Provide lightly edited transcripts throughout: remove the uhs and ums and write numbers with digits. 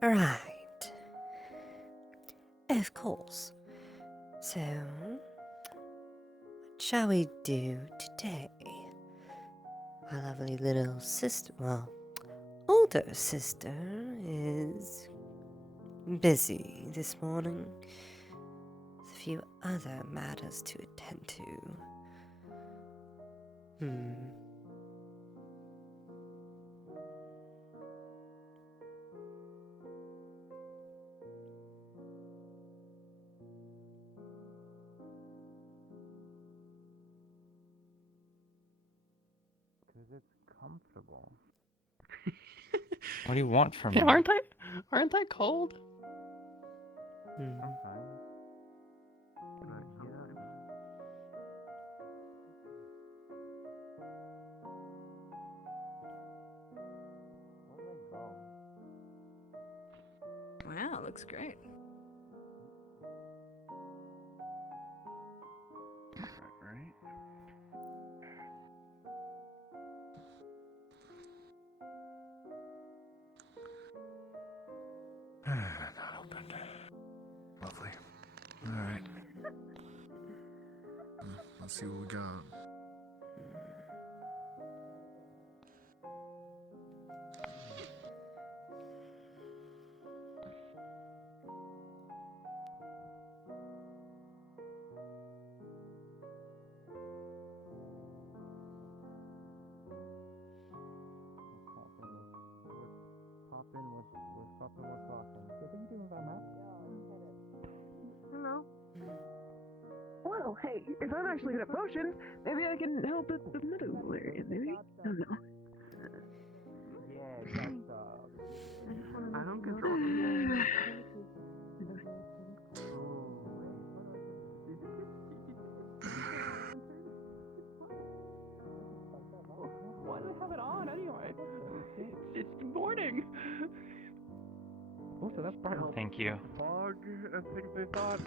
Right. Of course. So, what shall we do today? My lovely little sister, well, older sister, is busy this morning. There's a few other matters to attend to. Because it's comfortable. What do you want from Yeah, me? aren't I cold? Sometimes. But yeah. Where did I go? Wow, looks great. Right. Not opened. Lovely. Alright. Let's see what we got. What's talking? So what are you doing about that? Hello. Well, hey, if I'm actually good at potions, maybe I can help at the middle area, maybe? I don't know. Yeah, that's I don't control them. Why do they have it on anyway? It's morning. Also, that's bright. Thank you. Fog, I think they thought.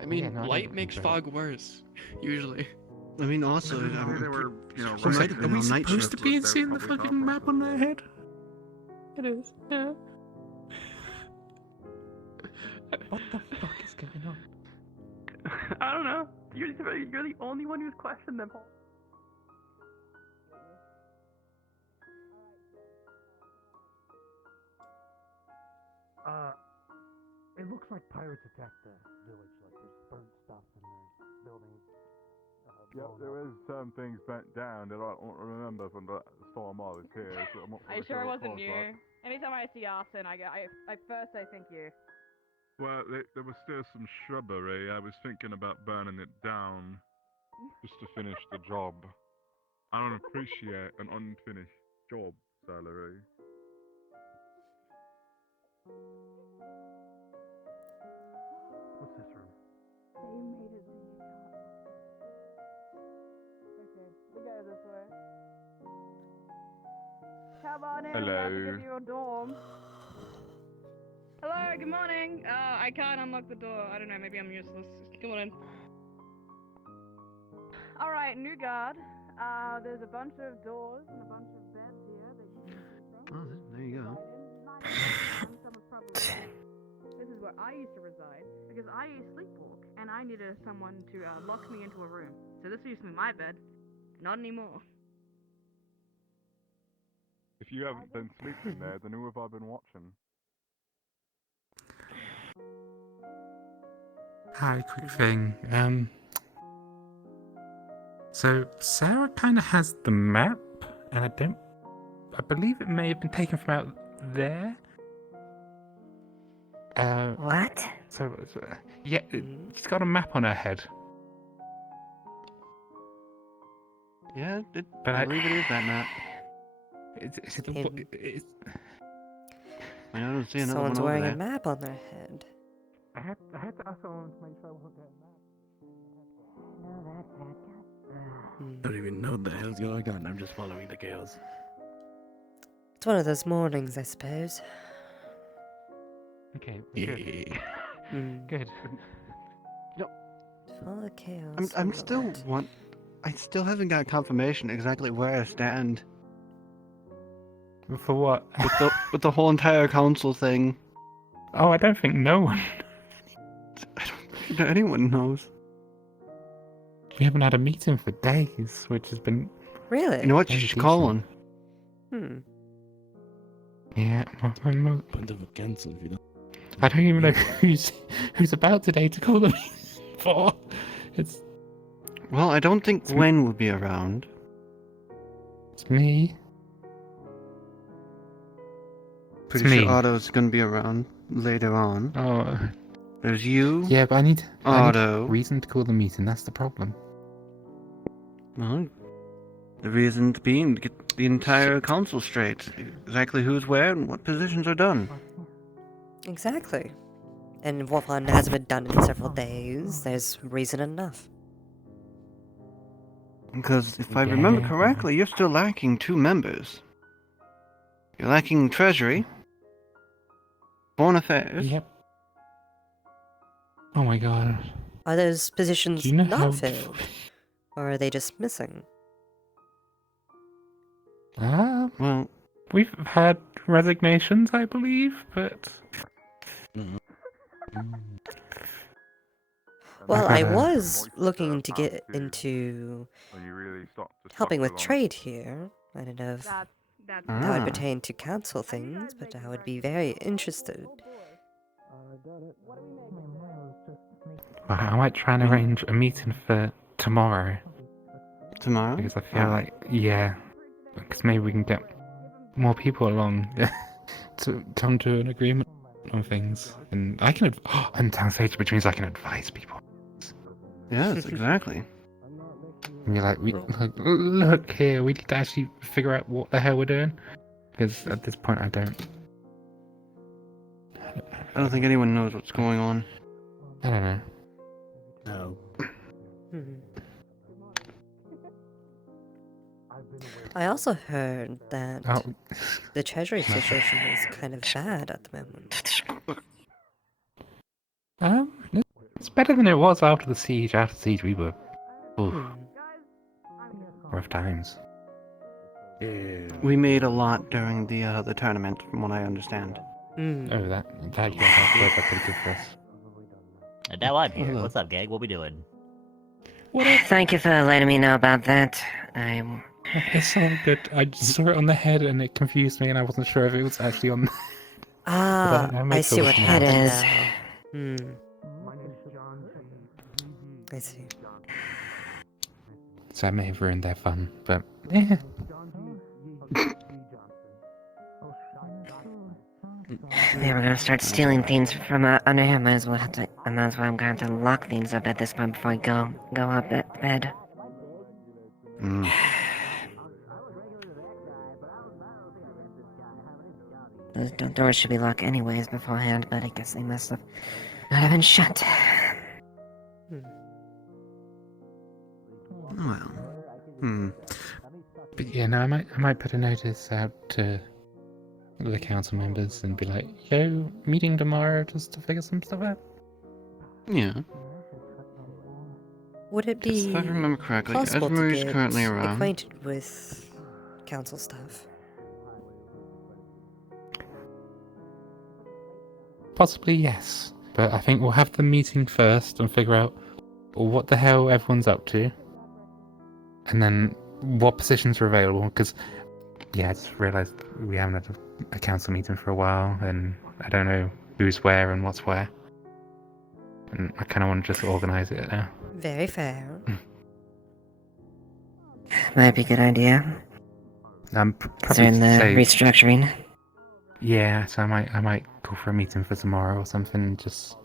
I mean, Yeah, no, I light don't makes think so. fog worse, usually. I mean, also, They were, you know, She might have Are been we on night supposed to shift. be They're seeing the probably fucking map on their head? It is, yeah. What the fuck is going on? I don't know. You're the only one who's questioned them, Paul. It looks like pirates attacked the village. Like there's burnt stuff and there's buildings. Yep, there was some things burnt down that I don't remember from the storm I was here. So I'm not Are you really sure it what wasn't caused you? that. Anytime I see arson, I first I think you. Well, there was still some shrubbery. I was thinking about burning it down just to finish the job. I don't appreciate an unfinished job, Salary. What's this room? They made it so you can't. Okay, we go this way. Come on in, we have to Hello. give you a dorm. Hello, good morning. I can't unlock the door. I don't know, maybe I'm useless. Come on in. Alright, new guard. There's a bunch of doors and a bunch of beds here that you can choose from. Oh, there you go. Some are probably this is where I used to reside because I used to sleepwalk and I needed someone to lock me into a room. So this used to be my bed. Not anymore. If you haven't been sleeping there, then who have I been watching? Hi, quick thing. So Sarah kind of has the map, and I believe it may have been taken from out there. What? So yeah, she's got a map on her head. Yeah, But I believe it is that map. It's I don't see another Someone's one over wearing there. a map on their head. I had to ask someone to make sure I wasn't getting mad. I don't even know what the hell's going on. I'm just following the chaos. It's one of those mornings, I suppose. Okay, Yeah. good. Good. Full of chaos. I'm still I still haven't got confirmation exactly where I stand For what? With the whole entire council thing. Oh, I don't think no one. I don't think that anyone knows. We haven't had a meeting for days, which has been. Really? You know what? You should call one. Hmm. Yeah, Point of a cancel if you don't. I don't even know who's about today to call the meeting for. It's Well, I don't think Gwen will be around. it's me. Pretty me. sure Otto's gonna be around later on. Oh, There's you. yeah, but I need Otto. reason to call the meeting. That's the problem. Well, the reason being to get the entire council straight. Exactly who's where and what positions are done. Exactly. And if one hasn't been done in several days, there's reason enough. Because if I remember Yeah. correctly, you're still lacking 2 members. You're lacking Treasury, Foreign Affairs. Yep. Oh my god. Are those positions Do you know how? not filled? Or are they just missing? Well, We've had resignations, I believe, but Well, I gotta- was looking to get into When you really stop to helping with suffer on- trade here. I don't know if That's that Ah. would pertain to council things, but I would be very interested. well, I might try and arrange a meeting for tomorrow tomorrow? because I feel like because maybe we can get more people along to come to an agreement on things, and I can. I'm town sage, which means I can advise people. Yes, exactly. And you're like, look here, we need to actually figure out what the hell we're doing. Because at this point, I don't think anyone knows what's going on. I don't know. No. Hmm. I also heard that Oh, the treasury situation is kind of bad at the moment. it's better than it was after the siege. After the siege, we were Hmm. rough times. We made a lot during the tournament, from what I understand. Hmm. Oh, that worked out pretty good for us. And now I'm here. Hello. What's up, gang? What we doing? Thank you for letting me know about that. It's all good. I just saw it on the head and it confused me, and I wasn't sure if it was actually on. Ah, But I I make see those what now. happened It is. now. Hmm. I see. So I may have ruined their fun, but yeah. They were gonna start stealing things from under here. Might as well I'm going to lock things up at this point before I go up at bed. Mm. Those doors should be locked anyways beforehand, but I guess they must have not have been shut. Well. Hmm. But yeah, no, I might put a notice out to the council members and be like, "Yo, meeting tomorrow just to figure some stuff out." Yeah. Would it be If I remember correctly, possible to Esmeralda's get currently around. acquainted with council staff? Possibly yes, but I think we'll have the meeting first and figure out what the hell everyone's up to, and then what positions are available. Because I just realised we haven't had a council meeting for a while, and I don't know who's where and what's where, and I kind of want to just organise it now. Very fair. Might be a good idea. Probably During the say, restructuring. yeah. So I might go for a meeting for tomorrow or something. And just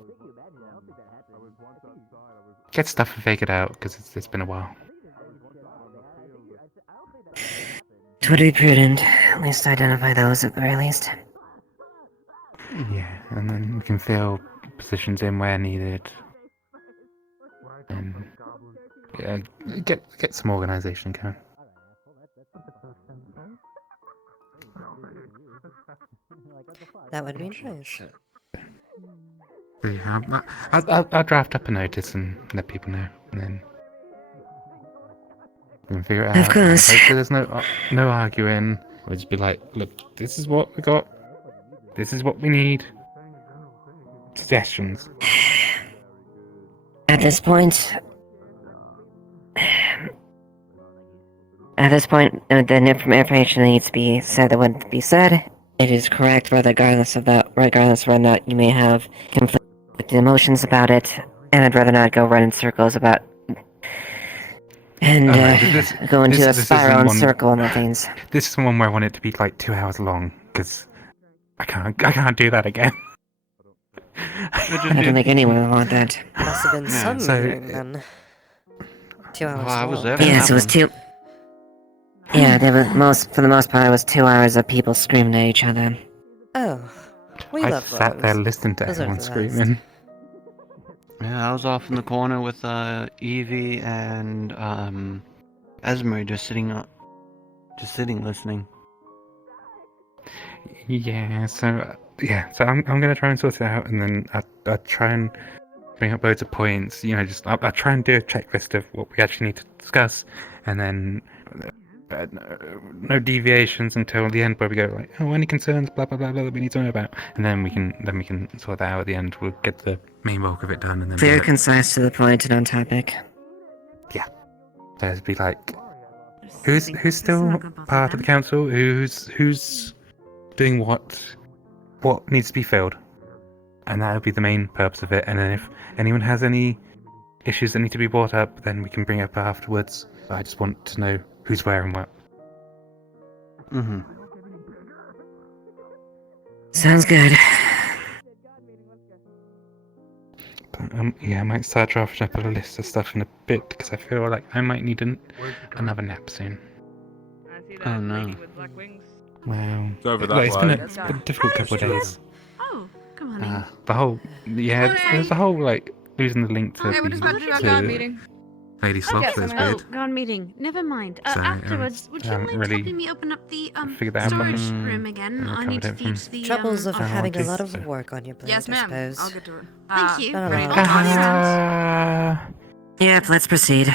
get stuff figured out because it's been a while. It would be prudent. At least identify those at the very least. Yeah, and then we can fill positions in where needed, and get some organisation going. That would be nice. So, yeah, I'll draft up a notice and let people know, and then we can figure it out. Of course. Hopefully, there's no arguing We'll just be like, look, this is what we got. This is what we need. Suggestions. At this point, the information that needs to be said that would be said. It is correct, regardless of whether or not you may have conflicting emotions about it, and I'd rather not go run in circles about and go into a spiral and circle and things. This is one where I want it to be like 2 hours long, because I can't do that again. I don't think anyone would want that. Must have been some so- meeting then. 2 hours. I was long. there. for Yes, that it was one. 2. Yeah, for the most part, it was 2 hours of people screaming at each other. Oh, we I love sat those. there listening to Those are everyone the best. screaming. Yeah, I was off in the corner with Evie and Esme just sitting listening. Yeah, so I'm gonna try and sort it out, and then I'll try and bring up loads of points. I'll try and do a checklist of what we actually need to discuss, and then no deviations until the end where we go like, oh, any concerns, blah blah blah blah that we need to know about, and then we can sort that out at the end. We'll get the main bulk of it done, and then Clear, concise, to the point, and on topic. there'd be like, who's still part of the council? Who's doing what needs to be filled, and that'll be the main purpose of it. And then if anyone has any issues that need to be brought up, then we can bring it up afterwards. But I just want to know who's where and what. Mm-hmm. Sounds good. But, I might start drafting up a list of stuff in a bit, because I feel like I might need another nap soon. I see that Oh, no. lady with black wings. Wow. It's over that Like, it's been way. a difficult couple of days. Oh, come on. The whole, there's a whole, like, losing the link to Okay, we're just about to do our guard meeting. Lady Sloth was Oh, weird. guard meeting. Never mind. So, Afterwards, would you haven't mind really helping me open up the figured that out. storage Mm. room again? I'll I need to cover it feed from- the Troubles of I don't having a want lot to, of so- work on your plate, Yes, I ma'am. suppose. I'll get to it. Thank you. not Ready allowed. to go? Yep, let's proceed.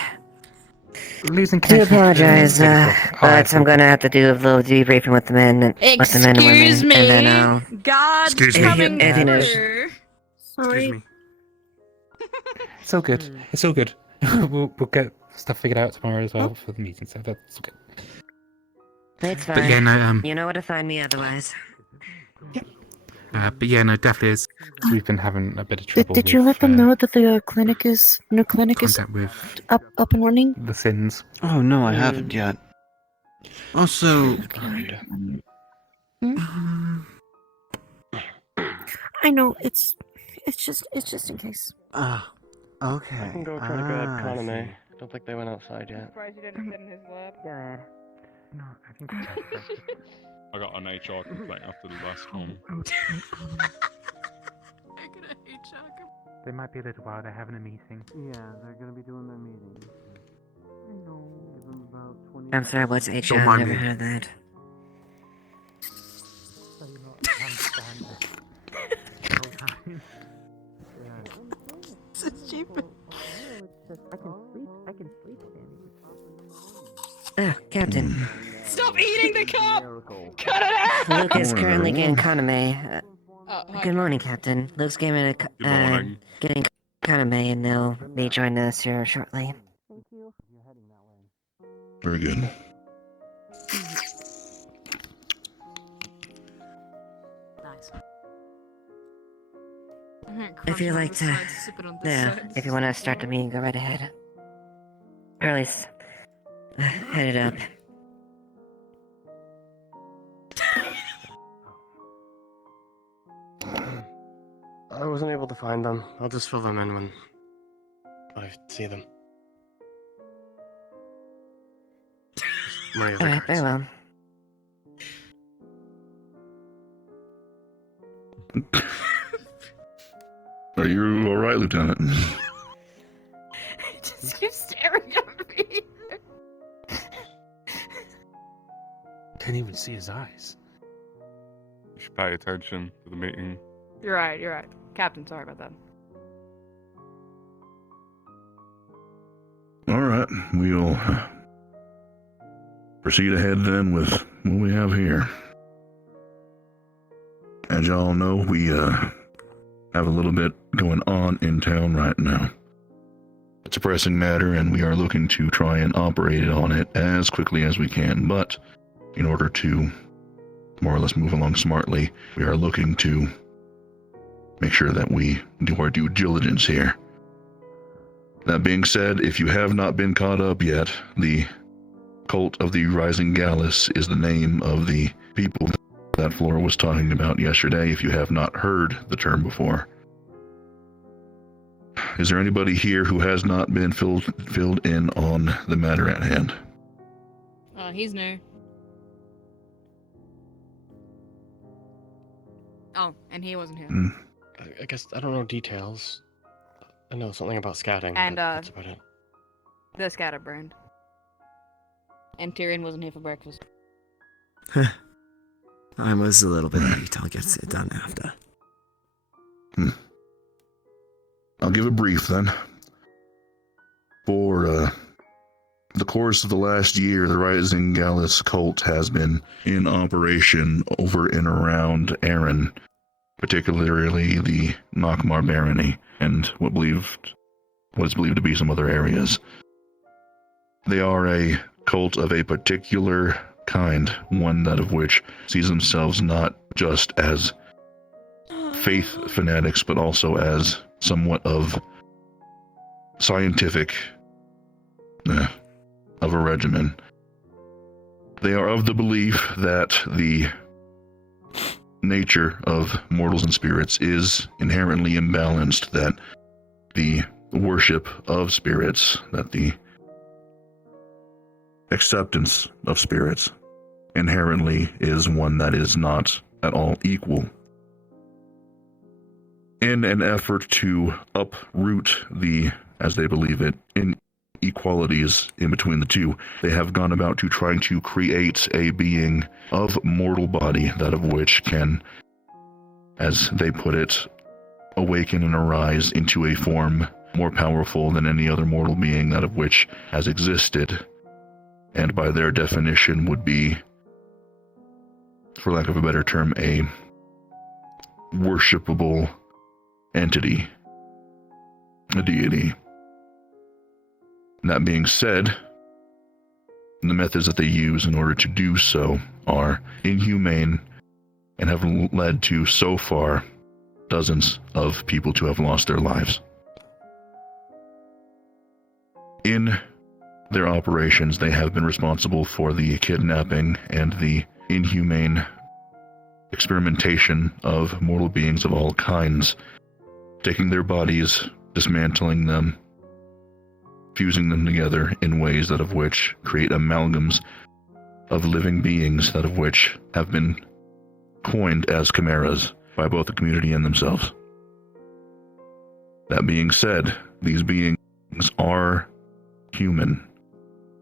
Losing I do connection. apologize, Alright, but I'm gonna have to do a little debriefing with the men and Excuse women, me. and then I'll. God Excuse me. coming Anything else? through. Excuse me. It's all good. It's all good. we'll get stuff figured out tomorrow as well for the meeting, so that's okay. It's But fine. yeah, no, You know where to find me otherwise. but yeah, no, definitely is. We've been having a bit of trouble. Did you with, let them know that the clinic is contact with up and running? the sins? Oh no, I haven't yet. Also, I know it's just in case. okay. I can go try to grab Kaname. Don't think they went outside yet. Surprised you didn't sit in his lap. Good. No, I think I got an HR complaint after the last one. They might be a little while. They're having a meeting. Yeah, they're gonna be doing their meeting. I know. Give them about 20 I'm sorry, what's HR? Don't mind Never me. heard of that. This is stupid. Oh, Captain. Stop eating the cup! Cut it out! Luke is currently getting Kaname. Hi. Good morning, Captain. Luke's getting Good morning. getting Kaname, and they'll be joining us here shortly. Very good. Nice. If you like to, if you want to start the meeting, go right ahead. Or at least, head it up. I wasn't able to find them. I'll just fill them in when I see them. My other Alright, very cards. well. Are you all right, Lieutenant? He just keeps staring at me. Can't even see his eyes. You should pay attention to the meeting. You're right, you're right. Captain, sorry about that. All right, we'll proceed ahead then with what we have here. As y'all know, we have a little bit going on in town right now. It's a pressing matter, and we are looking to try and operate on it as quickly as we can, but in order to more or less move along smartly, we are looking to make sure that we do our due diligence here. That being said, if you have not been caught up yet, the Cult of the Rising Gallus is the name of the people that Flora was talking about yesterday, if you have not heard the term before. Is there anybody here who has not been filled in on the matter at hand? He's new. Oh, and he wasn't here. I guess I don't know details. I know something about scouting. And, that's about it. The Scatterbrand. And Tyrion wasn't here for breakfast. I was a little bit late. I'll get it done after. I'll give a brief then. For the course of the last year, the Rising Gallus cult has been in operation over and around Erin, particularly the Nockmar barony and what is believed to be some other areas. They are a cult of a particular kind, one that of which sees themselves not just as faith fanatics, but also as somewhat of scientific of a regimen. They are of the belief that the nature of mortals and spirits is inherently imbalanced, that the worship of spirits, that the acceptance of spirits inherently is one that is not at all equal. In an effort to uproot the, as they believe it, inequalities in between the two, they have gone about to trying to create a being of mortal body, that of which can, as they put it, awaken and arise into a form more powerful than any other mortal being, that of which has existed, and by their definition would be, for lack of a better term, a worshipable entity, a deity. That being said, the methods that they use in order to do so are inhumane and have led to, so far, dozens of people to have lost their lives. In their operations, they have been responsible for the kidnapping and the inhumane experimentation of mortal beings of all kinds, taking their bodies, dismantling them, fusing them together in ways that of which create amalgams of living beings, that of which have been coined as chimeras by both the community and themselves. That being said, these beings are human.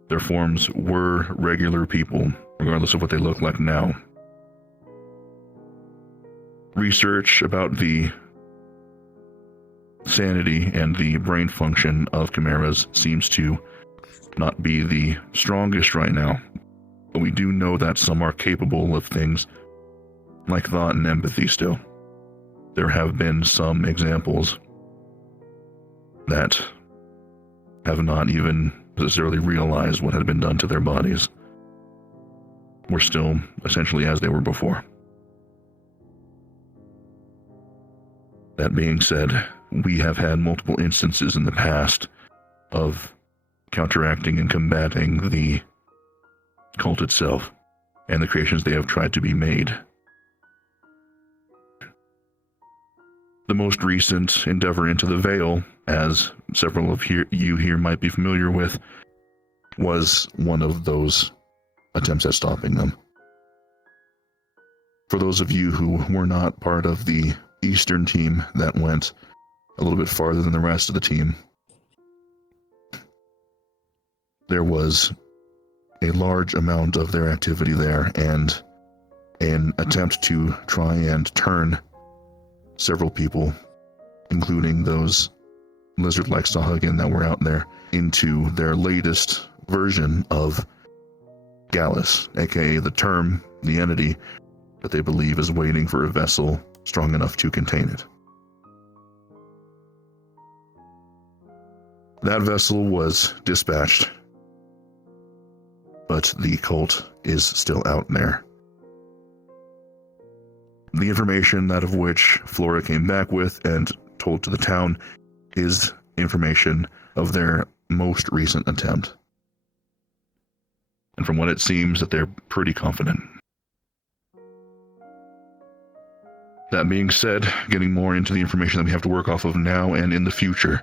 Their forms were regular people, regardless of what they look like now. Research about the sanity and the brain function of chimeras seems to not be the strongest right now, but we do know that some are capable of things like thought and empathy still. There have been some examples that have not even necessarily realized what had been done to their bodies. Were still essentially as they were before. That being said, we have had multiple instances in the past of counteracting and combating the cult itself and the creations they have tried to be made. The most recent endeavor into the Veil, as several of you here might be familiar with, was one of those attempts at stopping them. For those of you who were not part of the Eastern team that went a little bit farther than the rest of the team, there was a large amount of their activity there, and an attempt to try and turn several people, including those lizard-like Sahagin that were out there, into their latest version of Gallus, aka the term, the entity that they believe is waiting for a vessel strong enough to contain it. That vessel was dispatched, but the cult is still out there. The information that of which Flora came back with and told to the town is information of their most recent attempt. And from what it seems that they're pretty confident. That being said, getting more into the information that we have to work off of now and in the future,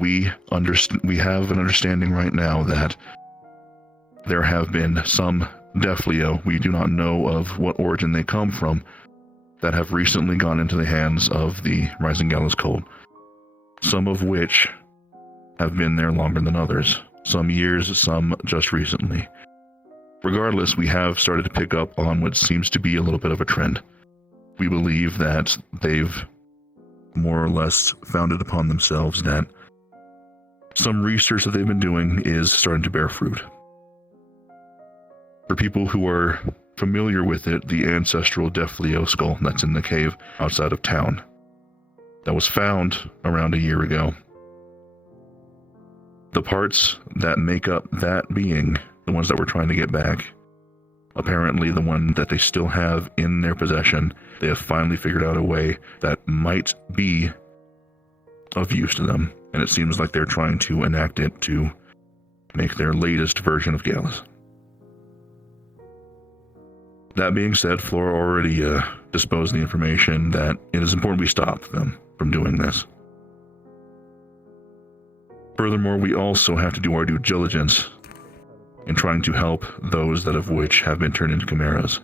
we have an understanding right now that there have been some Deflio, we do not know of what origin they come from, that have recently gone into the hands of the Rising Gallus cult, some of which have been there longer than others, some years, some just recently. Regardless, we have started to pick up on what seems to be a little bit of a trend. We believe that they've more or less founded upon themselves that some research that they've been doing is starting to bear fruit. For people who are familiar with it, the ancestral Deflio skull that's in the cave outside of town, that was found around a year ago. The parts that make up that being, the ones that we're trying to get back, apparently the one that they still have in their possession, they have finally figured out a way that might be of use to them, and it seems like they're trying to enact it to make their latest version of Gallus. That being said, Flora already disposed of the information that it is important we stop them from doing this. Furthermore, we also have to do our due diligence in trying to help those that of which have been turned into chimeras,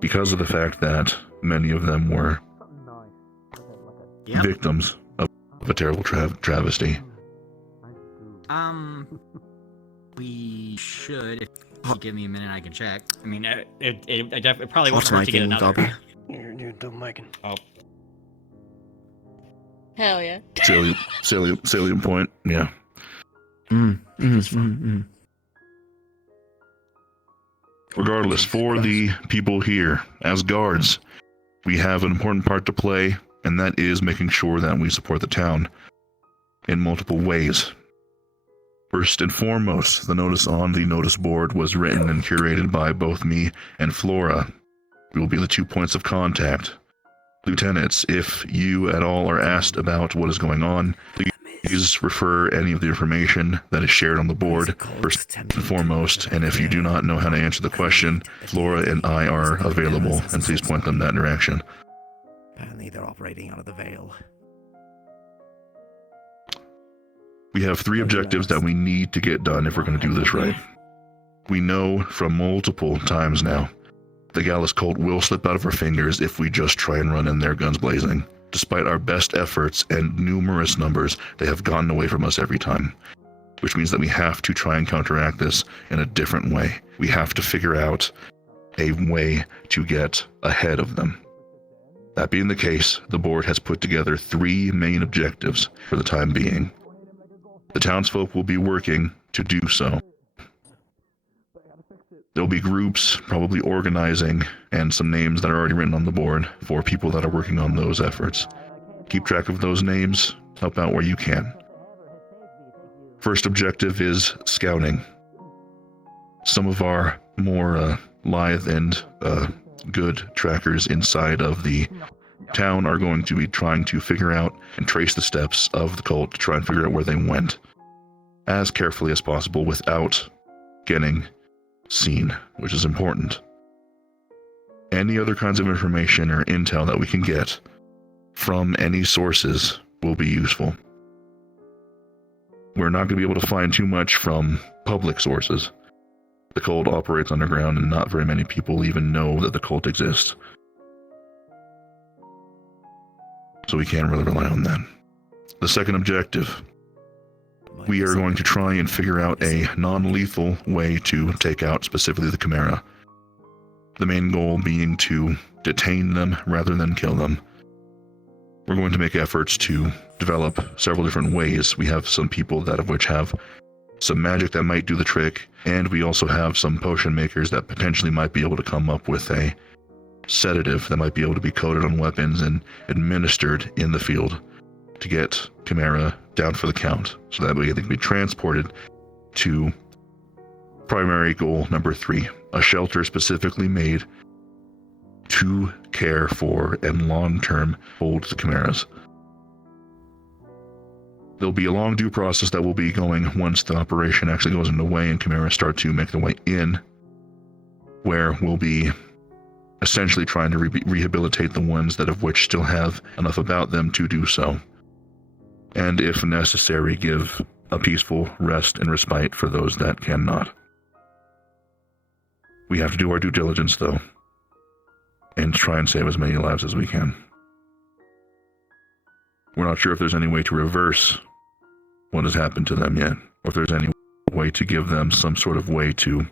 because of the fact that many of them were victims of a terrible travesty. We should, if you give me a minute, I can check. I mean, it probably won't hurt to get another. You're dumb, Mike. Oh. Hell yeah. Salient point, yeah. Regardless, for the people here, as guards, we have an important part to play, and that is making sure that we support the town in multiple ways. First and foremost, the notice on the notice board was written and curated by both me and Flora. We will be the 2 points of contact. Lieutenants, if you at all are asked about what is going on, please refer any of the information that is shared on the board first and foremost, and if you do not know how to answer the question, Flora and I are available, and please point them that direction. Apparently they're operating out of the Veil. We have 3 objectives that we need to get done if we're going to do this right. We know from multiple times now, the Gallus cult will slip out of our fingers if we just try and run in there guns blazing. Despite our best efforts and numerous numbers, they have gotten away from us every time. Which means that we have to try and counteract this in a different way. We have to figure out a way to get ahead of them. That being the case, the board has put together 3 main objectives for the time being. The townsfolk will be working to do so. There'll be groups probably organizing, and some names that are already written on the board for people that are working on those efforts. Keep track of those names, help out where you can. First objective is scouting. Some of our more lithe and good trackers inside of the town are going to be trying to figure out and trace the steps of the cult to try and figure out where they went as carefully as possible without getting seen, which is important. Any other kinds of information or intel that we can get from any sources will be useful. We're not going to be able to find too much from public sources. The cult operates underground and not very many people even know that the cult exists. So we can't really rely on that. The second objective, we are going to try and figure out a non-lethal way to take out specifically the Chimera. The main goal being to detain them rather than kill them. We're going to make efforts to develop several different ways. We have some people that of which have some magic that might do the trick, and we also have some potion makers that potentially might be able to come up with a sedative that might be able to be coated on weapons and administered in the field to get Chimera down for the count, so that way they can be transported to primary goal number 3, a shelter specifically made to care for and long-term hold the Chimeras. There'll be a long due process that will be going once the operation actually goes underway and Chimeras start to make their way in, where we'll be essentially trying to rehabilitate the ones that of which still have enough about them to do so, and if necessary give a peaceful rest and respite for those that cannot. We have to do our due diligence though, and try and save as many lives as we can. We're not sure if there's any way to reverse what has happened to them yet, or if there's any way to give them some sort of way to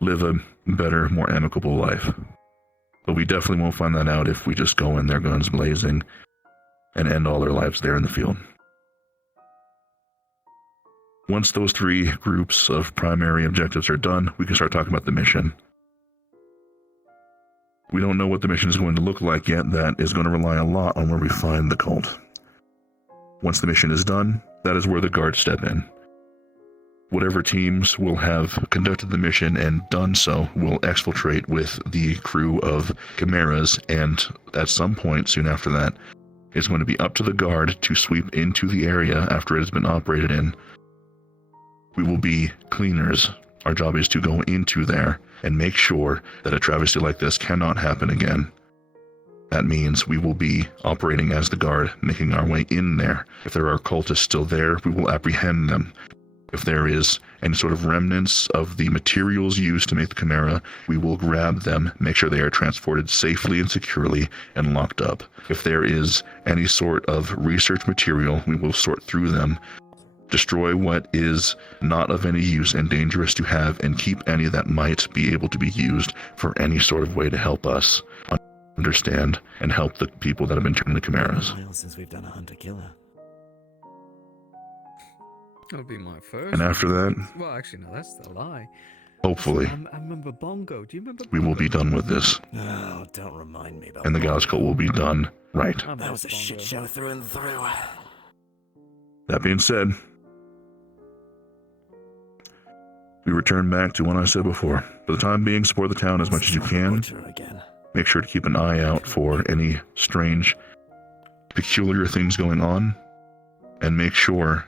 live a better, more amicable life. But we definitely won't find that out if we just go in there guns blazing and end all their lives there in the field. Once those 3 groups of primary objectives are done, we can start talking about the mission. We don't know what the mission is going to look like yet. That is going to rely a lot on where we find the cult. Once the mission is done, that is where the guards step in. Whatever teams will have conducted the mission and done so will exfiltrate with the crew of Chimeras, and at some point soon after that, it's going to be up to the guard to sweep into the area after it has been operated in. We will be cleaners. Our job is to go into there and make sure that a travesty like this cannot happen again. That means we will be operating as the guard, making our way in there. If there are cultists still there, we will apprehend them. If there is any sort of remnants of the materials used to make the Chimera, we will grab them, make sure they are transported safely and securely and locked up. If there is any sort of research material, we will sort through them, destroy what is not of any use and dangerous to have, and keep any that might be able to be used for any sort of way to help us understand and help the people that have been turning the Chimeras. Since we've done a hunter-killer. That'll be my first. And after that, Well, actually, no, that's the lie. hopefully, I remember Bongo. Do you remember we will be done with this. Oh, don't remind me about And the Gauss cult will be done right. That was a shit show through and through. That being said, we return back to what I said before. For the time being, support the town as much as you can. Make sure to keep an eye out for any strange, peculiar things going on, and make sure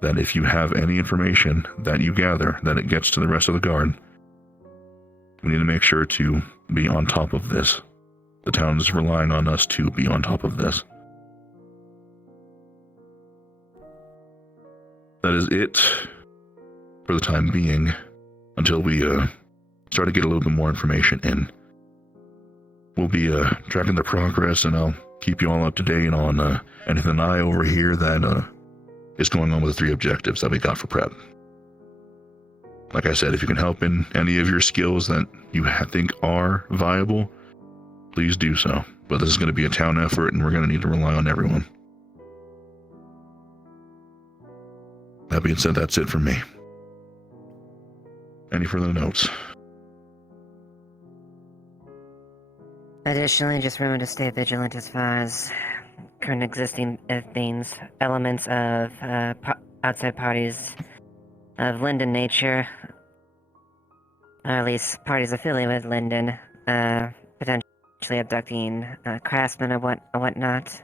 that if you have any information that you gather, that it gets to the rest of the guard. We need to make sure to be on top of this. The town is relying on us to be on top of this. That is it for the time being, until we start to get a little bit more information in. We'll be tracking the progress, and I'll keep you all up to date on anything I over here that is going on with the 3 objectives that we got for prep. Like I said, if you can help in any of your skills that you think are viable, please do so. But this is going to be a town effort, and we're going to need to rely on everyone. That being said, that's it for me. Any further notes? Additionally, just remember to stay vigilant as far as current existing things, elements of outside parties of Linden nature, or at least parties affiliated with Linden, potentially abducting craftsmen or whatnot.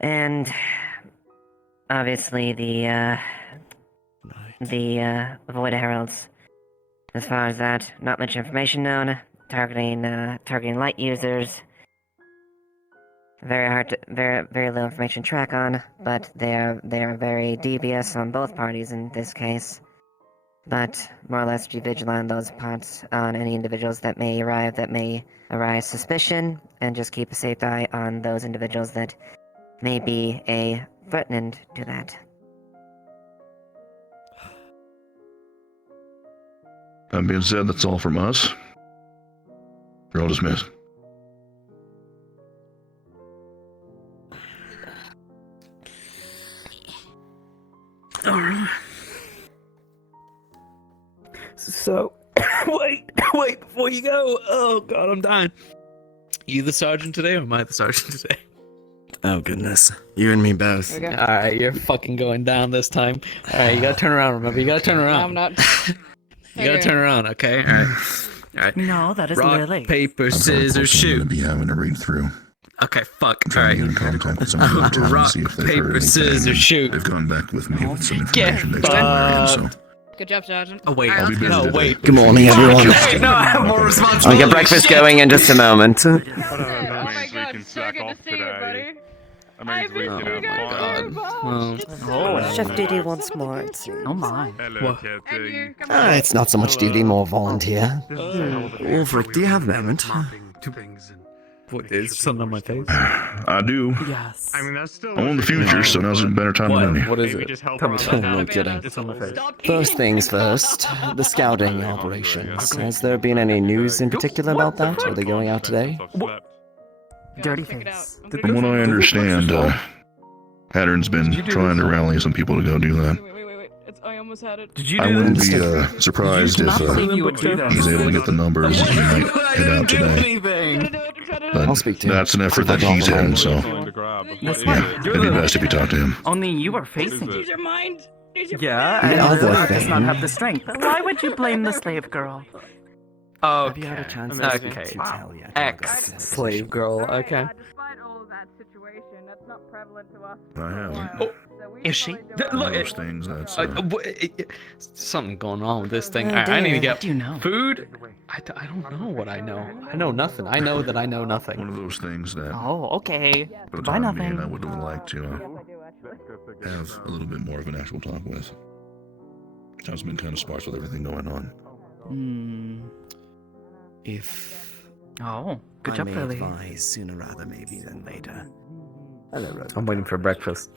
And obviously the Void Heralds. As far as that, not much information known. Targeting light users. Very hard to, very little information to track on, but they are very devious on both parties in this case. But more or less be vigilant on those parts, on any individuals that may arise suspicion, and just keep a safe eye on those individuals that may be threatening to that. That being said, that's all from us. You're all dismissed. So, wait, before you go. Oh god, I'm dying. You the sergeant today, or am I the sergeant today? Oh goodness, you and me both. Okay. All right, you're fucking going down this time. All right, you gotta turn around. Remember, you gotta turn around. I'm not. You gotta turn around. Okay. All right. All right. No, that is Rock, Lily. paper, scissors, I'm shoot. gonna be having to read through. Okay, fuck. All Trying right. to get in contact with some of the town and Rock, see if they've paper, heard anything. scissors, shoot. They've gone back with me with some Get information based on their end, so Good job, Sergeant. Oh wait, I'll be busy no, today. wait. Good morning, everyone. Wait, no, I have more responsibility. I'll get breakfast going in just a moment. Oh my god, so good to see you, buddy. I missed you guys so much. Chef duty once more, it seems. Oh my. Hello, Teddy. It's not so much duty, more volunteer. Ulfric, do you have a moment? What is something on my face? I do. Yes. I mean, that's still. I'm in the future, so now's a better time than any. What is Maybe it? just help Tell me. her out. No kidding. It's on my face. First things first, the scouting operations. Has there been any news in particular about that? Are they going out today? Dirty face. From what I understand, Pattern's been trying to rally some people to go do that. Wait. I almost had it. Did you I do wouldn't this? be surprised if he's able to get the numbers and he might head out today. But I'll speak to him. that's an effort that he's in, so yeah, it'd be best if you talk to him. Only you are facing Use your mind. Use your Yeah, mind. and other Lila does not thing- have the strength. Why would you blame the slave girl? Okay. Have you had a chance Okay. to tell yet? Ex slave girl. Okay. Despite all of that situation, that's not prevalent to us. I haven't. Oh, So we is she? probably don't Look, know. Those things, that's something going on with this thing. Oh, I need to dear. get What do you know? food. I don't know what I know. I know nothing. I know that I know one nothing. of those things that, Oh, okay. for the Goodbye, time being, I nothing. would have liked to Yes, I do, actually. have a little bit more of an actual talk with. Town's been kind of sparse with everything going on. If Oh, good I job, may Lily. advise sooner rather maybe than later. Hello, Rogue. I'm waiting for breakfast.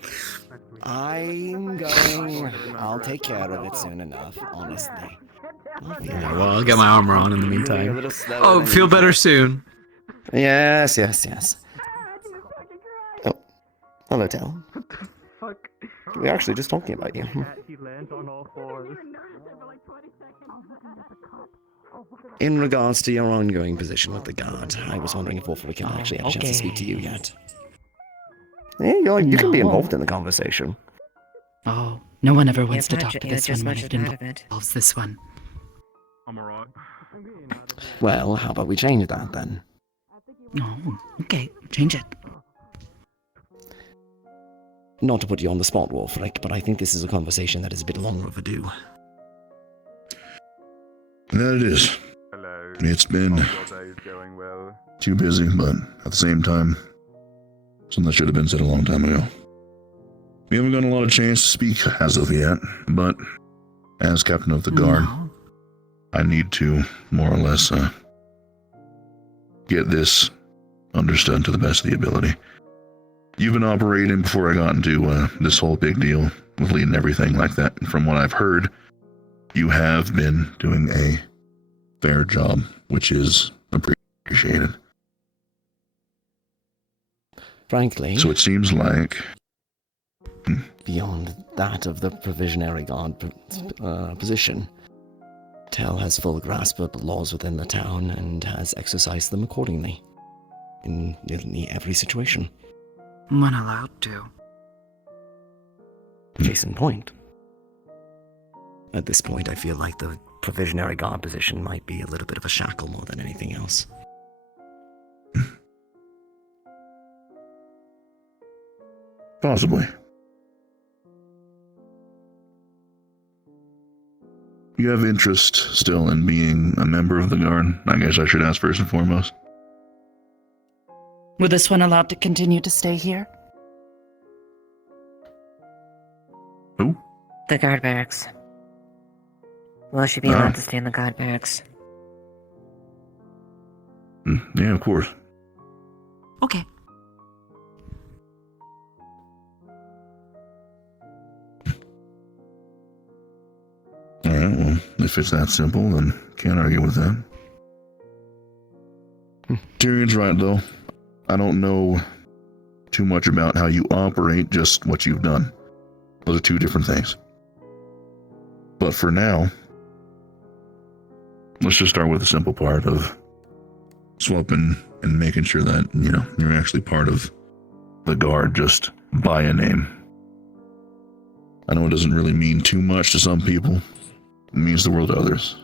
I'm going. I'll take care of it soon enough, honestly. Yeah, well, I'll get my armor on in the meantime. Oh, feel better soon. Yes. Oh, hello, Tal. Fuck. We were actually just talking about you. He lands on all fours. In regards to your ongoing position with the guard, I was wondering if Ulfric can actually have a chance to speak to you okay. yet. Yeah, you can be No. involved in the conversation. Oh, no one ever wants You're to talk to budget- this you're one when just it budget out of it. involves this one. I'm alright. Well, how about we change that then? Oh, okay, change it. Not to put you on the spot, Wolfric, but I think this is a conversation that is a bit long overdue. That it is. Hello. It's been Hope your day is going well. too busy, but at the same time, something that should have been said a long time ago. We haven't gotten a lot of chance to speak as of yet, but as captain of the guard, No. I need to more or less get this understood to the best of the ability. You've been operating before I got into this whole big deal with leading everything like that. And from what I've heard, you have been doing a fair job, which is appreciated. Frankly, So it seems like beyond that of the provisionary guard position, Tel has full grasp of the laws within the town and has exercised them accordingly in nearly every situation. When allowed to. Case in point. At this point, I feel like the provisionary guard position might be a little bit of a shackle more than anything else. possibly. You have interest still in being a member of the guard? I guess I should ask first and foremost. Were this one allowed to continue to stay here? Who? The guard barracks. Will she be allowed to stay in the guard barracks? Yeah, of course. Okay. Alright, well, if it's that simple, then can't argue with that. Tyrion's right, though. I don't know too much about how you operate, just what you've done. Those are two different things. But for now, let's just start with the simple part of swapping and making sure that, you're actually part of the guard just by a name. I know it doesn't really mean too much to some people. It means the world to others.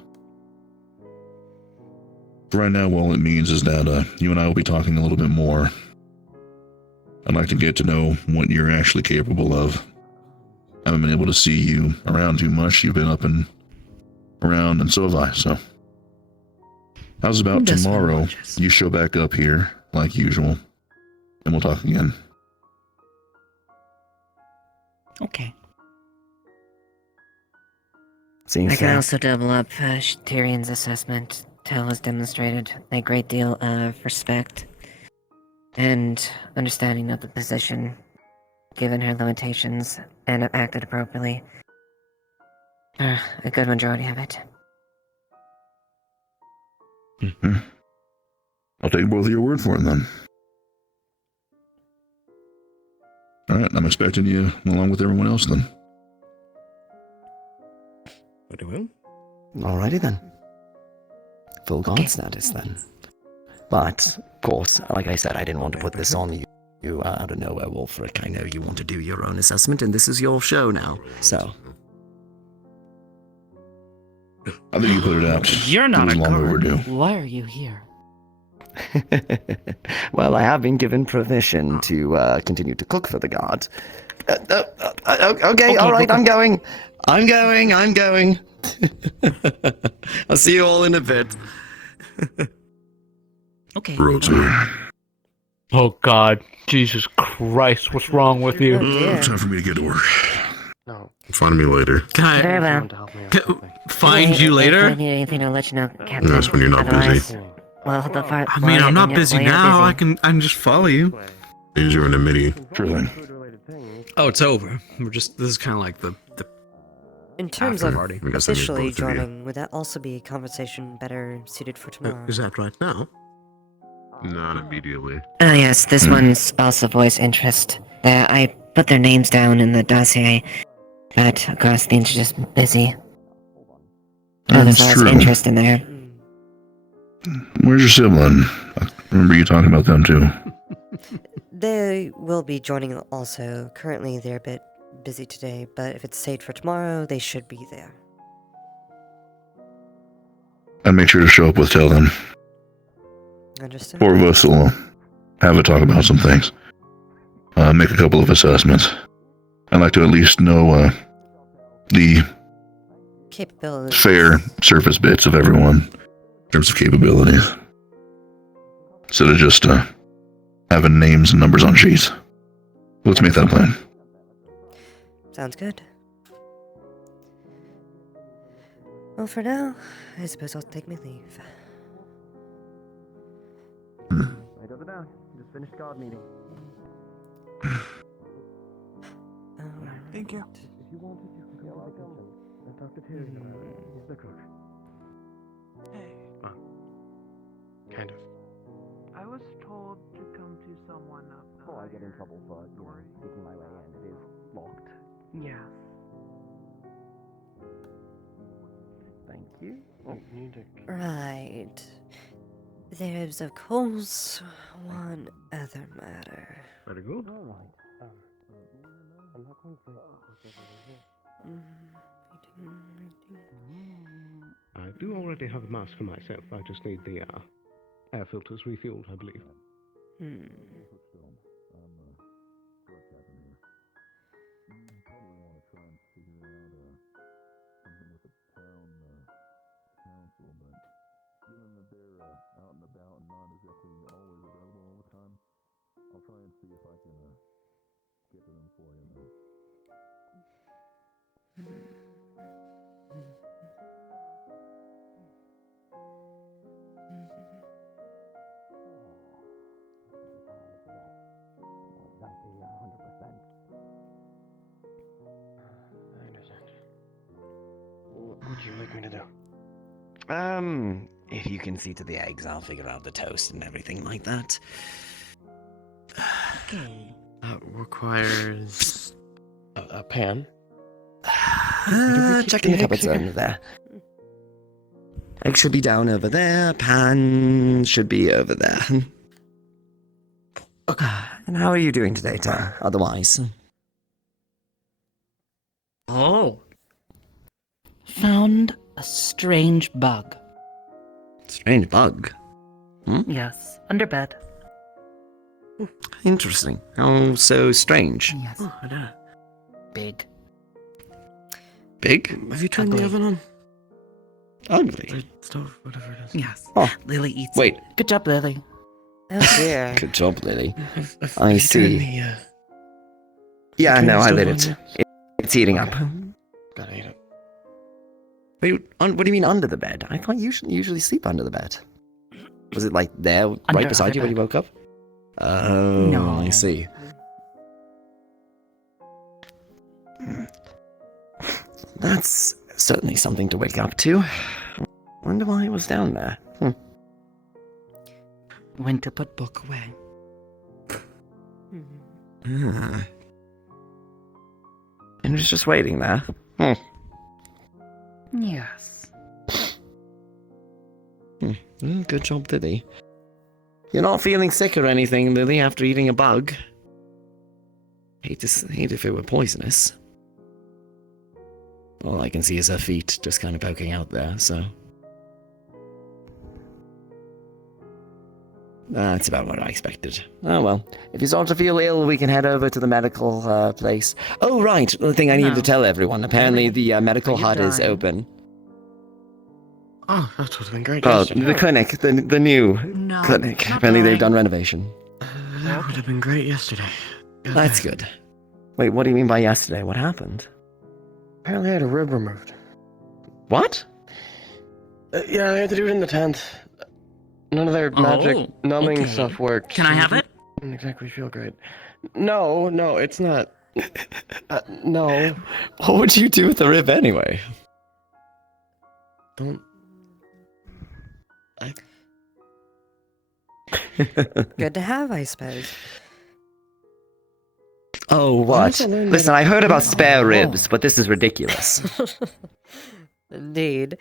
For right now, all it means is that you and I will be talking a little bit more. I'd like to get to know what you're actually capable of. I haven't been able to see you around too much. You've been up and around, and so have I, so. How's about tomorrow you show back up here, like usual, and we'll talk again. Okay. I can also double up Tyrion's assessment. Tel has demonstrated a great deal of respect and understanding of the position, given her limitations, and acted appropriately. A good majority of it. Mm-hmm. I'll take both of your word for it then. Alright, I'm expecting you along with everyone else then. Very well. Alrighty then. Full guard status then. But, of course, like I said, I didn't want to put this on you out of nowhere, Wolfric. I know you want to do your own assessment, and this is your show now, so. I think you put it out. You're not a long guard. overdue. Why are you here? Well, I have been given permission to continue to cook for the guard. Okay, alright, I'm going. I'm going. I'll see you all in a bit. Okay. Oh God, Jesus Christ, what's wrong with you? Time for me to get to work. No. Find me later. Very well. Find you later? If I need anything, I'll let you know, Captain. That's when you're not busy. Well, I mean, I'm not busy now. I can just follow you. You're in a midi. Sure thing. Oh, it's over. This is kind of like the In terms after of party. officially joining, would that also be a conversation better suited for tomorrow? Is that right now? Not immediately. Oh yes, this one's also voiced interest. I put their names down in the dossier, but of course things are just busy. There's That's always true. interest in there. Where's your sibling? I remember you talking about them too. They will be joining also. Currently, they're a bit busy today, but if it's saved for tomorrow, they should be there. And make sure to show up with Tel then. Understood. 4 of us will have a talk about some things. Make a couple of assessments. I'd like to at least know the Capabilities. fair surface bits of everyone in terms of capabilities. Instead of just having names and numbers on sheets. Let's make that a plan. Sounds good. Well, for now, I suppose I'll take my leave. Right over there. Just finished guard meeting. Thank you. If you wanted, you could go out and talk to Tyrion about it. He's the cook. Hey, Kind of. I was told to come to someone up the Before I get in trouble for, speaking my way in, it is locked. Yes. Thank you. Oh, you need to... Right. There's, of course, one other matter. Very good. Alright. I'm not going to... I do already have a mask for myself. I just need the air filters refueled, I believe. What would you like me to do? If you can see to the eggs, I'll figure out the toast and everything like that. Okay. That requires a pan? Checking the cupboards over there. Egg should be down over there. Pan should be over there. Okay. And how are you doing today, Ta? Otherwise? Oh. Found a strange bug. Strange bug? Yes, under bed. Interesting. How so strange? Yes. Oh, I don't know. Big. Big? Have you turned the oven on? Ugly. The stove, whatever it is. Yes. Oh. Lily eats Wait. it. Good job, Lily. Oh dear. Good job, Lily. Have I you see. turned Yeah, turn no, the I stove lit on it. yet? It's heating up. Gotta eat it. Wait, what do you mean under the bed? I thought you usually sleep under the bed. Was it like there, right Under beside you when you bed. woke up? Oh, No. I see. That's certainly something to wake up to. Wonder why it was down there. Went to put book away. And it was just waiting there. Yes. Good job, Lily. You're not feeling sick or anything, Lily, after eating a bug. Hate if it were poisonous. All I can see is her feet just kind of poking out there, so... That's about what I expected. Oh well. If you start to feel ill, we can head over to the medical place. Oh, right. The thing I needed to tell everyone. Apparently the medical hut is open. Oh, that would have been great. Oh, yesterday. the clinic. The new No, clinic. not Apparently they've really. done renovation. That would have been great yesterday. That's good. Wait, what do you mean by yesterday? What happened? Apparently I had a rib removed. What? Yeah, I had to do it in the tent. None of their magic numbing okay. stuff worked. Can I have it? Didn't exactly feel great. No, it's not. No. What would you do with the rib anyway? Don't. Good to have, I suppose. Oh, what? Listen, I heard about spare ribs, but this is ridiculous. Indeed.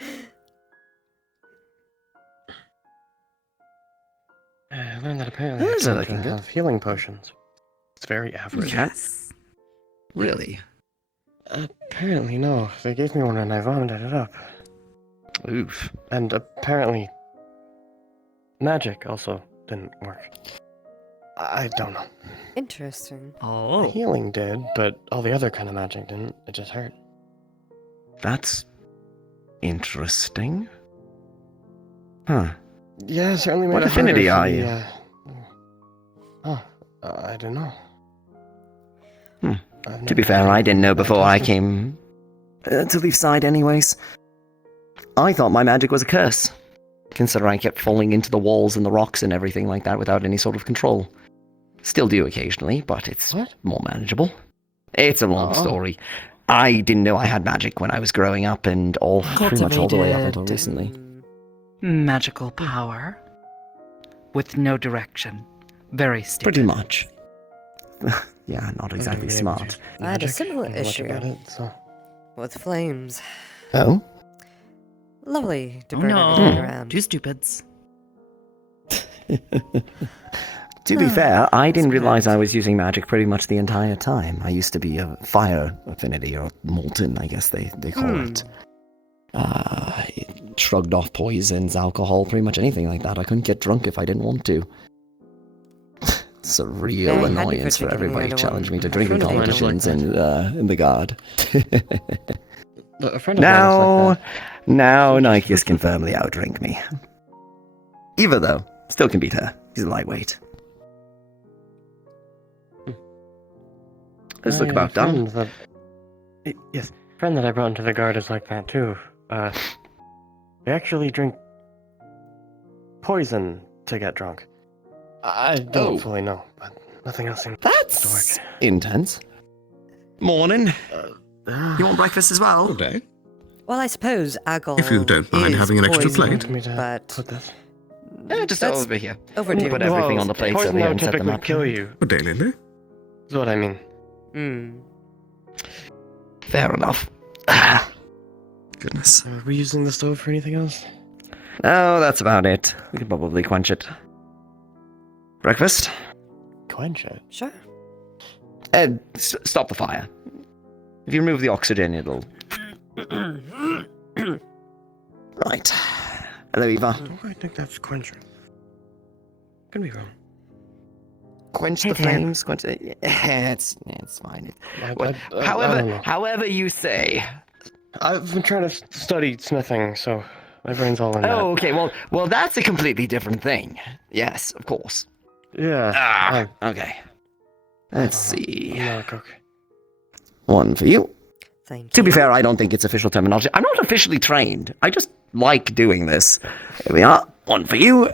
I learned that apparently Those I are can't looking good. have healing potions. It's very average. Yes. Really? Apparently, no. They gave me one and I vomited it up. Oof. And apparently, magic also didn't work. I don't know. Interesting. Oh. Healing did, but all the other kind of magic didn't. It just hurt. That's interesting. Huh. Yeah, certainly made What it harder affinity for are the, you? I don't know. To be fair, I didn't know before I came to Leafside anyways. I thought my magic was a curse, considering I kept falling into the walls and the rocks and everything like that without any sort of control. Still do occasionally, but it's more manageable. It's a long story. I didn't know I had magic when I was growing up and pretty much all the way up until recently. Magical power. With no direction. Very stupid. Pretty much. Yeah, not exactly smart. I had a similar Don't know much issue about it, so. with flames. Oh? Lovely to Oh burn no. everything around. Two stupids. To be fair, I didn't realize I was using magic pretty much the entire time. I used to be a fire affinity, or molten, I guess they call it. It shrugged off poisons, alcohol, pretty much anything like that. I couldn't get drunk if I didn't want to. It's a real Very handy annoyance for particularly everybody under challenging me to one. drinking A friend of mine competitions like in the guard. A friend of mine was like that. Now Nikeus can firmly outdrink me. Eva, though, still can beat her. She's a lightweight. Let's look about done. Yes, friend that I brought into the guard is like that too. They actually drink poison to get drunk. I don't fully know, but nothing else seems to work. Intense. Morning. You want breakfast as well? Good day. Well, I suppose alcohol If you don't mind is having an extra poison, plate. But Just that's over here. overdue. Put everything on the plates over poison here that and would set them typically up. kill you. Good day, Lindy. Is what I mean. Hmm. Fair enough. goodness. Are we using the stove for anything else? No, that's about it. We could probably quench it. Breakfast? Quench it? Sure. Stop the fire. If you remove the oxygen, it'll... Right. Hello, Eva. I think that's quenching. Could be wrong. Quench the flames. Quench it. It's fine. I don't know. However you say. I've been trying to study smithing, so my brain's all in that. Oh, okay. Well, that's a completely different thing. Yes, of course. Yeah. Okay. Let's see. I'm not a cook. One for you. Thank you. To be fair, I don't think it's official terminology. I'm not officially trained. I just like doing this. Here we are. One for you.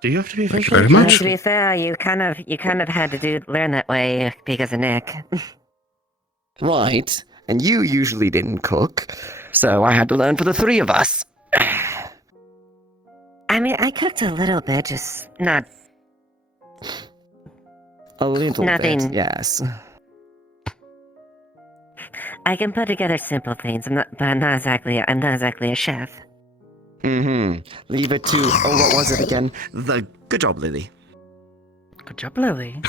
Do you have to be Thank officially you very trained? much. To be fair, you kind of had to learn that way because of Nick. Right. And you usually didn't cook, so I had to learn for the three of us. I mean, I cooked a little bit, just not. A little Nothing. bit, yes. I can put together simple things. But I'm not exactly a chef. Mm-hmm. Leave it to... Oh, what was it again? Good job, Lily. Good job, Lily.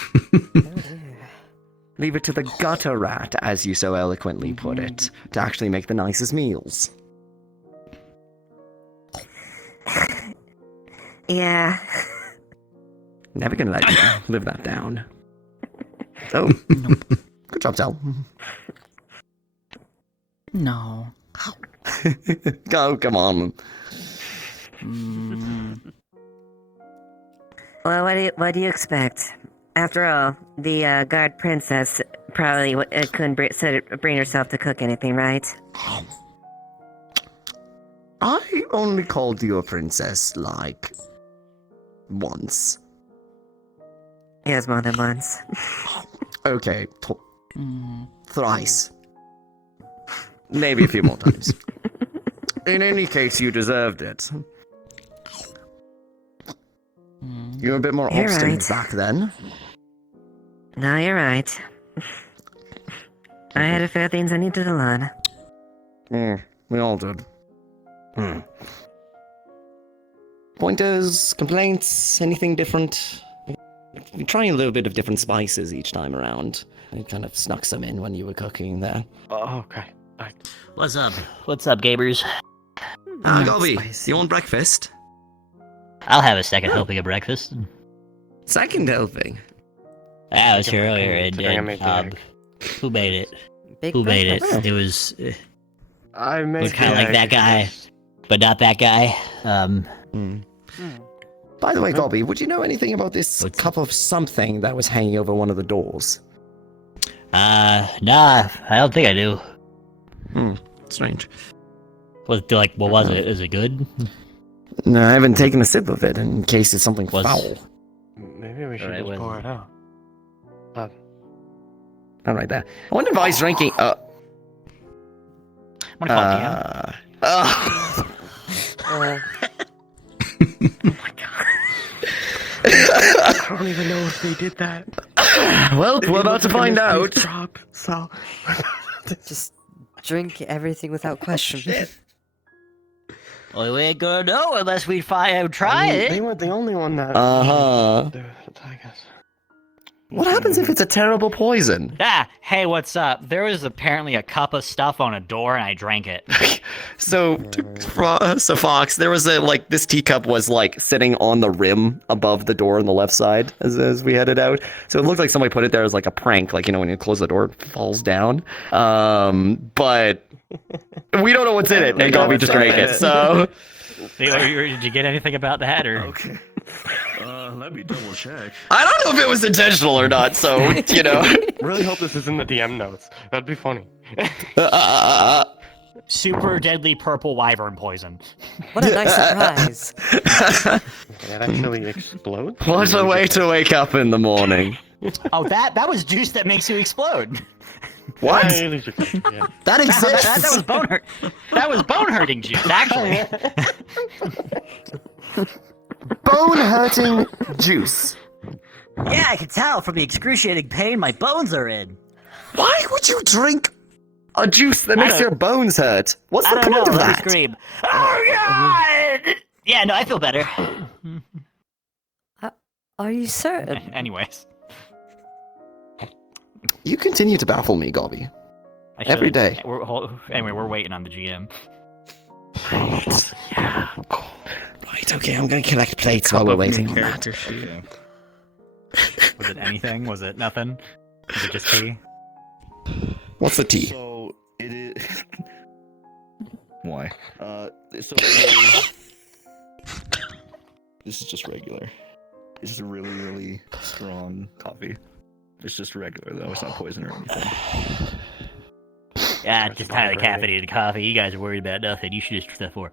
Leave it to the gutter rat, as you so eloquently put it, to actually make the nicest meals. Yeah. Never gonna let you live that down. Oh. Good job, Tel. No. Oh, come on. Well, what do you expect? After all, the guard princess probably couldn't bring herself to cook anything, right? I only called you a princess, like, once. It was more than once. Okay, thrice. Maybe a few more times. In any case, you deserved it. You were a bit more You're obstinate right. back then. No, you're right. I had a few things I needed to learn. We all did. Pointers, complaints, anything different? We're trying a little bit of different spices each time around. I kind of snuck some in when you were cooking there. Oh, okay. What's up? What's up, gamers? Gobby, you want breakfast? I'll have a second helping of breakfast. Second helping? I was here earlier, Considering I made the and egg. who made it? Big Who made it? breakfast. It was. I It made was kind of the like that egg. guy, but not that guy. By the way, Gobby, would you know anything about this cup of something that was hanging over one of the doors? Nah, I don't think I do. Strange. What was it? Is it good? No, I haven't taken a sip of it in case it's something foul. Maybe we should Alright, just what pour is it out. All right, there. I wonder if I's drinking. I'm gonna call I don't even know if they did that. Well, we're about to find out. Drop, so Just drink everything without question. Well, we ain't gonna know unless we try it. They were the only one that. Uh-huh. I guess. What happens if it's a terrible poison? Hey, what's up? There was apparently a cup of stuff on a door, and I drank it. So Fox, there was this teacup was sitting on the rim above the door on the left side as we headed out. So it looked like somebody put it there as a prank, when you close the door, it falls down. But we don't know what's in it, and Gobby just drank it. So Did you get anything about that, or? Okay. Let me double check. I don't know if it was intentional or not. So Really hope this is in the DM notes. That'd be funny. Super deadly purple wyvern poison. What a nice surprise. It actually explodes. What a way to wake up in the morning. Oh, that was juice that makes you explode. What? Yeah. That exists. That was bone hurt. That was bone hurting juice, actually. Bone hurting juice. Yeah, I can tell from the excruciating pain my bones are in. Why would you drink a juice that makes your bones hurt. What's I the don't point know. of Let me that? scream. Oh God! Yeah, no, I feel better. Are you certain? Anyways, You continue to baffle me, Gobby. I Every should. day. Anyway, we're waiting on the GM. Right, okay, I'm gonna collect plates while we're waiting on that. Okay. Was it anything? Was it nothing? Was it just tea? What's the tea? So it is. Why? So this is just regular. It's just really, really strong coffee. It's just regular though. It's not poison or anything. Yeah, just highly caffeinated coffee. You guys are worried about nothing. You should just try that for.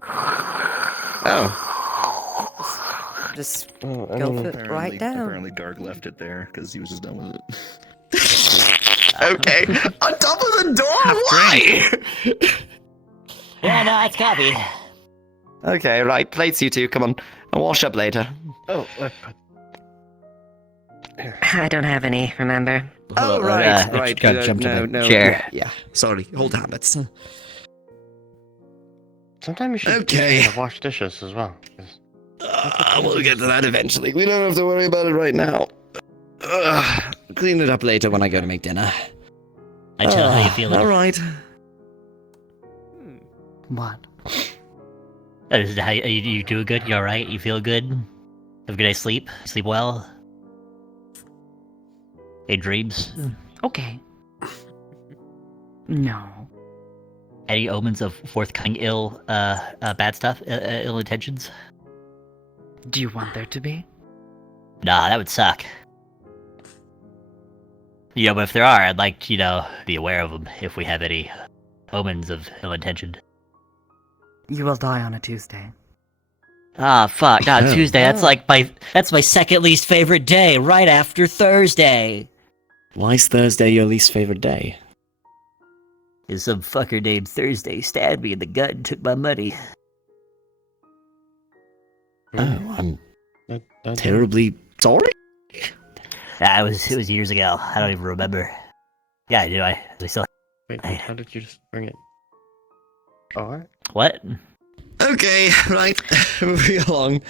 Oh. Just go for it right down. Apparently, Garg left it there because he was just done with it. Okay, on top of the door. Why? Yeah, no, it's coffee. Okay, right, plates, you two. Come on, I'll wash up later. Oh, I don't have any, remember? Oh, right, right. Gotta jump to the no, chair. Yeah, sorry. Old habits. Sometimes you should Okay. wash dishes as well. We'll get to that eventually. We don't have to worry about it right now. Clean it up later when I go to make dinner. I tell how you feeling. All right. What? How you doing good? You all right? You feel good? Have a good night's sleep? Sleep well? Any dreams? Okay. No. Any omens of forthcoming bad stuff? Ill intentions? Do you want there to be? Nah, that would suck. You know, but if there are, I'd like to, be aware of them if we have any omens of ill intention. You will die on a Tuesday. Ah, fuck, not Oh. Tuesday. That's my second least favorite day, right after Thursday. Why is Thursday your least favorite day? Is some fucker named Thursday stabbed me in the gut and took my money. Oh, I'm terribly sorry. Ah, it was years ago. I don't even remember. Yeah, I do. I still. Wait, how did you just bring it? Oh, What? Okay, right. Moving along.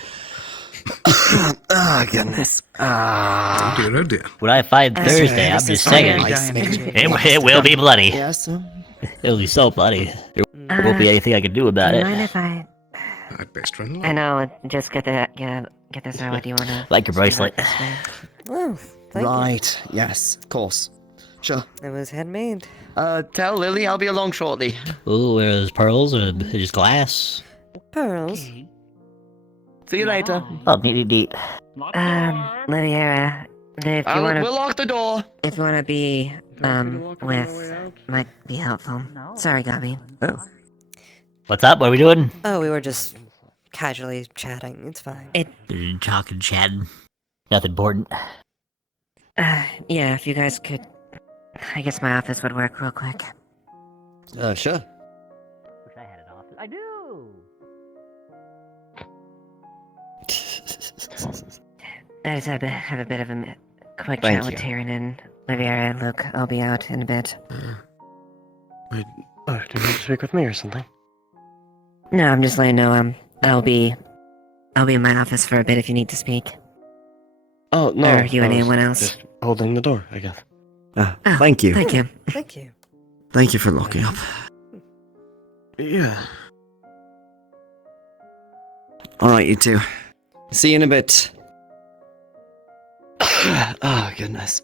Oh, goodness. Oh dear. When I find Thursday, I'm just saying. It will be bloody. Yes. It'll be so bloody. There won't be anything I can do about Do it. you mind if I... I'd best run I know, just get this out. Do you want to... Like your bracelet. Oh, thank you. Right. Yes, of course. Sure. It was handmade. Tell Lily I'll be along shortly. Ooh, are those pearls or just glass? Pearls. See you later. Oh, neat. Lydia, if you want to... We'll lock the door. If you want to be, with... Might be helpful. Sorry, Gabby. Oh. What's up? What are we doing? Oh, we were just casually chatting. It's fine. Talking, chatting. Nothing important. Yeah, if you guys could... I guess my office would work real quick. Sure. Wish I had an office. I do! I just have a bit of a quick Thank chat with you. Tyrion and Livia and Luke. I'll be out in a bit. do you need to speak with me or something? No, I'm just letting you know, I'll be in my office for a bit if you need to speak. Oh, no. Or you and I was anyone else. Just holding the door, I guess. Thank you. Thank you. Thank you. Thank you for locking up. Yeah. Alright, you two. See you in a bit. Oh, goodness.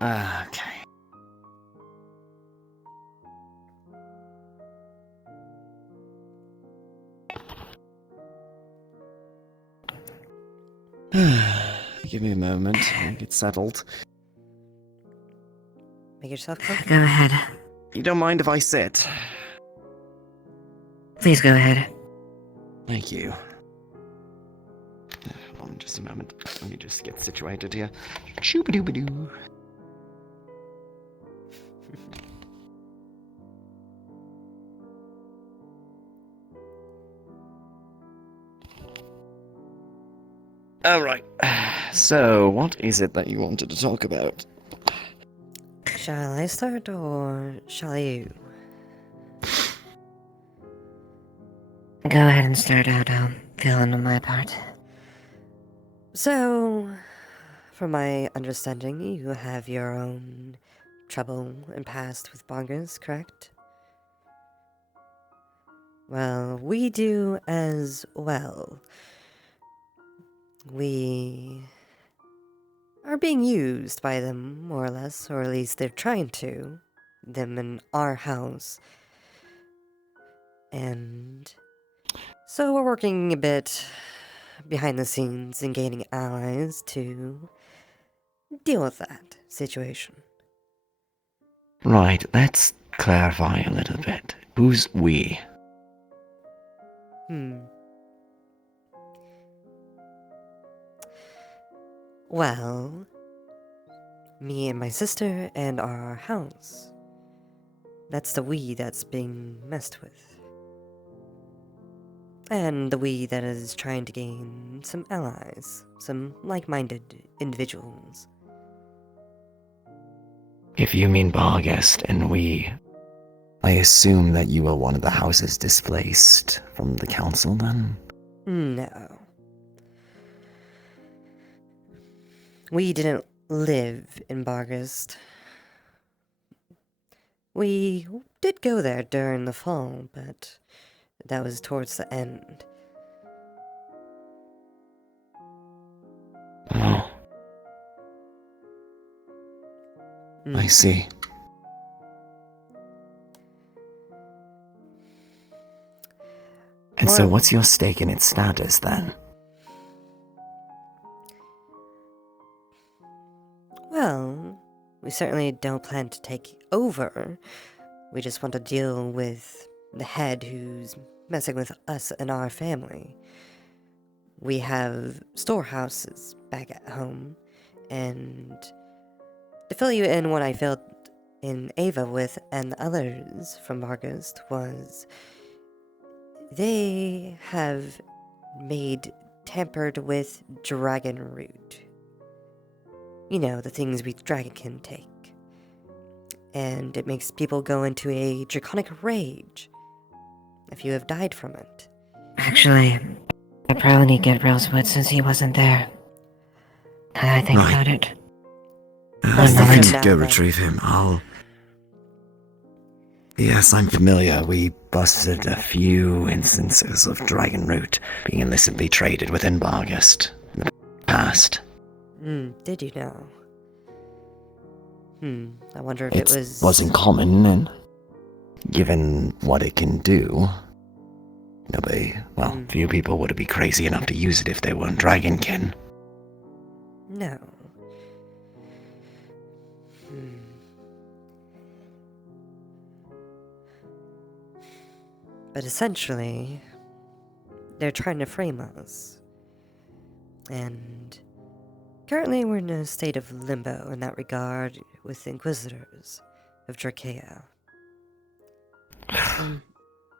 Okay. Give me a moment. I'll get settled. Make yourself comfortable. Go ahead. You don't mind if I sit? Please go ahead. Thank you. Hold on just a moment. Let me just get situated here. Shoo-ba-doo-ba-doo. Alright. So, what is it that you wanted to talk about? Shall I start or shall you? Go ahead and start out. I'll fill in on my part. So, from my understanding, you have your own trouble and past with bongers, correct? Well, we do as well. We are being used by them, more or less, or at least they're trying to. Them in our house. And so we're working a bit behind the scenes and gaining allies to deal with that situation. Right, let's clarify a little bit. Who's we? Well, me and my sister and our house. That's the we that's being messed with. And the we that is trying to gain some allies, some like-minded individuals. If you mean Barghest and we, I assume that you were one of the houses displaced from the council then? No. We didn't live in Barghest. We did go there during the fall, but that was towards the end. Oh. I see. And so what's your stake in its status then? Well, we certainly don't plan to take over. We just want to deal with the head who's messing with us and our family. We have storehouses back at home, and to fill you in, what I filled in Ava with and the others from August was they have made tampered with dragon root. You know, the things we dragon can take. And it makes people go into a draconic rage if you have died from it. Actually, I probably need to get Rosewood since he wasn't there. Now that I think about it. I need to go retrieve him. Yes, I'm familiar. We busted a few instances of dragon root being illicitly traded within Barghest in the past. Did you know? I wonder if it was... wasn't common, and given what it can do, few people would be crazy enough to use it if they weren't dragonkin. No. But essentially, they're trying to frame us. And currently we're in a state of limbo in that regard with Inquisitors of Drakea.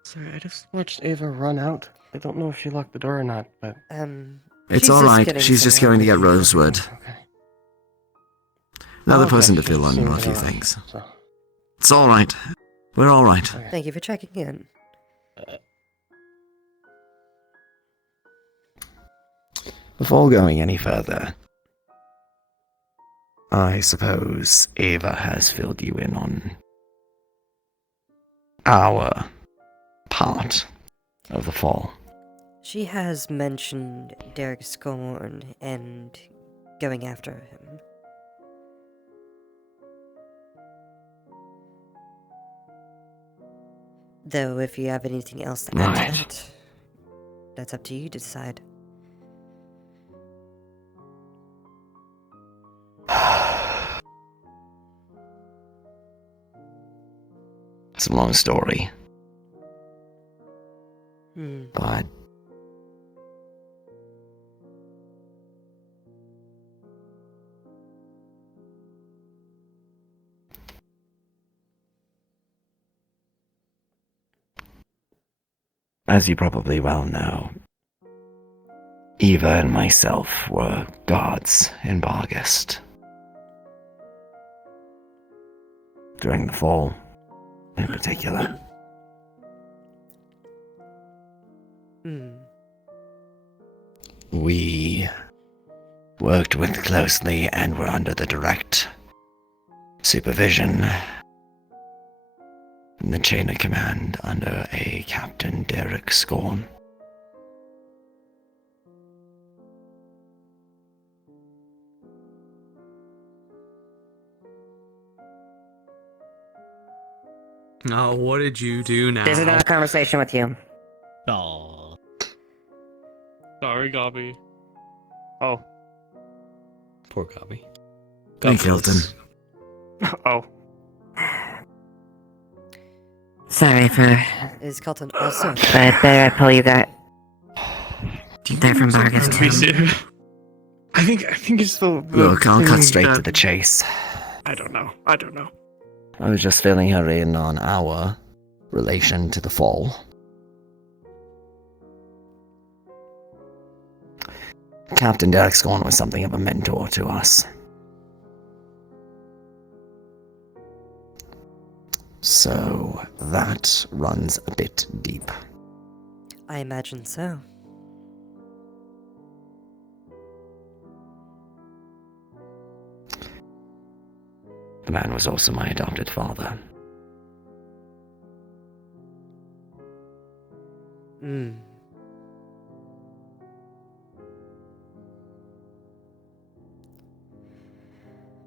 Sorry, I just watched Ava run out. I don't know if she locked the door or not, but... It's alright, she's just going to get Rosewood. Another person to fill in on a few things. It's alright. We're alright. Thank you for checking in. Before going any further, I suppose Ava has filled you in on our part of the fall. She has mentioned Derek Scorn and going after him. Though, if you have anything else to add to that, that's up to you to decide. It's a long story. But as you probably well know, Eva and myself were guards in Bargest. During the fall, in particular. We worked with closely and were under the direct supervision in the chain of command under a Captain Derek Scorn. Oh, what did you do now? This is not a conversation with you. Oh. Sorry, Gobby. Oh. Poor Gobby. Hey, Kelton. Oh. Sorry for... Is Kelton also? But better I pull you that... They're from Bargus too. I think it's the Look, I'll cut thing straight to that- the chase. I don't know. I was just filling her in on our relation to the fall. Captain Derek Scorn was something of a mentor to us. So that runs a bit deep. I imagine so. The man was also my adopted father.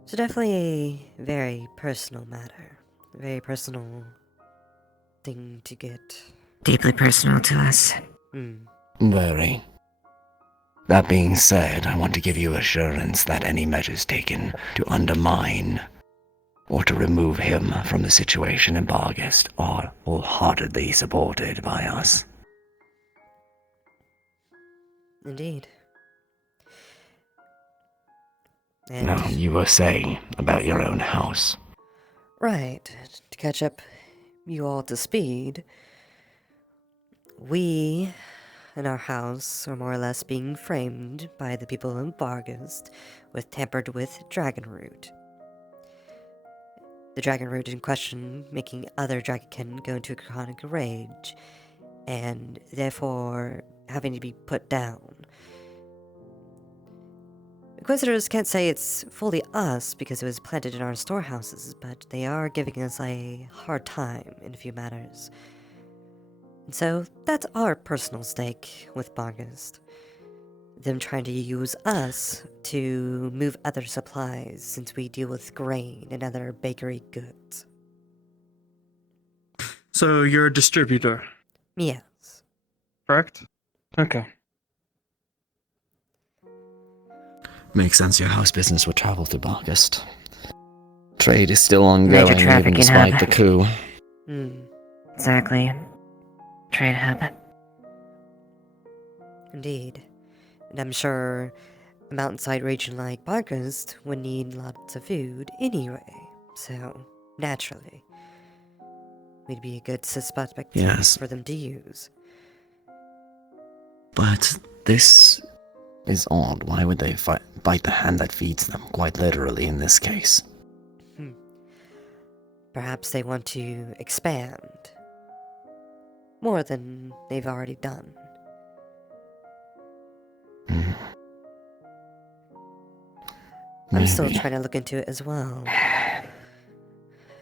So definitely a very personal matter. A very personal thing to get. Deeply personal to us. Very. That being said, I want to give you assurance that any measures taken to undermine or to remove him from the situation in Bargest are wholeheartedly supported by us. Indeed. And Now, you were saying about your own house. right, to catch up you all to speed, we in our house are more or less being framed by the people in Bargest with tampered with dragon root. The dragon root in question making other dragonkin go into a chronic rage, and therefore having to be put down. Inquisitors can't say it's fully us because it was planted in our storehouses, but they are giving us a hard time in a few matters. And so that's our personal stake with Bargest. Them trying to use us to move other supplies since we deal with grain and other bakery goods. So you're a distributor, Yes. correct? Okay. Makes sense your house business would travel through Bargest. Trade is still ongoing Major even trafficking despite hub. the coup. Exactly. Trade hub. Indeed. And I'm sure a mountainside region like Bargest would need lots of food anyway, so naturally, we'd be a good suspect Yes. for them to use. But this is odd. Why would they bite the hand that feeds them, quite literally in this case? Perhaps they want to expand more than they've already done. I'm still Maybe. trying to look into it as well.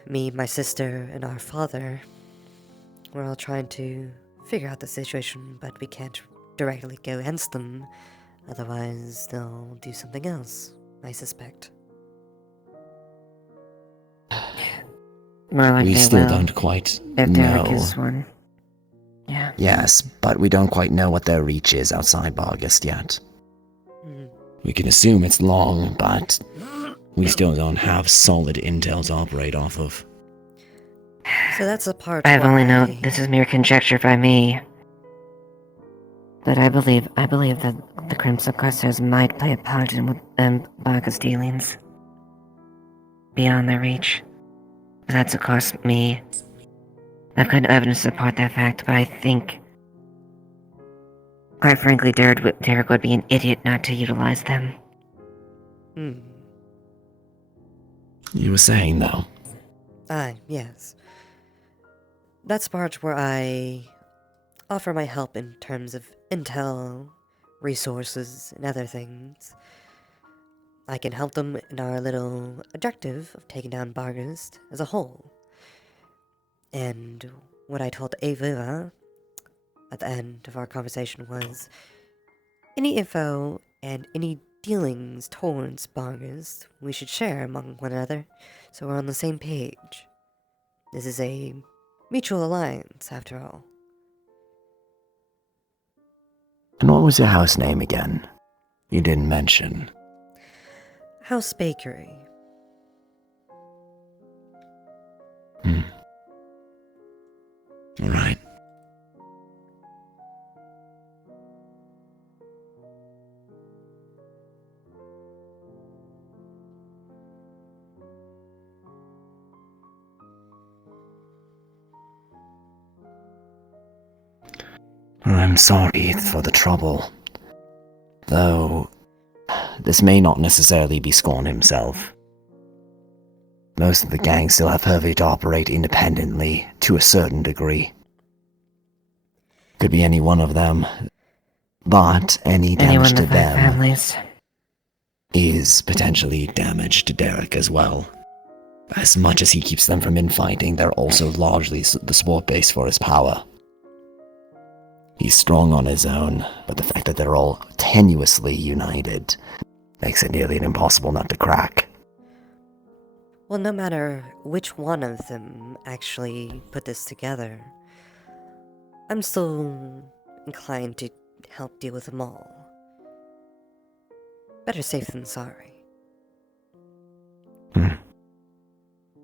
Me, my sister, and our father, we're all trying to figure out the situation, but we can't directly go against them. Otherwise, they'll do something else, I suspect. More like We they still will, don't quite if Derek know. is one. Yeah. Yes, but we don't quite know what their reach is outside Bargest yet. We can assume it's long, but we still don't have solid intel to operate off of. So that's the part I've only why- known this is mere conjecture by me. But I believe that the Crimson Corsairs might play a part in with Barca's dealings. Beyond their reach. That's of course me. I've got no evidence to support that fact, but I think Quite frankly, Derek would be an idiot not to utilize them. Hmm. You were saying, though. Yes. That's part where I offer my help in terms of intel, resources, and other things. I can help them in our little objective of taking down Bargast as a whole. And what I told Ava at the end of our conversation was, any info and any dealings towards Bargast we should share among one another, so we're on the same page. This is a mutual alliance, after all. And what was your house name again? You didn't mention. House Bakery. All right. I'm sorry for the trouble. Though, this may not necessarily be Scorn himself. Most of the gang still have Hervey to operate independently, to a certain degree. Could be any one of them. But any damage to them families is potentially damage to Derek as well. As much as he keeps them from infighting, they're also largely the support base for his power. He's strong on his own, but the fact that they're all tenuously united makes it nearly an impossible nut to crack. Well, no matter which one of them actually put this together, I'm still inclined to help deal with them all. Better safe than sorry.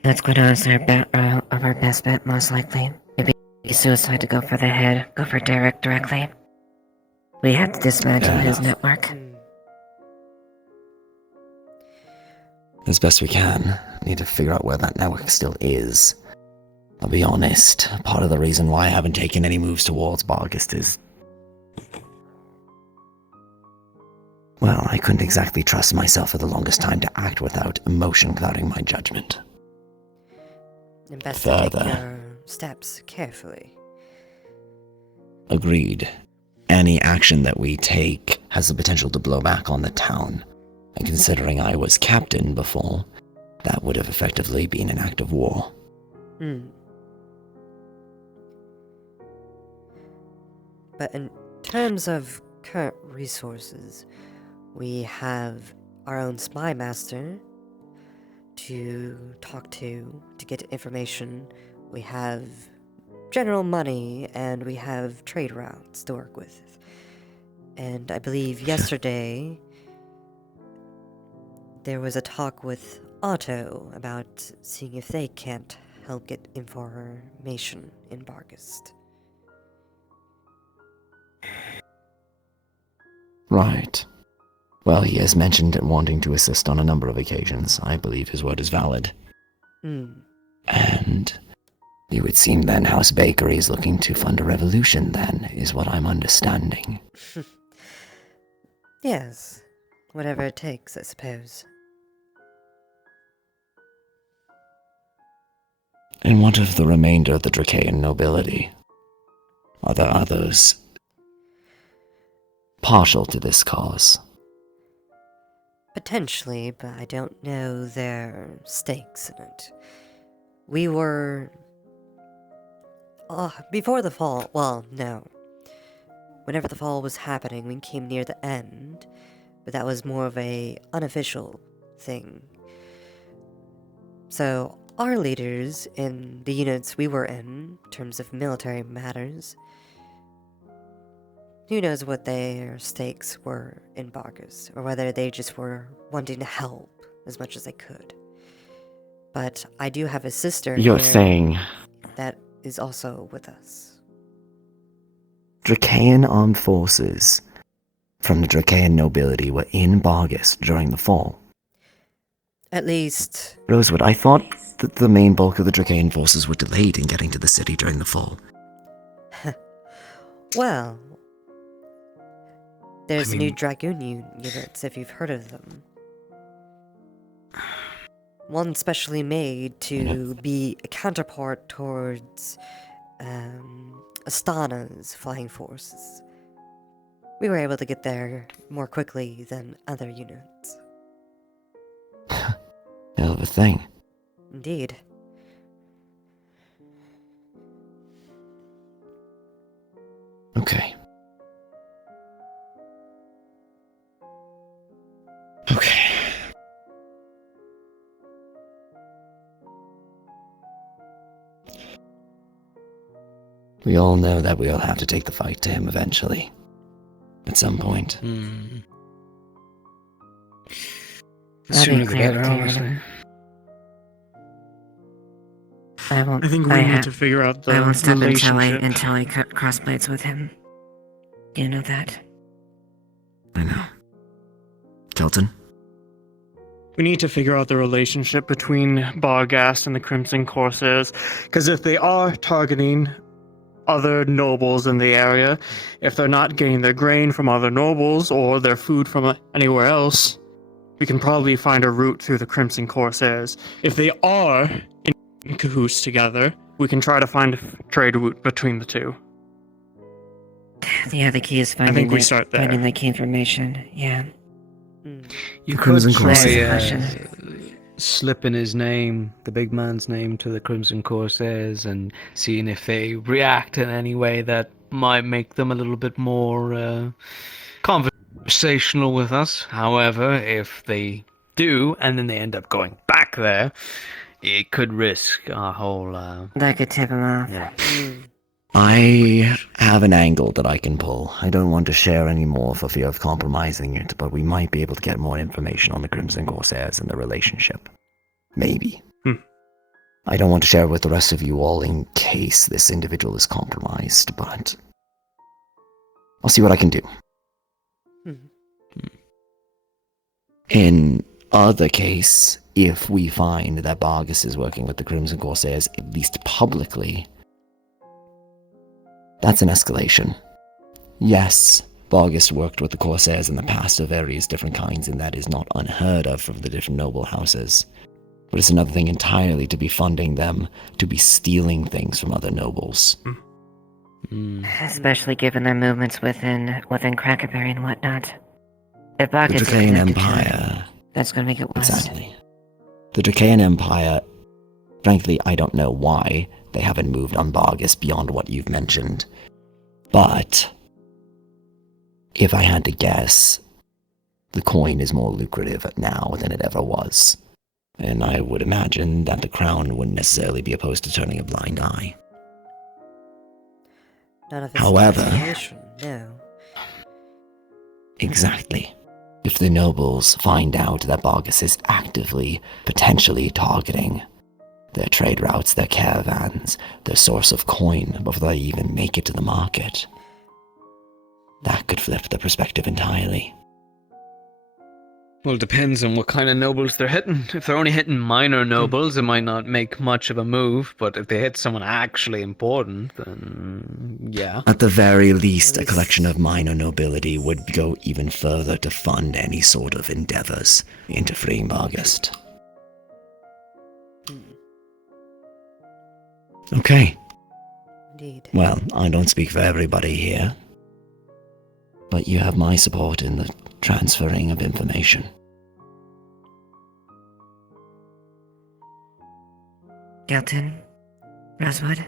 That's quite honestly our best bet, most likely. Maybe suicide to go for the head, go for Derek directly. We have to dismantle his network. As best we can, need to figure out where that network still is. I'll be honest, part of the reason why I haven't taken any moves towards Bargast is... well, I couldn't exactly trust myself for the longest time to act without emotion clouding my judgment. And best to take your steps carefully. Agreed. Any action that we take has the potential to blow back on the town. And considering I was captain before, that would have effectively been an act of war. But in terms of current resources, we have our own spy master to talk to get information. We have general money, and we have trade routes to work with. And I believe yesterday there was a talk with Otto about seeing if they can't help get information in Bargast. Right. Well, he has mentioned wanting to assist on a number of occasions. I believe his word is valid. And it would seem then House Bakery is looking to fund a revolution then, is what I'm understanding. Yes. Whatever it takes, I suppose. And what of the remainder of the Dracaean nobility? Are there others partial to this cause? Potentially, but I don't know their stakes in it. We were... before the fall, well, no. Whenever the fall was happening, we came near the end, but that was more of a unofficial thing. So, our leaders in the units we were in terms of military matters, who knows what their stakes were in Bargast, or whether they just were wanting to help as much as they could. But I do have a sister You're here saying that is also with us. Dracaean armed forces from the Dracaean nobility were in Bargast during the fall? At least... Rosewood, I thought that the main bulk of the Dracaean forces were delayed in getting to the city during the fall. Well, There's I new mean- Dragoon units, if you've heard of them. One specially made to be a counterpart towards Astana's flying forces. We were able to get there more quickly than other units. Hell of a thing. Indeed. Okay. Okay. We all know that we'll have to take the fight to him eventually. At some point. The That'd sooner be the clear, better, Taylor. honestly. I won't. I think we need to figure out the I won't stop relationship. until I cut crossblades with him. You know that. I know. Kelton? We need to figure out the relationship between Barghast and the Crimson Corsairs, because if they are targeting other nobles in the area, if they're not getting their grain from other nobles or their food from anywhere else, we can probably find a route through the Crimson Corsairs. If they are in cahoots together, we can try to find a trade route between the two. Yeah, the key is I think we start there. finding the key information. Yeah. You could Crimson try Corsairs. slipping his name, the big man's name, to the Crimson Corsairs and seeing if they react in any way that might make them a little bit more conversational with us. However, if they do, and then they end up going back there, it could risk our whole... That could tip him off. Yeah. I have an angle that I can pull. I don't want to share any more for fear of compromising it, but we might be able to get more information on the Crimson Corsairs and the relationship. Maybe. I don't want to share it with the rest of you all in case this individual is compromised, but I'll see what I can do. In other case, if we find that Barghast is working with the Crimson Corsairs, at least publicly, that's an escalation. Yes, Barghast worked with the Corsairs in the past of various different kinds, and that is not unheard of from the different noble houses. But it's another thing entirely to be funding them, to be stealing things from other nobles. Especially given their movements within Crackerberry and whatnot. If The Barghast is Dracaean connected to it, Empire... that's gonna make it worse. Exactly. The Dracaean Empire, frankly, I don't know why they haven't moved on Barghast beyond what you've mentioned. But if I had to guess, the coin is more lucrative now than it ever was. And I would imagine that the crown wouldn't necessarily be opposed to turning a blind eye. None of it's However- investigation, no. Exactly. If the nobles find out that Barghast is actively, potentially targeting their trade routes, their caravans, their source of coin before they even make it to the market, that could flip the perspective entirely. Well, it depends on what kind of nobles they're hitting. If they're only hitting minor nobles, it might not make much of a move, but if they hit someone actually important, then yeah. At the very least, a collection of minor nobility would go even further to fund any sort of endeavors into freeing Barghast. Okay. Indeed. Well, I don't speak for everybody here, but you have my support in the transferring of information. Gelton? Rosewood?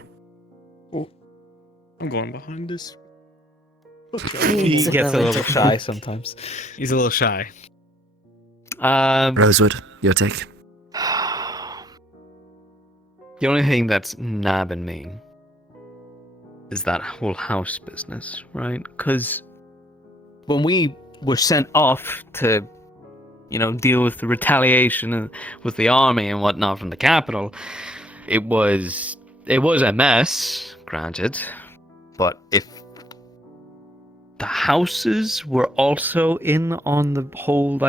I'm going behind this. He gets a little shy sometimes. He's a little shy. Rosewood, your take? The only thing that's nabbing me is that whole house business, right? Because when we were sent off to, deal with the retaliation and with the army and whatnot from the capital, it was a mess, granted. But if the houses were also in on the whole,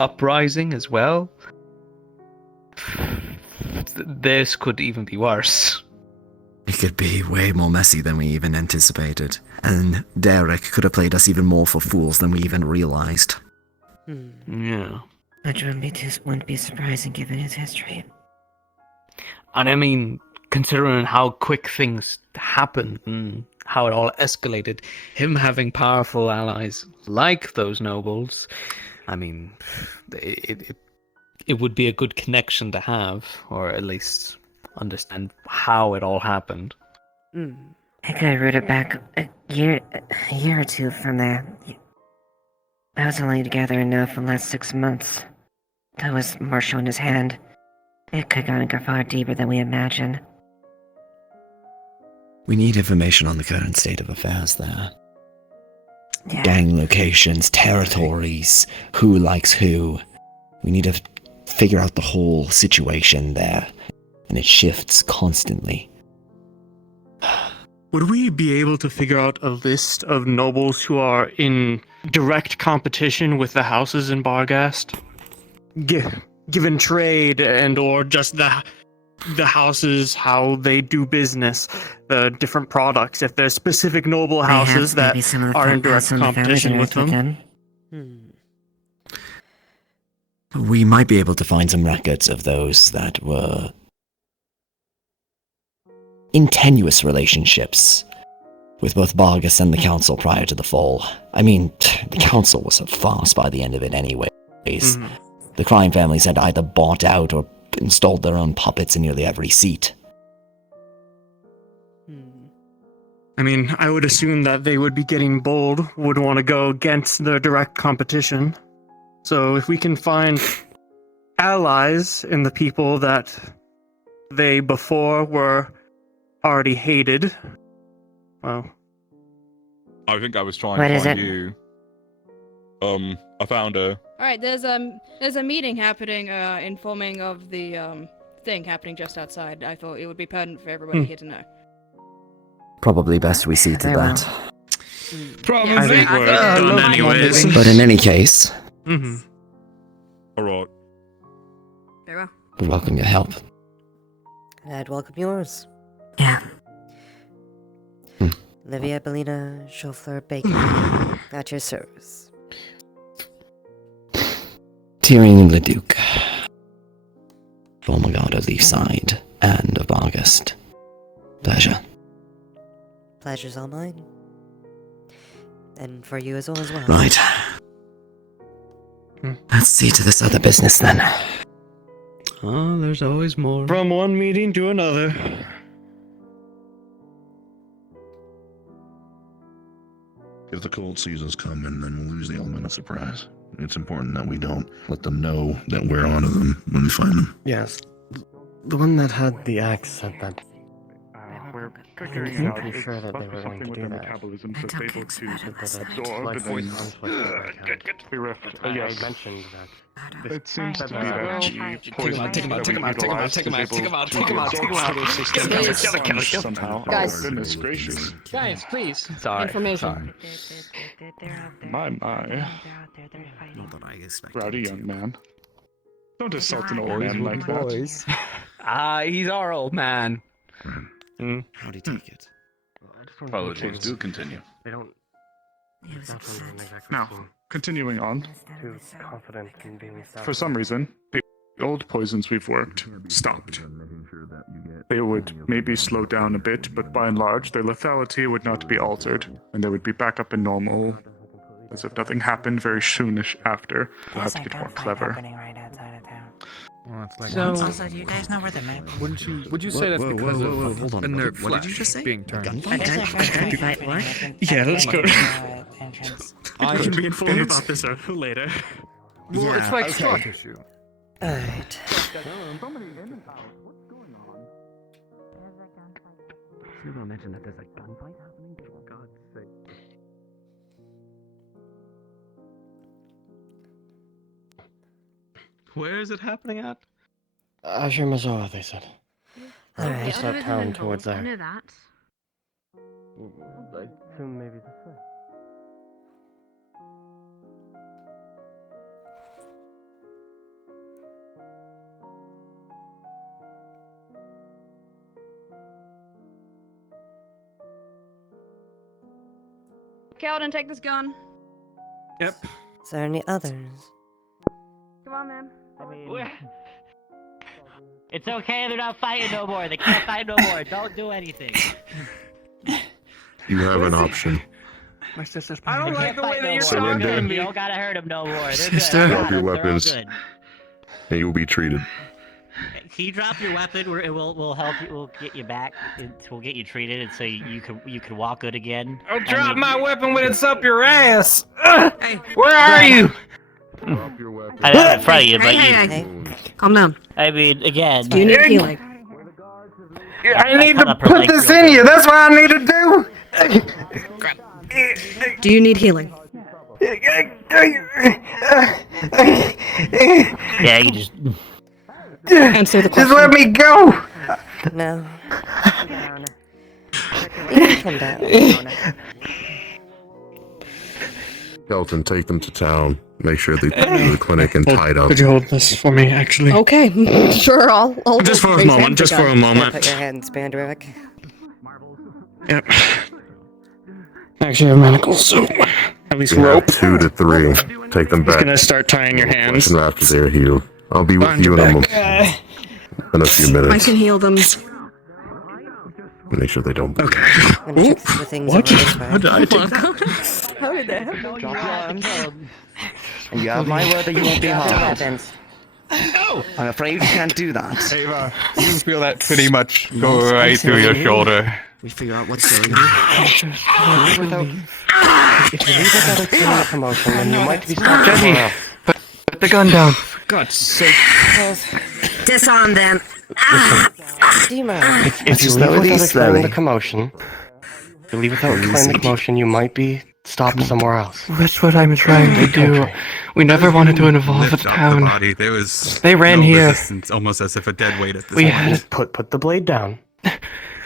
uprising as well, this could even be worse. It could be way more messy than we even anticipated. And Derek could have played us even more for fools than we even realized. Yeah. Which wouldn't be surprising given his history. And I mean, considering how quick things happened and how it all escalated, him having powerful allies like those nobles, I mean, it would be a good connection to have, or at least understand how it all happened. I could have rooted back a year or two from there. I was only together enough in the last 6 months. That was Marshall in his hand. It could have gone far deeper than we imagined. We need information on the current state of affairs there. Yeah. Gang locations, territories, who likes who. We need to figure out the whole situation there. And it shifts constantly. Would we be able to figure out a list of nobles who are in direct competition with the houses in Barghast? Given trade and or just the houses, how they do business, the different products, if there's specific noble houses that are in direct competition with them. We might be able to find some records of those that were in tenuous relationships with both Barghast and the Council prior to the fall. I mean, the Council was a farce by the end of it anyways. The crime families had either bought out or installed their own puppets in nearly every seat. I mean, I would assume that they would be getting bold, would want to go against their direct competition. So if we can find allies in the people that they before were already hated, well... I think I was trying What to is find it? you. I found her. Alright, there's a meeting happening, informing of the, thing happening just outside. I thought it would be pertinent for everybody here to know. Probably best we see to that. Probably done anyways. But in any case, Alright. Very well. we welcome your help. And I'd welcome yours. Yeah. Livia Bellina Chauffeur Bacon, at your service. Tyrion Leduc, former guard of the side and of Barghast. Pleasure. Pleasure's all mine. And for you as well. Right. Let's see to this other business then. Oh, there's always more. From one meeting to another. If the cold seasons come in, then we'll lose the element of surprise. It's important that we don't let them know that we're onto them when we find them. Yes. The one that had the axe said that. We're Pretty figuring out sure that they were going to do within that. metabolism I that's don't able expect to it. absorb Like and then poisons with the bereft. I Yes. mentioned that. It seems to be Well, that the poison take him out, that take we him out, take him out, utilize take him is out, take him out, able take him out, to take him absorb out. into the system Please. and sponge somehow. Guys. Oh, goodness gracious. Guys, please. Sorry. Information. My. Rowdy young man. Don't assault an old man like that. He's our old man. How do you take it? Apologies, do continue. They don't. Now, continuing on. Too confident in being For some reason, the old poisons we've worked stopped. They would maybe slow down a bit, but by and large, their lethality would not be altered, and they would be back up in normal, as if nothing happened very soonish after. We'll have to get more clever. Well, it's like So- also, do you guys know where the map is? Would you say that's because of hold on. and their What did you just say? being turned? Gunfight, what? Yeah, let's go. I can be informed about this later. Well, it's like scar tissue. Alright. You don't mention that there's a gunfight happening? For God's sake. Where is it happening at? Ashur Mazara, they said. Alright. Just that town towards I there. know that. I assume maybe this way. Kaladin, take this gun. Yep. Is there any others? Come on, man. It's okay, they're not fighting no more. They can't fight no more. Don't do anything. You have an option. My sister's I don't like the way that you're Surrender. talking to me. You don't gotta hurt them no more. They're Sister. good. Drop your They're all weapons, good. and you'll be treated. Can you drop your weapon? We'll help you. We'll get you back. We'll get you treated, and so you can walk good again. I'll drop my weapon when it's up your ass. Hey, where are you? Drop your weapon. I am in front of you, but Hey. Calm down. I mean, again. Do you need healing? I need to put this in you. That's what I need to do. Do you need healing? Yeah, you just. Answer the question. Just let me go. No. You can come down. Kelton, take them to town. Make sure they go to the clinic and tied up. Could you hold this for me, actually? Okay, sure. I'll Just for a moment. Just for a moment. Put your hands, Banderic. Yep. Actually, I have manacles, so at least You have rope. 2 to 3. Take them Just back. gonna start tying your hands. And after they're healed, I'll be with Behind you your in back. a few I minutes. can heal them. Make sure they don't bleed. I'm gonna check the things What? over this way. How did I take How did that happen? Drop your arms. And you have my word that you won't be harmed. No! I'm afraid you can't do that. Ava, you feel that pretty much go right through your shoulder. We figure out what's going on. If you leave without explaining the commotion, then you might be stopped Jenny, tomorrow. put the gun down. For God's sake. Disarm them. Do you mind? If you leave without explaining the commotion, you might be stopped somewhere else. That's what I'm trying to do. We never wanted to involve the Lift up town. the body. There was They ran no here. resistance, almost as if a dead weight at this We point. had Put the blade down.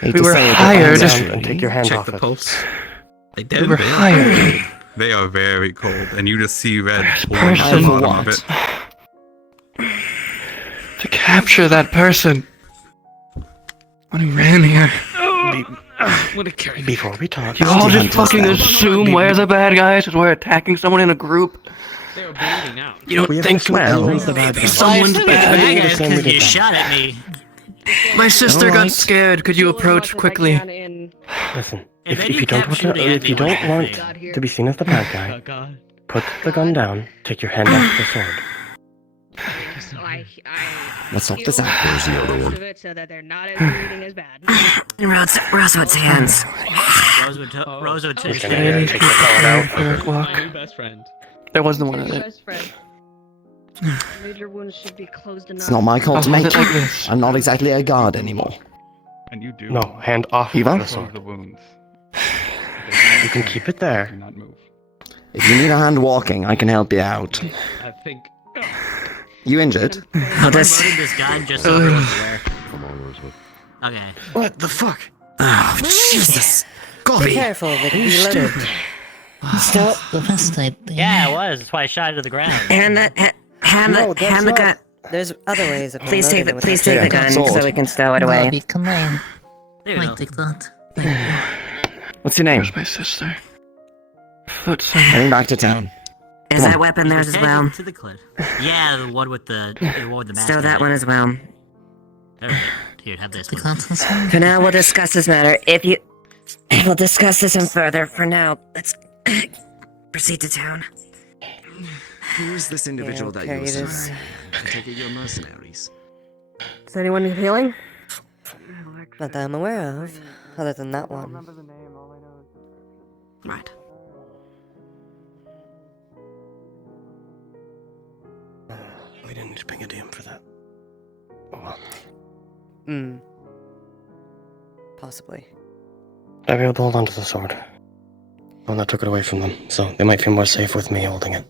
We were hired. And take your hands Check off the it. pulse. They We dead. were They are hired. cold. They are very cold, and you just see red pulling person on the bottom of what? it. To capture that person. When he ran here. Before we talk, You all just fucking assume we're the bad guys because we're attacking someone in a group. They were bleeding out. You don't think someone's someone's Bad guys, same we 'cause did you then. shot at me. My sister got scared. Could you Do as approach much as I quickly? can in- Listen, And then if you you don't kept want to, shooting at if me you when don't I want got here. to be seen as the bad guy, God. put the gun down. Take your hand off the sword. So I Let's sort this heal out. Where's the other most one? of it so that they're not as bleeding as bad. Rosewood's hands. Rosewood He's took gonna take the pellet out. My new best friend. There wasn't one Your of it. best friend. Major wounds should be closed enough. It's not my call to Oh, was make. it like this? I'm not exactly a guard anymore. And you do. No, hand off Eva? the sword. The wounds. You can keep it there. Do not move. If you need a hand walking, I can help you out. I think. You injured? I'm promoting this gun just so everyone's aware. Come on, Elizabeth. Okay. What the fuck? Oh, Jesus. Be Gobi. careful, they can be loaded. Stop the best idea. Yeah, it was. That's why I shot it to the ground. Hand the gun. There's other ways of Please take unloading the it without gun shooting. so we can stow it away. There you go. take that. What's your name? Where's my sister? Heading back to town. Is that weapon theirs as well? To the cliff. Yeah, the one with the mask. Stow that one as well. There we go. Here, have this one. For now, we'll discuss this matter. We'll discuss this in further. For now, let's proceed to town. Who is this individual that you're okay, it is. serving? I take it you're mercenaries. Does anyone need healing? Not that I'm aware of, other than that one. Right. We didn't need to bring a DM for that. Oh well. Possibly. I'll be able to hold onto the sword. One that took it away from them, so they might feel more safe with me holding it.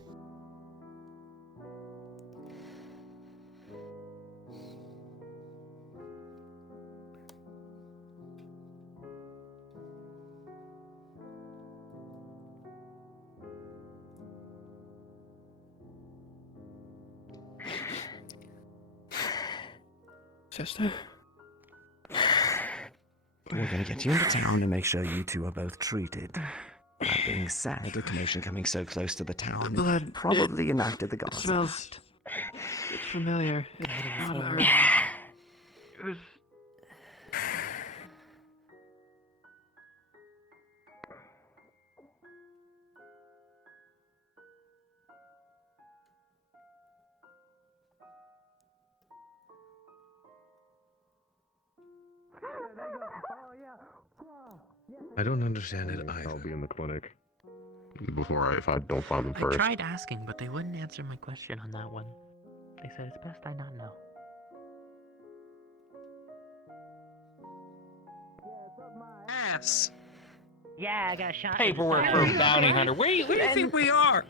Sister? We're gonna get you into town to make sure you two are both treated. That being said, the commotion coming so close to the town Blood. probably enacted the gods. Smells. It's familiar. It was. I don't understand it either. I'll be in the clinic if I don't find them I first. tried asking, but they wouldn't answer my question on that one. They said it's best I not know. Ass. Yeah, I got shot. Paperwork for a bounty hunter. Where do you think we are?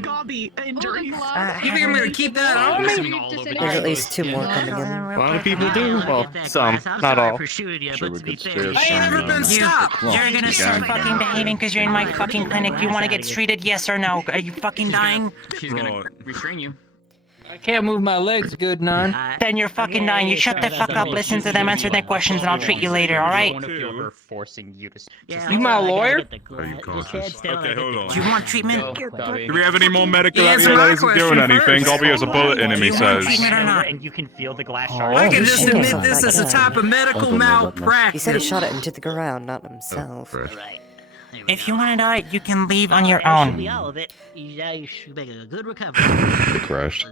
Gobby injuries. You think I'm gonna keep that on me? There's at least 2 more coming in. A lot of people do. Well, some, not all. For shooting you, but to be fair, I ain't never been stopped. You're gonna start fucking behaving because you're in my fucking clinic. Do you want to get treated? Yes or no? Are you fucking dying? She's gonna restrain you. I can't move my legs good, none. Then you're fucking dying. You shut the fuck up, listen to them, answer their questions, and I'll treat you later, alright? Forcing you to. You my lawyer? Are you cautious? Okay, hold on. Do you want treatment? Do we have any more medical out here that isn't doing anything? Gobby has a bullet in him, he says. And you can feel the glass shards. I can just admit this as a type of medical malpractice. He said he shot it into the ground, not himself. If you want to die, you can leave on your own. All of it. You should make a good recovery. It crashed.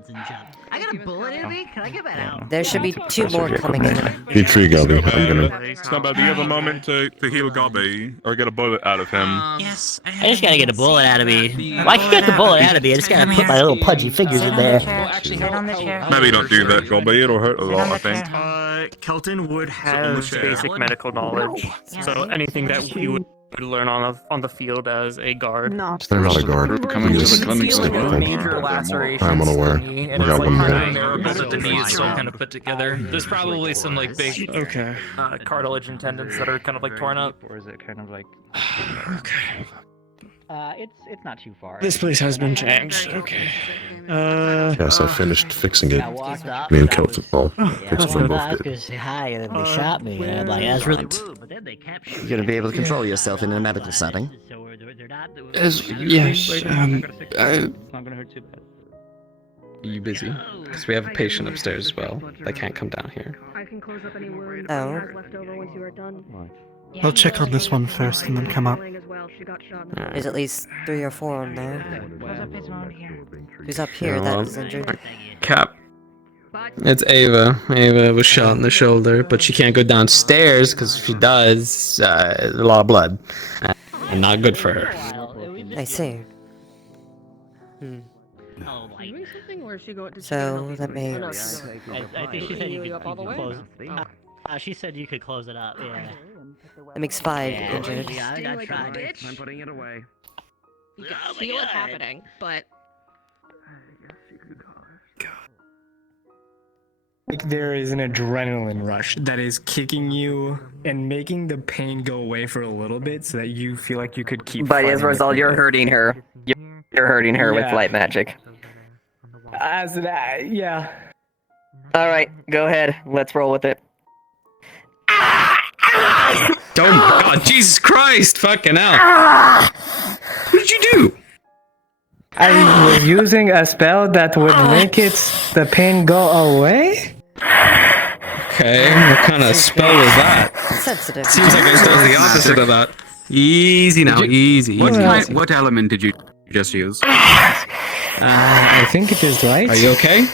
I got a bullet in me. Can I get that out? There should be 2 more coming in. Keep free, Gobby. I'm gonna. It's not bad. Do you have a moment to heal Gobby or get a bullet out of him? Yes. I just gotta get a bullet out of me. Well, I can get the bullet out of me. I just gotta put my little pudgy fingers in there. Maybe don't do that, Gobby. It'll hurt a lot, I think. Kelton would have basic medical knowledge, so anything that we would learn on the field as a guard. They're not a guard. Coming to the clinic still. Major lacerations. I'm unaware. to the knee, and We it's got like one more. kind of narrow, but the knee is still kind of put together. There's probably some like big cartilage and tendons that are kind of like torn up. Or is it kind of like? Okay. It's not too far. This place has been changed. Okay. Yes, I finished fixing it. I walked up. Me and Kelton. Oh, That's Kelton what both I was did. gonna say hi, and then they shot me, and I'm like, that's really. But then they kept shooting. You're gonna be able to control yourself in a medical setting. So they're not. Yes. It's not gonna hurt too bad. Are you busy? Because we have a patient upstairs as well. They can't come down here. I can close up any wounds Oh. you have left over once you are done. I'll check on this one first and then come up. There's at least 3 or 4 on there. Close up his wound here. Who's up here that is injured? Cap. It's Ava. Ava was shot in the shoulder, but she can't go downstairs because if she does, a lot of blood. And not good for her. I see. Doing something, or she go? So that makes. I think she said you could close. She said you could close it up. Yeah. That makes 5 Yeah, injured. yeah, I tried. I'm putting it away. You can feel it happening, but Like there is an adrenaline rush that is kicking you and making the pain go away for a little bit so that you feel like you could keep But as fighting a result, with you're it. hurting her. You're hurting her with Yeah. light magic. As that, yeah. Alright, go ahead. Let's roll with it. Oh my god, Jesus Christ! Fucking hell! What did you do? I was using a spell that would make the pain go away? Okay, what kind of spell was that? Sensitive. Seems like I does the opposite of that. Easy now, easy. What- What element did you just use? I think it is light. Are you okay?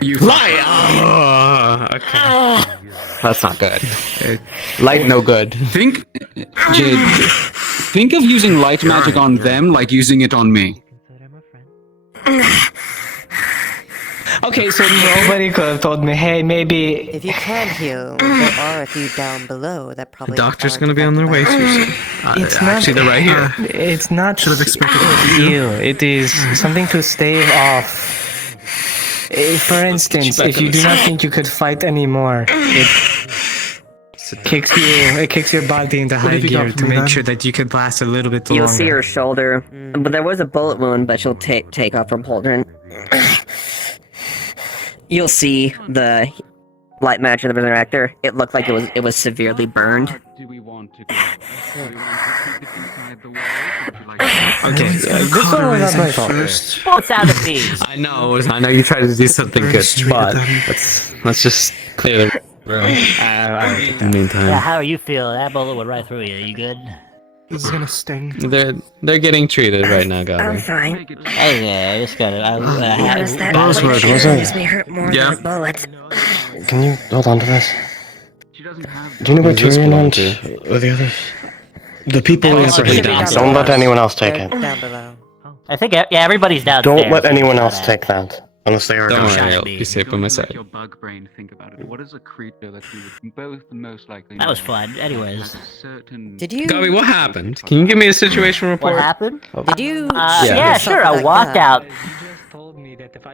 You Light! Oh, okay. That's not good. Light no good. Think, Jade, think of using light magic on them like using it on me. Okay, so nobody could have told me, hey, maybe... If you can heal, there are a few down below that probably. The doctor's aren't gonna be on their way affected soon. Actually, they're right here. It's not Should have expected heal. It is something to stave off. For instance, if you do not think you could fight anymore, it kicks your body into high have you got gear for to me, make then? sure that you could last a little bit You'll longer. see her shoulder, but there was a bullet wound, but she'll take off her pauldron. You'll see the light match of the reactor, it looked like it was severely burned. Do we want to go? Do we want to keep it inside the walls? Would you like Okay, this one was not my fault. First. What's out of these? I know you tried to do something good, but let's just clear the room. In the meantime. Yeah, how are you feeling? That bullet went right through you. You good? This is gonna sting. They're getting treated right now, Gabby. I'm fine. Hey, yeah, I just got it. Buzzword, was Makes me hurt more Yeah. than a bullet. Can you hold on to this? Do you know where Tyrion and or the others? The people we Possibly apprehended. Don't let anyone else take it. Down below. I think everybody's downstairs. Don't let anyone else take that. Unless they are Don't down. worry, I'll be safe by my side. your bug brain think about it? What is a creature that you would both most likely That was know fun. Anyways. has a certain... Did you? Gabby, what happened? Can you give me a situation report? What happened? Did you? Yeah, sure. I walked out.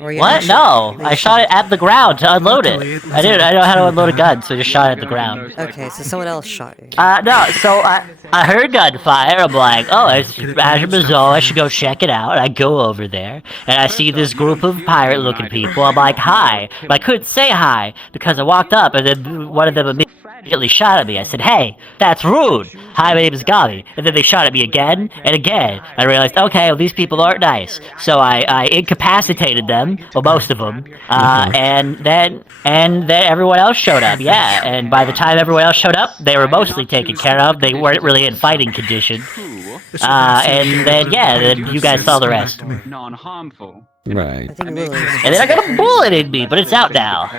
Or you What? actually- No, I shot it at the ground to unload it. I didn't. I know how to unload a gun, so I just shot it at the ground. Okay, so someone else shot you. No. So I heard gunfire. I'm like, oh, it's Azure Bazaar. I should go check it out. And I go over there, and I see this group of pirate-looking people. I'm like, hi, but I couldn't say hi because I walked up, and then one of them immediately shot at me. I said, hey, that's rude. Hi, my name is Gabi. And then they shot at me again and again. I realized, okay, well, these people aren't nice. So I incapacitated them, well, most of them, and then everyone else showed up. Yeah, and by the time everyone else showed up, they were mostly taken care of. They weren't really in fighting condition. And then you guys saw the rest. Non-harmful. Right. And then I got a bullet in me, but it's out now.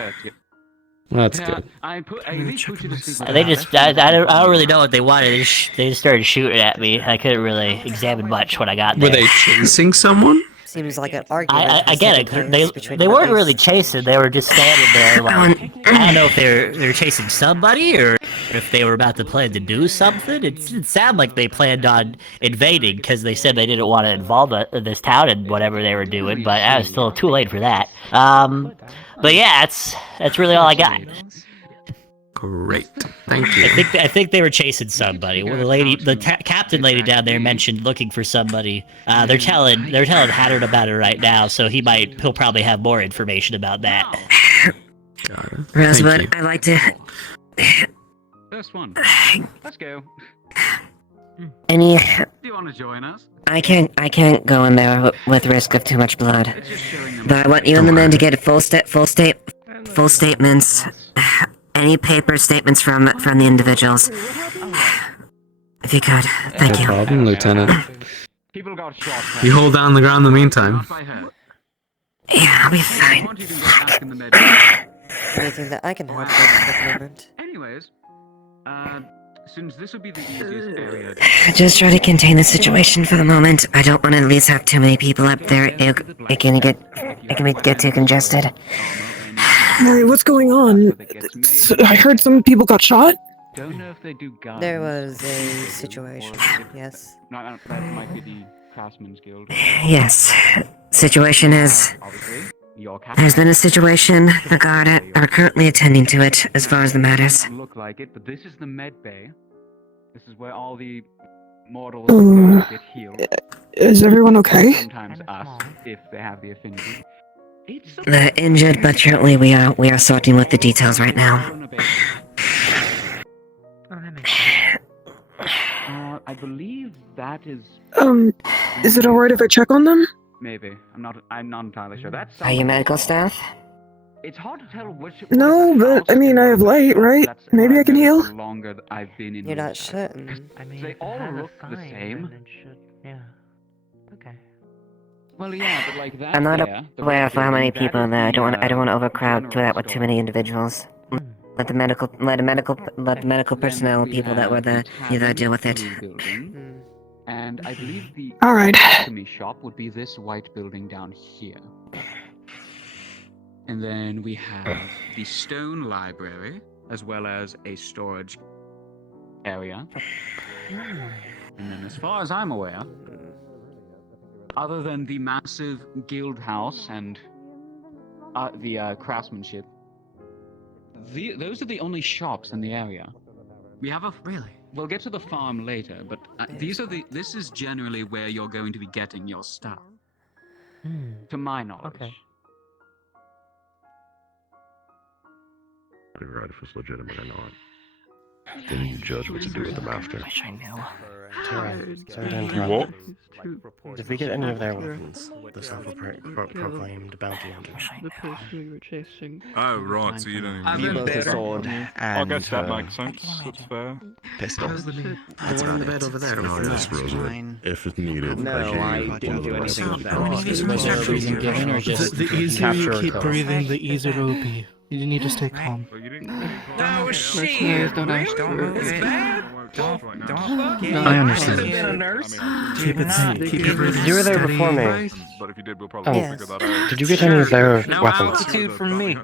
That's good. I at least put you to sleep. They just, I don't really know what they wanted. They just started shooting at me. I couldn't really examine much when I got there. Were they chasing someone? Seems like an argument. I get it. They weren't really chasing. They were just standing there. Like, I don't know if they were chasing somebody or if they were about to plan to do something. It sounded like they planned on invading because they said they didn't want to involve this town in whatever they were doing. But I was still too late for that. But yeah, that's really all I got. Great, thank you. I think they were chasing somebody. Well, the captain lady down there mentioned looking for somebody. They're telling Hattard about it right now, so he'll probably have more information about that. Rosebud, I'd like to. First one. Let's go. Any? Do you want to join us? I can't go in there with risk of too much blood. But I want you and the men to get full statements. Any paper statements from the individuals. If you could, thank you. No problem, Lieutenant. People got shot. You hold down the ground in the meantime. Yeah, I'll be fine. Anything that I can help with at the moment? Anyways, since this will be the easiest area. Just try to contain the situation for the moment. I don't want to at least have too many people up there. It can get too congested. Mary, what's going on? I heard some people got shot. Don't know if they do guns. There was a situation, yes. That might be the Craftsman's Guild. Yes. Situation is. There's been a situation. The guard are currently attending to it as far as the matters. Look like it, but this is the med bay. This is where all the mortals get healed. Is everyone okay? Sometimes us, if they have the affinity. They're injured, but currently we are sorting with the details right now. I believe that is. Is it alright if I check on them? Maybe. I'm not entirely sure. That's. Are you medical staff? It's hard to tell which. No, but I mean I have light, right? Maybe I can heal. Longer I've been in. You're not certain. I mean, they all look the same. Yeah. Okay. Well, yeah, but like that. I'm not aware of how many people are there. I don't want to overcrowd to that with too many individuals. Let the medical personnel and people that were there either deal with it. And I believe the alchemy shop would be this white building down here. And then we have the stone library, as well as a storage area. And then as far as I'm aware, other than the massive guild house and the craftsmanship, those are the only shops in the area. We have We'll get to the farm later, but this is generally where you're going to be getting your stuff. To my knowledge. Okay. figure out if it's legitimate or not. Then you judge what to do with them after. Wish I knew. Sorry to You what? interrupt. Did we get any of their weapons? The self-proclaimed bounty hunter. The person we were chasing. Oh, right, so you don't even You both a sword I and guess that makes sense. That's fair. pistol. How's the That's one in the about bed it. over there? Oh, yes, Rosa. If it's needed, No, I didn't do anything with that. Is there a reason given, or just The easier capture you or keep kill? breathing, the easier it will be. You need to stay calm. Oh shit! Don't move it. Don't. I understand. Keep it safe. Keep it breathing. You were there before me. But if you did, we'll probably figure that out. Did you get any of their No weapons? altitude from me. No,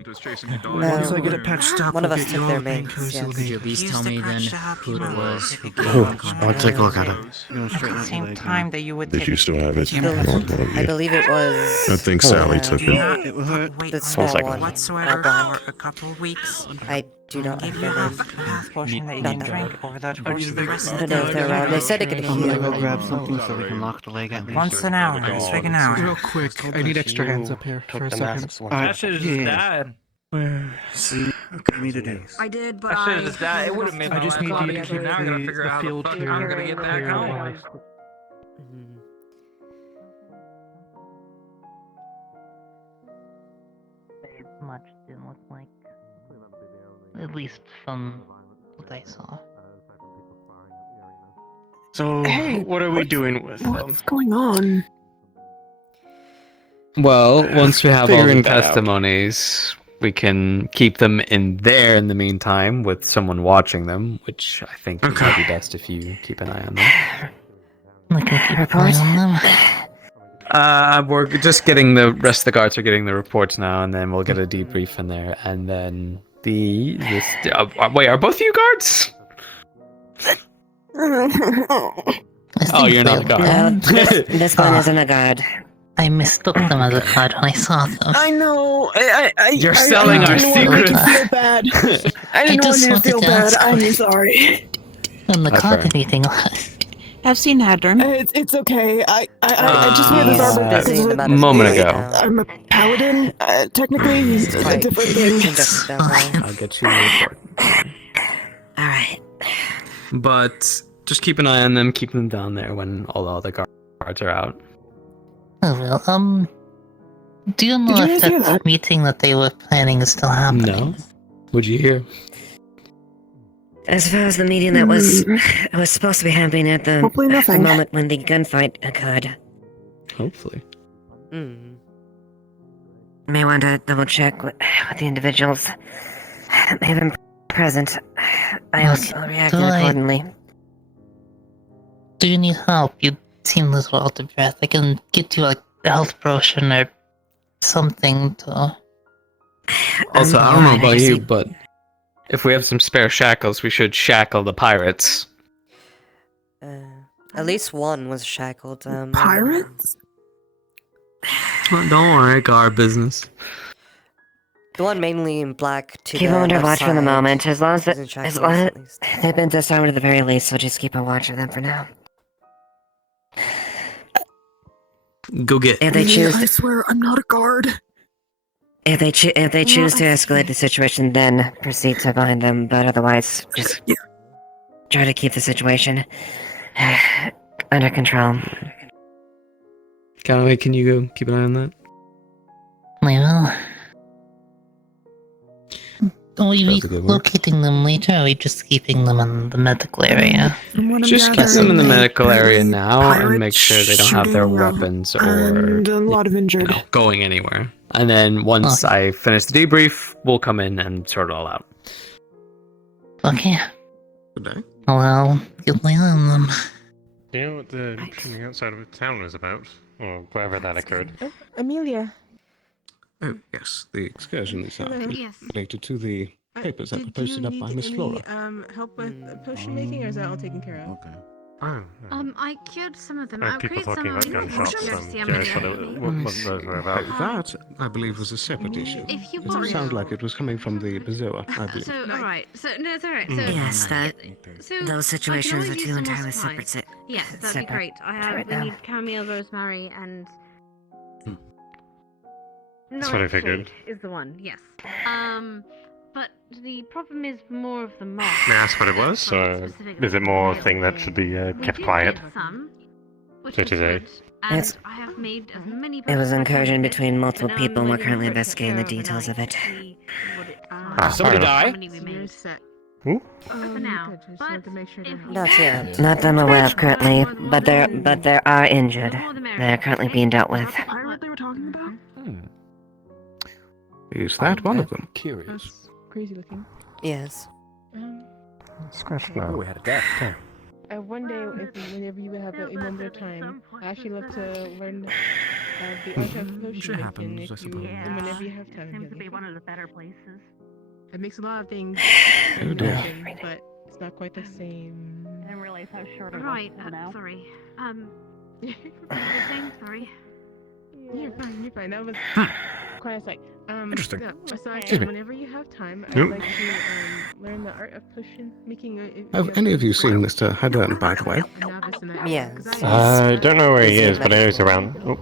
I get it patched up, one of we'll us get took your their pain mates. closer Yes. Could you at least tell me then who it was who gave Who? the contract? I'll take a look at it. At the same time that you would Did take you still have it? I believe it was. I think Sally took do it. not It will hurt. The small second. one. whatsoever Black. for a couple of weeks. I do not Give have you their name. half portion that you Not can that drink over that I course of the rest don't of the know if they're around. They said it could I'm gonna go heal. grab something so we can lock the leg at least. Once an hour, swig an hour. Real quick, I need extra hands up here for a second. I should have just died. Me today. I did, but I should have just died. It would have made I my just life need a lot you to easier. keep Now I gotta the figure out how the field fuck clear I'm gonna get back for your home. wife. Much didn't look like. At least from what I saw. So, Hey, what are we doing with them? What's going on? Well, once we have all the Figuring that out. testimonies, we can keep them in there in the meantime with someone watching them, which I think would be best if you keep an eye on them. Like a report on them. We're just getting the rest of the guards are getting the reports now, and then we'll get a debrief in there, and then wait, are both of you guards? Oh, you're not a guard. This one isn't a guard. I mistook them as a guard when I saw them. I know. You're selling our didn't want to make you secrets. feel bad. I didn't want just you to wanted feel to bad. ask I'm you. sorry. When the That's card fair. anything. I've seen Hadron. It's okay. I just wear this armor because busy about A his moment day ago. now. I'm a paladin. Technically, it's a Quite different thing. congested that way. I'll get you the report. Alright. But just keep an eye on them, keep them down there when all the other guards are out. Oh well, do you know Did you if guys hear that that? meeting that they were planning is still happening? No? What'd you hear? As far as the meeting that was supposed to be happening at the Hopefully nothing. moment when the gunfight occurred. Hopefully. Mm. May want to double check with the individuals may have been present. I also reacted accordingly. Do you need help? You seem a little out of breath. I can get you like a health potion or something to. Also, I don't know about you, but if we have some spare shackles, we should shackle the pirates. At least one was shackled. Pirates? Don't worry, guard business. The one mainly in black to Keep the them under left watch for the side. moment. As long as He's in shackles, as at least. they've been disarmed at the very least, so just keep a watch of them for now. Go get. If they choose, I swear I'm not a guard. if they choose to escalate the situation, then proceed to bind them. But otherwise, just try to keep the situation under control. Callaway, can you go keep an eye on that? I will. Are we That's a good one. locating them later, or are we just keeping them in the medical area? Just keep them in the medical area now and make sure they don't have their weapons or And a lot of injured. going anywhere. And then once I finish the debrief, we'll come in and sort it all out. Okay. Good day. Well, get my eye on them. Do you know what the shooting outside of the town was about? Or wherever that occurred? Amelia. Oh, yes, the excursion this Hello. afternoon Yes. related to the papers that were posted up by Miss Flora. Help with potion making, or is that all taken care of? Okay. Oh, I cured some of them. I I heard people created some talking about of gunshots them. and Jerry thought it wasn't those were about. That, I believe, was a separate issue. If you It want- sounds like it was coming from the Bazoa, I believe. So, alright. So, no, it's alright. So, Yes, that so those situations I are can always two use some more entirely supplies. separate. Yes, that'd be separate great. right We now. need chamomile, rosemary, and. That's what I figured. Nightshade is the one. Yes. But the problem is more of the mob. May I ask what it was, or is it more a thing that should be kept quiet? Some, which So is today. good, and I have made as many It was posts as I incursion can, between multiple but now people, and we're waiting currently for it to investigating the occur details of it. Somebody die? For now, but if we Not can- yet. Not that I'm aware of currently, but there are injured. They are currently being dealt with. Pirate they were talking about? Is that one of them? Curious. Crazy looking. Yes. Scratch now. Oh, we had a death, too. One day, whenever you have a moment of time, I actually love to learn the art of potion making. Whenever you have time. Seems to be one of the better places. It makes a lot of things Oh, dear. happen, but it's not quite the same. I didn't realize how short it was. Right, sorry. You're saying sorry? You're fine. That was quite a sight. Interesting. No, so Excuse me. whenever you have time, I'd Nope. like to learn the art of potion making. Have any of you seen Mr. Haddon, by the way? Yes. I don't know where he is, but I know he's around. Oh.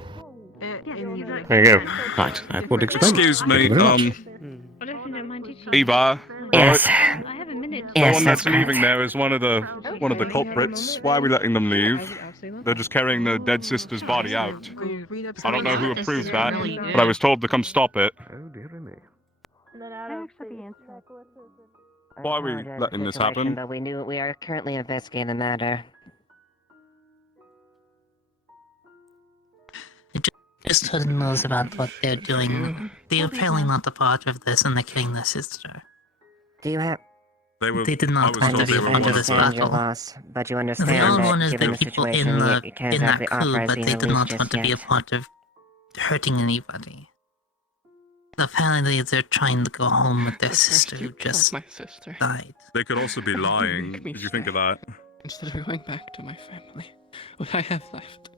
There you go. Right, that would explain. Excuse Thank me, you very much. Eva. Yes. I have a minute. The Yes, one that's that's leaving there is one of the culprits. Why are we letting them leave? They're just carrying the dead sister's body out. I don't know who approved that, but I was told to come stop it. Why are we letting this happen? But we are currently investigating the matter. Just who knows about what they're doing. They're apparently not a part of this, and they're killing their sister. Do you have? They did not want to be a part of this understand your battle. loss, but you The understand old that one is given the the people situation, in the you can't in that exactly crew, authorize but being they did released not just want to be a yet. part of hurting anybody. Apparently, they're trying to go home with their sister who just died. They could also be lying. Did you think of that? Instead of going back to my family, what I have left.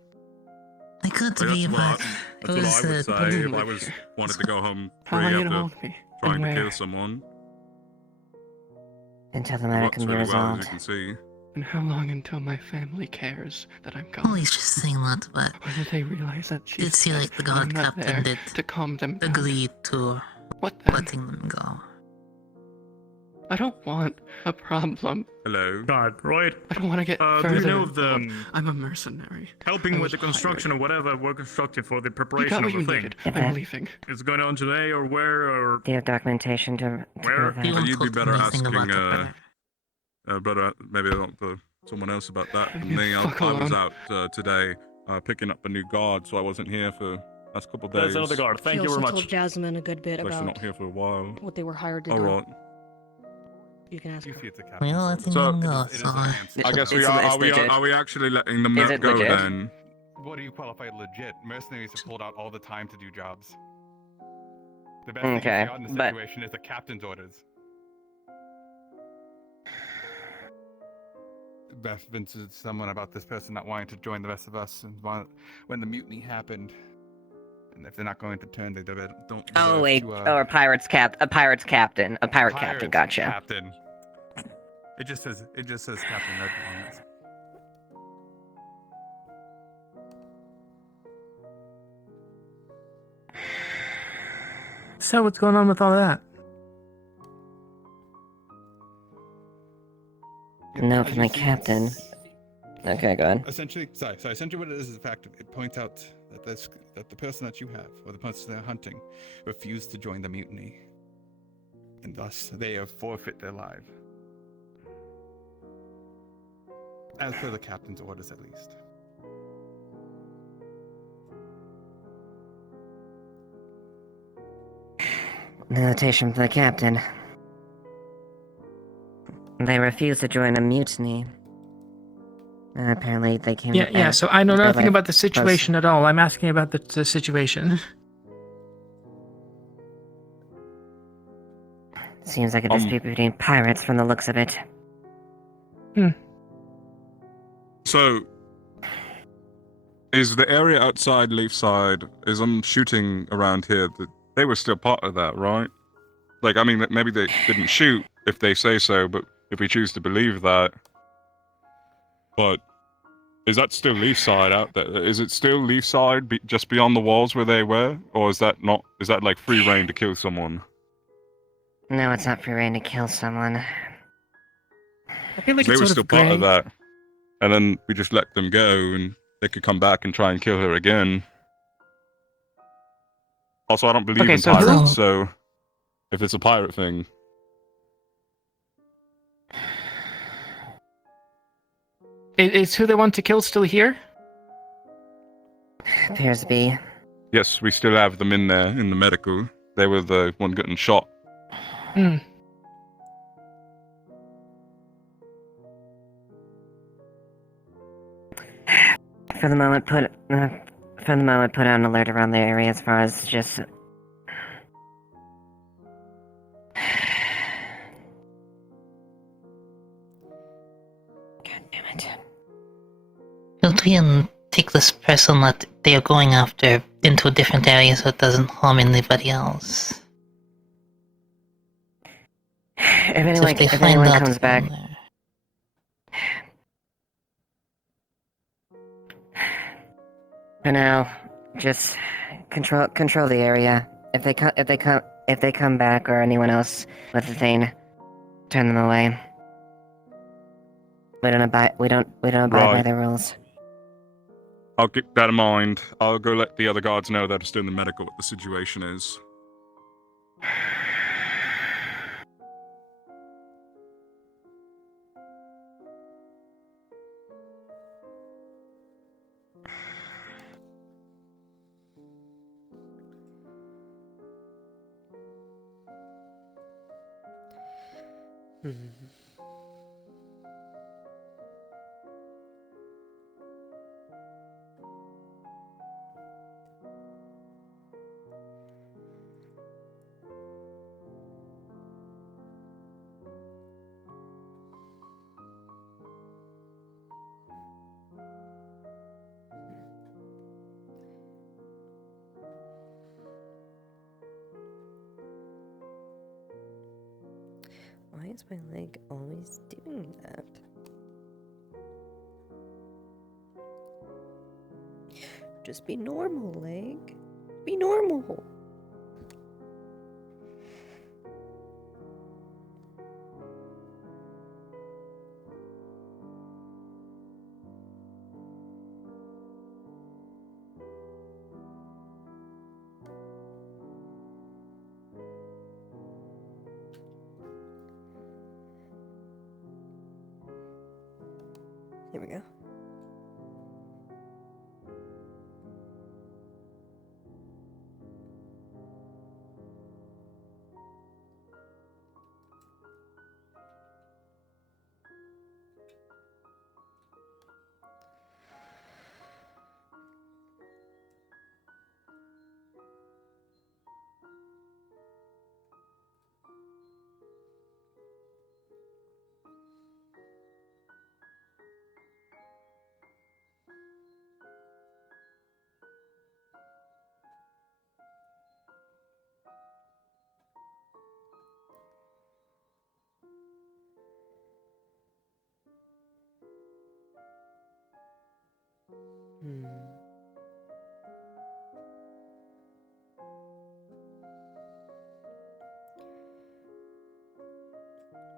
They could Well, be, that's but what it I was would say if I wanted to go home How free long you gonna after hold me? trying And to where? kill someone. Until the matter Works can be really well, as resolved. you can see. And how long until my family cares that I'm gone? well, he's just saying that, but Whether they realize that she's did see dead like the and god I'm not captain there did to calm them down. agree to letting them go. I don't want a problem. Hello. God, right? I don't want to get Do further. you know of the I'm a mercenary. helping I with was the construction or whatever we're constructing for the You preparation got of what the you thing? needed. Yeah, I'm but- leaving. Is it going on today or where or Do you have documentation to where? prove that? You'd be better anything asking, about the brother, maybe I don't for someone else about that than me. I Fuck was alone. out today picking up a new guard, so I wasn't here for the last couple of days. There's another guard. Thank She you very also much. told Jasmine a good bit Actually about not here for a while. what they were hired to All do. right. You can ask her. We're letting So, them go, so I guess we are. Are we actually letting them Is not it go legit? then? What do you qualify legit? Mercenaries have pulled out all the time to do jobs. The best thing Okay, you've got in the but- situation is the captain's orders. Beth vented someone about this person not wanting to join the rest of us, and when the mutiny happened, and if they're not going to turn, they don't. Oh deserve wait, to, a pirate's captain, a pirate captain. Gotcha. Captain. It just says captain right on it. So what's going on with all that? No, from the captain. Okay, go ahead. Essentially, essentially what it is the fact it points out that the person that you have, or the person they're hunting, refused to join the mutiny, and thus they have forfeit their life. As per the captain's orders, at least. Notation from the captain. They refused to join a mutiny. Apparently, they came. Yeah, so I know they're nothing like about the situation at all. I'm asking about the situation. Seems like a dispute between pirates from the looks of it. So, is the area outside Leafside, as I'm shooting around here, that they were still part of that, right? Like, I mean, maybe they didn't shoot if they say so, but if we choose to believe that. But is that still Leafside out there? Is it still Leafside just beyond the walls where they were? Or is that not, is that like free reign to kill someone? No, it's not free reign to kill someone. I feel like They it's were sort still of part grey. of that, and then we just let them go, and they could come back and try and kill her again. Also, I don't believe Okay, in so pirates, so if it's a pirate thing, Is who they want to kill still here? Appears to be. yes, we still have them in there in the medical. They were the one getting shot. Hmm. For the moment, put out an alert around the area as far as just. God damn it. Could we take this person that they are going after into a different area so it doesn't harm anybody else? If anyone comes back. For now, just control the area. If they come back or anyone else with the thing, turn them away. We don't abide by Right. the rules. I'll keep that in mind. I'll go let the other guards know that are still in the medical what the situation is. Why is my leg always doing that? Just be normal, leg. Be normal. Here we go.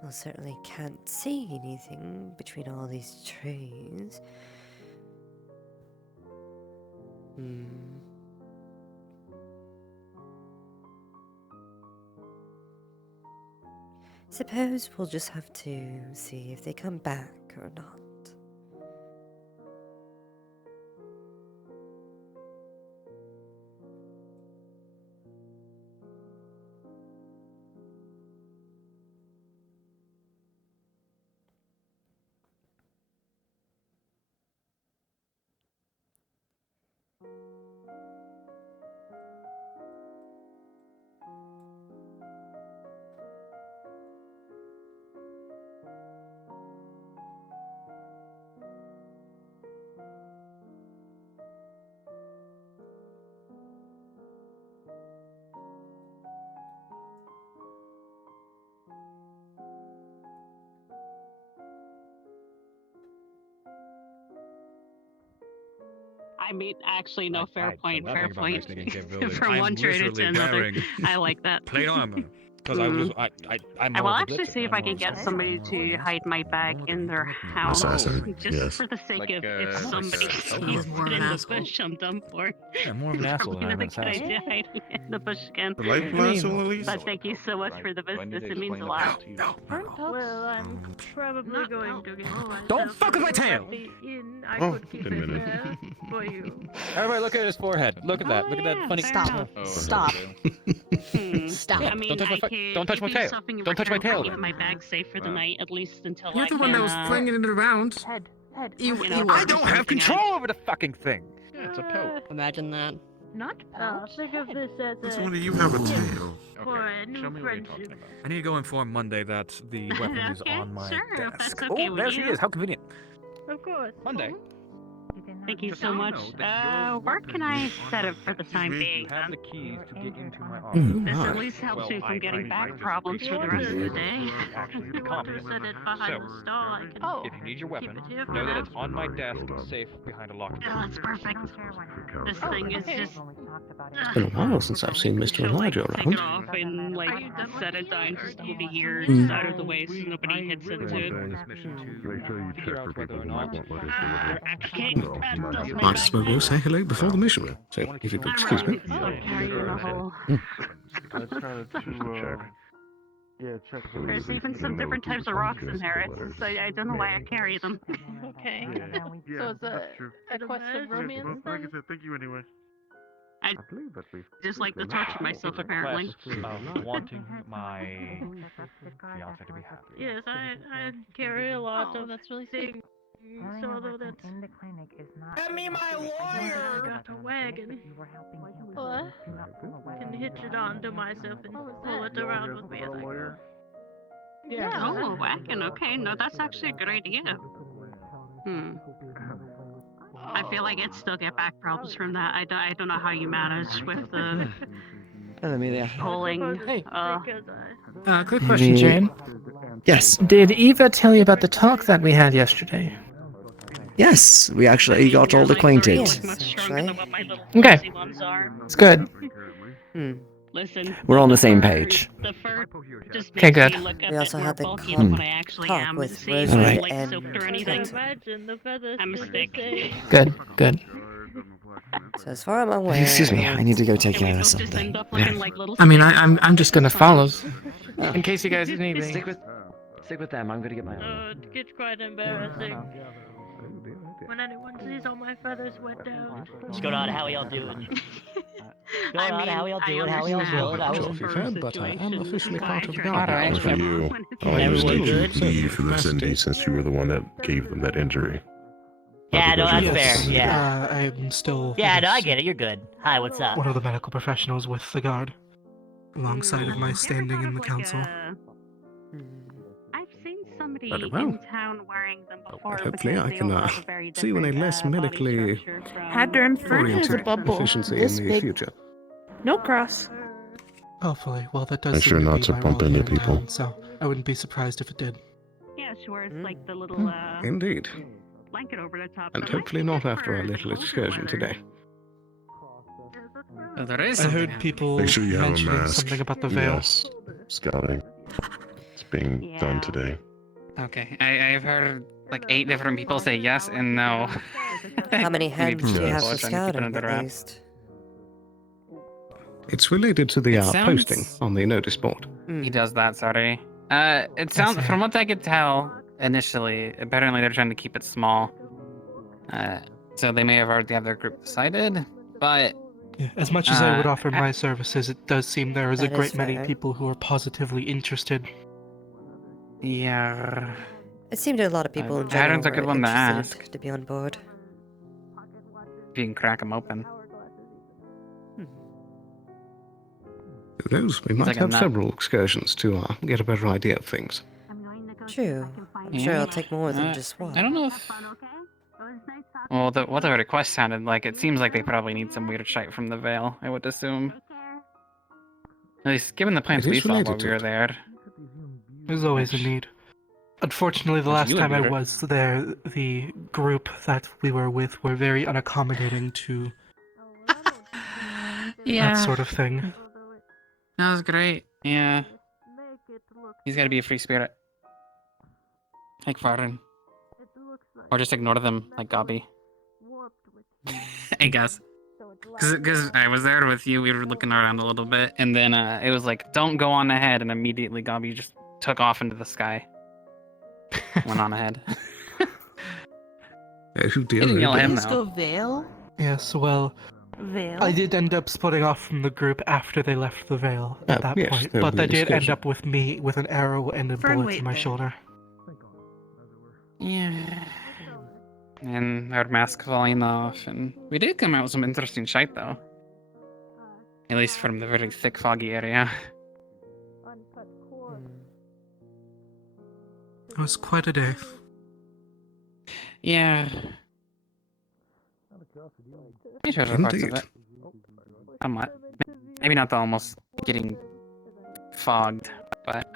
Well, certainly can't see anything between all these trees. Suppose we'll just have to see if they come back or not. I mean, actually, no, fair point, fair nothing about my point. sneaking capabilities. From I'm one trader to literally another. wearing I like that. plate armor. Because I will actually see if I can get somebody to hide my bag in their house. Assassin, Just yes. for the sake Like, of if somebody He's sees more it of in an the asshole. bush, I'm done for. Yeah, more of an asshole than Probably I'm not an a good assassin. idea hiding in the bush again. Delightful asshole, at least. But thank you so much for the business. It means a lot. Well, I'm probably going to get myself Don't fuck with my tail! in. I Oh, could keep wait a it minute. there for you. Everybody look at his forehead. Look at that. Look at that funny. Stop. Oh, Stop. Stop. I mean, Don't touch my I can don't touch my give you tail. something in Don't touch my return for tail. keeping my bag safe for the night, at least until You're I the can. one that was flinging it around. Head. You know, I don't have control over the fucking thing. Yeah, it's a pelt. Imagine that. Not pelt. Think of this as Since a when do you have a tail? for a new friendship. I need to go inform Monday that the weapon is Okay, on my sure, if desk. that's okay Oh, with there she you. is. How convenient. Of course. Monday. Thank you Just so so you much. know that your Where can I set it for the time You being? have the keys to get into my Mm, office. This right. at least helps me from getting back problems for the rest of the day. Actually, If you come. want to set it behind the stall, I can If you need your weapon, keep it here for know that now. it's on my desk, safe behind a locked Oh, that's perfect. This thing is just. It's been a while since I've seen Mr. Elijah Take it around. off and like set it down just over here, Mm. just out of the way, so nobody hits into it. Make sure you check for people who might want letters Okay, delivered. that does my Might back as well go say hello before the mission. So, if you could excuse me. Stop carrying a hole. There's even some different types of rocks in there. It's just, I don't know why I carry them. Okay. Yeah, So it's that's a, true. a quest of romance Like I then? said, thank you anyway. I just like to torture myself, apparently. Wanting my fiance to be happy. Yes, I carry a lot of that's really things. Although that's Get me my lawyer! got a wagon. What? Can hitch it onto myself and pull it around with me as I go. Oh, a wagon. Okay, no, that's actually a good idea. I feel like I'd still get back problems from that. I don't know how you manage with the pulling. Quick question, Jane. Yes. Did Eva tell you about the talk that we had yesterday? Yes, we actually got all acquainted. Okay. It's good. Listen. We're on the same page. Okay, good. We also had the Hmm. talk with See, Rosie Alright. like and soaked or anything. Imagine the feathers. I'm a stick. Good, good. So as far as I'm aware, Excuse me, I need to go take care of Just something. end up looking like little I mean, sticks. I'm just gonna follow. In case you guys need me. Stick with them. I'm gonna get my own. It gets quite embarrassing when anyone sees all my feathers wet down. What's going on? How y'all doing? I mean, how y'all doing? How y'all doing? I was but I am officially part of the As for you, I Everyone understand you good? leave for the Cindy since you were the one that gave them that injury. Yeah, no, that's Yes, fair. Yeah. I'm still. Yeah, no, I get it. You're good. Hi, what's up? One of the medical professionals with the guard, alongside of my standing in the council. I've seen somebody Very well. in town wearing them before. Hopefully because I they can all have a very see when a different, less body medically structure from- Haddern Fern has a oriented bubble efficiency this in the big. future. No cross. Hopefully, well, that does Make seem sure to not be to my bump role into here in people. town, so I wouldn't be surprised if it did. Yeah, sure. It's like the little Indeed. blanket over the top. And but hopefully not after our little colder excursion weather. today. There is I something heard people Make sure you have a mentioning mask. something about the veil. Yes, scouting. It's being done today. Okay, I've heard like 8 different people say yes and no. How many Maybe heads do you people have are for trying to keep it scouting, under at wraps. least? It's related to the It sounds- posting on the notice board. He does that, sorry. It sounds, from what I could tell initially, apparently they're trying to keep it small. So they may have already have their group decided, but Yeah, as much as I would offer I- my services, it does seem there is a That is great many fair. people who are positively interesed. yeah. It seemed a lot of people in general Hadron's a good were one to interested ask. to be on board. If you can crack them open. Those, we might like a have nut. several excursions to get a better idea of things. True. I'm sure it'll take more than just one. I don't know if. Well, what the request sounded like, it seems like they probably need some weird shite from the Veil, I would assume. At least given the plans It we is saw while related we to were it. there. There's always a need. Unfortunately, the Which last you would time I better. was there, the group that we were with were very unaccommodating to Yeah. that sort of thing. That was great. Yeah. He's gotta be a free spirit. Like Farden. Or just ignore them, like Gobby. Hey guys. Because I was there with you, we were looking around a little bit, and then it was like, don't go on ahead, and immediately Gobby just took off into the sky. Went on ahead. Who dear? Didn't yell at him Let's though. go Vale. Yes, well, Vale. I did end up splitting off from the group after they left the Vale at that yes, point, there but was they a did end discussion. up with me with an arrow and a bullet Fernway to my there. shoulder. Yeah. And our mask falling off, and we did come out with some interesting shite though. At least from the very thick, foggy area. It was quite a day. Yeah. These are parts of Indeed. it. Somewhat. Maybe not the almost getting fogged, but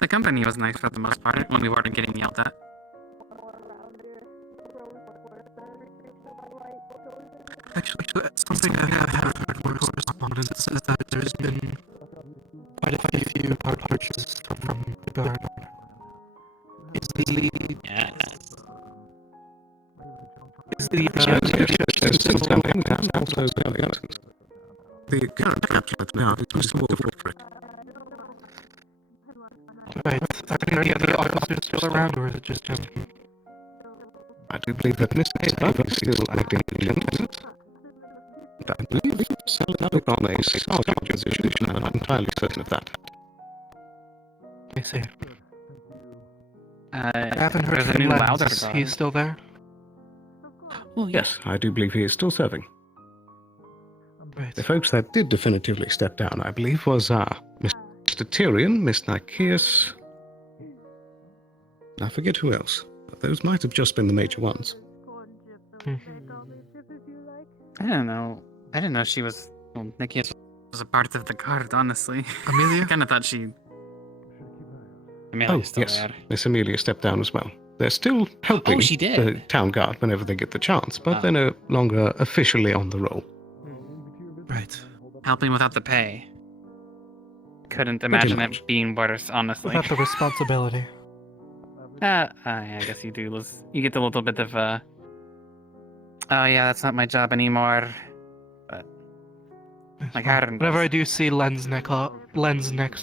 the company was nice for the most part when we weren't getting yelled at. Actually, something I have heard where correspondence is that there's been quite a few purchases from the guard. Is the the current capture now is too small for it. Right, are any other officers still around, or is it just him? I do believe that Mr. Taylor is still acting independent. But I believe Salad on a sergeant position, I'm not entirely certain of that. I see. I haven't heard there's a from new Lens. louder Is guy. he still there? Oh, yes, I do believe he is still serving. Right. The folks that did definitively step down, I believe, was Mr. Tyrion, Miss Nikeus. I forget who else. Those might have just been the major ones. I don't know. I didn't know she was. Well, Nikki was a part of the guard, honestly. Amelia? I kind of thought she. Amelia's still yes, there. Miss Amelia stepped down as well. They're still helping she did? the town guard whenever they get the chance, but Oh. they're no longer officially on the roll. Right. Helping without the pay. Couldn't imagine much. it being worse, honestly. Without the responsibility. I guess you do lose. You get a little bit of oh yeah, that's not my job anymore. But like Harden Whenever does. I do see Lens next,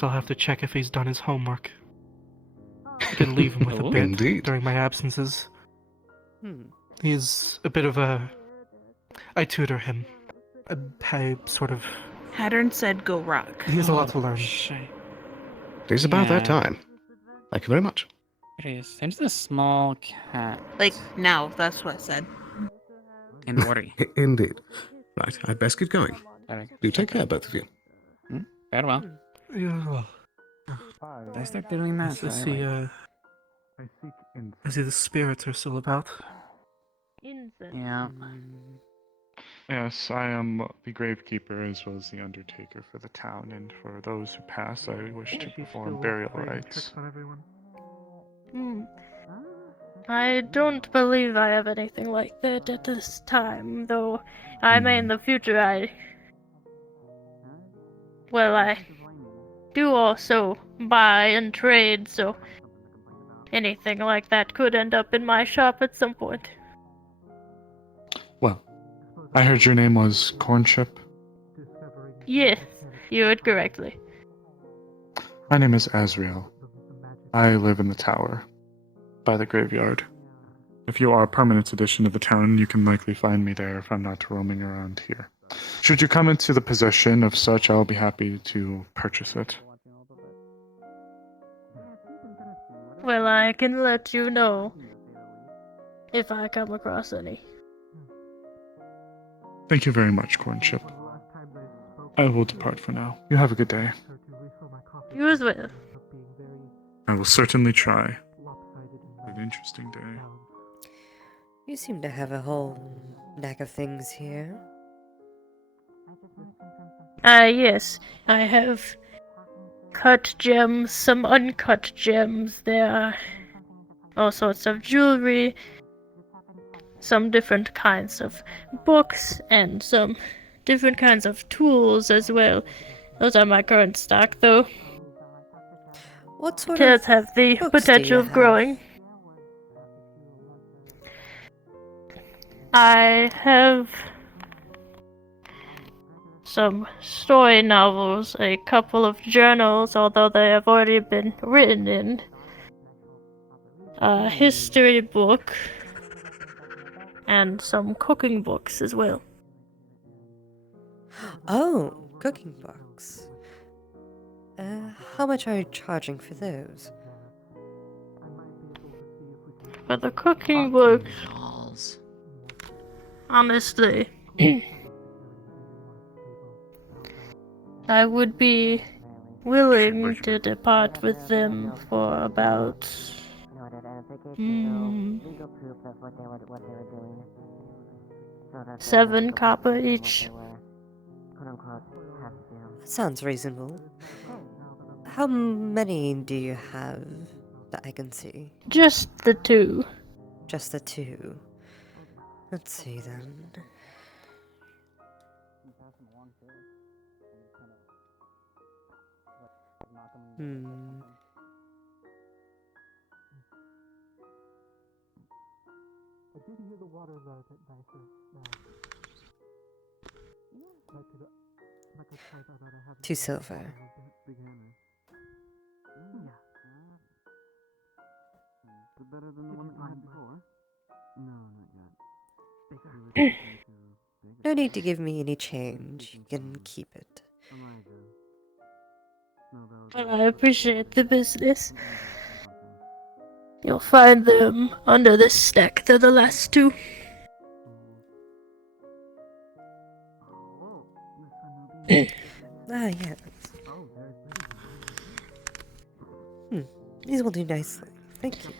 I'll have to check if he's done his homework. I can leave him with a Ooh. bit Indeed. during my absences. Hmm. He's a bit of a... I tutor him. I sort of... Hattern said go rock. He has a lot to learn. Shit. It is about that Yeah. time. Thank you very much. It is. There's a small cat. Like now, that's what I said. In worry. Indeed. Right, I'd best get going. Do take care, both of you. Farewell. Yeah. Did I start doing that? I see, I see the spirits are still about. Yeah. Yes, I am the gravekeeper as well as the undertaker for the town, and for those who pass, I wish to perform burial rites. I don't believe I have anything like that at this time, though I may in the future. I do also buy and trade, so anything like that could end up in my shop at some point. Well, I heard your name was Cornship. Yes, you heard correctly. My name is Azriel. I live in the tower, by the graveyard. If you are a permanent addition to the town, you can likely find me there if I'm not roaming around here. Should you come into the possession of such, I'll be happy to purchase it. Well, I can let you know if I come across any. Thank you very much, Cornship. I will depart for now. You have a good day. You as well. I will certainly try. An interesting day. You seem to have a whole knack of things here. Yes, I have cut gems, some uncut gems. There are all sorts of jewelry, some different kinds of books, and some different kinds of tools as well. Those are my current stock, though. What sort cats of have the books do potential you of have? growing. I have some story novels, a couple of journals, although they have already been written in, a history book, and some cooking books as well. Oh, cooking books. How much are you charging for those? For the cooking books, honestly, I would be willing to depart with them for about 7 copper each. That sounds reasonable. How many do you have that I can see? Just the 2. Just the 2. Let's see then. Hmm. Two silver. Better than the one that you had before? No, not yet. No need to give me any change. You can keep it. But I appreciate the business. You'll find them under this stack. They're the last 2. Ah, yes. These will do nicely. Thank you.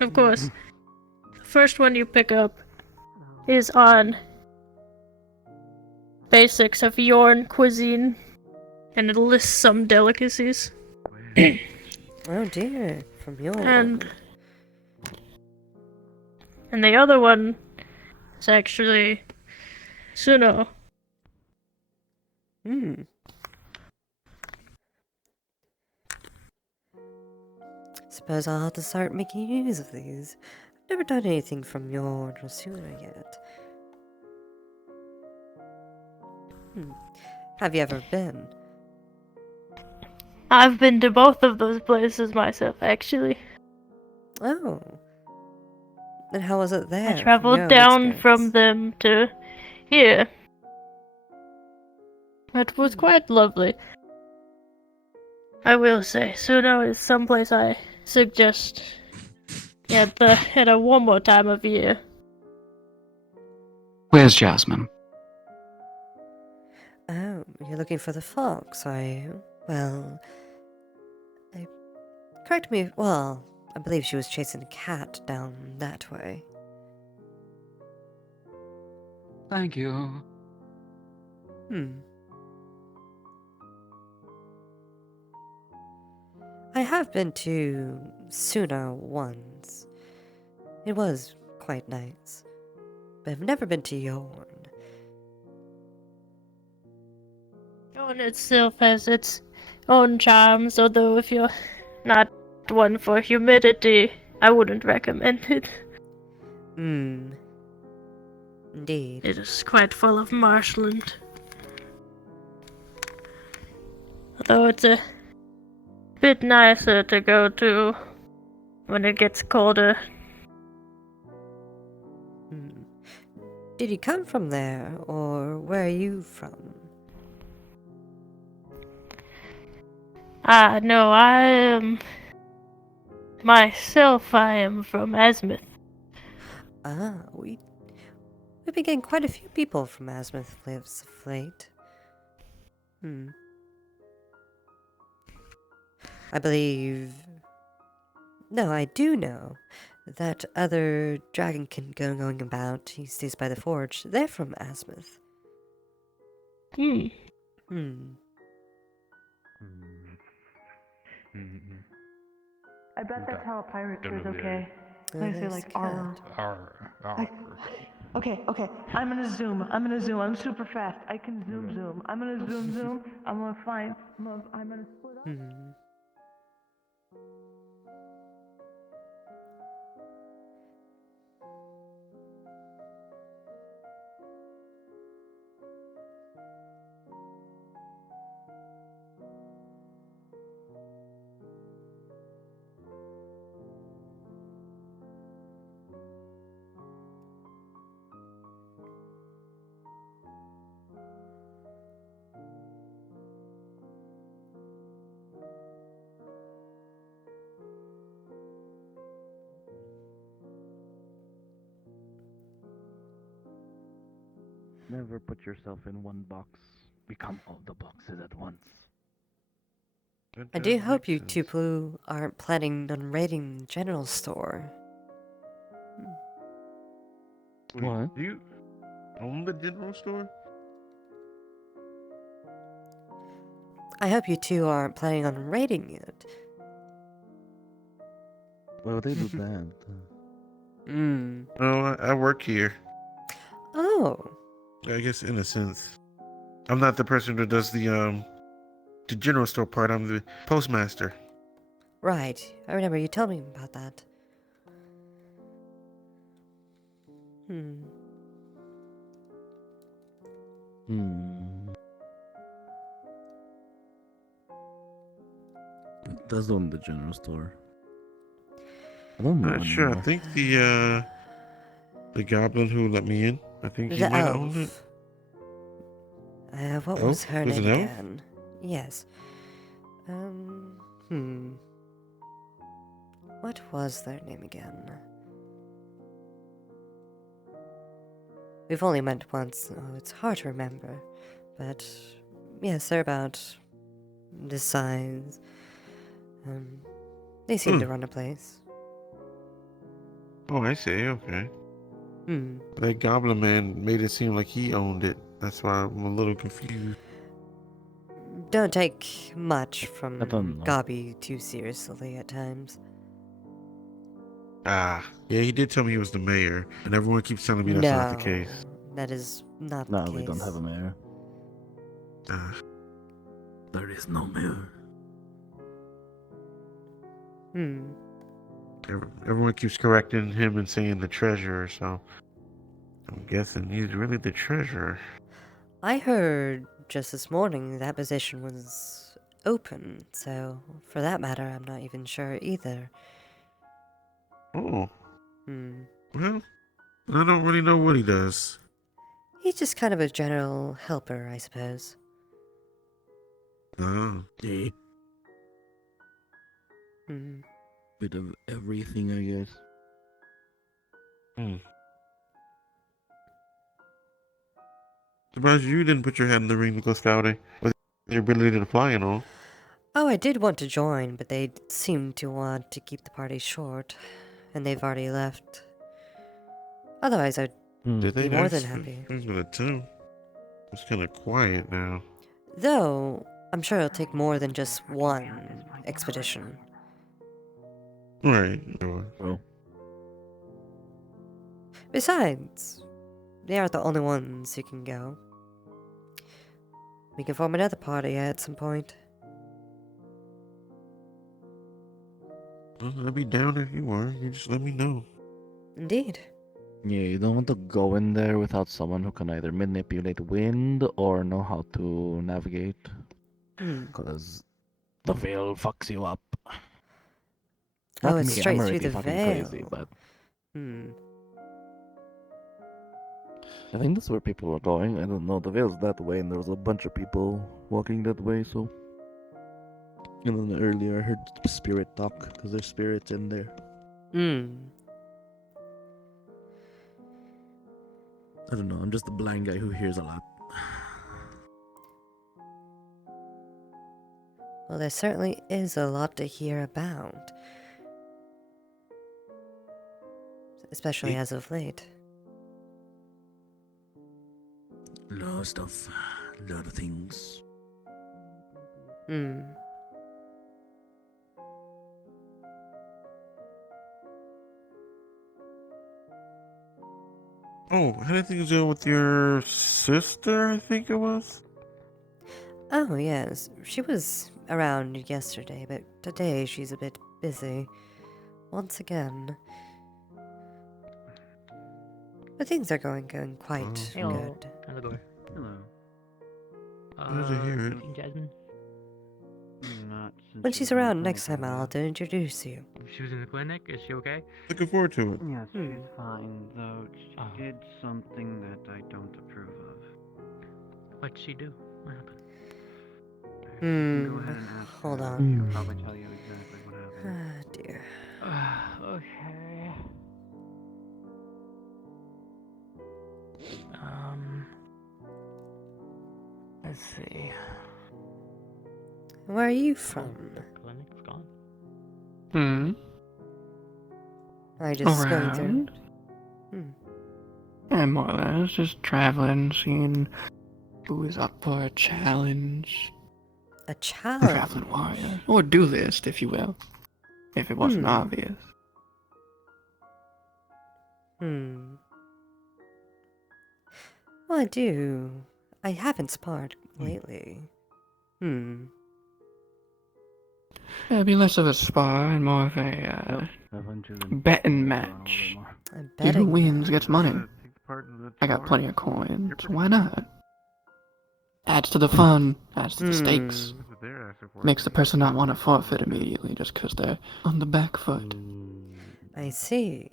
Of course. The first one you pick up is on basics of Yorn cuisine, and it lists some delicacies. Oh dear, from Yorn. And the other one is actually Suno. Suppose I'll have to start making use of these. I've never done anything from Yorn or Suna yet. Have you ever been? I've been to both of those places myself, actually. Oh. And how was it there? I traveled down from them to here. It was quite lovely. I will say, Suno is someplace I suggest at a warmer time of year. Where's Jasmine? Oh, you're looking for the fox, are you? Well, correct me. Well, I believe she was chasing a cat down that way. Thank you. I have been to Suna once. It was quite nice. But I've never been to Yorn. Yorn itself has its own charms, although if you're not one for humidity, I wouldn't recommend it. Indeed. It is quite full of marshland. Although it's a bit nicer to go to when it gets colder. Did you come from there, or where are you from? No, I am... Myself, I am from Azimuth. Ah, we've been getting quite a few people from Azimuth lives of late. I believe... No, I do know that other dragonkin going about. He stays by the forge. They're from Azimuth. I bet that's how a pirate says okay. Oh, They say there's like the R. cat. Okay. I'm gonna zoom. I'm super fast. I can zoom. I'm gonna zoom. I'm gonna find. I'm gonna split up. Never put yourself in one box. Become all the boxes at once. I do hope you two blue aren't planning on raiding the general store. What? Do you own the general store? I hope you two aren't planning on raiding it. Well, they do that. No, I work here. Oh. I guess in a sense. I'm not the person who does the general store part. I'm the postmaster. Right. I remember you told me about that. Does own the general store. I don't know Not sure. I anymore. think the goblin who let me in. I think he The might elf. own it. What was Elf? her Was name it elf? again? Yes. What was their name again? We've only met once, so it's hard to remember. But yes, they're about this size. They seem to run a place. Oh, I see. Okay. Hmm. That goblin man made it seem like he owned it. That's why I'm a little confused. Don't take much from don't know. Gabi too seriously at times. Ah, yeah, he did tell me he was the mayor, and everyone keeps telling me that's not the case. That is not No, the case. we don't have a mayor. There is no mayor. Everyone keeps correcting him and saying the treasurer, so I'm guessing he's really the treasurer. I heard just this morning that position was open, so for that matter, I'm not even sure either. Oh. Well, I don't really know what he does. He's just kind of a general helper, I suppose. Oh. Yeah. Hmm. Bit of everything, I guess. Surprised you didn't put your head in the ring to go scouting with your ability to fly and all. Oh, I did want to join, but they seemed to want to keep the party short, and they've already left. Otherwise, I'd Did they? be more than That's- happy. I was gonna tell. It's kind of quiet now. Though, I'm sure it'll take more than just one expedition. Right. Sure. Bro. Besides, they aren't the only ones who can go. We can form another party at some point. Well, I'd be down if you were. You just let me know. Indeed. Yeah, you don't want to go in there without someone who can either manipulate wind or know how to navigate. Because the veil fucks you up. Oh, Not it's me, straight I'm through already the fucking veil. crazy, but Hmm. I think that's where people are going. I don't know. The veil's that way, and there was a bunch of people walking that way, so. And then earlier I heard spirit talk, because there's spirits in there. I don't know. I'm just a blind guy who hears a lot. Well, there certainly is a lot to hear about. Especially as of late. A lot of stuff. A lot of things. Oh, had anything to do with your sister, I think it was? Oh, yes. She was around yesterday, but today she's a bit busy. Once again. But things are going quite good. Hello. Glad to hear it. Jasmine? Not since When she she's was in the around clinic next time, earlier. I'll introduce you. She was in the clinic? Is she okay? Looking forward to it. Yes, she's fine, though she did something that I don't approve of. What'd she do? What happened? You can go ahead and ask Hold her. on. She'll probably tell you exactly what happened. Ah, dear. Okay. Let's see. Where are you from? Clinic's gone. Hmm. Are you just going through? Around. Yeah, more or less. Just traveling, seeing who is up for a challenge. A challenge? Traveling warrior. Or duelist, if you will. If it wasn't obvious. Well, I haven't sparred lately. It'd be less of a spar and more of a betting match. Who wins gets money. I got plenty of coins. Why not? Adds to the fun, adds to the stakes. Makes the person not want to forfeit immediately just because they're on the back foot. I see.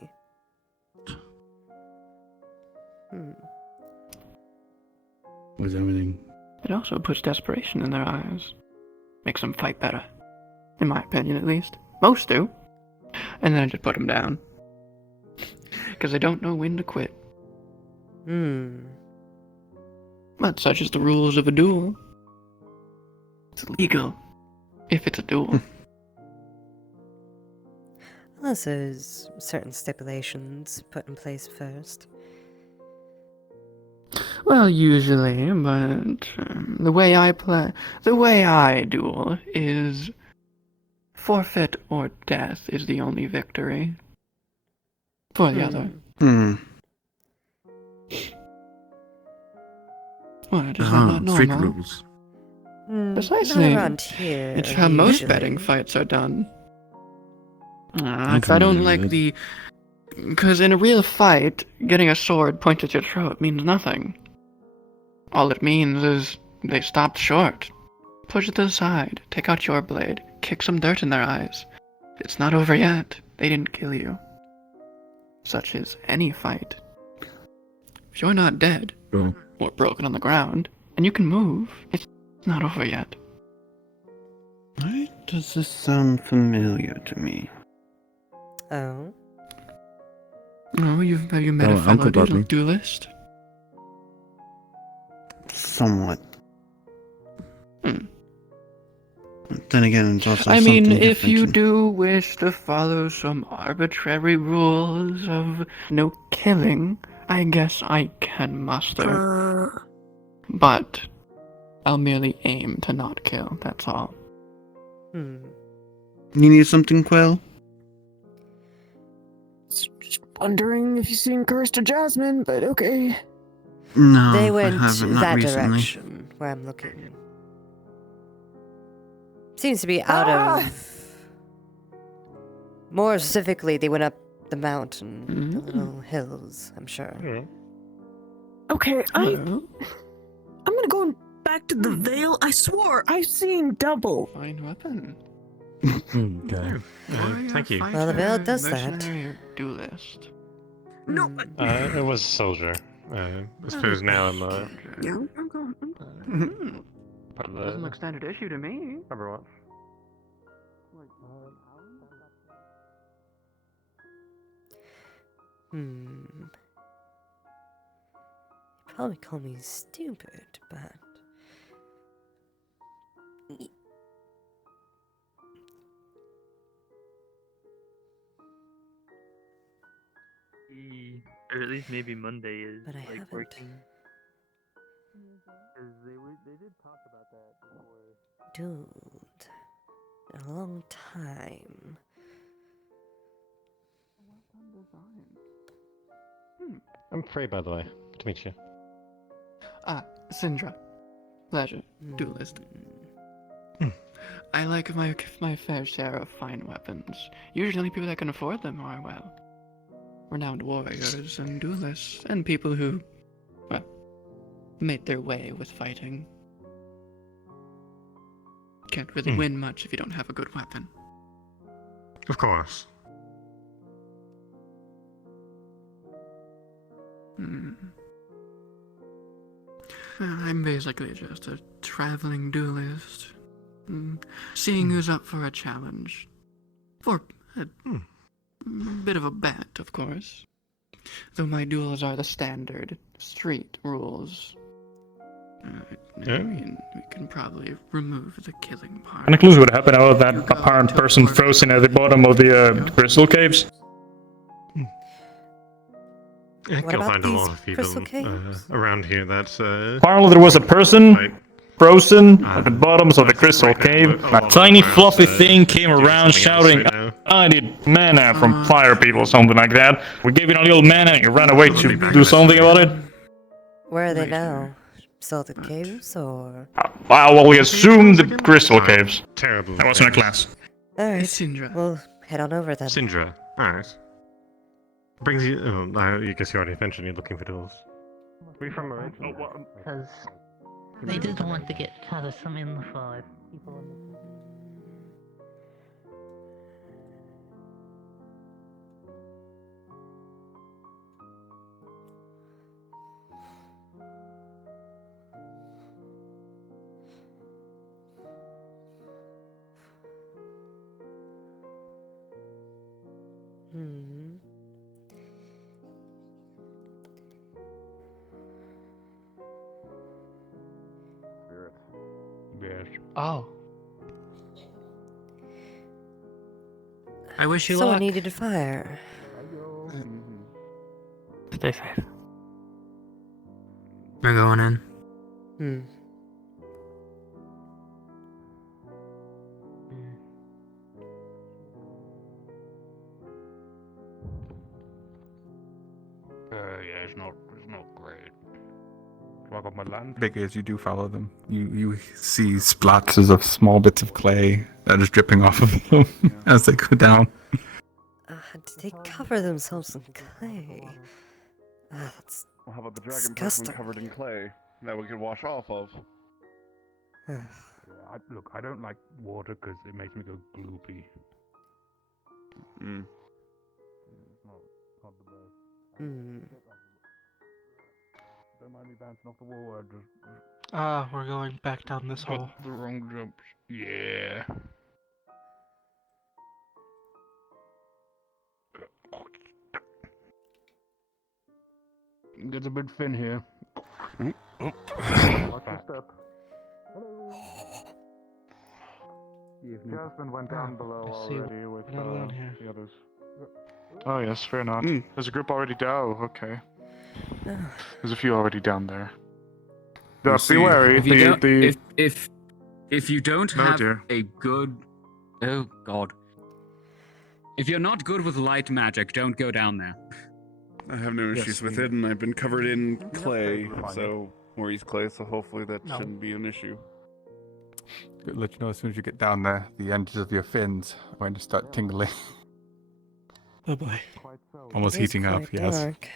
Was everything? It also puts desperation in their eyes. Makes them fight better. In my opinion, at least. Most do. And then I just put them down. Because they don't know when to quit. But such is the rules of a duel. It's illegal. If it's a duel. Unless there's certain stipulations put in place first. Well, usually, but the way I duel is forfeit or death is the only victory for the other. What, is that not normal? Street rules. Precisely. Not around here. It's how most usually. betting fights are done. I don't like the... Because in a real fight, getting a sword pointed at your throat means nothing. All it means is they stopped short. Push it to the side, take out your blade, kick some dirt in their eyes. It's not over yet. They didn't kill you. Such is any fight. If you're not dead, or broken on the ground, and you can move, it's not over yet. Why does this sound familiar to me? Oh? Oh, have you met a fellow Uncle Dudley. duelist? Somewhat. Then again, it's also I something mean, if different you to- do wish to follow some arbitrary rules of no killing, I guess I can muster. But I'll merely aim to not kill, that's all. You need something, Quill? Just wondering if you've seen Curse to Jasmine, but okay. No, They I went haven't, not that recently. direction where I'm looking. Seems to be out of... More specifically, they went up the mountain, the little hills, I'm sure. Okay, I'm gonna go back to the Vale. I swore I've seen double. Fine weapon. Okay. Thank you. Well, the Vale does that. Mercenary or duelist? No. It was a soldier. I suppose now I'm Yeah, I'm going. part of Doesn't the. look standard issue to me. Number one. Probably call me stupid, but... Or at least maybe Monday is But I like haven't. working. Because they did talk about that before. Dude, a long time. I'm Frey, by the way. Good to meet you. Ah, Syndra. Pleasure. Duelist. I like my fair share of fine weapons. Usually only people that can afford them are, well, renowned warriors and duelists, and people who, well, made their way with fighting. Can't really win much if you don't have a good weapon. Of course. I'm basically just a traveling duelist. Seeing who's up for a challenge. For a bit of a bet, of course. Though my duels are the standard street rules. I mean, we can probably remove the killing part. Any clues what happened out of that apparent person frozen at the bottom of the crystal caves? I What can about find a these lot of people crystal caves? around here that's Apparently there was a person frozen at the bottoms of the crystal cave. A tiny fluffy thing came around shouting, I need mana from fire people, something like that. We gave him a little mana and he ran away to do something about it. Where are they now? Still at the caves, or? Well, we assumed the crystal caves. Terrible. That wasn't a class. Alright, Syndra. we'll head on over then. Syndra. Alright. Brings you. Oh, I guess you already mentioned you're looking for duels. We from Because they did want to get kind of some info if people. Yes. Oh. I wish you Someone luck. needed a fire. Stay safe. We're going in. Yeah, it's not great. Walk up my land. Big as you do follow them, you see splatters of small bits of clay that is dripping off of them as they go down. Did they cover themselves in clay? That's Well, how about the dragon disgusting. person covered in clay that we could wash off of? Look, I don't like water because it makes me go gloopy. Not the best. Don't mind me bouncing off the wall. I just We're going back down this hole. the wrong jumps. Yeah. Gets a bit thin here. Watch your step. Jasmine went down below already with the others. Oh yes, fair enough. There's a group already down. Okay. There's a few already down there. Be wary. If you don't Oh, have dear. a good, oh god, if you're not good with light magic, don't go down there. I have no Yes, issues with we- it, and I've been covered in clay, so Maurice clay, so hopefully that shouldn't be an issue. Let you know as soon as you get down there, the ends of your fins are going to start tingling. Oh boy. Almost It is heating up, quite yes. dark.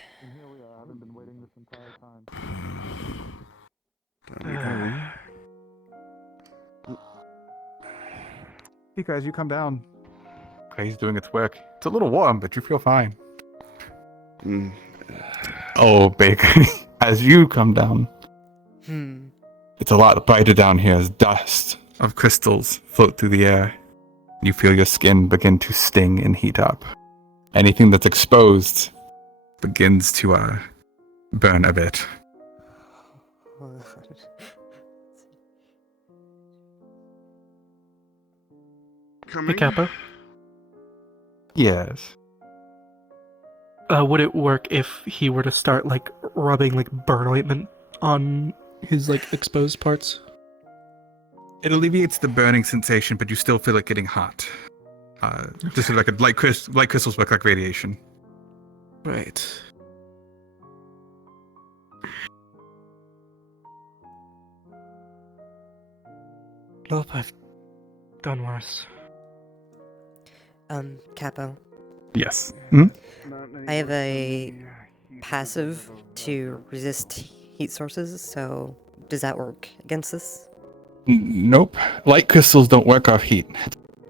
You guys, you come down. Clay's doing its work. It's a little warm, but you feel fine. Oh, Baker, as you come down, it's a lot brighter down here as dust of crystals float through the air. You feel your skin begin to sting and heat up. Anything that's exposed begins to burn a bit. Hey, Kappa. Yes. Would it work if he were to start like rubbing like burn ointment on his like exposed parts? It alleviates the burning sensation, but you still feel it getting hot. Just like light crystals work like radiation. Right. Nope, I've done worse. Capo. Yes. Hmm? I have a passive to resist heat sources, so does that work against this? Nope. Light crystals don't work off heat.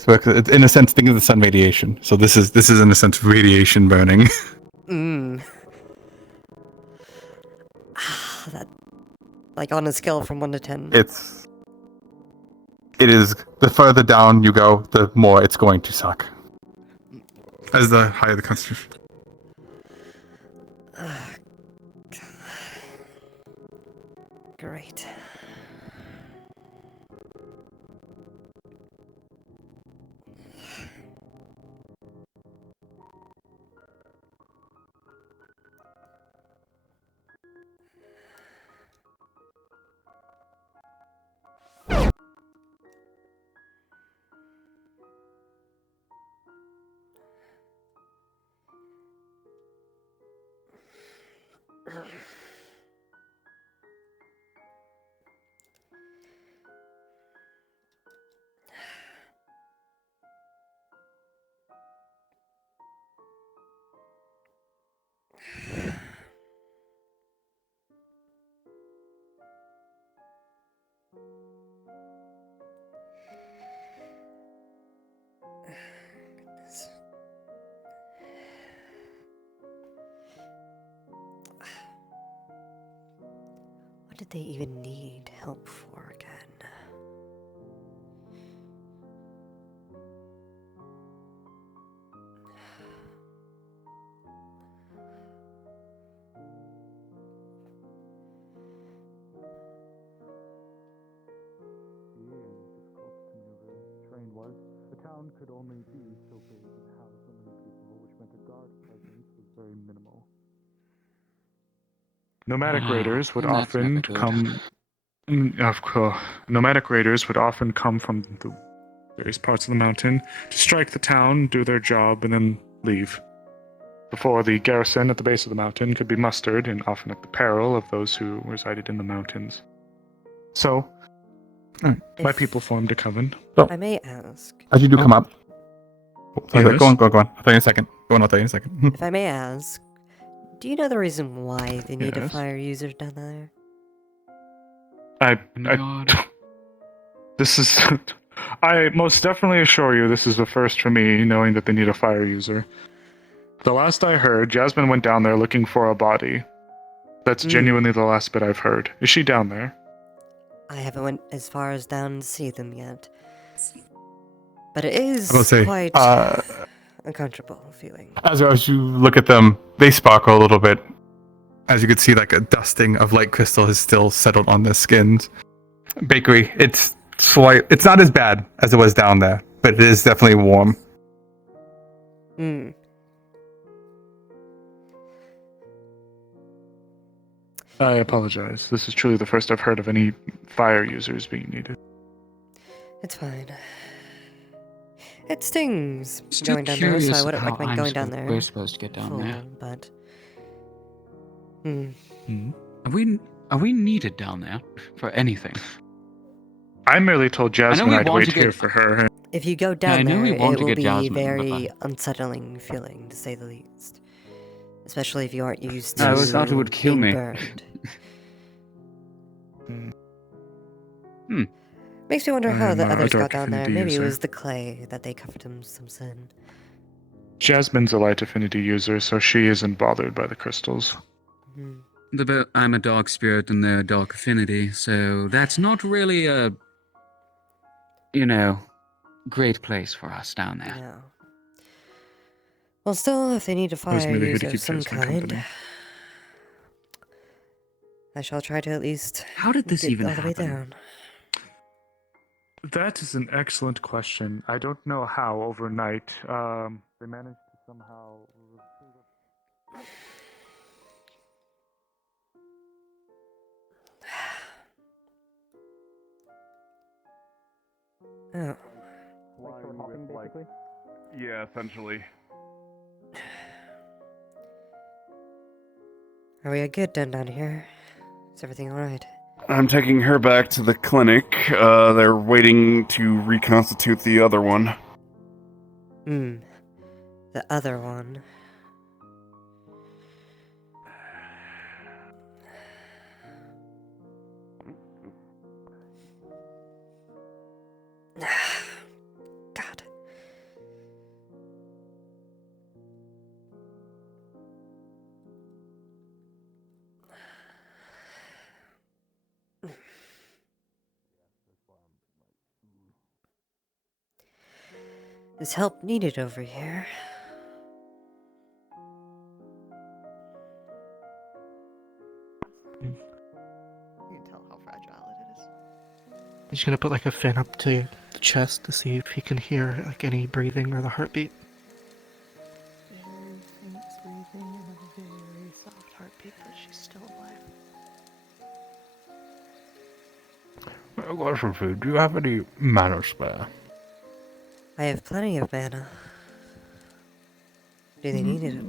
It's in a sense, think of the sun radiation. So this is in a sense radiation burning. That, like on a scale from 1 to 10. It is the further down you go, the more it's going to suck. As the higher the concentration. Great. What did they even need help for again? Train was. The town could only be so big and house so many people, which meant the guard presence was very minimal. Nomadic raiders would That's never often good. come. Of course, nomadic raiders would often come from the various parts of the mountain to strike the town, do their job, and then leave. Before the garrison at the base of the mountain could be mustered, and often at the peril of those who resided in the mountains. So, my people formed a coven. So, I may ask. as you do come up. Sorry, Yes. go on. I'll tell you in a second. I'll tell you in a second. If I may ask, do you know the reason why they need a Yes. fire user down there? This is. I most definitely assure you this is the first for me, knowing that they need a fire user. The last I heard, Jasmine went down there looking for a body. That's genuinely the last bit I've heard. Is she down there? I haven't went as far as down to see them yet. But it is I will say, quite uncomfortable feeling. As you look at them, they sparkle a little bit. As you can see, like a dusting of light crystal has still settled on their skins. Bakery, it's not as bad as it was down there, but it is definitely warm. I apologize. This is truly the first I've heard of any fire users being needed. It's fine. It stings Still going down there, so I curious wouldn't how recommend going down there. we're supposed to get down full, there. But Are we needed down there for anything? I merely told Jasmine we I'd want wait to here get- for her. if you go I down know there, we want it to will get be Jasmine, but very unsettling feeling, to say the least. Especially if you aren't used to I always thought it would kill being me. burned. Makes me wonder I how am the a others got dark down there. affinity Maybe it user. was the clay that they covered themselves in. Jasmine's a light affinity user, so she isn't bothered by the crystals. I'm a dark spirit and they're a dark affinity, so that's not really a, great place for us down there. No. Well, still, if they need a fire merely here user to of keep some Jasmine kind, company. I shall try to at least How did this get even all the way happen? down. That is an excellent question. I don't know how overnight they managed to somehow. Oh. Yeah, essentially. Are we good down here? Is everything alright? I'm taking her back to the clinic. They're waiting to reconstitute the other one. The other one. God. There's help needed over here. You can tell how fragile it is. He's gonna put like a fin up to the chest to see if he can hear like any breathing or the heartbeat. Very faint breathing and a very soft heartbeat, but she's still alive. Question for you. Do you have any mana spare? I have plenty of mana. Do they need it?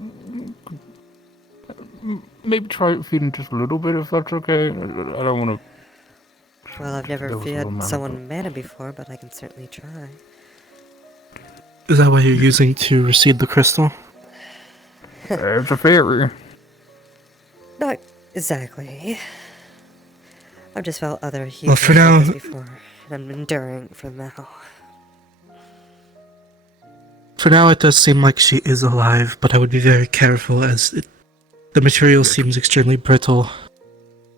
Maybe try feeding just a little bit if that's okay. I don't want to. Well, I've never There was a fed little mana, someone mana before, but I can certainly try. Is that what you're using to receive the crystal? It's a theory. Not exactly. I've just felt other healers for now- like this before, and I'm enduring for now. For now, it does seem like she is alive, but I would be very careful as the material seems extremely brittle.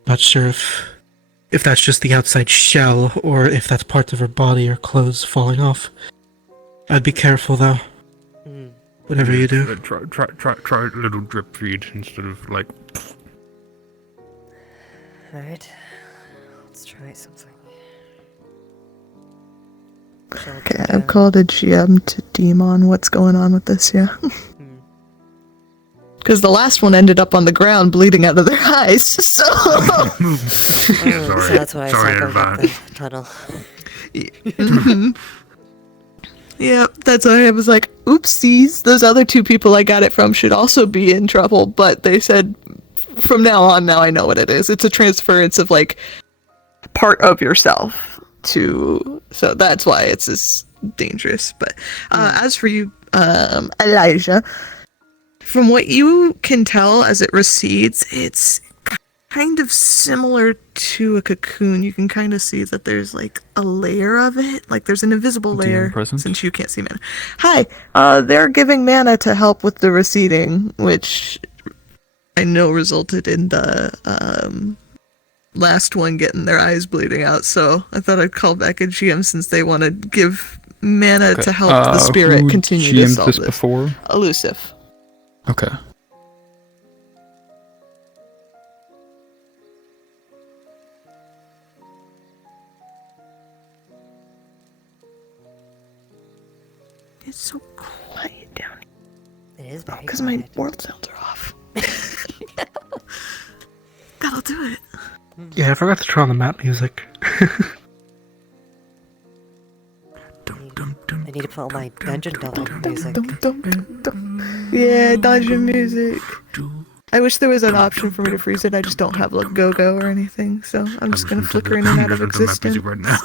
Not sure if that's just the outside shell or if that's parts of her body or clothes falling off. I'd be careful though. Whatever you do. Try a little drip feed instead of like. Alright. Let's try something. Okay, I've called a GM to Demon what's going on with this, yeah. Because the last one ended up on the ground bleeding out of their eyes, so... So that's what I saw going up the tunnel. Yeah, that's why I was like, oopsies, those other two people I got it from should also be in trouble, but they said, from now on, now I know what it is. It's a transference of, like, part of yourself to... So that's why it's this dangerous. But as for you, Elijah, from what you can tell as it recedes, it's kind of similar to a cocoon. You can kind of see that there's like a layer of it. Like there's an invisible layer since you can't see mana. Hi, they're giving mana to help with the receding, which I know resulted in the last one getting their eyes bleeding out. So I thought I'd call back a GM since they want to give mana to help the spirit who continue to GM'd solve this this. before? Elusive. Okay. It's so quiet down here. It is very because my world sounds are off. That'll do it. Yeah, I forgot to turn on the map music. I need to put on my dungeon delve music. Yeah, dungeon music. I wish there was an option for me to freeze it. I just don't have like go-go or anything, so I'm just gonna flicker in and out of existence. Right now.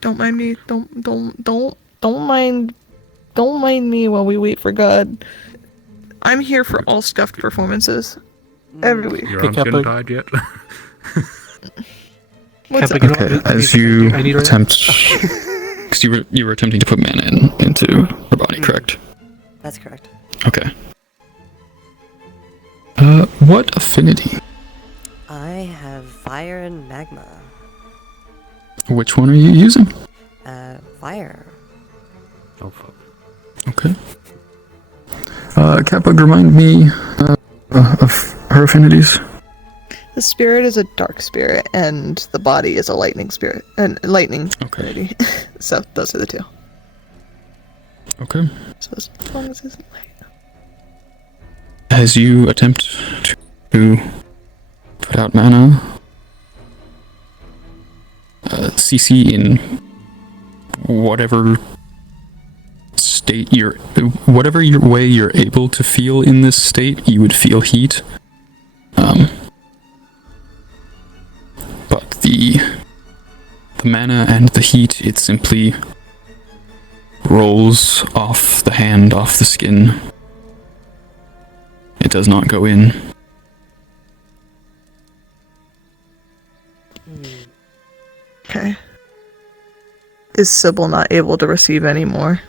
Don't mind me. Don't mind me while we wait for God. I'm here for all scuffed performances. Every week. Your arms getting tied yet? What's up? Okay, as you attempt, because you were attempting to put mana into her body, correct? That's correct. Okay. What affinity? I have fire and magma. Which one are you using? Fire. Oh fuck. Okay. Catbug, remind me of her affinities. The spirit is a dark spirit, and the body is a lightning spirit, and lightning affinity. So those are the two. Okay. So as long as it's light. As you attempt to put out mana, CC in whatever state whatever your way you're able to feel in this state, you would feel heat. But the mana and the heat, it simply rolls off the hand, off the skin. It does not go in. Okay. Is Sybil not able to receive any more?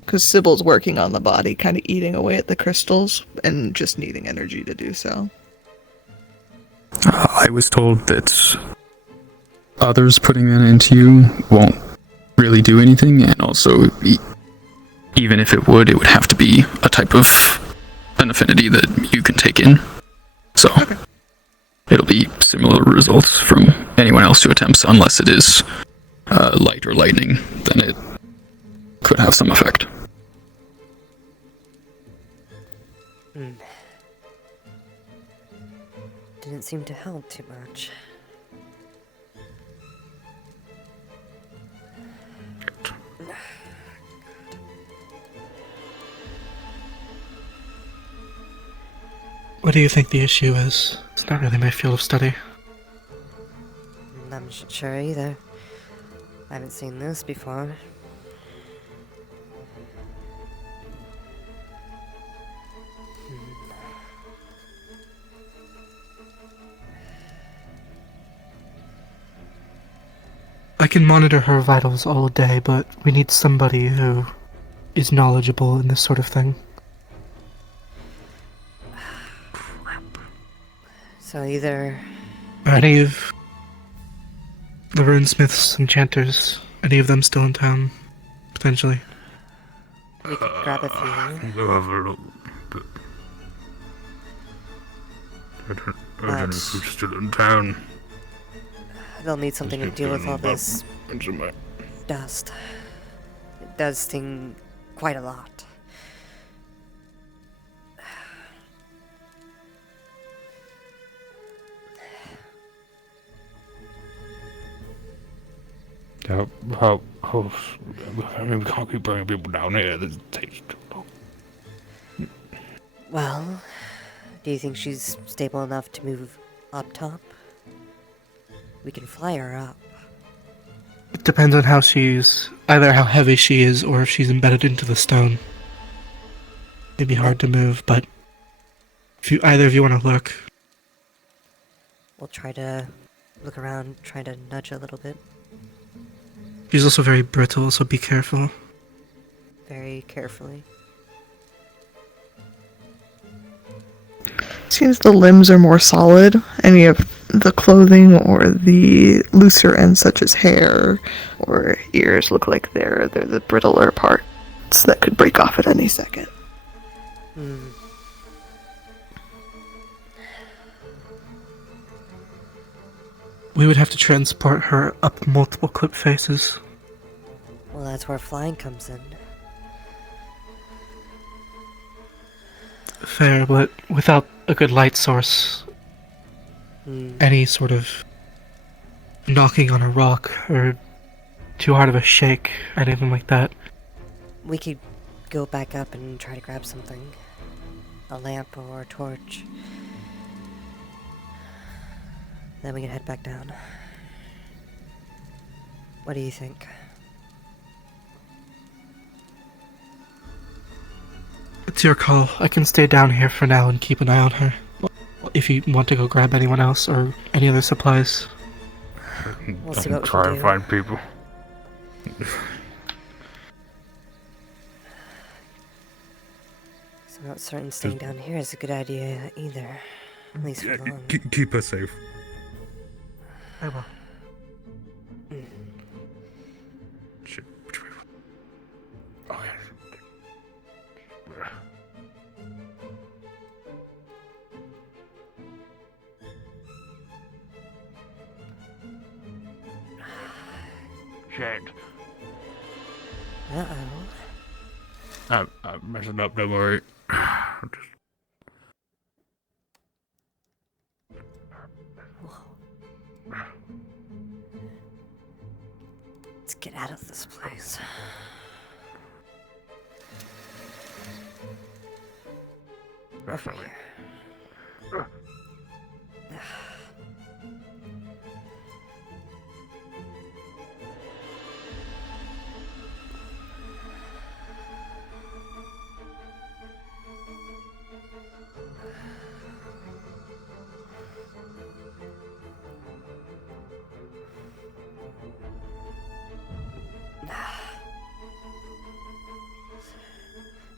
Because Sybil's working on the body, kind of eating away at the crystals, and just needing energy to do so. I was told that others putting that into you won't really do anything, and also, even if it would have to be a type of an affinity that you can take in. So, it'll be similar results from anyone else who attempts, unless it is light or lightning, then it could have some effect. Didn't seem to help too much. What do you think the issue is? It's not really my field of study. I'm not sure either. I haven't seen this before. I can monitor her vitals all day, but we need somebody who is knowledgeable in this sort of thing. So either... Are any of the runesmiths, enchanters, any of them still in town? Potentially. We could grab a few. We'll have a look, but I don't know if we're still in town. They'll need something to deal with all this dust. It does sting quite a lot. How I mean, we can't keep bringing people down here. This takes too long. Well, do you think she's stable enough to move up top? We can fly her up. It depends on how she's... either how heavy she is, or if she's embedded into the stone. It'd be hard to move, but... if you either of you want to look... We'll try to look around, try to nudge a little bit. She's also very brittle, so be careful. Very carefully. Seems the limbs are more solid. Any of the clothing or the looser ends, such as hair or ears, look like they're the brittler parts that could break off at any second. We would have to transport her up multiple clip faces. Well, that's where flying comes in. Fair, but without a good light source, any sort of knocking on a rock or too hard of a shake, anything like that. We could go back up and try to grab something. A lamp or a torch. Then we can head back down. What do you think? It's your call. I can stay down here for now and keep an eye on her. If you want to go grab anyone else or any other supplies. We'll see what we try can and do. find people. So I'm not certain staying down here is a good idea either. At least for long. Keep her safe. I will. Shit. Oh, yes. Shit. Uh-oh. I'm messing up, don't worry. get out of this place. Definitely.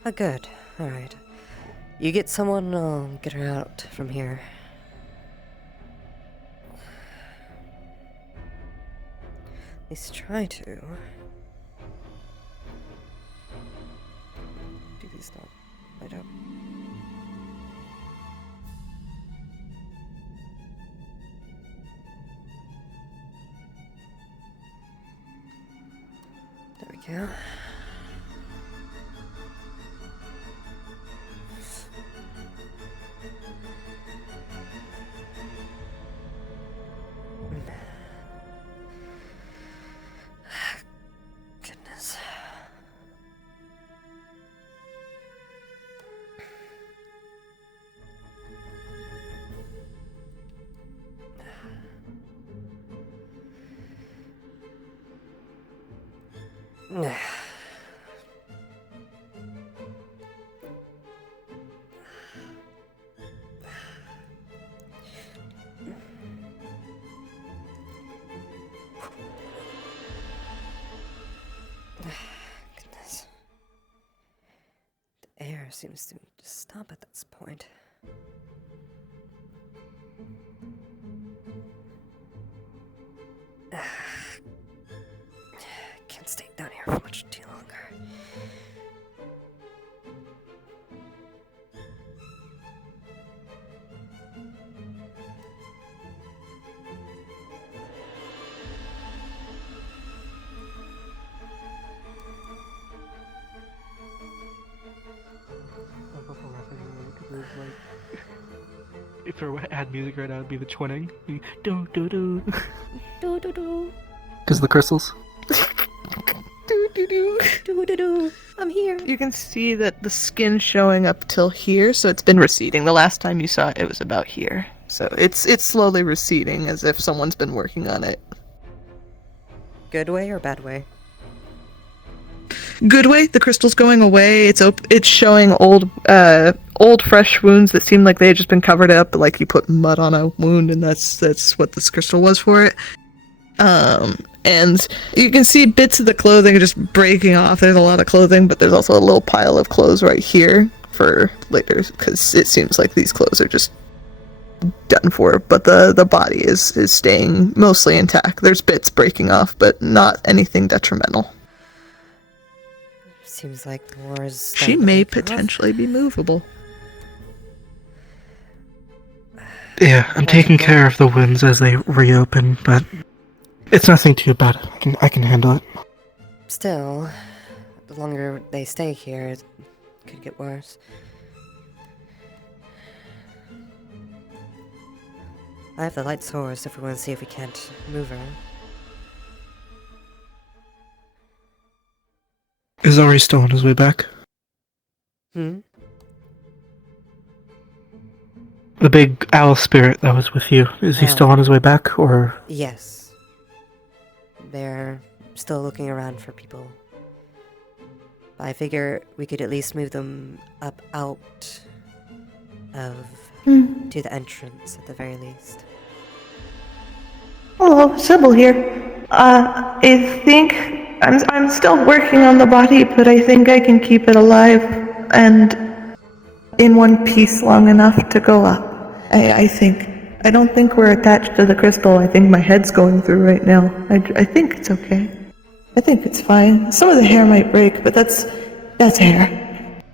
Oh, good. Alright. You get someone, I'll get her out from here. At least try to. Do these not light up? There we go. Goodness. Goodness. The air seems to just stop at this point. Can't stay down here for much too longer. If there were add music right now, it'd be the twinning. Do do do. Do do do. Because the crystals. Do do do. Do do do. I'm here. You can see that the skin's showing up till here, so it's been receding. The last time you saw it, it was about here. So it's slowly receding, as if someone's been working on it. Good way or bad way? Good way. The crystal's going away. It's showing old fresh wounds that seem like they had just been covered up, like you put mud on a wound, and that's what this crystal was for it. And you can see bits of the clothing just breaking off. There's a lot of clothing, but there's also a little pile of clothes right here for later, because it seems like these clothes are just done for. But the body is staying mostly intact. There's bits breaking off, but not anything detrimental. Seems like the war is. She may potentially be movable. Yeah, I'm taking care of the wounds as they reopen, but it's nothing too bad. I can handle it. Still, the longer they stay here, it could get worse. I have the light source if we want to see if we can't move her. Is Ari still on his way back? Hmm? The big owl spirit that was with you, is he still on his way back, or...? Yes. They're still looking around for people. But I figure we could at least move them up out of... to the entrance, at the very least. Hello, Sybil here. I think I'm still working on the body, but I think I can keep it alive and in one piece long enough to go up. I think. I don't think we're attached to the crystal. I think my head's going through right now. I think it's okay. I think it's fine. Some of the hair might break, but that's hair.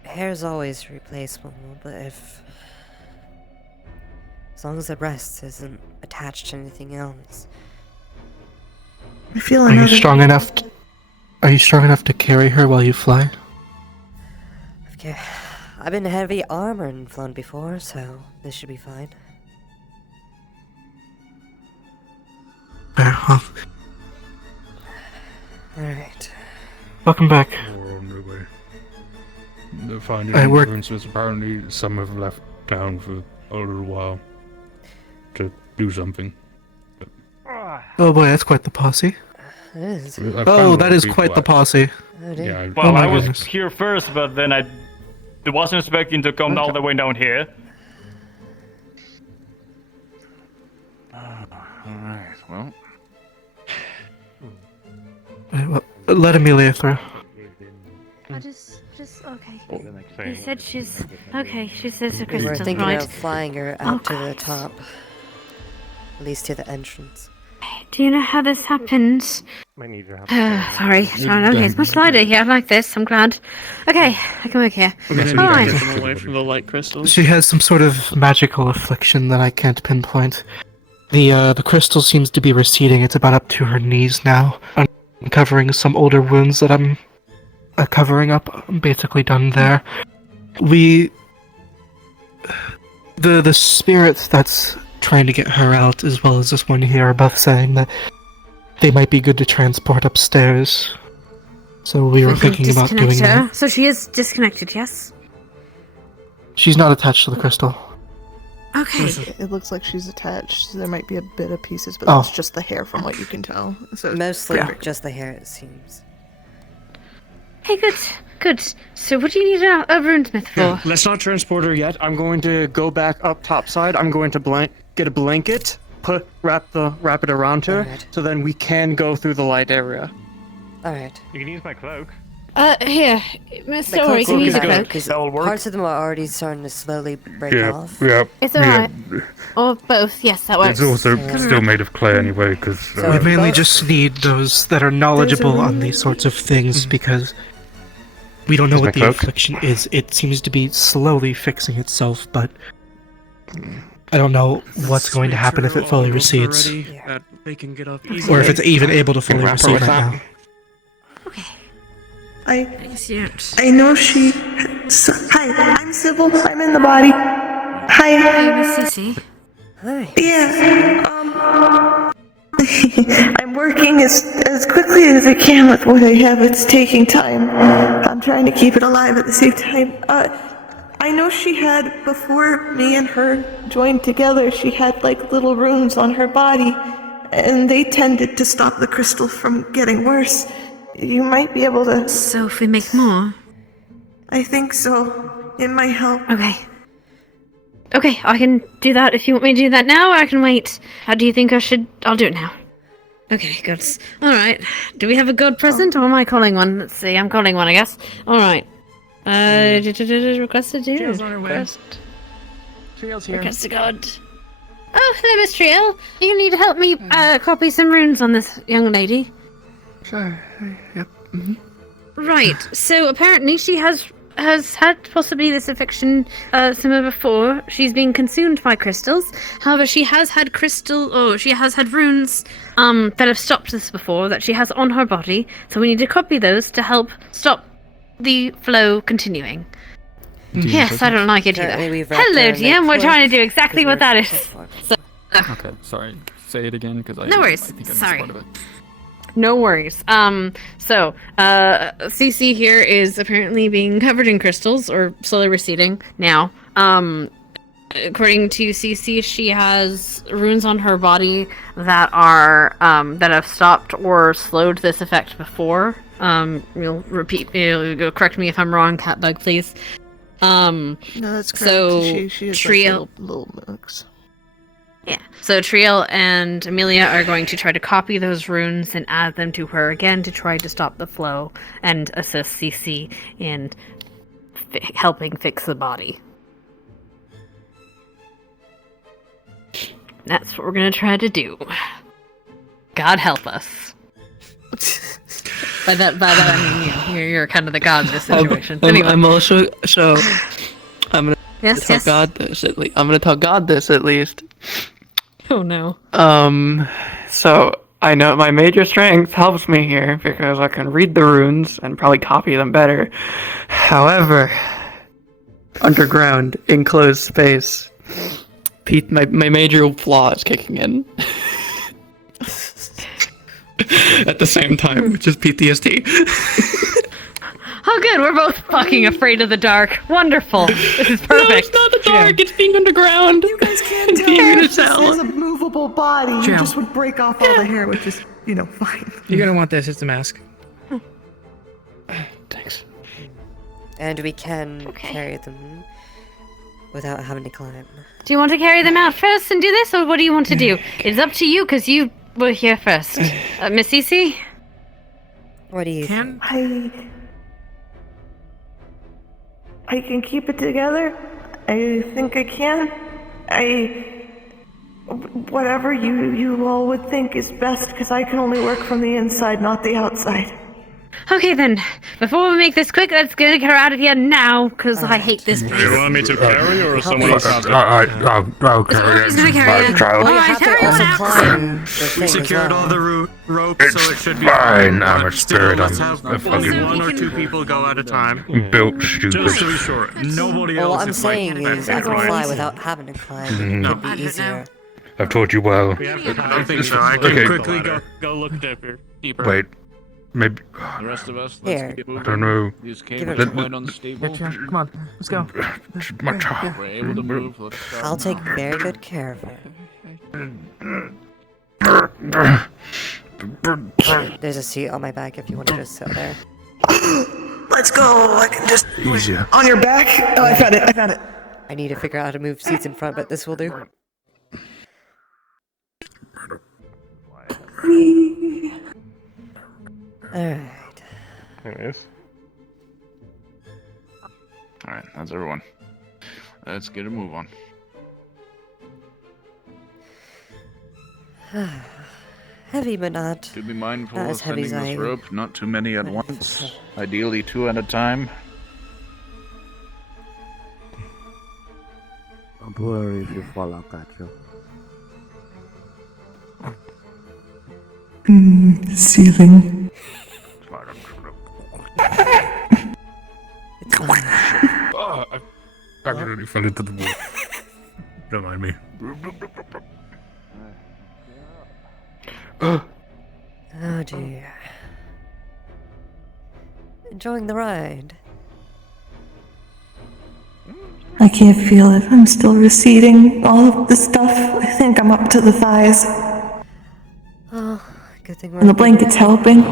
Hair's always replaceable, but as long as the rest isn't attached to anything else. I feel Are you strong enough to carry her while you fly? Okay. I've been heavy armor and flown before, so this should be fine. Alright. Welcome back. We're on the way. The finding I work- influences, apparently some have left town for a little while to do something. Oh boy, that's quite the posse. It is. I found a Oh, lot that of is people quite the out- posse. Oh, dear. Yeah, Well, my I was goodness. here first, but then I wasn't expecting to come all the way down here. Alright, well. Well, let Amelia through. I just okay. Oh, He said she's okay. She says the We were crystal, thinking right? of flying her out to the top. At least to the entrance. Do you know how this happened? Might need your help. Sorry, Sean. Okay, it's much lighter here. I like this. I'm glad. Okay, I can work here. Alright. away from the light crystals. She has some sort of magical affliction that I can't pinpoint. The crystal seems to be receding. It's about up to her knees now. I'm covering some older wounds that I'm covering up. I'm basically done there. The spirits that's trying to get her out, as well as this one here, are both saying that they might be good to transport upstairs. So we were thinking about doing Disconnect her. that. So she is disconnected, yes? She's not attached to the crystal. Okay. It looks like she's attached. There might be a bit of pieces, but Oh. that's just the hair from what you can tell. So Mostly yeah. just the hair, it seems. Hey, good. Good. So what do you need a runesmith for? Yeah, let's not transport her yet. I'm going to go back up topside. I'm going to get a blanket, wrap it around her, Alright. so then we can go through the light area. Alright. You can use my cloak. Here. Mr. Ori, can you use a cloak? Because That will work. parts of them are already starting to slowly break off. It's alright. Or both, yes, that works. It's also still made of clay anyway, because... We mainly just need those that are knowledgeable on these sorts of things because we don't know Here's what my the cloak. affliction is. It seems to be slowly fixing itself, but I don't know what's going to happen if it fully recedes. That they can get up Or if it's even able to fully wrap her recede with right that. now. I know she. Hi, I'm Sybil. I'm in the body. Hi. Hey, Miss Cece. Hi. Yeah. I'm working as quickly as I can with what I have. It's taking time. I'm trying to keep it alive at the same time. I know she had, before me and her joined together, she had like little runes on her body, and they tended to stop the crystal from getting worse. You might be able to. So if we make more? I think so. It might help. Okay. Okay, I can do that if you want me to do that now, or I can wait. How do you think I should? I'll do it now. Okay, good. Alright. Do we have a god present, or am I calling one? Let's see, I'm calling one, I guess. Alright. Requested to Triel's on her way. Triel's here. Request a god. Oh, hello, Miss Triel. You need to help me copy some runes on this young lady. Sure. Yep. Right. So apparently she has had possibly this affliction similar before. She's been consumed by crystals. However, she has had runes that have stopped this before that she has on her body. So we need to copy those to help stop the flow continuing. Yes, I don't like it Apparently either. we've wrapped her Hello, in DM. a We're trying to cloak do exactly because what that we're is. so far. Okay, sorry. Say it again, because No worries. I think I missed Sorry. part of it. No worries. CC here is apparently being covered in crystals, or slowly receding now. According to CC, she has runes on her body that are, that have stopped or slowed this effect before. You'll correct me if I'm wrong, Catbug, please. No, that's correct. So, she has Triel... like little mooks. Yeah. So Triel and Amelia are going to try to copy those runes and add them to her again to try to stop the flow and assist CC in helping fix the body. That's what we're going to try to do. God help us. By that I mean you're kind of the god in this situation. Anyway. I'm also I'm gonna Yes, tell yes. God this at least. I'm gonna tell God this at least. Oh no. So I know my major strength helps me here because I can read the runes and probably copy them better. However, underground, enclosed space, Pete, my major flaw is kicking in. at the same time, which is PTSD. Oh, good. We're both fucking afraid of the dark. Wonderful. This is perfect. No, it's not the dark. It's being underground. You guys can't tell. Being in a This cell. is a movable body. You Jim. just would break off all the hair, which is, fine. You're gonna want this. It's a mask. Thanks. And we can carry them without having to climb. Do you want to carry them out first and do this, or what do you want to do? It's up to you, because you were here first. Miss Cece? What do you think? I can keep it together. I think I can. Whatever you all would think is best, because I can only work from the inside, not the outside. Okay then, before we make this quick, let's get her out of here now, because I hate this place. Do you want me to carry or someone else have it? I'll carry Who's gonna carry it? Alright, carry it out! We secured all the ropes, so it should be fine. I'm a spirit. Let's I'm have one or two people go at a time. built stupid. Just to be sure, nobody Well, else what I'm is saying like is I can fly without having to climb. It could be easier. I've told you well. I don't think so. I can Okay. quickly go look deeper. Wait, maybe. The rest of us, Here. let's keep moving. I don't know. These Give cables it are right on the stable. Come on, let's go. My child. We're able to move. Let's start. I'll take very good care of it. There's a seat on my back if you want to just sit there. Let's go. I can just. Easier. On your back? Oh, I found it. I need to figure out how to move seats in front, but this will do. Alright. Anyways. Alright, that's everyone. Let's get a move on. Heavy, but not. To be mindful not of as heavy sending as this I rope, not too many at might have once. thought. Ideally 2 at a time. Don't worry if you fall, I'll catch you. Ceiling. It's fine. Oh, I accidentally fell into the wall. Don't mind me. Oh dear. Enjoying the ride. I can't feel it. I'm still receding. All of the stuff. I think I'm up to the thighs. Oh, good thing we're And the blanket's helping.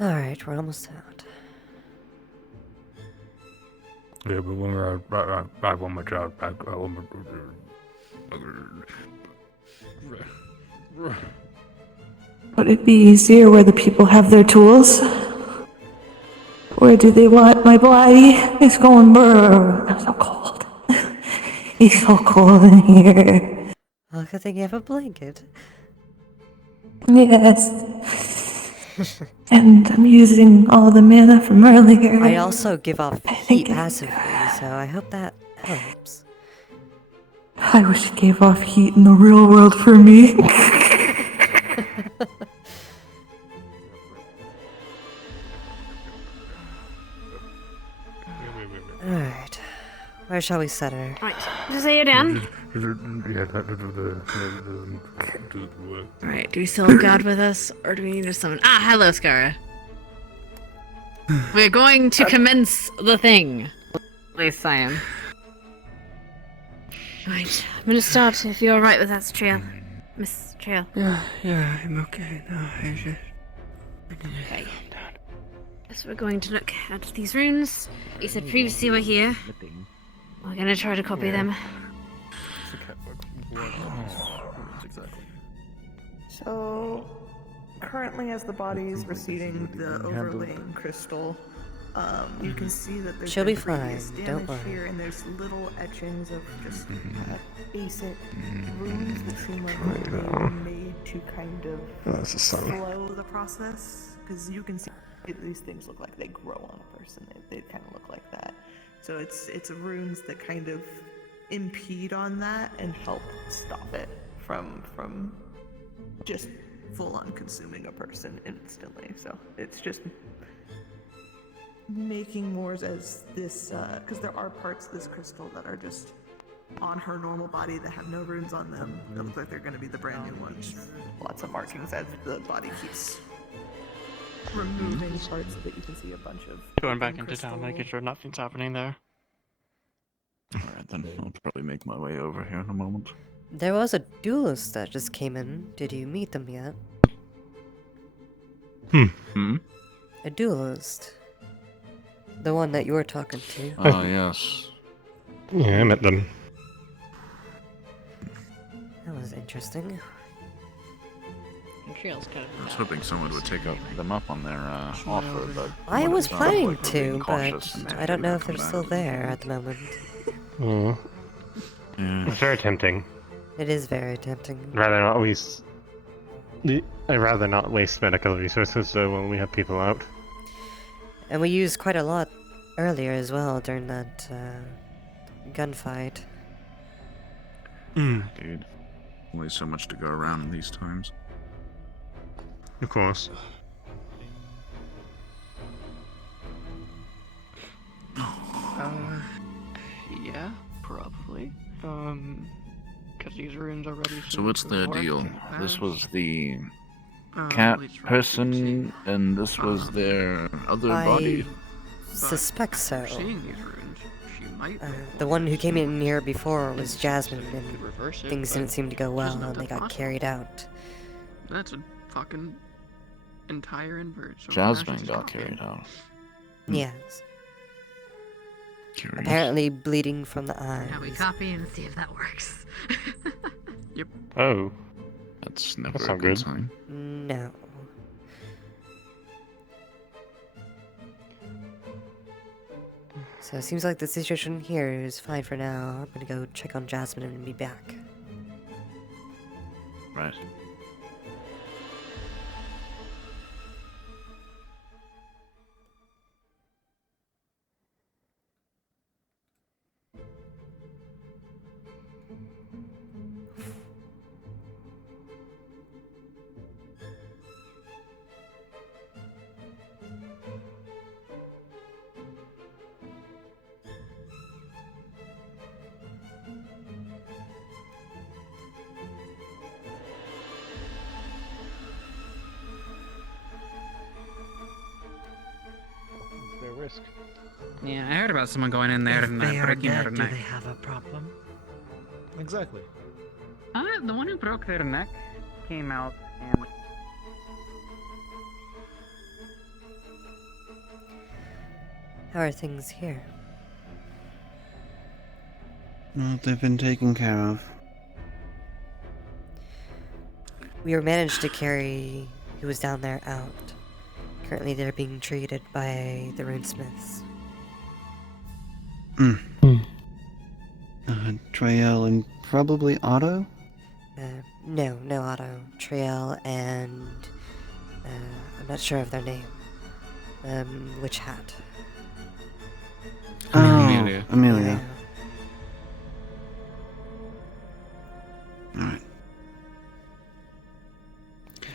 Alright, we're almost out. Yeah, but when we're out, I want my child back. I want my... Would it be easier where the people have their tools? Where do they want my body? It's going brrr. I'm so cold. It's so cold in here. Oh, good thing you have a blanket. Yes. And I'm using all the mana from earlier. I also give off heat passively, so I hope that helps. I wish it gave off heat in the real world for me. Alright. Where shall we set her? Right, just lay her down. Yeah, Alright, do we still have God with us, or do we need to summon? Ah, hello, Skara. We're going to commence the thing. At least I am. Right, I'm gonna start if you're alright with that, Triel. Miss Triel. Yeah, I'm okay. No, I just... Okay. So we're going to look at these runes. You said previously we're here. We're gonna try to copy them. So, currently as the body is receding, the overlaying crystal You can see that there's She'll been be previous fine, don't damage worry. here, and there's little etchings of just basic runes that seem like they were made to kind of That's a sign. slow the process. Because you can see these things look like they grow on a person. They kind of look like that. So it's runes that kind of impede on that and help stop it from just full on consuming a person instantly. So it's just making more as this, because there are parts of this crystal that are just on her normal body that have no runes on them. They look like they're going to be the brand new ones. Lots of markings as the body keeps removing parts so that you can see a bunch of Going back open into town, crystal. making sure nothing's happening there. Alright then, I'll probably make my way over here in a moment. There was a duelist that just came in. Did you meet them yet? Hmm? A duelist. The one that you were talking to. Ah, yes. Yeah, I met them. That was interesting. Trail's kind I was hoping someone would take them up on their offer, but... I what it was sounds planning like they're being to, cautious but and I don't know if taking they're them still back. there at the moment. Yeah. It's very tempting. It is very tempting. I'd rather not waste medical resources when we have people out. And we used quite a lot earlier as well during that gunfight. Dude. Only so much to go around in these times. Of course. Yeah, probably. Because these runes already. So what's the deal? This was the Um, cat least from person, and this was their other body? Suspect so. Seeing these runes, she might. The one who came in here before was Jasmine, reverse and it, things but didn't seem to go well, she's not and they that got possible. carried out. That's a fucking entire invert. So Jasmine got carried out. Yes. Curious. Apparently bleeding from the eyes. Now we copy and see if that works. Yep. Oh. That's never That's a not good good. sign. No. So it seems like the situation here is fine for now. I'm gonna go check on Jasmine and be back. Right. It's their risk. Yeah, I heard about someone going in there and They are breaking dead. their Do neck. they have a problem? Exactly. The one who broke their neck came out and. How are things here? No, they've been taken care of. We were managed to carry who was down there out. Currently they're being treated by the runesmiths. Trael and probably Otto? No Otto. Trail and I'm not sure of their name. Witch Hat. Oh, Amelia. Amelia. Alright.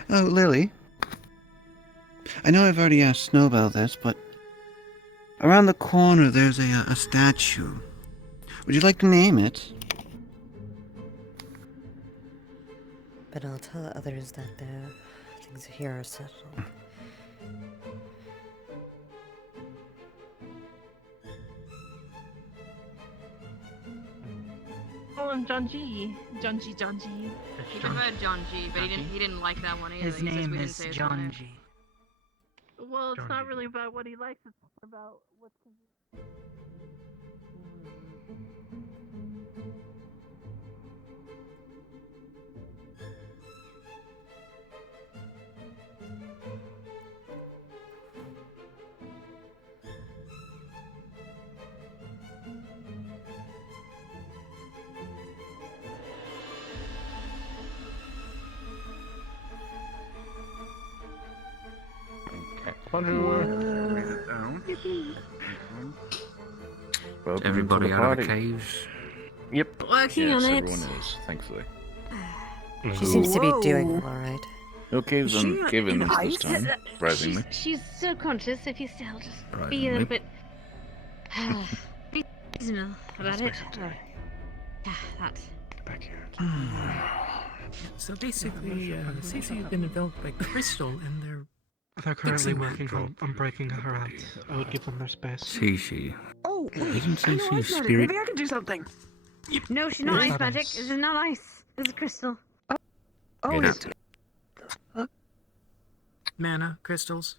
Oh, Lily. I know I've already asked Snow about this, but around the corner there's a statue. Would you like to name it? But I'll tell others that things here are settled. Call him John G. John G. John G. He preferred John G, but he didn't like that one either. His He says name we didn't is say his John name. G. Well, it's John not G. really about what he likes, it's about what's his... Welcome Everybody to the out of party. the caves. Yep. Working yes, on it. everyone is, thankfully. She seems to be doing all right. No caves Is she ungiven in this ice? time, surprisingly. She's still conscious. If you still just be a Surprisingly. little bit be reasonable about it. That. Back here. So basically, Cece's been enveloped by crystal, and they're They're currently fixing her. working on breaking her out. I would give them their space. Cece. Oh, wait. Isn't I know Cece ice magic. spirit? Maybe I can do something. No, she's not It's ice not magic. ice. This is not ice. This is crystal. Oh, Get it's Mana crystals.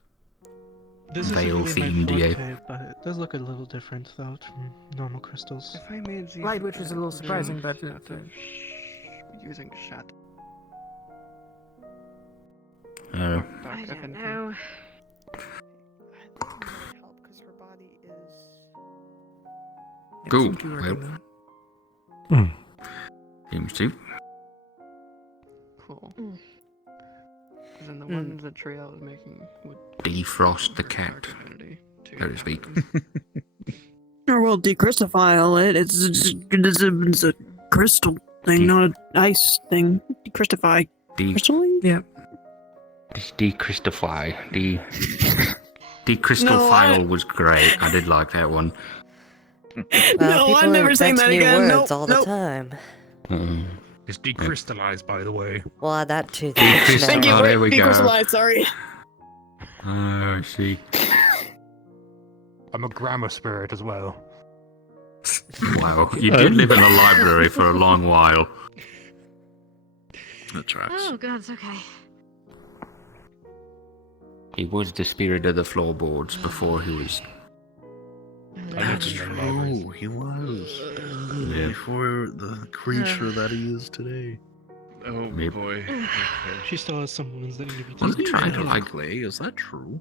This is Veil usually my themed, forte, yeah. but it does look a little different though from normal crystals. If I made these Light, which is a little surprising, but using shut. Oh. I don't know. Cool. seems to be Well, working seems to. Cool. Because then the ones the tree I was making would Defrost the cat, so to speak. Or we'll decrystal it. It's a crystal thing, not an ice thing. Decrystify. Crystalline? Yeah. This decrystify. Decrystal was great. I did like that one. Well, No, people I'm never invent saying that new again. words Nope, all the nope. time. It's decrystallized, by the way. We'll add that to the Thank you. Oh, there we go. Decrystallized, sorry. Oh, I see. I'm a grammar spirit as well. Wow, you did live in a library for a long while. That tracks. Oh god, it's okay. He was the spirit of the floorboards before he was. That's true. He was. Yeah. Before the creature that he is today. Oh Yep. boy. She still has some wounds that need to be Wasn't he taken trying care to of. like? Clay, is that true?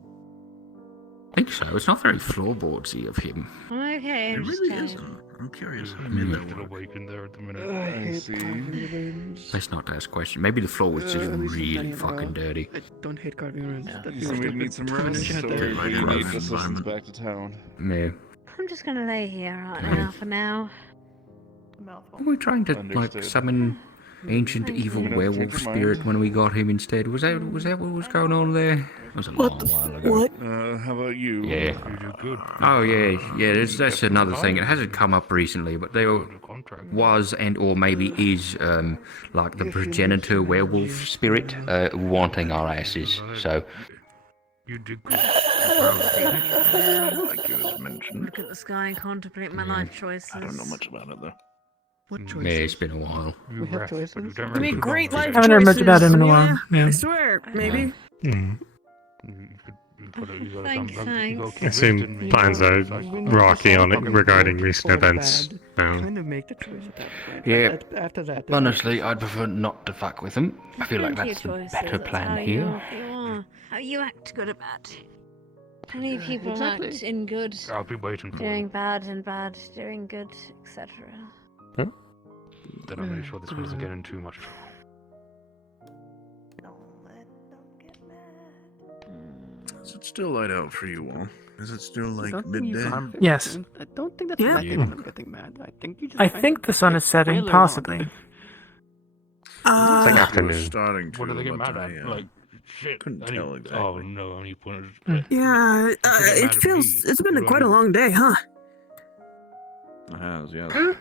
I think so. It's not very floorboardsy of him. Okay. It I'm just really tired. isn't. I'm curious how he Hmm. made that work. Awakened there at the minute. I see. Let's not ask questions. Maybe the floor was just at least it's really not even fucking dirty. I don't hate carving runes. That'd be Somebody stupid. needs some I'm rest. just So gonna- everybody Gross needs just listens environment. back to town. Yeah. I'm just gonna lay here right Okay. now for now. Were we trying to like Understood. summon ancient evil Change werewolf your spirit mind. when we got him instead? Was that what was going on there? It was a long while ago. What? How about you? Yeah. You do good. Oh yeah, yeah. That's another thing. It hasn't come up recently, but there was and or maybe is like the progenitor werewolf spirit wanting our asses. So You did good. Like it was mentioned. Look at the sky and contemplate my life choices. I don't know much about it though. What yeah, choices? it's been a while. You We have rest, but you choices? don't I really mean, do great wrong life things. Haven't heard much about him in a choices, while. Yeah. I swear, maybe. I assume plans are rocky on it regarding recent events. No. Kind of make the choice at that point. Yeah. After that, they're Honestly, I'd prefer not to fuck with them. I feel like Plenty that's of the choices, better that's plan how here. You are. How you act good or bad. Plenty of people exactly. act in good, I'll be waiting for doing you. bad and bad, doing good, etc. Then I'll make sure this one doesn't get in too much trouble. Is it still light out for you all? Is it still like Don't think you midday? can- Yes. I don't think that's Yeah. reflective of getting mad. I think you just. I find think it the sun is setting, really possibly. wrong. It's like Uh, afternoon. Starting to. What do they get but mad I, at? Like, shit. couldn't I need- tell exactly. Oh no, I need pointers. yeah, get mad it at feels. me. It's been What do I quite a do? long day, huh? It has, yeah.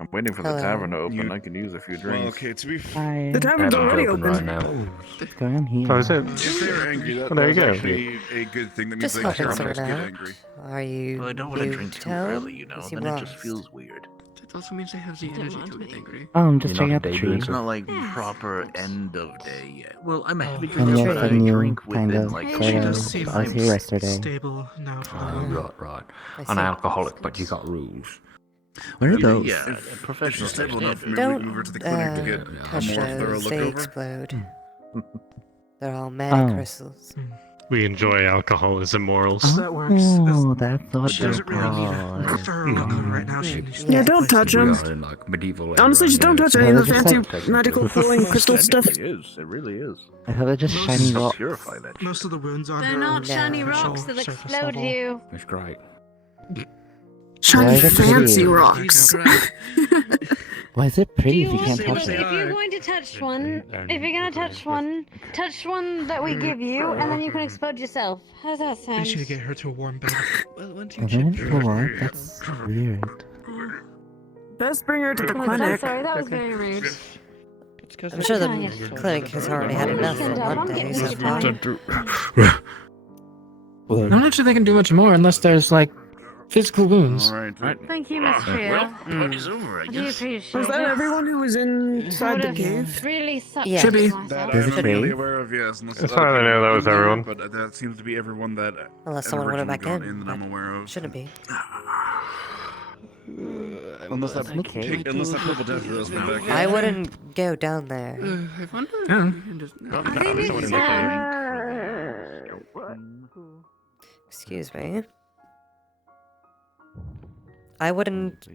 I'm waiting for the Hello. tavern to open. I can use a few drinks. Well, okay, to be The tavern's Tavern's already open open. right now. Oh, is it? if they're angry, that, Well, there you that's go. actually a good thing. That means Just they helping can't someone get out. angry. Are you? Well, I don't want to new drink too town? early, you know. You seem Then it just lost. feels weird. It also means they have the Don't energy mind to get me. angry. Oh, I'm just You're checking not out a the day tree. drinker. It's not like Yes, proper good. end of day yet. Well, I'm a heavy And drinker, yet but I then you drink kind within of like She sort does of- seem I was here like yesterday. stable now for Oh, now. right. I An see. alcoholic, but you got rules. Where are those? Yeah, If professional it's stable enough, maybe we Don't can move her to the clinic to get a touch more thorough those. look They over. explode. They're all mana Oh. crystals. We enjoy alcohol as immorals. That works. Oh, that's what She doesn't really need a thorough welcome right now. She needs Yeah, don't touch We him. are in like medieval. Honestly, just don't touch any of the fancy magical glowing crystal stuff. It is. It really is. I thought they're just shiny rocks. Purify that. Most of the wounds on They're her not shiny superficial rocks that surface explode level. you. It's great. Shiny Why is it fancy pretty? rocks. Why is it pretty if you Want can't to, touch if it? you're going to touch one, if you're going to touch one that we give you, and then you can explode yourself. How does that I sound? need you to get her to a warm bed. Well, once you I check didn't her- go on. That's weird. Best bring her to the Oh, clinic. sorry, that was very rude. I'm sure the clinic has already had enough for one day so far. I'm not sure they can do much more unless there's like physical wounds. Thank you, Miss Trio. Party's over, I I do guess. appreciate Was that it. everyone who was inside the cave? Really sucked Yeah. Should be. That Is I'm it really cave? aware of, yes. Unless As other far as I people know, that have was been there, everyone. But that seems to be everyone that Unless had someone went originally back gone in, that I'm aware of. shouldn't be. Unless that Okay. unless that purple death has been back. I wouldn't go down there. I wonder. Yeah. I think it's, Excuse me. I wouldn't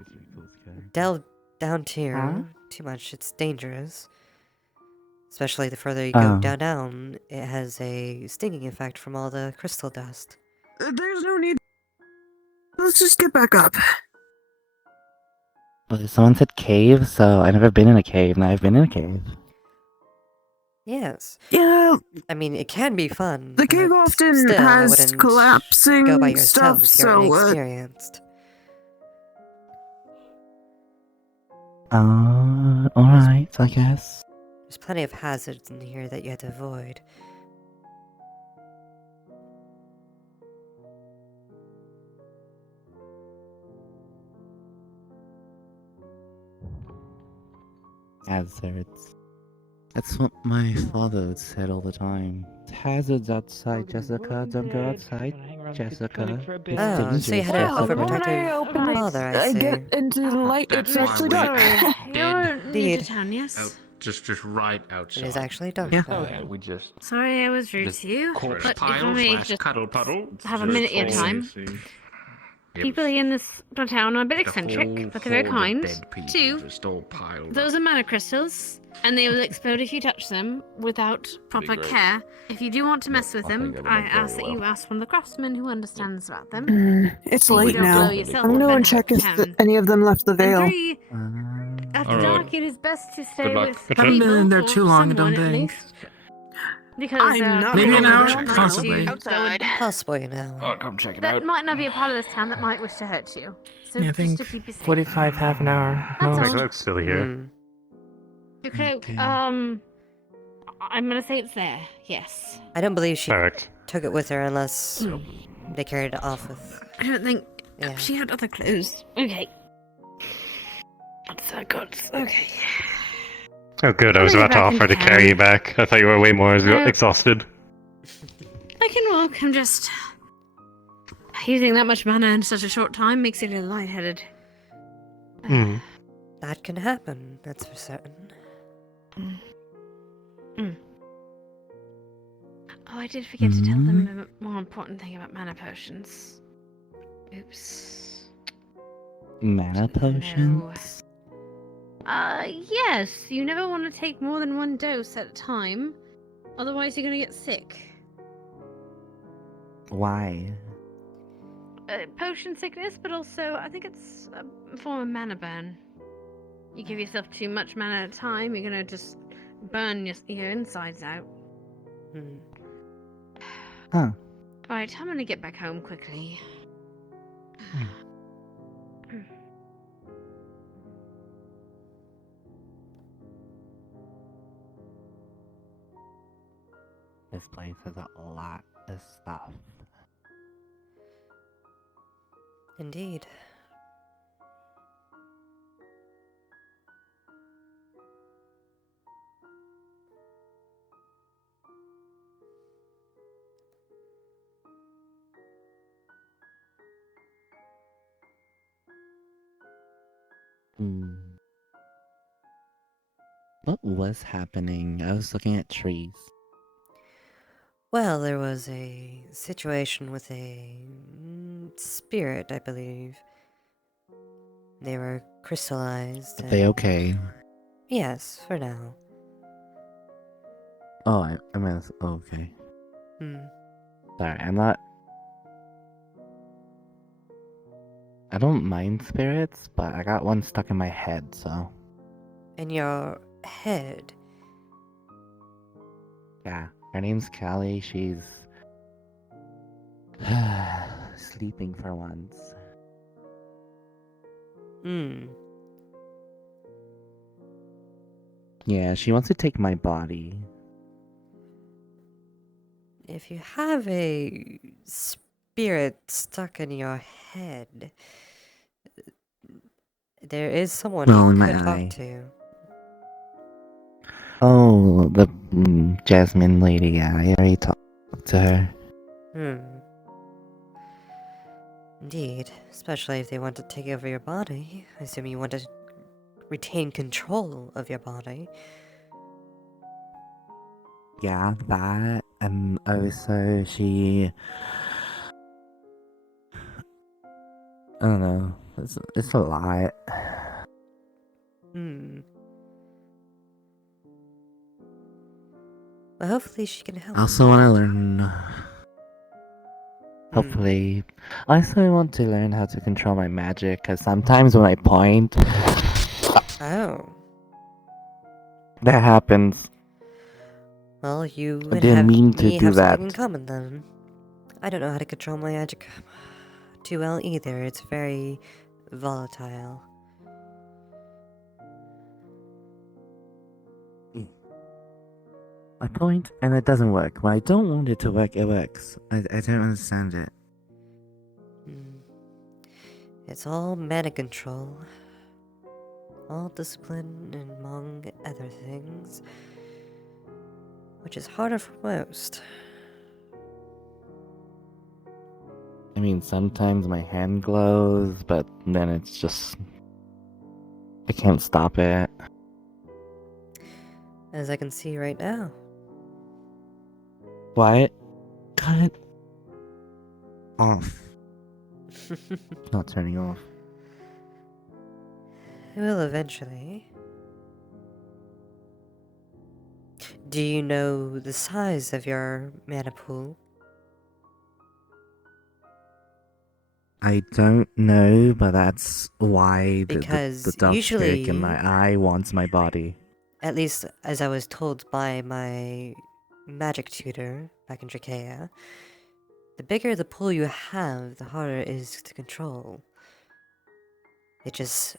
delve down here too much. It's dangerous. Especially the further you go down, it has a stinging effect from all the crystal dust. There's no need. Let's just get back up. Well, someone said cave, so I've never been in a cave, and I've been in a cave. Yes. Yeah, I mean, it can be fun. the cave but often still, I has wouldn't collapsing go by stuff, yourself if you're so inexperienced. Alright, I guess. There's plenty of hazards in here that you have to avoid. Hazards. That's what my father said all the time. Hazards outside, Jessica. Don't go outside, Jessica. It's Oh, so you had an dangerous, Jessica. overprotective father, I see. get into the light. It's actually dark. You're new Indeed. to town, yes? Just right outside. It is actually dark. Yeah. though. Yeah, we just Sorry I was rude Just to you, corpse but if pile I may slash just cuddle puddle. have a minute of your time. People here in this town are a bit eccentric, but they're very kind. Two, Just all piled. those are mana crystals, and they will explode if you touch them without proper great. care. If you do want to mess with I them, think it'll I work very ask that well. you ask one of the craftsmen who understands about them. It's So you late don't now. blow yourself I'm gonna up go and in check if town. any of them left the And veil. three, after Alright. dark, it is best to stay Good luck. with Good Haven't people been in there or too long, I don't someone at think. least. Because I'm not Maybe an gonna hour, go check possibly. Possibly now. Oh, come check it that out. might not be a part of this town that might wish to hurt you. So Yeah, I just think to keep you safe. 45, half an hour. That's My all. cloak's still here. Hmm. Your cloak, Okay. I'm gonna say it's there, yes. I don't believe she Perfect. took it with her unless they carried it off with. I don't think Yeah. she had other clothes. Okay. So good. Okay. Oh, good. I was Bring about to her back offer to into carry town. you back. I thought you were way more No. exhausted. I can walk, I'm just... Using that much mana in such a short time makes you a little lightheaded. Hmm. That can happen, that's for certain. Oh, I did forget to tell them the more important thing about mana potions. Oops. Mana potions? Yes. You never want to take more than one dose at a time. Otherwise, you're gonna get sick. Why? Potion sickness, but also, I think it's a form of mana burn. You give yourself too much mana at a time, you're gonna just burn your insides out. Hmm. Huh. Right, I'm gonna get back home quickly. This place has a lot of stuff. Indeed. Hmm. What was happening? I was looking at trees. Well, there was a situation with a spirit, I believe. They were crystallized. Are they okay? Yes, for now. Oh, I mean, okay. Hmm. Sorry, I'm not. I don't mind spirits, but I got one stuck in my head, so. In your head? Yeah, her name's Callie. She's sleeping for once. Hmm. Yeah, she wants to take my body. If you have a spirit stuck in your head, there is someone Oh, in you my could eye. talk to. Oh, the Jasmine lady. Yeah, I already talked to her. Indeed, especially if they want to take over your body. I assume you want to retain control of your body. Yeah, that, and also she. I don't know. It's a lot. Well, hopefully she can help. I also want to learn. Hopefully, I also want to learn how to control my magic. Cause sometimes when I point, Oh. that happens. Well, you I and didn't mean to me do have that. something in common then. I don't know how to control my magic too well either. It's very volatile. I point and it doesn't work. When I don't want it to work, it works. I don't understand it. It's all mana control. All discipline and among other things. Which is harder for most. I mean, sometimes my hand glows, but then it's just. I can't stop it. As I can see right now. What? Cut it off. It's not turning off. It will eventually. Do you know the size of your mana pool? I don't know, but that's why Because the dark spirit in usually- my eye wants my body. At least as I was told by my magic tutor back in Drakea, the bigger the pool you have, the harder it is to control. It just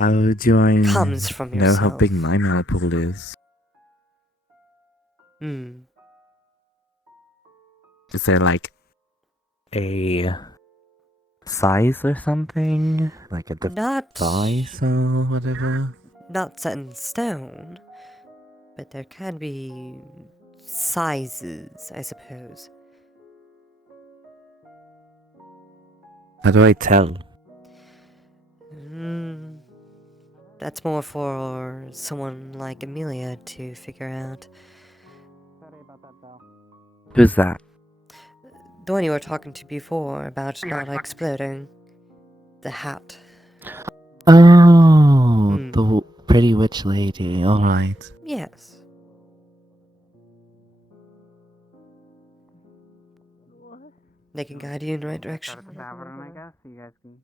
How do I comes from know how yourself. big my mana pool is? Is there like a size or something? Like a Not- size or whatever? Not set in stone, but there can be sizes, I suppose. How do I tell? That's more for someone like Amelia to figure out. Who's that? The one you were talking to before about not exploding. The hat. Oh, the pretty witch lady. Alright. Yes. They can guide you in the right direction. I guess you guys can.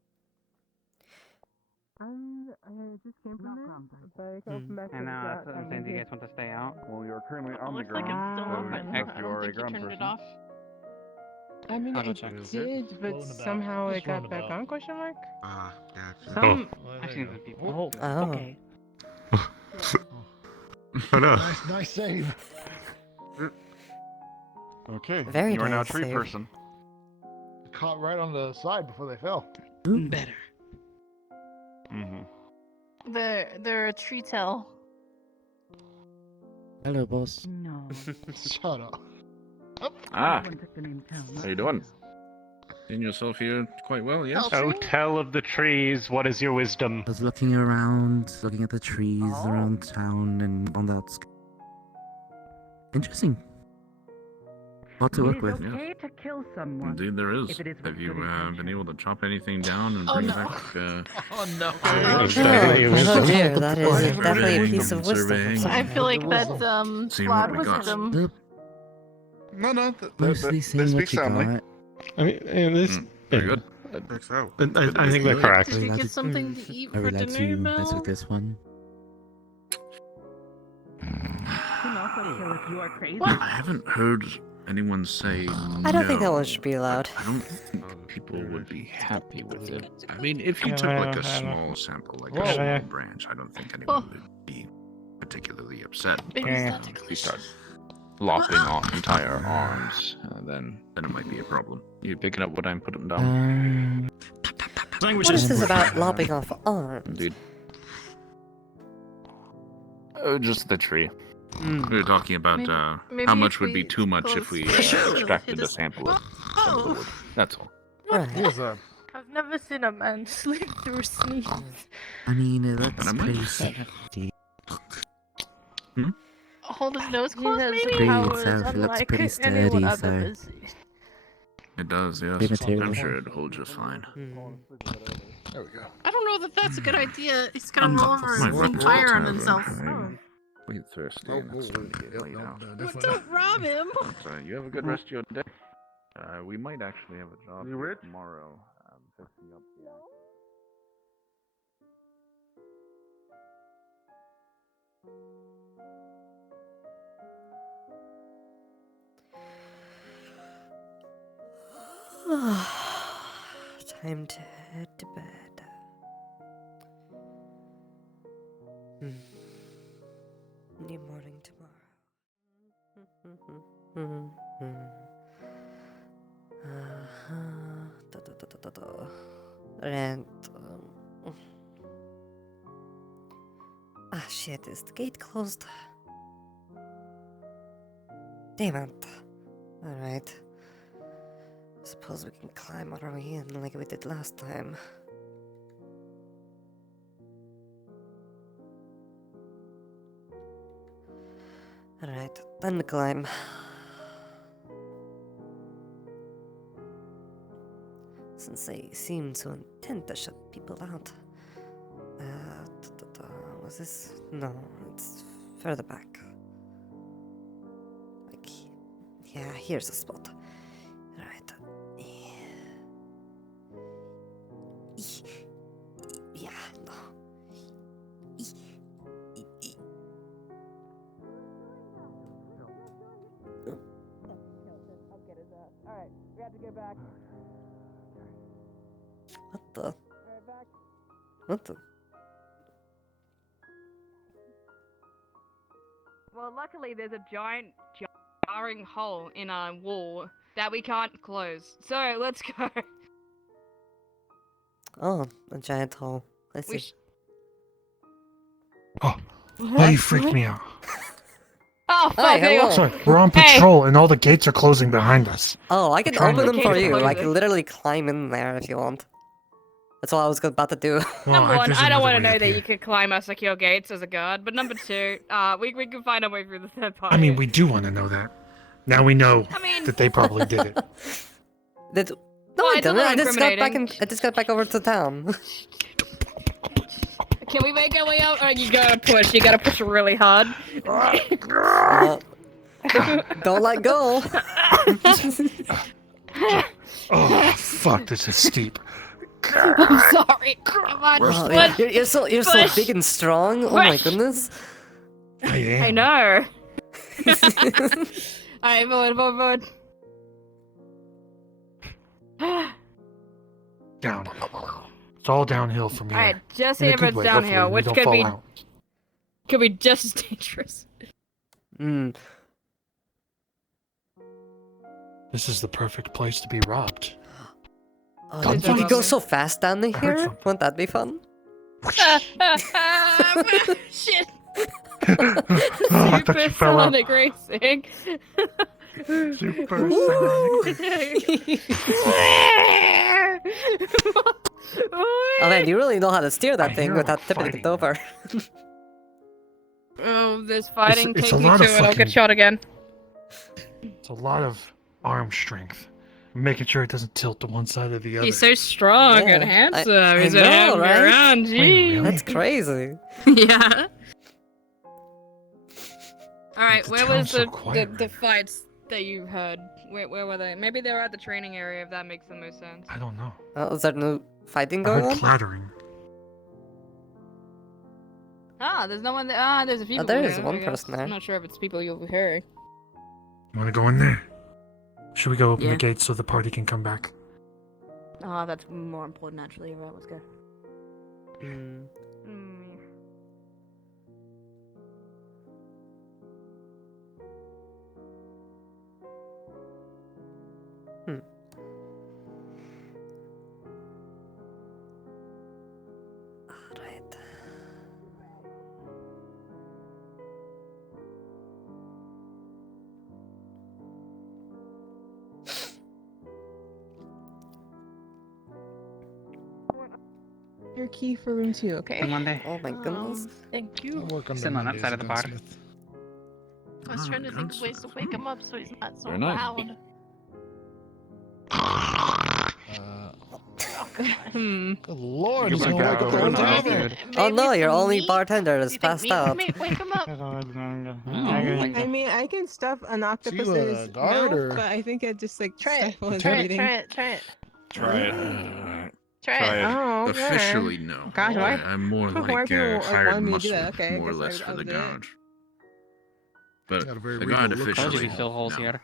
I just came from there. And that's what I'm saying. Do you guys want to stay out? Well, you're currently on the Looks like ground. it's still so open. if I you are don't a think you ground turned it person. off. I mean, I'll go it check. did, but somehow it got back on? Question mark. Some. I've seen some people. Oh. Okay. Oh no. Nice save. Okay. Very you are now a nice tree save. person. Caught right on the side before they fell. Better. Mm-hmm. They're a tree tail. Hello, boss. No. Shut up. Ah. How you doing? Seeing yourself here quite well, yes? Oh, tell of the trees, what is your wisdom? I was looking around, looking at the trees around town and on the outskirts. Interesting. Lot to work with. Okay to kill someone. Indeed, there is. If it is Have you with good been able to chop anything down and Oh, bring no. back? Oh no! Oh dear, that is definitely a piece of wisdom. I feel like that's Seeing flawed what we got. wisdom. No, Mostly they seeing speak what you soundly. got. I mean, this. Very good. I think they're correct. Did you get something to eat Are we for allowed dinner, to mess Mel? with this one? Can also kill if you are crazy. I haven't heard anyone say I don't think no. that one should be allowed. I don't think people would be happy with it. I mean, if you took like a small sample, like a small branch, I don't think anyone would be particularly upset. But if we start lopping off entire arms, then it might be a problem. You picking up what I'm putting down? What is this about lopping off arms? Indeed. Just the tree. We were talking about Maybe how if much would be we too much if we extracted a sample of some of the wood. That's all. I've never seen a man sleep through a sneeze. I mean, it looks pretty safety. Hold his nose closed, maybe? Pretty Powers, itself, it looks unlike pretty anyone sturdy, I've so... ever seen. It does, yes. Good material. I'm sure it'd hold just fine. There we go. I don't know that that's a good idea. He's gonna roll over My and set brother's fire on tavern. himself. We thirsty, and that's when we get laid out. Well, don't rob him. But, you have a good rest of your day. We might actually have a job You rich? tomorrow. Fixing up the Time to head to bed. New morning tomorrow. And shit, is the gate closed? Damn it. Alright. Suppose we can climb our way in like we did last time. Alright, time to climb. Since they seem so intent to shut people out. Was this? No, it's further back. Like, yeah, here's a spot. Right. Yeah, no. Alright, we have to get back. What the? What the? Well, luckily there's a giant jarring hole in our wall that we can't close. So, let's go. Oh, a giant hole. I see. Oh, you freaked me out. Oh, Hi, hello. Sorry, we're on patrol and all the gates are closing behind us. Oh, I can Trying open to- them for you. I closing. can literally climb in there if you want. That's what I was about to do. Number one, I don't want to know that you could climb our secure gates as a guard. But number two, we can find our way through the third party. I mean, we do want to know that. Now we know that they probably did it. No, I it's a didn't. little I just got back. incriminating. I just got back over to town. Can we make our way out? Or you gotta push. You gotta push really hard. Don't let go. Oh, fuck, this is steep. I'm sorry. Come on. Wow, push. you're so Push. big and strong. Oh my Push. goodness. I am. I know. Alright, forward. Down. It's all downhill from here. Alright, just In a here good it's way, downhill, hopefully we which don't could fall be out. just as dangerous. This is the perfect place to be robbed. Oh, you can go so fast down here. Won't that be fun? Shit. I thought you fell out. Supersonic racing. Oh man, you really know how to steer that thing without tipping it over. Oh, there's fighting. It's Take a me lot to of it. I'll fucking- get shot again. It's a lot of arm strength, making sure it doesn't tilt to one side or the other. He's so strong and handsome. He's know, right? around. Gee. That's crazy. Yeah. All right, where was town's so the quiet the fights that you heard? Where were they? Maybe they were at the training area. If that makes the most sense. I don't know. Is there no fighting I going heard on? clattering. Ah, there's no one there. Ah, there's a few. Oh, people there is there, one I guess. person there. I'm not sure if it's people you overheard. Want to go in there? Should we go open Yeah. the gates so the party can come back? Ah, that's more important actually. Right, let's go. Hmm. Alright. Your key for room 2, okay? Monday. Oh my goodness. Thank you. Work on Sitting on that side of the bar. I was trying to think of ways to wake him up so he's not so Very nice. loud. Hmm. Good lord, You he's can gonna wake go. up the whole No, tavern. dude. Oh no, Maybe your some only meat? bartender is You think passed meat out. may wake him up? I mean, I can stuff an octopus's guard, mouth, or- but I think it just like Try it. stifles Try it. everything. Try it. Try it. Try it. Try it. Oh, okay. Officially, no. Gosh, why? I'm more why like people, hired wanted me to do muscle, that? Okay, I more or guess less for I'll the do it. guard. But Got a very the regal guard look. Told you officially. we fill holes no. here.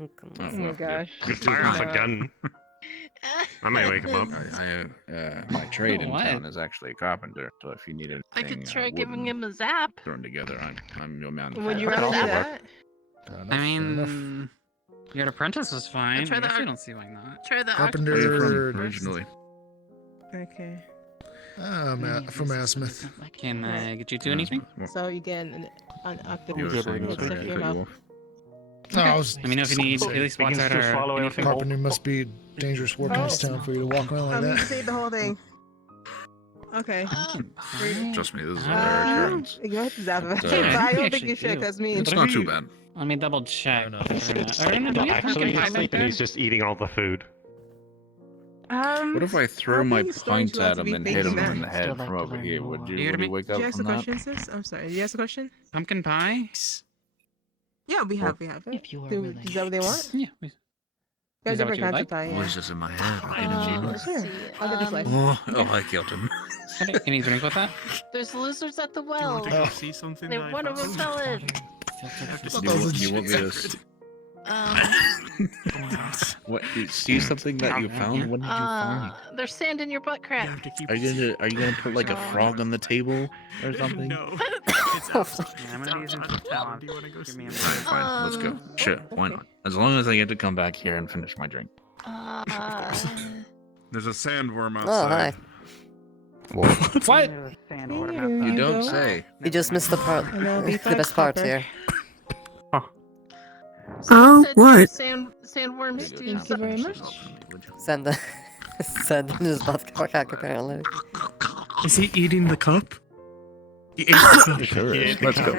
Oh Oh my gosh. Good fire with a gun. I might wake him up. My trade in What? town is actually a carpenter, so if you need anything, I could try wood giving and him a zap. thrown together, I'm your man. Would you Try rather do that? that? I mean, your apprentice was fine. I try the guess we arc- don't see why not. Try the Carpenter. Where are you Nerd. from originally? Okay. From Asmith. Can I get you to anything? So you get an You octopus were saying stuck sorry, in I your cut you mouth. off. No, I was. Let me know if you need daily spots Begins out to or swallow anything. anything. Carpenter must be dangerous work in this town for you to walk around like You that. say the whole thing. Okay. Trust me, this is a rare occurrence. You have to zap him. So- But I don't think Actually you should, do. cause me. It's not too bad. Let me double check. No, do we have actually, pumpkin he's pie asleep back and there? he's just eating all the food. What if I throw my think Storm's pint allowed at to him be and hit him thinking in the that. head Still like from to over learn here? more. Would You you, hear would me? you wake Did up you ask a from that? question, sis? I'm sorry. Did you ask a question? Pumpkin pie? Yeah, we have it. If you are Do, willing. is that what they want? Yeah. Got Is that what different you would kinds of pie. What Yeah. is this in my head? I hate Let's Sure. see. I'll get this life. Oh, I killed him. Any drink with that? There's lizards at the well. see something? They one of them fell in. You want me to what? See something that you found? What did you find? There's sand in your butt crack. Are you gonna put like a frog on the table or something? Yeah, I'm gonna use it for talent. Give me a minute. Fine, let's go. Sure, why not? As long as I get to come back here and finish my drink. There's a sandworm Oh, hi. What? You don't say. You just missed the part. And that'll be The best part copper. here. Oh, what? Sandworms do Thank you very much. Send the send his butt crack apparently. Is he eating the cup? He ate the cup. Sure is. Let's go.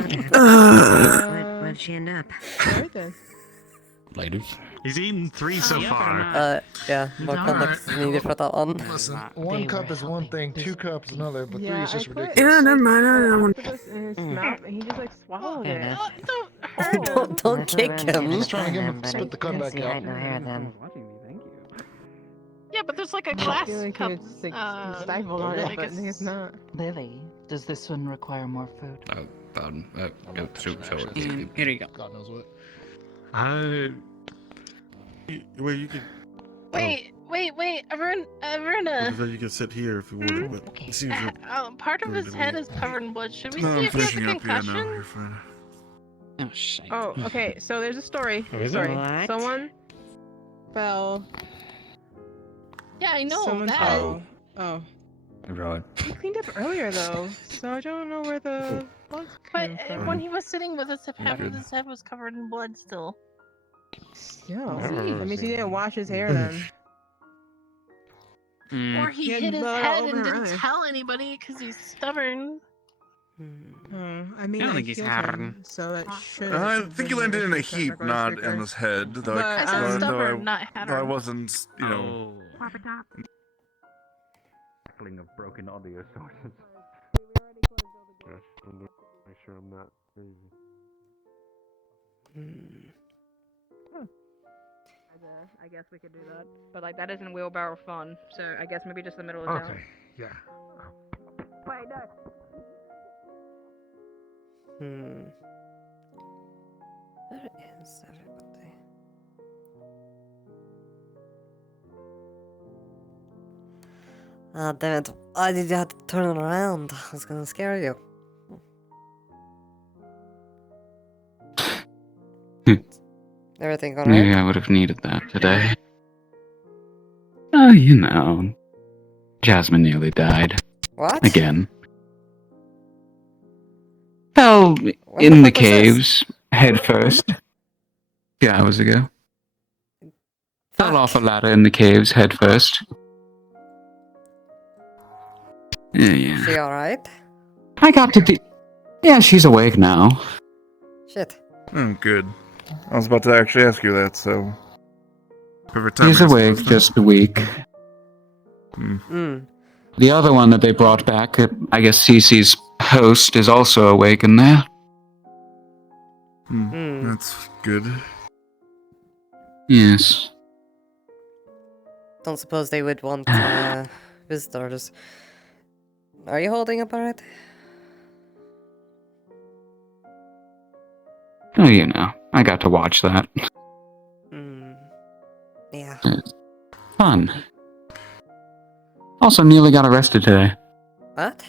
Where'd she end up? Alright then. Later. He's eaten 3 so far. Yeah, more context is needed for that one. Listen, one cup is one thing, 2 cups another, but 3 is just ridiculous. Yeah, never mind. I don't want. Octopus in his mouth, and he just like swallowed it. Don't kick him. He's trying to get him to spit the cup back out. Yeah, but there's like a I glass feel like cup. it's like stifled on it, but it's not. Lily, does this one require more food? Pardon. Here you go. God knows what. Where you can. Wait, Aruna. Then you can sit here if you want. But it seems like Part of his head is covered in blood. Should we I'm see if he has a finishing up here now. concussion? You're fine. Oh shit. Oh, okay. So there's a story. Oh, is Sorry. there? What? Someone fell. Yeah, I know Someone that. fell. Oh. Right. He cleaned up earlier though, so I don't know where the bugs But came from. when he was sitting with us, half Good. of his head was covered in blood still. Still. I remember That means he seeing didn't wash his hair then. Mm. Or he Yeah, hit his blood all head over and her didn't eye. tell anybody because he's stubborn. I mean, I don't I think he's healed hard. him, so it should. I have think been he landed in a an issue, heap, technically not in speaking. his head. Though But, I, I said though stubborn, not I hammer. wasn't, you know. Crackling of broken audio sources. Gosh, I'm gonna make sure I'm not crazy. I guess we could do that. But like that isn't wheelbarrow fun, so I guess maybe just the middle of town. Okay, yeah. Wait, no. Where is everybody? Ah, damn it. Why did you have to turn it around? I was gonna scare you. Everything alright? Maybe I would have needed that today. Oh, you know. Jasmine nearly died. What? Again. Fell When in the fuck was this? caves, head first. 2 hours ago. Fell off a ladder in the caves, head first. Yeah. She alright? I got to Yeah, she's awake now. Shit. Good. I was about to actually ask you that, so. She's awake, just a week. The other one that they brought back, I guess Cece's host, is also awake in there. That's good. Yes. Don't suppose they would want visitors. Are you holding up alright? Oh, you know, I got to watch that. Yeah. Fun. Also, nearly got arrested today. What?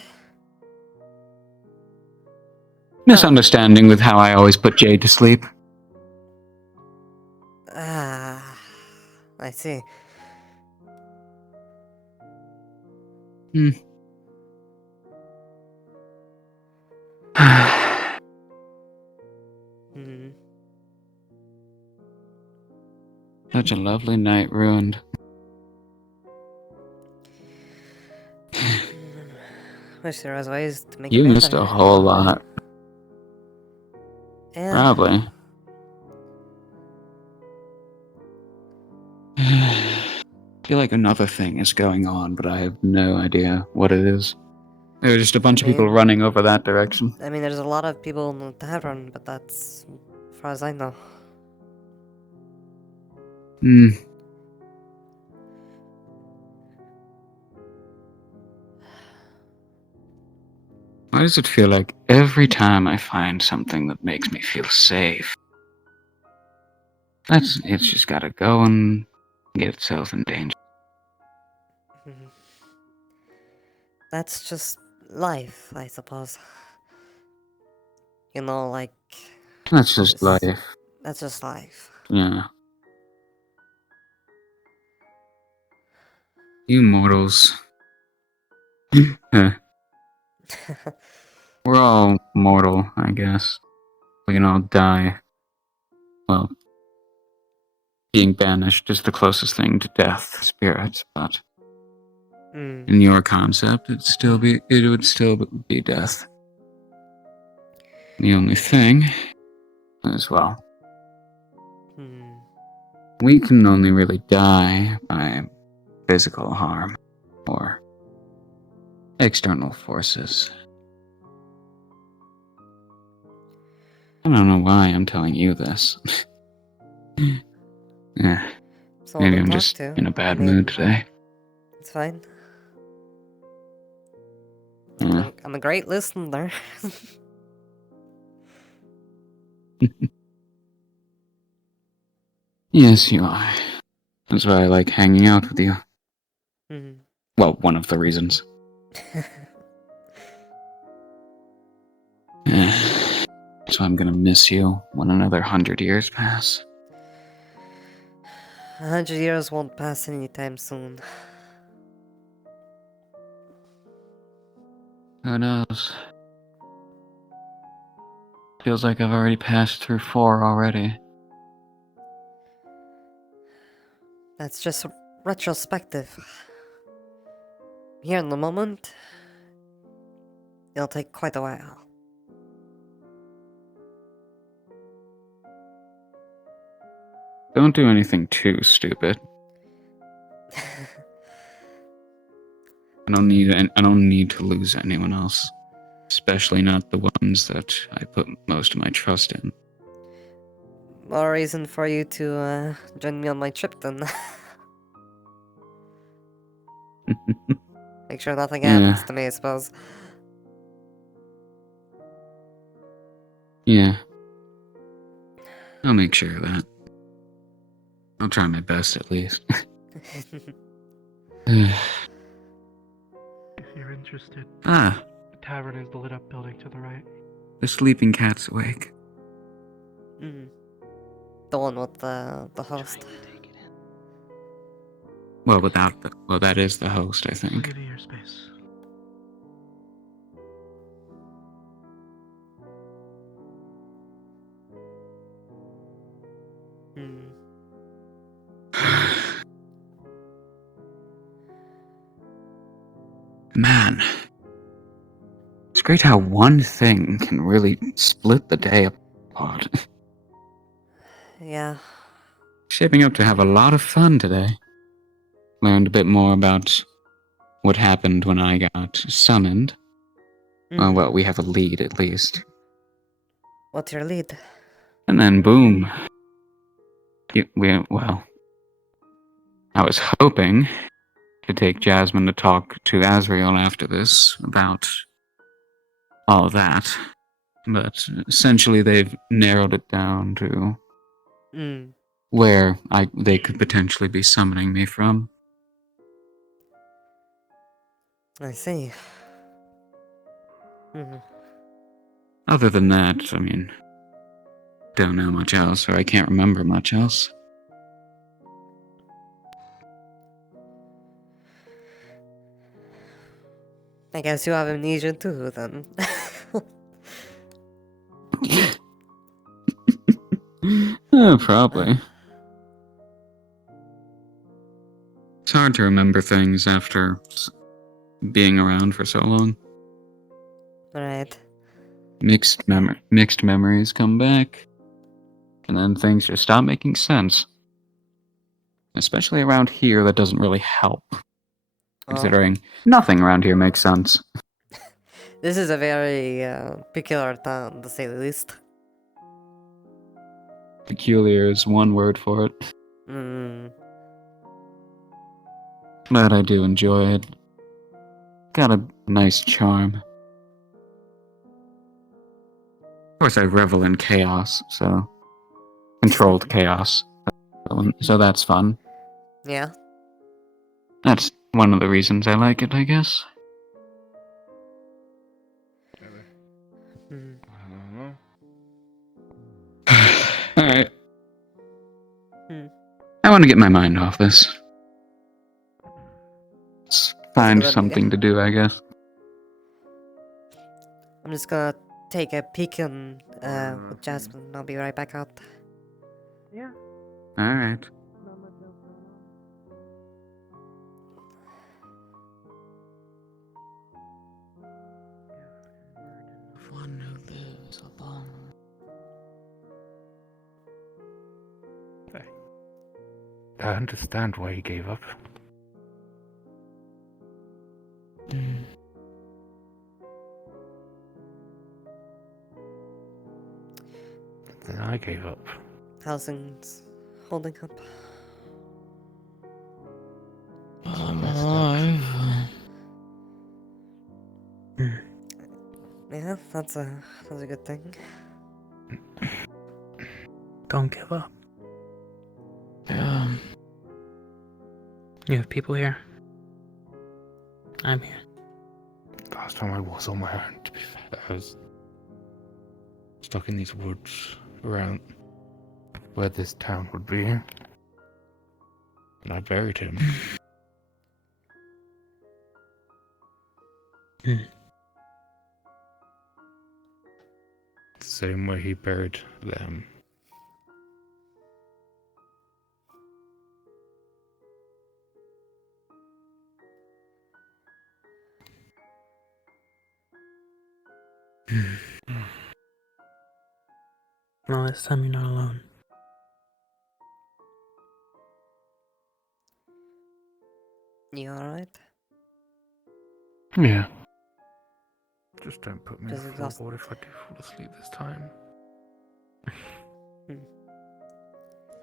Misunderstanding with how I always put Jade to sleep. Ah, I see. Such a lovely night ruined. Wish there was ways to make You it missed better. a whole lot. Yeah. Probably. I feel like another thing is going on, but I have no idea what it is. There were just a bunch of people running over that direction. I mean, there's a lot of people in the tavern, but that's as far as I know. Why does it feel like every time I find something that makes me feel safe, it's just gotta go and get itself in danger? That's just life, I suppose. You know, like... That's just life. That's just life. Yeah. You mortals. We're all mortal, I guess. We can all die. Well, being banished is the closest thing to death, spirits, but in your concept, it would still be death. The only thing is, well, we can only really die by physical harm or external forces. I don't know why I'm telling you this. Yeah. Maybe I'm just in a bad mood today. It's fine. Yeah. I'm a great listener. Yes, you are. That's why I like hanging out with you. Well, one of the reasons. Yeah. So I'm gonna miss you when another 100 years pass. 100 years won't pass anytime soon. Who knows? Feels like I've already passed through 4 already. That's just retrospective. Here in the moment, It'll take quite a while. Don't do anything too stupid. I don't need to lose anyone else, especially not the ones that I put most of my trust in. More reason for you to join me on my trip then. Make sure nothing happens to me, I suppose. Yeah. I'll make sure of that. I'll try my best at least. If you're interested, Ah, the tavern is the lit up building to the right. the sleeping cat's awake. The one with the host. Well, that is the host, I I'll think. give you your space. Man. It's great how one thing can really split the day apart. Yeah. Shaping up to have a lot of fun today. Learned a bit more about what happened when I got summoned. Well, we have a lead at least. What's your lead? And then boom. Well, I was hoping to take Jasmine to talk to Azrael after this about all that. But essentially they've narrowed it down to where they could potentially be summoning me from. I see. Other than that, I mean, don't know much else, or I can't remember much else. I guess you have amnesia too, then. Probably. It's hard to remember things after being around for so long. Right. Mixed memories come back, and then things just stop making sense. Especially around here, that doesn't really help. Considering nothing around here makes sense. This is a very peculiar town, to say the least. Peculiar is one word for it. But I do enjoy it. Got a nice charm. Of course, I revel in chaos, so... Controlled chaos. So that's fun. Yeah. That's one of the reasons I like it, I guess. Alright. I want to get my mind off this. Let's find something to do, I guess. I'm just gonna take a peek in with Jasmine. I'll be right back out. Yeah. Alright. One who lives alone. I understand why he gave up. Then I gave up. How's things holding up? I'm alive. Yeah, that's a good thing. Don't give up. Yeah. You have people here. I'm here. Last time I was on my own, to be fair, I was stuck in these woods around where this town would be. And I buried him. Same way he buried them. Well, this time you're not alone. You alright? Yeah. Just don't put me Just on the exhausted. floorboard if I do fall asleep this time.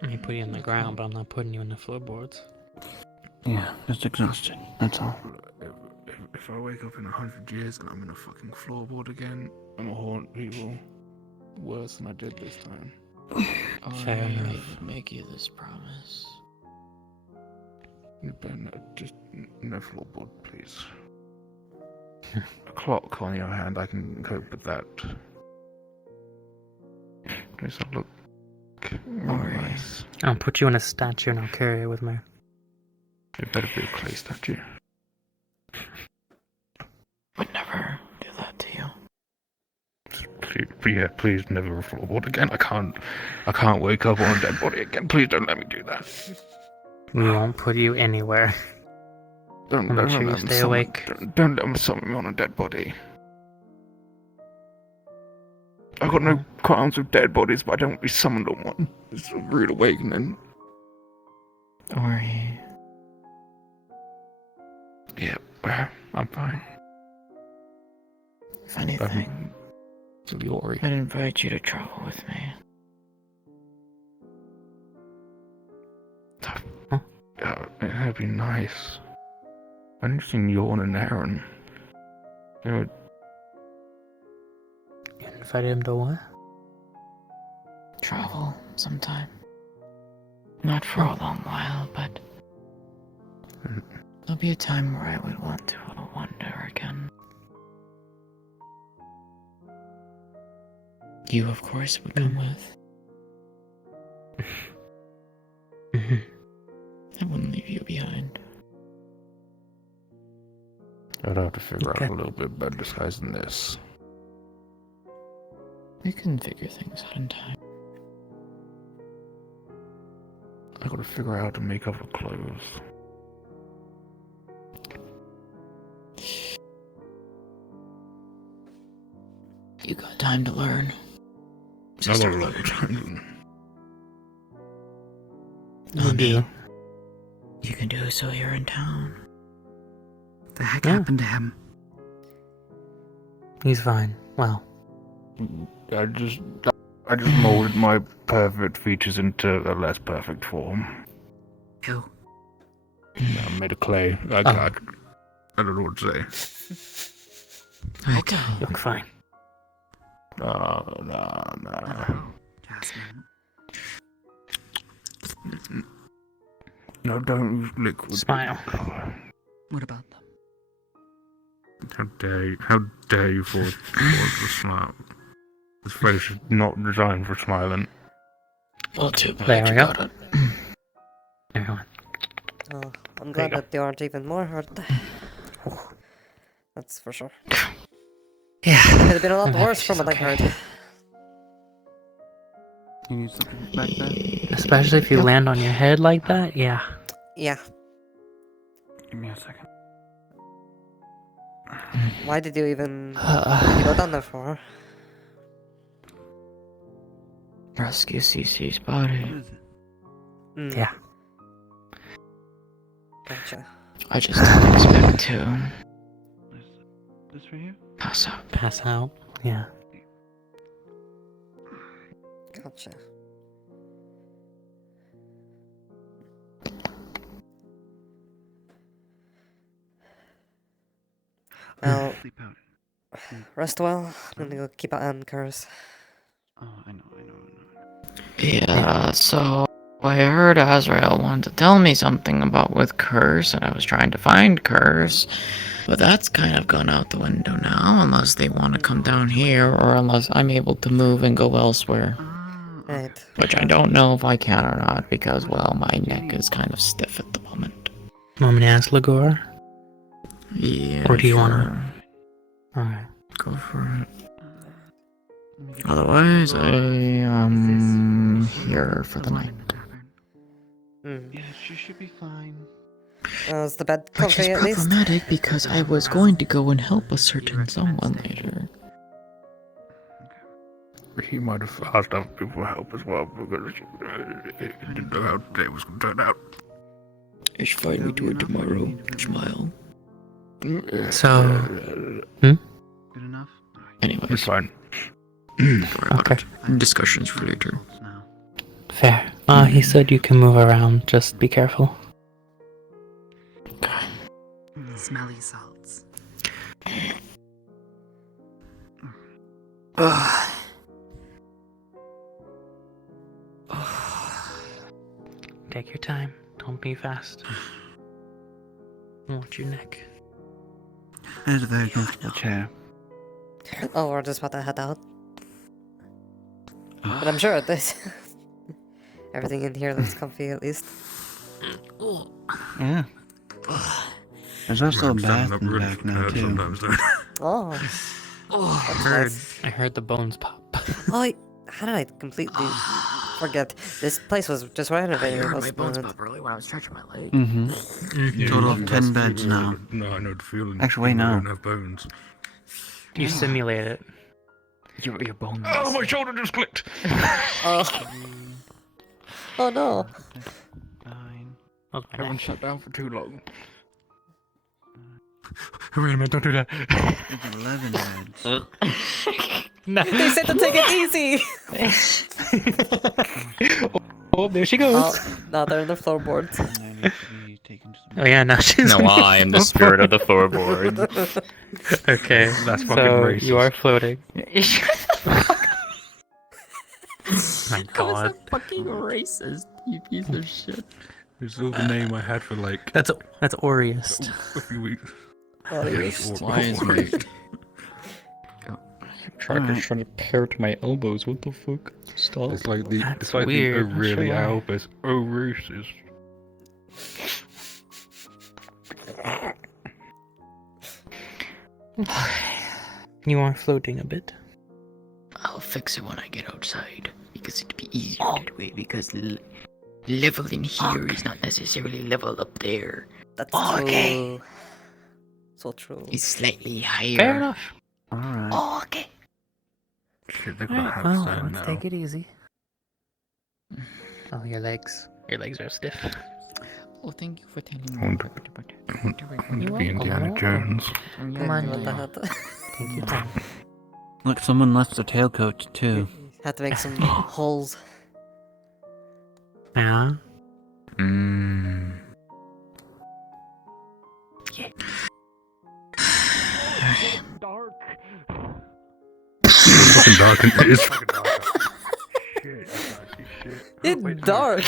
I may put you on the ground, but I'm not putting you on the floorboards. Yeah, just exhausted. That's all. If I wake up in 100 years and I'm in a fucking floorboard again, I'm gonna haunt people worse than I did this time. Fair enough. Make you this promise. You better just no floorboard, please. A clock on the other hand, I can cope with that. At least I look nice. I'll put you in a statue and I'll carry it with me. It better be a clay statue. Would never do that to you. Please never a floorboard again. I can't wake up on a dead body again. Please don't let me do that. We won't put you anywhere. Don't make sure you stay awake. Don't let them summon me on a dead body. I've got no qualms with dead bodies, but I don't want to be summoned on one. It's a rude awakening. Don't worry. Yeah, well, I'm fine. If anything, Glory. I'd invite you to travel with me. Yeah, that'd be nice. I need to see Yawn and Aaron. You know, You invited him to what? Travel sometime. Not for a long while, but there'll be a time where I would want to wander again. You, of course, would come with. I wouldn't leave you behind. I'd have to figure out a little bit better disguise than this. We can figure things out in time. I gotta figure out how to make up her clothes. You got time to learn. I got a lot of time. You do. You can do so here in town. The heck happened to him? He's fine. Well, I just molded my perfect features into a less perfect form. Ew. I made a clay. I don't know what to say. okay, you look fine. No. Jasmine. No, don't use liquid. Smile. What about them? How dare you force the smile? This face is not designed for smiling. Well, too bad. There we you go. got it. Everyone. Oh, I'm glad that they aren't even more hurt. That's for sure. Yeah. It could have been a lot worse from what I heard. You need something back there? Especially if you land on your head like that, yeah. Yeah. Give me a second. Why did you even go down there for? Rescue CC's body. Yeah. Gotcha. I just didn't expect to This for you? pass out. Pass out, yeah. Gotcha. Well, Sleep out. rest well. I'm gonna go keep an eye on Curse. Oh, I know. Yeah, so I heard Azrael wanted to tell me something about with Curse, and I was trying to find Curse. But that's kind of gone out the window now, unless they want to come down here, or unless I'm able to move and go elsewhere. Right. Which I don't know if I can or not, because, well, my neck is kind of stiff at the moment. Want me to ask Ligor? Yeah, Or do you sure. wanna? Alright. Go for it. Otherwise, I am here for the night. Yeah, she should be fine. Is the bed Which is comfy at least? problematic because I was going to go and help a certain someone later. he might have asked other people for help as well because he didn't know how today was going to turn out. It's fine, we do it tomorrow. Smile. So. Good enough? Anyways. It's fine. Okay. Discussions for later. Fair. He said you can move around, just be careful. Smelly salts. Take your time. Don't be fast. Watch your neck. There's a very comfortable chair. Oh, we're just about to head out. But I'm sure this everything in here looks comfy at least. Yeah. There's also a bath in the back now too. Oh. I heard the bones pop. Oh, how did I completely forget? This place was just renovated. I heard my bones pop early when I was stretching my leg. Total of 10 beds now. No, I know the feeling. Actually, People no. don't have bones. You simulate it. Your bones. Oh, my shoulder just clicked. Oh. Oh no. I haven't shut down for too long. Wait a minute, don't do that. It's 11 beds. They said to take it easy. Oh, there she goes. Oh, now they're in the floorboards. Oh yeah, now she's. No, I am the spirit of the floorboard. Okay, That's fucking so racist. you are floating. My How is God. that fucking racist, you piece of shit? This is the name I had for like That's Oriest. a few weeks. Why is my tracker's trying to pair to my elbows? What the fuck? Stop. It's like the That's it's like weird. the Not sure really why. Albus. Oh, racist. You are floating a bit. I'll fix it when I get outside because it'd be easier that way. Because level in here is not necessarily level up there. That's okay. true. So true. It's slightly higher. Fair enough. Alright. Oh, okay. Shit, they're gonna Alright, have well, sand let's now. take it easy. Oh, your legs. Your legs are stiff. Oh, thank you for telling I me. want to be Indiana Jones. Come on, what the hell? Take your time. Look, someone left the tailcoat too. Had to make some holes. Yeah. Dark. Fucking dark and it is. It's dark.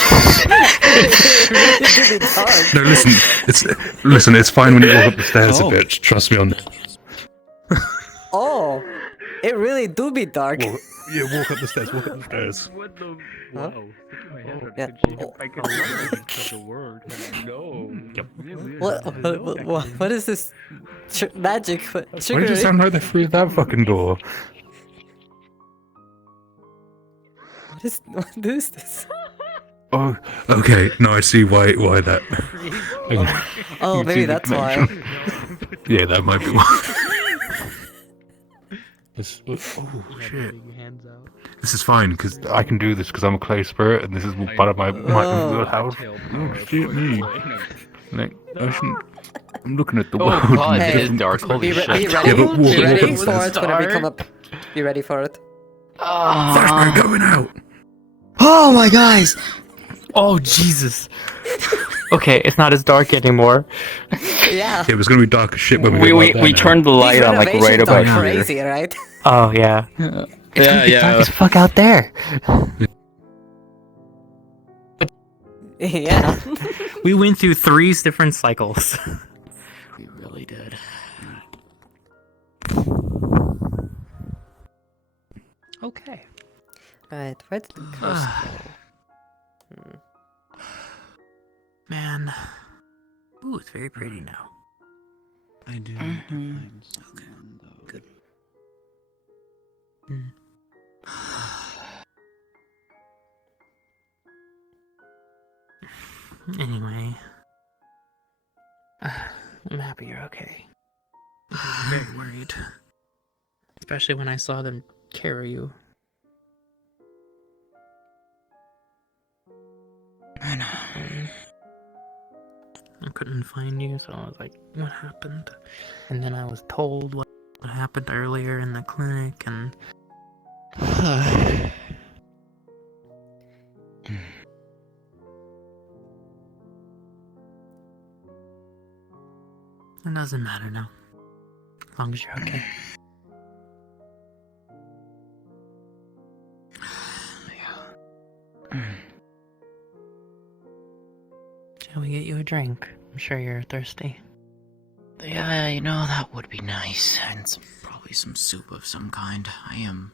It's really dark. No, listen. It's fine when you walk up the stairs a bit. Trust me on that. Oh, it really do be dark. Walk up the stairs. Walk up the stairs. What the? Huh? Wow. My head hurt. Yeah. I could such a word. No. What is this magic? Why did it Trickery? sound like they threw that fucking door? What is this? Oh, okay. No, I see why that. Oh, maybe that's why. Yeah, that might be why. Oh shit! This is fine because I can do this because I'm a clay spirit and this is part of my wheelhouse. Oh shit me! Like, I shouldn't. I'm looking at the world. Oh god, Hey, it is dark. Holy Be shit. ready. Yeah, but Be walk ready up the for stairs. it whenever you come up. Be ready for it. Flashbang going out. Oh my guys! Oh Jesus! Okay, it's not as dark anymore. Yeah. It was gonna be dark as shit when we We turned the light on like right about are here. crazy, right? Oh yeah. It's gonna be dark as fuck out there. Yeah. We went through 3 different cycles. We really did. Okay. Alright, where did the curse go? Man. Ooh, it's very pretty now. I do. Okay. Good. Anyway. I'm happy you're okay. I'm very worried. Especially when I saw them carry you And I couldn't find you, so I was like, what happened? And then I was told what happened earlier in the clinic, and... It doesn't matter now. As long as you're okay. Shall we get you a drink? I'm sure you're thirsty. Yeah, you know, that would be nice. And probably some soup of some kind. I am...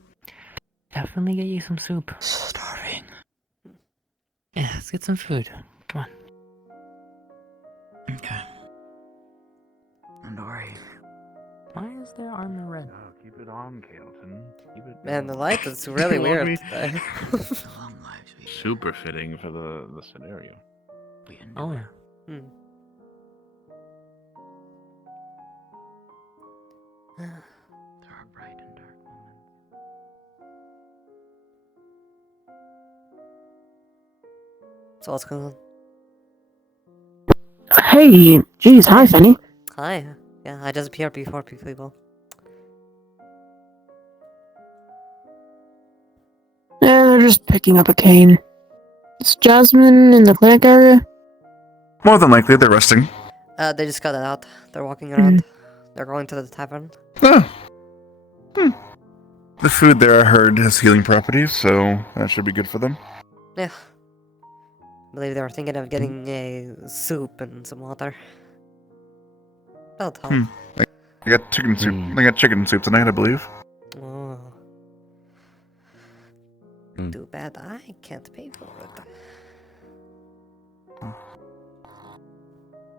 Definitely get you some soup. Starving. Yeah, let's get some food. Come on. Okay. And Ori. Why is their armor red? Oh, keep it on, Caleton. Keep it Man, the light is really weird today. Super fitting for the scenario. Oh, yeah. Hmm. There are bright and dark moments. So what's going on? Hey, jeez, hi, Fenny. Hi. Yeah, I disappeared before people. Yeah, they're just picking up a cane. Is Jasmine in the clinic area? More than likely, they're resting. They just got it out. They're walking around. They're going to the tavern. Oh. The food there, I heard, has healing properties, so that should be good for them. Yeah. I believe they were thinking of getting a soup and some water. That'll help. I got chicken soup. I got chicken soup tonight, I believe. Oh. Too bad I can't pay for it.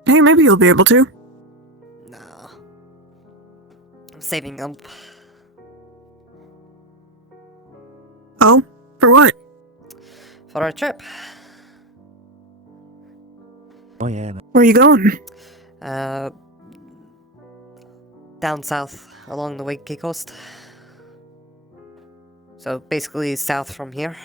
Hey, maybe you'll be able to. No. I'm saving up. Oh? For what? For our trip. Oh yeah. Where are you going? Down south, along the Waikiki coast. So basically south from here.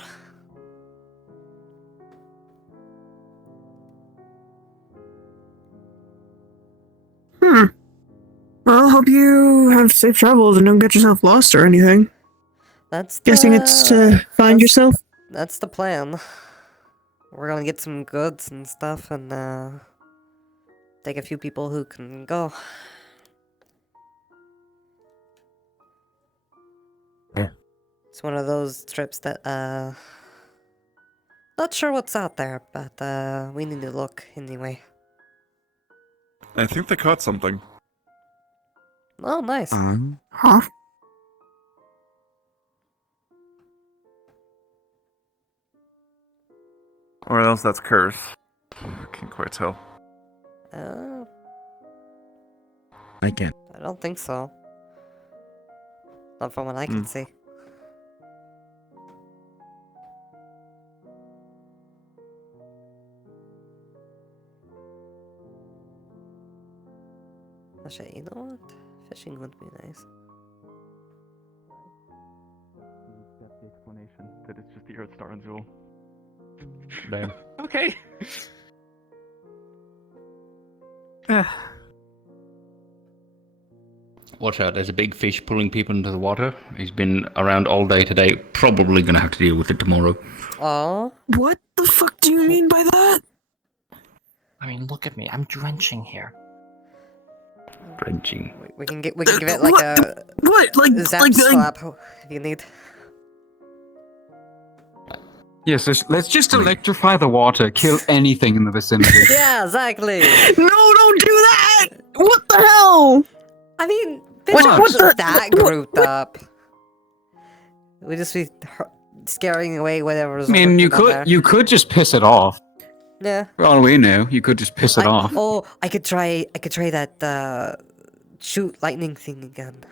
Well, hope you have safe travels and don't get yourself lost or anything. Guessing it's to find yourself? That's the plan. We're gonna get some goods and stuff and take a few people who can go. Yeah. It's one of those trips that not sure what's out there, but we need to look anyway. I think they caught something. Oh, nice. Huh? Or else that's curse. I can't quite tell. I can't. I don't think so. Not from what I can see. Actually, you know what? Fishing would be nice. That's the explanation that it's just the Earth Star and Jewel. Damn. Okay. Watch out, there's a big fish pulling people into the water. He's been around all day today. Probably gonna have to deal with it tomorrow. Oh? What the fuck do you mean by that? I mean, look at me. I'm drenching here. Drenching. We can give it like a what? Like zap slap if you need. Yes, let's just electrify the water, kill anything in the vicinity. Yeah, exactly. No, don't do that! What the hell? I mean, What not that grouped up. We just be scaring away whatever's. I mean, lurking down there. you could just piss it off. Yeah. For all we know, you could just piss it off. Oh, I could try that shoot lightning thing again.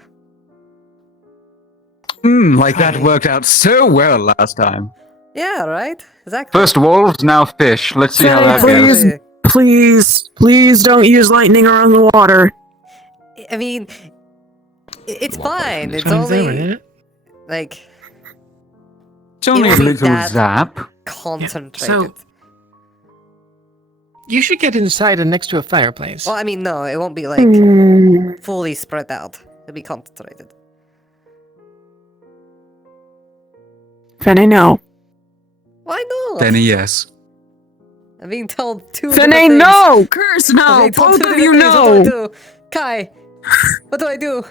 Like that worked out so well last time. Yeah, right? Exactly. First wolves, now fish. Let's see how that Please, goes. please don't use lightning around the water. I mean, it's fine. It's Sounds only alright. like It's only a it'll be little that zap. concentrated. So, You should get inside and next to a fireplace. Well, I mean, no, it won't be like fully spread out. It'll be concentrated. Fenny, no. Why not? Then yes. I'm being told two Fenny, different things. no! Curse, I'm no! being told Both two of you, different things. no! What do I do? Kai, what do I do?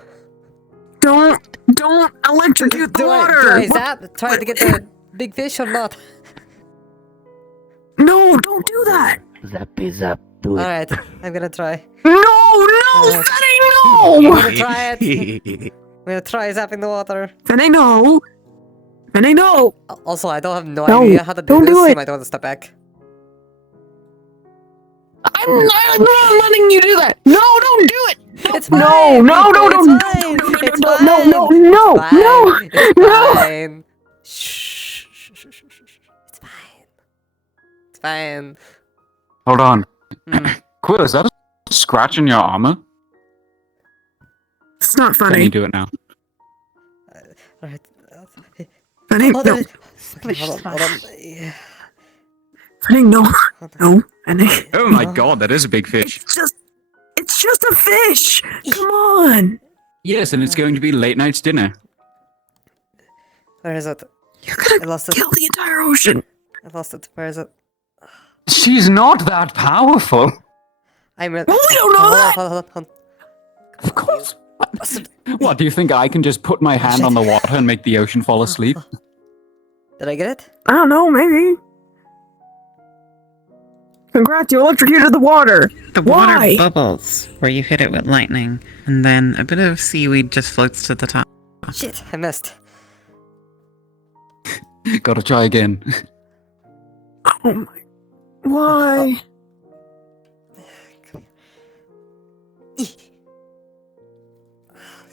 Don't electrocute the water! Do I zap? Try to get the big fish or not? No, don't do that! Zappy zap, do it. Alright, I'm gonna try. No, Fenny, no! I'm gonna try it. I'm gonna try zapping the water. Fenny, no! Fenny, no! Also, I don't have no No, idea how to do don't this. do You it. might want to step back. I'm not letting you do that! No, don't do it! It's No, fine. no, no, It's no, fine. It's no, fine. no, no, no, It's fine. no, It's no. fine. Shh. It's fine. It's fine. Hold on. Hmm. Quill, is that a scratch in your armor? It's not Can you funny. do it now? Alright. Fenny, Oh, no. there- Hold on. Yeah. Fenny, no. No, Fenny. Oh my god, that is a big fish. It's just a fish! Come on! Yes, and it's going to be late night's dinner. Where is it? You're gonna I lost it. kill the entire ocean! I lost it. Where is it? She's not that powerful. I'm ready. Well, we don't know that! Hold on. Of course. What, do you think I can just put my hand on the water and make the ocean fall asleep? Did I get it? I don't know, maybe. Congrats, you electrocuted the water! The Why? water bubbles where you hit it with lightning, and then a bit of seaweed just floats to the top. Shit, I missed. Gotta try again. Oh my... Why?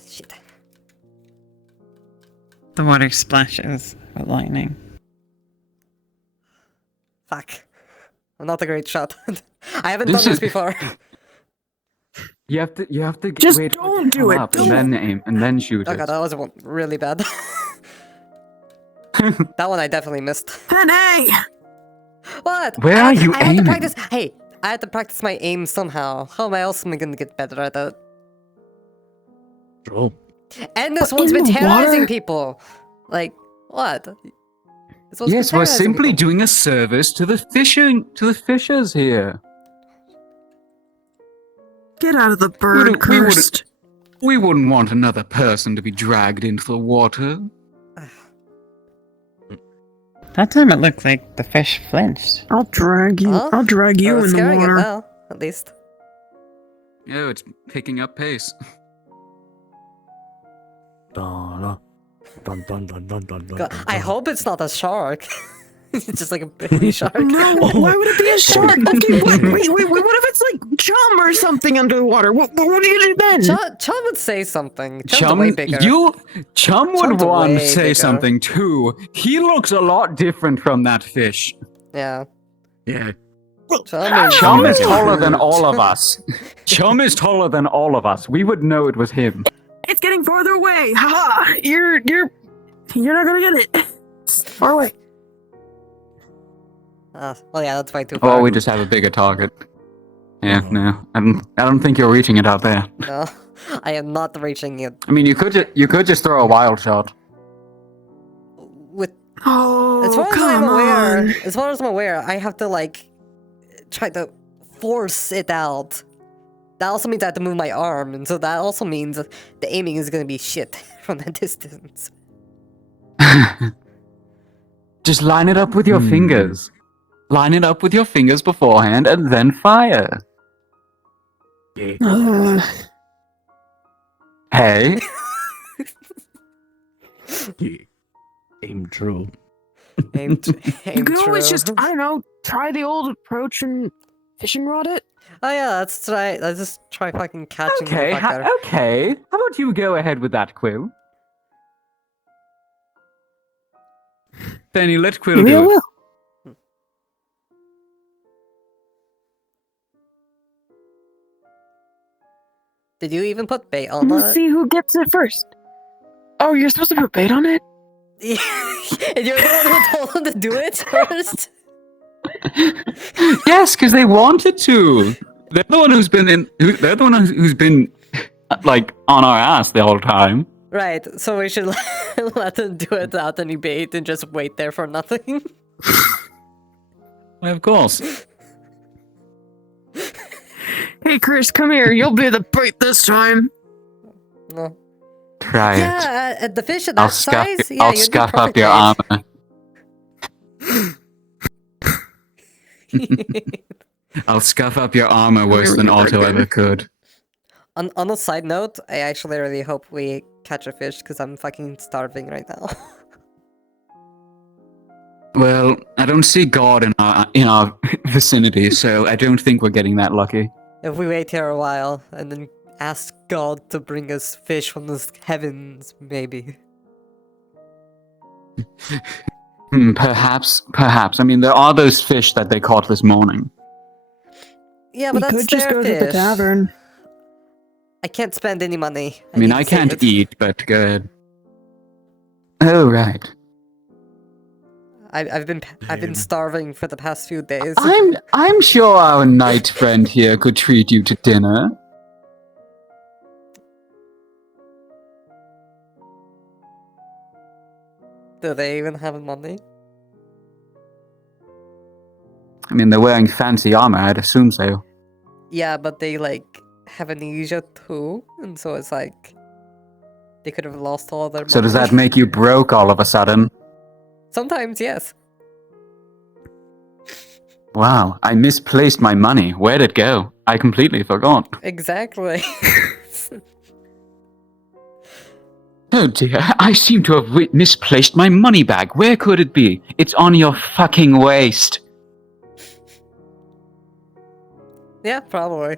Shit. The water splashes with lightning. Fuck. I'm not a great shot. I haven't done this before. You have to Just wait don't do it, up don't. and then aim and then shoot Oh it. god, that was really bad. That one I definitely missed. Fenny! What? Where are you I had to aiming? practice. Hey, I had to practice my aim somehow. How am I else gonna get better at that? Bro. And this But one's in been the terrorizing water? people. Like, what? This one's been Yes, we're terrorizing simply people. doing a service to the fishers here. Get out of the bird, cursed. We wouldn't want another person to be dragged into the water. That time it looked like the fish flinched. I'll drag you. Huh? I'll drag you Well, in the scaring it water. now, at least. Oh, it's picking up pace. Dun, dun, dun, dun, dun, dun, God, dun, I dun. hope it's not a shark. It's just like a baby shark. No, why would it be a shark? Okay, wait, what if it's like chum or something underwater? What do you do then? Chum would say something. Chum's way bigger. Chum would Chum's want to way say bigger. something too. He looks a lot different from that fish. Yeah. Yeah. Chum is taller than all of us. Chum is taller than all of us. We would know it was him. It's getting farther away. Haha! You're not gonna get it. It's far away. Well, yeah, that's way too far. Or we just have a bigger target. Yeah, no. I don't think you're reaching it out there. No, I am not reaching it. I mean, you could just throw a wild shot. With Oh, as far as come I'm aware, on. as far as I'm aware, I have to like try to force it out. That also means I have to move my arm, and so that also means that the aiming is gonna be shit from that distance. Just line it up with your fingers. Line it up with your fingers beforehand and then fire. Hey. Aim true. Aim You could always true. just, I don't know, try the old approach and fishing rod it. Oh yeah, let's try. Let's just try fucking catching Okay, the fucker. okay. How about you go ahead with that, Quill? Benny, let Quill Maybe I do it. will. Did you even put bait on We'll that? see who gets it first. Oh, you're supposed to put bait on it? And you're the one who told him to do it first? Yes, because they wanted to. They're the one who's been they're the one who's been like on our ass the whole time. Right, so we should let them do it without any bait and just wait there for nothing. Of course. Hey, Chris, come here. You'll be the bait this time. No. Try it. Yeah, the fish at that size? Yeah, I'll you'd be scuff up perfect your bait. armor. I'll scuff up your armor worse than Otto ever could. On a side note, I actually really hope we catch a fish because I'm fucking starving right now. Well, I don't see God in our vicinity, so I don't think we're getting that lucky. If we wait here a while and then ask God to bring us fish from the heavens, maybe. Perhaps. I mean, there are those fish that they caught this morning. Yeah, but We that's could just their go fish. to the tavern. I can't spend any money. I mean, need I to save can't it. eat, but go ahead. Oh, right. I've been starving for the past few days. I'm sure our knight friend here could treat you to dinner. Do they even have money? I mean, they're wearing fancy armor, I'd assume so. Yeah, but they like have amnesia too, and so it's like they could have lost all their money. So does that make you broke all of a sudden? Sometimes, yes. Wow, I misplaced my money. Where'd it go? I completely forgot. Exactly. Oh dear, I seem to have misplaced my money bag. Where could it be? It's on your fucking waist. Yeah, probably.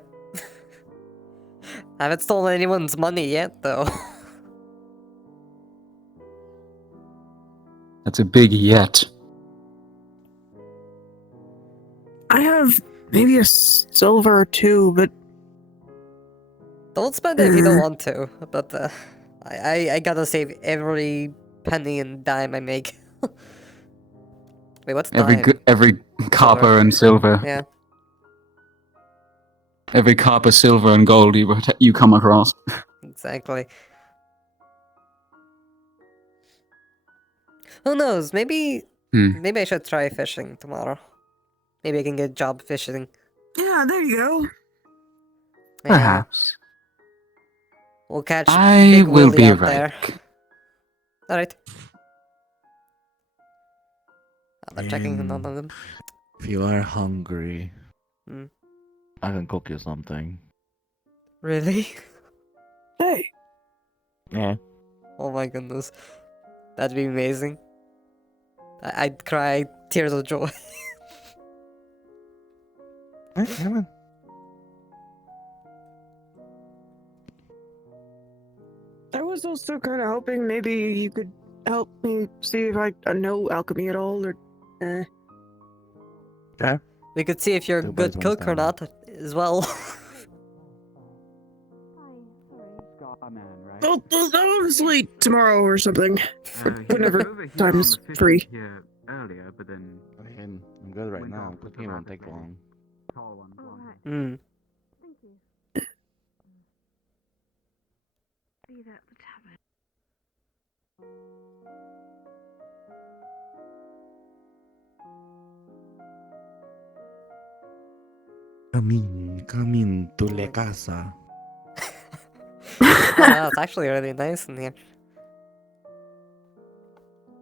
I haven't stolen anyone's money yet, though. That's a big yet. I have maybe a silver or two, but Don't spend it if you don't want to. But I gotta save every penny and dime I make. Wait, what's dime? Every copper and silver. Yeah. Every copper, silver, and gold you come across. Exactly. Who knows? Maybe I should try fishing tomorrow. Maybe I can get a job fishing. yeah, there you go. Yeah. Perhaps. We'll catch I Big will Willie be out right. there. Alright. I'm checking none of them. If you are hungry, Hmm. I can cook you something. Really? Hey. Yeah. Oh my goodness. That'd be amazing. I'd cry tears of joy. Come on. I was also kind of hoping maybe you could help me see if I know alchemy at all, or. Yeah. We could see if you're a good cook or not as well. Obviously tomorrow or something. Whenever time's free. Earlier, but then I'm good right now. Cooking won't take long. Hmm. Thank you. Be at the tavern. Come in to la casa. Yeah, it's actually really nice in here.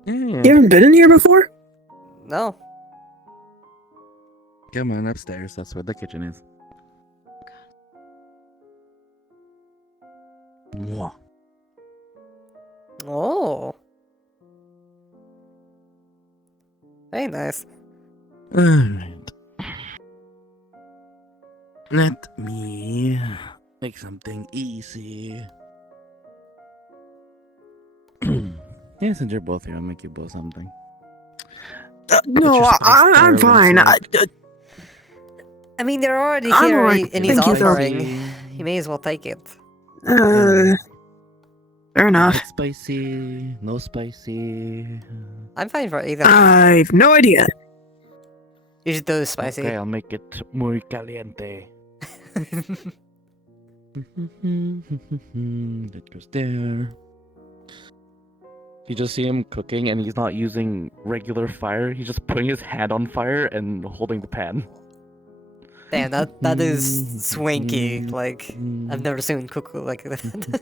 You haven't been in here before? No. Come on upstairs. That's where the kitchen is. Mwah. Oh. Very nice. Alright. Let me make something easy. Yeah, since you're both here, I'll make you both something. No, I'm fine. I mean, they're already I'm here alright. and he's Thank you, though. offering. You may as well take it. Fair enough. Spicy, no spicy. I'm fine for either. I've no idea. You should do it spicy. Okay, I'll make it muy caliente. That goes there. You just see him cooking, and he's not using regular fire. He's just putting his hand on fire and holding the pan. Damn, that is swanky. Like, I've never seen him cook like that.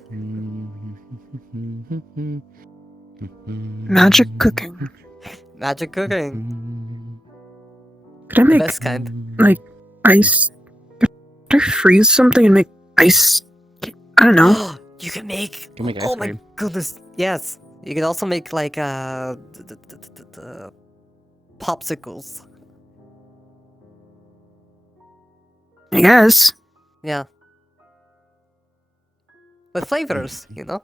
Magic cooking. Magic cooking. Could I The make best kind. like ice? Could I freeze something and make ice? I don't know. You can make. You can make ice Oh my cream. goodness! Yes, you can also make like popsicles. I guess. Yeah. With flavors, you know.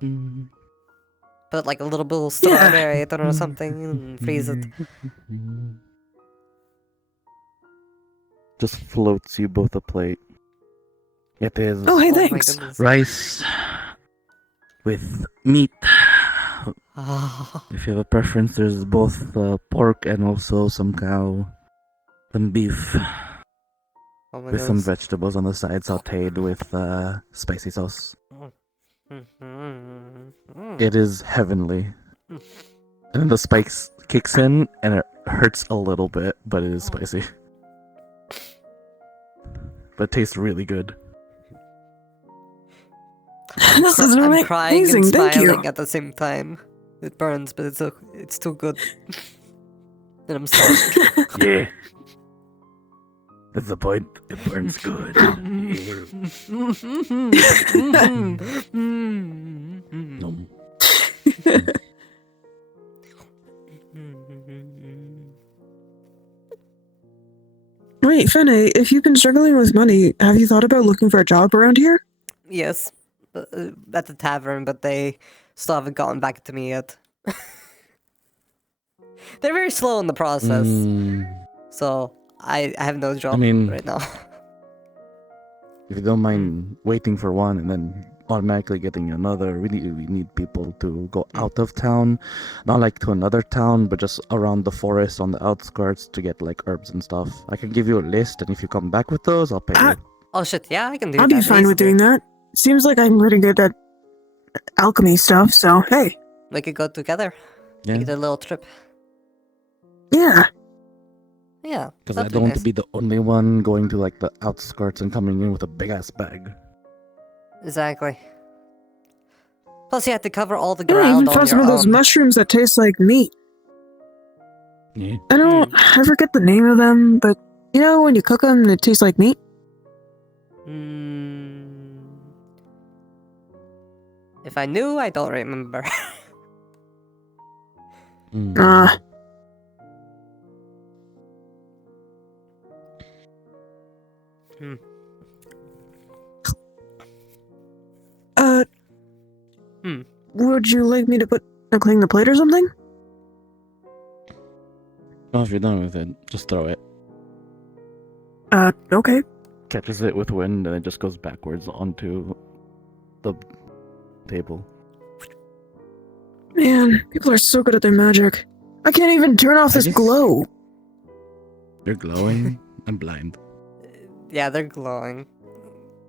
Put like a little bit of strawberry in it or something and freeze it. Just floats you both a plate. It is Oh, hey, my thanks. goodness. rice with meat. Ah. If you have a preference, there's both pork and also some cow, some beef, Oh my with some goodness. vegetables on the side, sautéed with spicy sauce. It is heavenly. And then the spice kicks in, and it hurts a little bit, but it is spicy. But it tastes really good. This is I'm crying and amazing. Thank smiling you. at the same time. It burns, but it's too good. And I'm sorry. Yeah. That's the point. It burns good. Nom. Wait, Fene, if you've been struggling with money, have you thought about looking for a job around here? Yes, at the tavern, but they still haven't gotten back to me yet. They're very slow in the process, so I have no job mean- right now. If you don't mind waiting for one and then automatically getting another, we need people to go out of town, not like to another town, but just around the forest on the outskirts to get like herbs and stuff. I can give you a list, and if you come back with those, I'll pay you. Oh shit, yeah, I can do I'll that. be fine with easily. doing that. Seems like I'm pretty good at alchemy stuff, so hey. We could go together. Yeah. Take a little trip. Yeah. Yeah. Because I that'd be don't want nice. to be the only one going to like the outskirts and coming in with a big ass bag. Exactly. Plus, you have to cover all the Yeah, I even ground on found some your of those own. mushrooms that taste like meat. Yeah. I forget the name of them, but you know when you cook them, it tastes like meat. If I knew, I don't remember. Hmm. Would you like me to clean the plate or something? Oh, if you're done with it, just throw it. Okay. Catches it with wind, and it just goes backwards onto the table. Man, people are so good at their magic. I can't even turn off this glow. You're glowing. I'm blind. Yeah, they're glowing.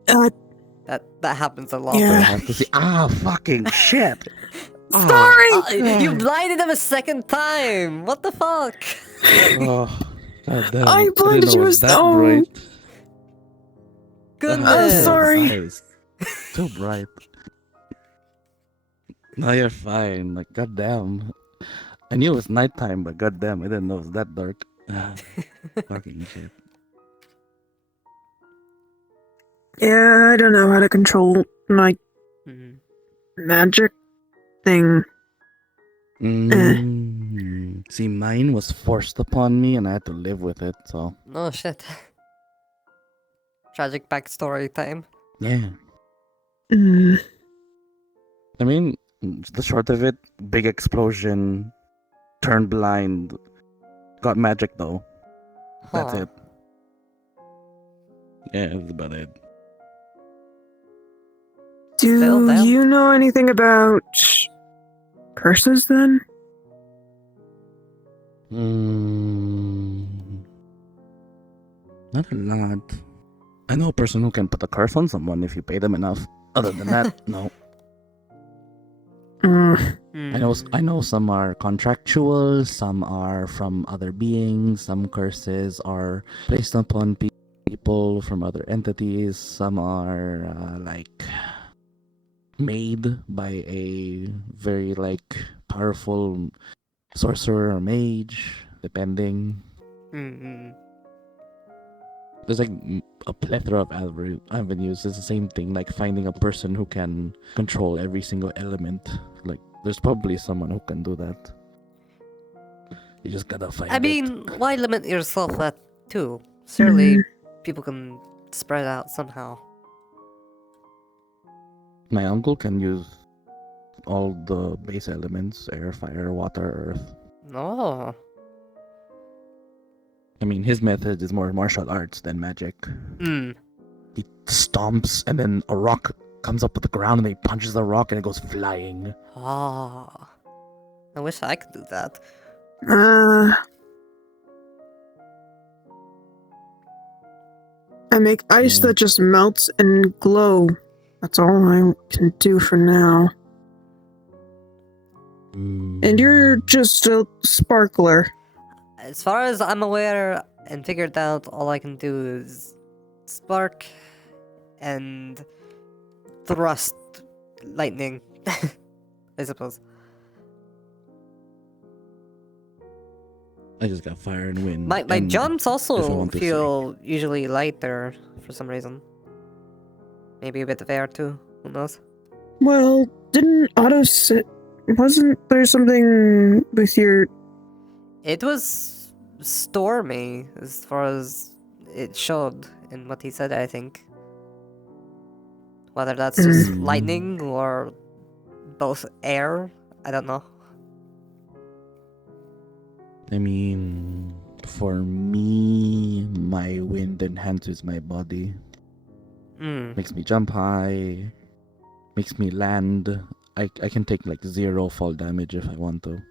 That happens a lot. So I have to see. Ah, fucking shit! Sorry! You blinded them a second time! What the fuck? Oh, god damn. I didn't blinded know you it was as that oh. bright. Goodness! sorry. Eyes. So bright. No, you're fine. Like, goddamn. I knew it was nighttime, but goddamn, I didn't know it was that dark. Fucking shit. Yeah, I don't know how to control my magic thing. See, mine was forced upon me, and I had to live with it. So Oh shit. Tragic backstory time. yeah. Mm. I mean, the short of it: big explosion, turned blind, got magic though. That's Huh. it. Yeah, that's about it. Do down. you know anything about curses then? Not a lot. I know a person who can put a curse on someone if you pay them enough. Other than that, no. I know some are contractual, some are from other beings, some curses are placed upon people from other entities, some are like made by a very like powerful sorcerer or mage, depending. There's like a plethora of avenues. It's the same thing, like finding a person who can control every single element. Like, there's probably someone who can do that. You just gotta find I mean, why limit yourself at 2? Surely people can spread out somehow. My uncle can use all the base elements: air, fire, water, earth. Oh. I mean, his method is more martial arts than magic. Mm. He stomps, and then a rock comes up with the ground, and he punches the rock, and it goes flying. Ah. I wish I could do that. I make ice that just melts and glow. That's all I can do for now. And you're just a sparkler. As far as I'm aware and figured out, all I can do is spark and thrust lightning, I suppose. I just got fire and wind. My and jumps if I also want to feel usually lighter for some reason. Maybe a bit of air too, who knows? Well, didn't Otto say... Wasn't there something with your... It was stormy as far as it showed in what he said, I think. Whether that's just lightning or both air, I don't know. I mean, for me, my wind enhances my body. Makes me jump high, makes me land. I can take like 0 fall damage if I want to.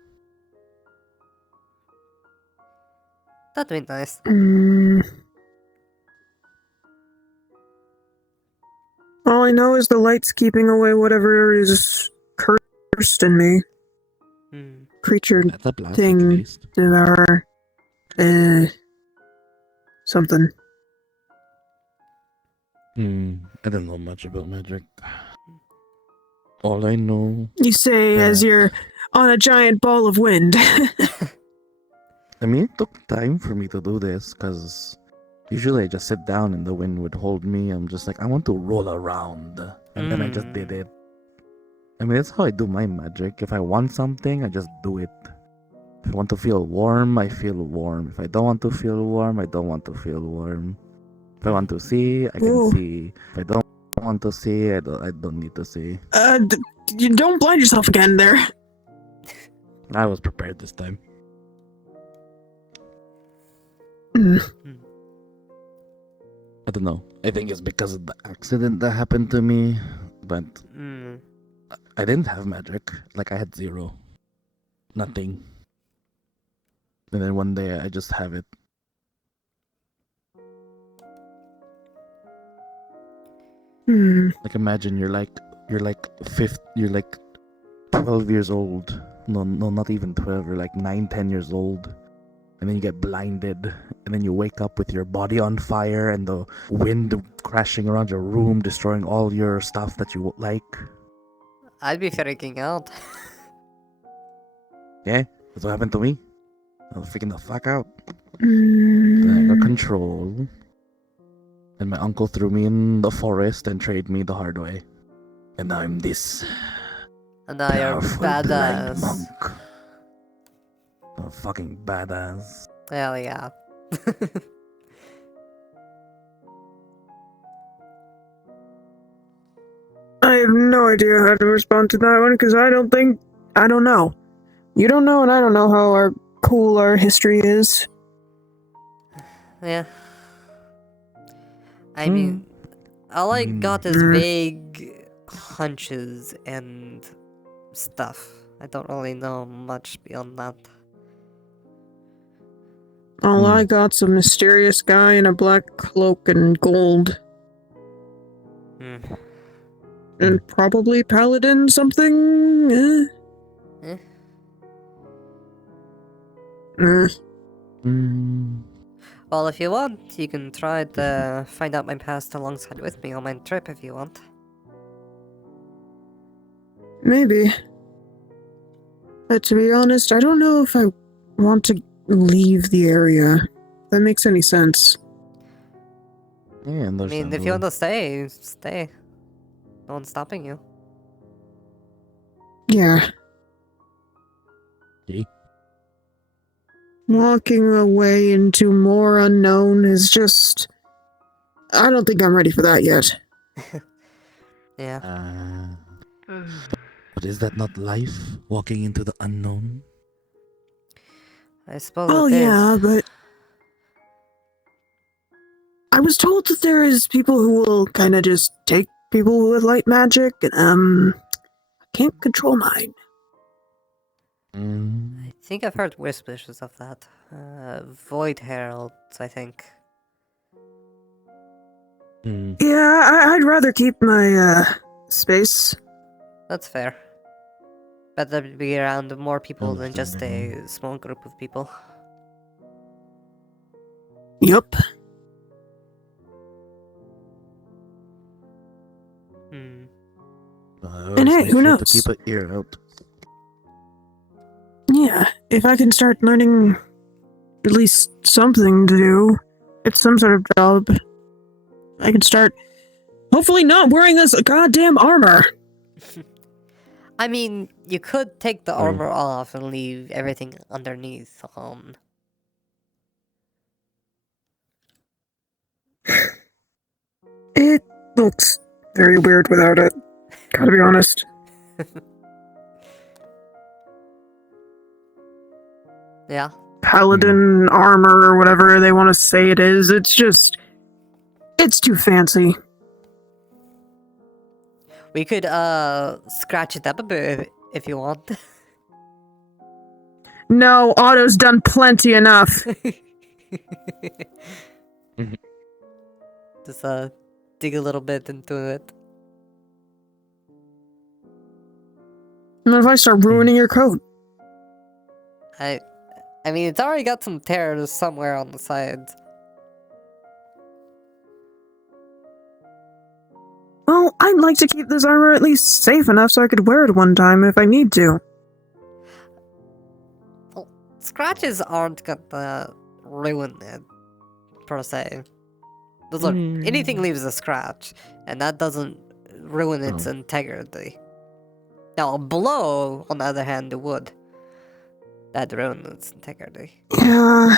That'd be nice. All I know is the light's keeping away whatever is cursed in me. Creature thing that are something. I don't know much about magic. All I know... You say as you're on a giant ball of wind. I mean, it took time for me to do this, because usually I just sit down and the wind would hold me. I'm just like, I want to roll around. And then I just did it. I mean, that's how I do my magic. If I want something, I just do it. If I want to feel warm, I feel warm. If I don't want to feel warm, I don't want to feel warm. If I want to see, I can see. If I don't want to see, I don't need to see. You don't blind yourself again there. I was prepared this time. I don't know. I think it's because of the accident that happened to me, but I didn't have magic. Like, I had 0. Nothing. And then one day I just have it. Like, imagine you're like 12 years old. No, not even 12. You're like 9, 10 years old. And then you get blinded. And then you wake up with your body on fire and the wind crashing around your room, destroying all your stuff that you like. I'd be freaking out. Yeah, that's what happened to me. I was freaking the fuck out. Then I got control. And my uncle threw me in the forest and traded me the hard way. And now I'm this. And now you're powerful blind badass. monk. I'm a fucking badass. Hell yeah. I have no idea how to respond to that one because I don't know. You don't know, and I don't know how cool our history is. Yeah. I mean, all I got is vague hunches and stuff. I don't really know much beyond that. All I got's a mysterious guy in a black cloak and gold. And probably paladin something? Well, if you want, you can try to find out my past alongside with me on my trip if you want. Maybe. But to be honest, I don't know if I want to leave the area. If that makes any sense. Yeah, I mean, if you want to stay, stay. No one's stopping you. Yeah. Walking away into more unknown is just... I don't think I'm ready for that yet. Yeah. But is that not life? Walking into the unknown? I suppose Oh, it is. yeah, but... I was told that there is people who will kind of just take people with light magic, and, I can't control mine. I think I've heard whispers of that. Void Heralds, I think. Yeah, I'd rather keep my, space. That's fair. Better be around more people than just a small group of people. Yup. And hey, who knows? To keep an ear out. Yeah, if I can start learning at least something to do, it's some sort of job, I can start hopefully not wearing this goddamn armor. I mean, you could take the armor off and leave everything underneath. It looks very weird without it. Gotta be honest. Yeah. Paladin armor or whatever they want to say it is. It's too fancy. We could scratch it up a bit if you want. No, Otto's done plenty enough. Just dig a little bit into it. And if I start ruining your coat? I mean, it's already got some tears somewhere on the sides. Well, I'd like to keep this armor at least safe enough so I could wear it one time if I need to. Well, scratches aren't gonna ruin it, per se. Those are, anything leaves a scratch, and that doesn't ruin its integrity. Now, a blow, on the other hand, would. That'd ruin its integrity. Yeah.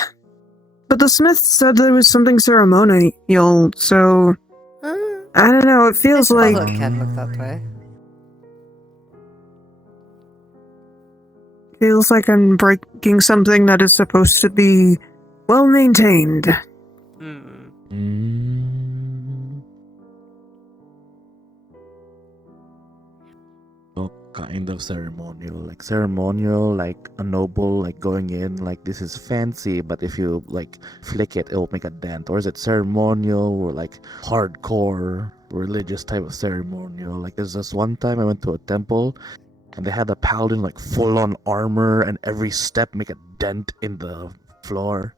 But the smith said there was something ceremonial, so... I don't know, it feels like... It can look that way. Feels like I'm breaking something that is supposed to be well-maintained. Oh, kind of ceremonial. Like a noble, like going in, like this is fancy, but if you like flick it, it'll make a dent. Or is it ceremonial or like hardcore religious type of ceremonial? Like there's this one time I went to a temple and they had a paladin like full on armor and every step make a dent in the floor.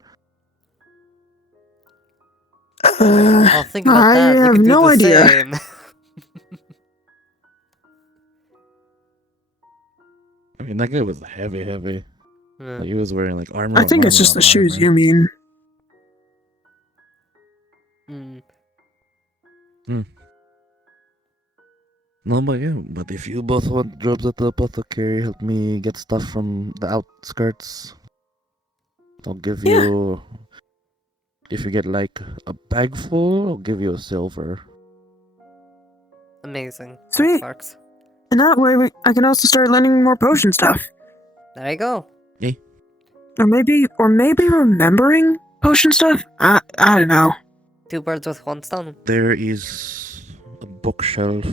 I'll think about that. I have no idea. Same. I mean, that guy was heavy. Yeah. Like, he was wearing like armor. I think it's just the shoes you mean. No, but yeah, but if you both want jobs at the apothecary, help me get stuff from the outskirts. I'll give you... If you get like a bag full, I'll give you a silver. Amazing. Sweet. Works. And that way I can also start learning more potion stuff. There you go. Yeah. Or maybe remembering potion stuff? I don't know. 2 birds with 1 stone. There is a bookshelf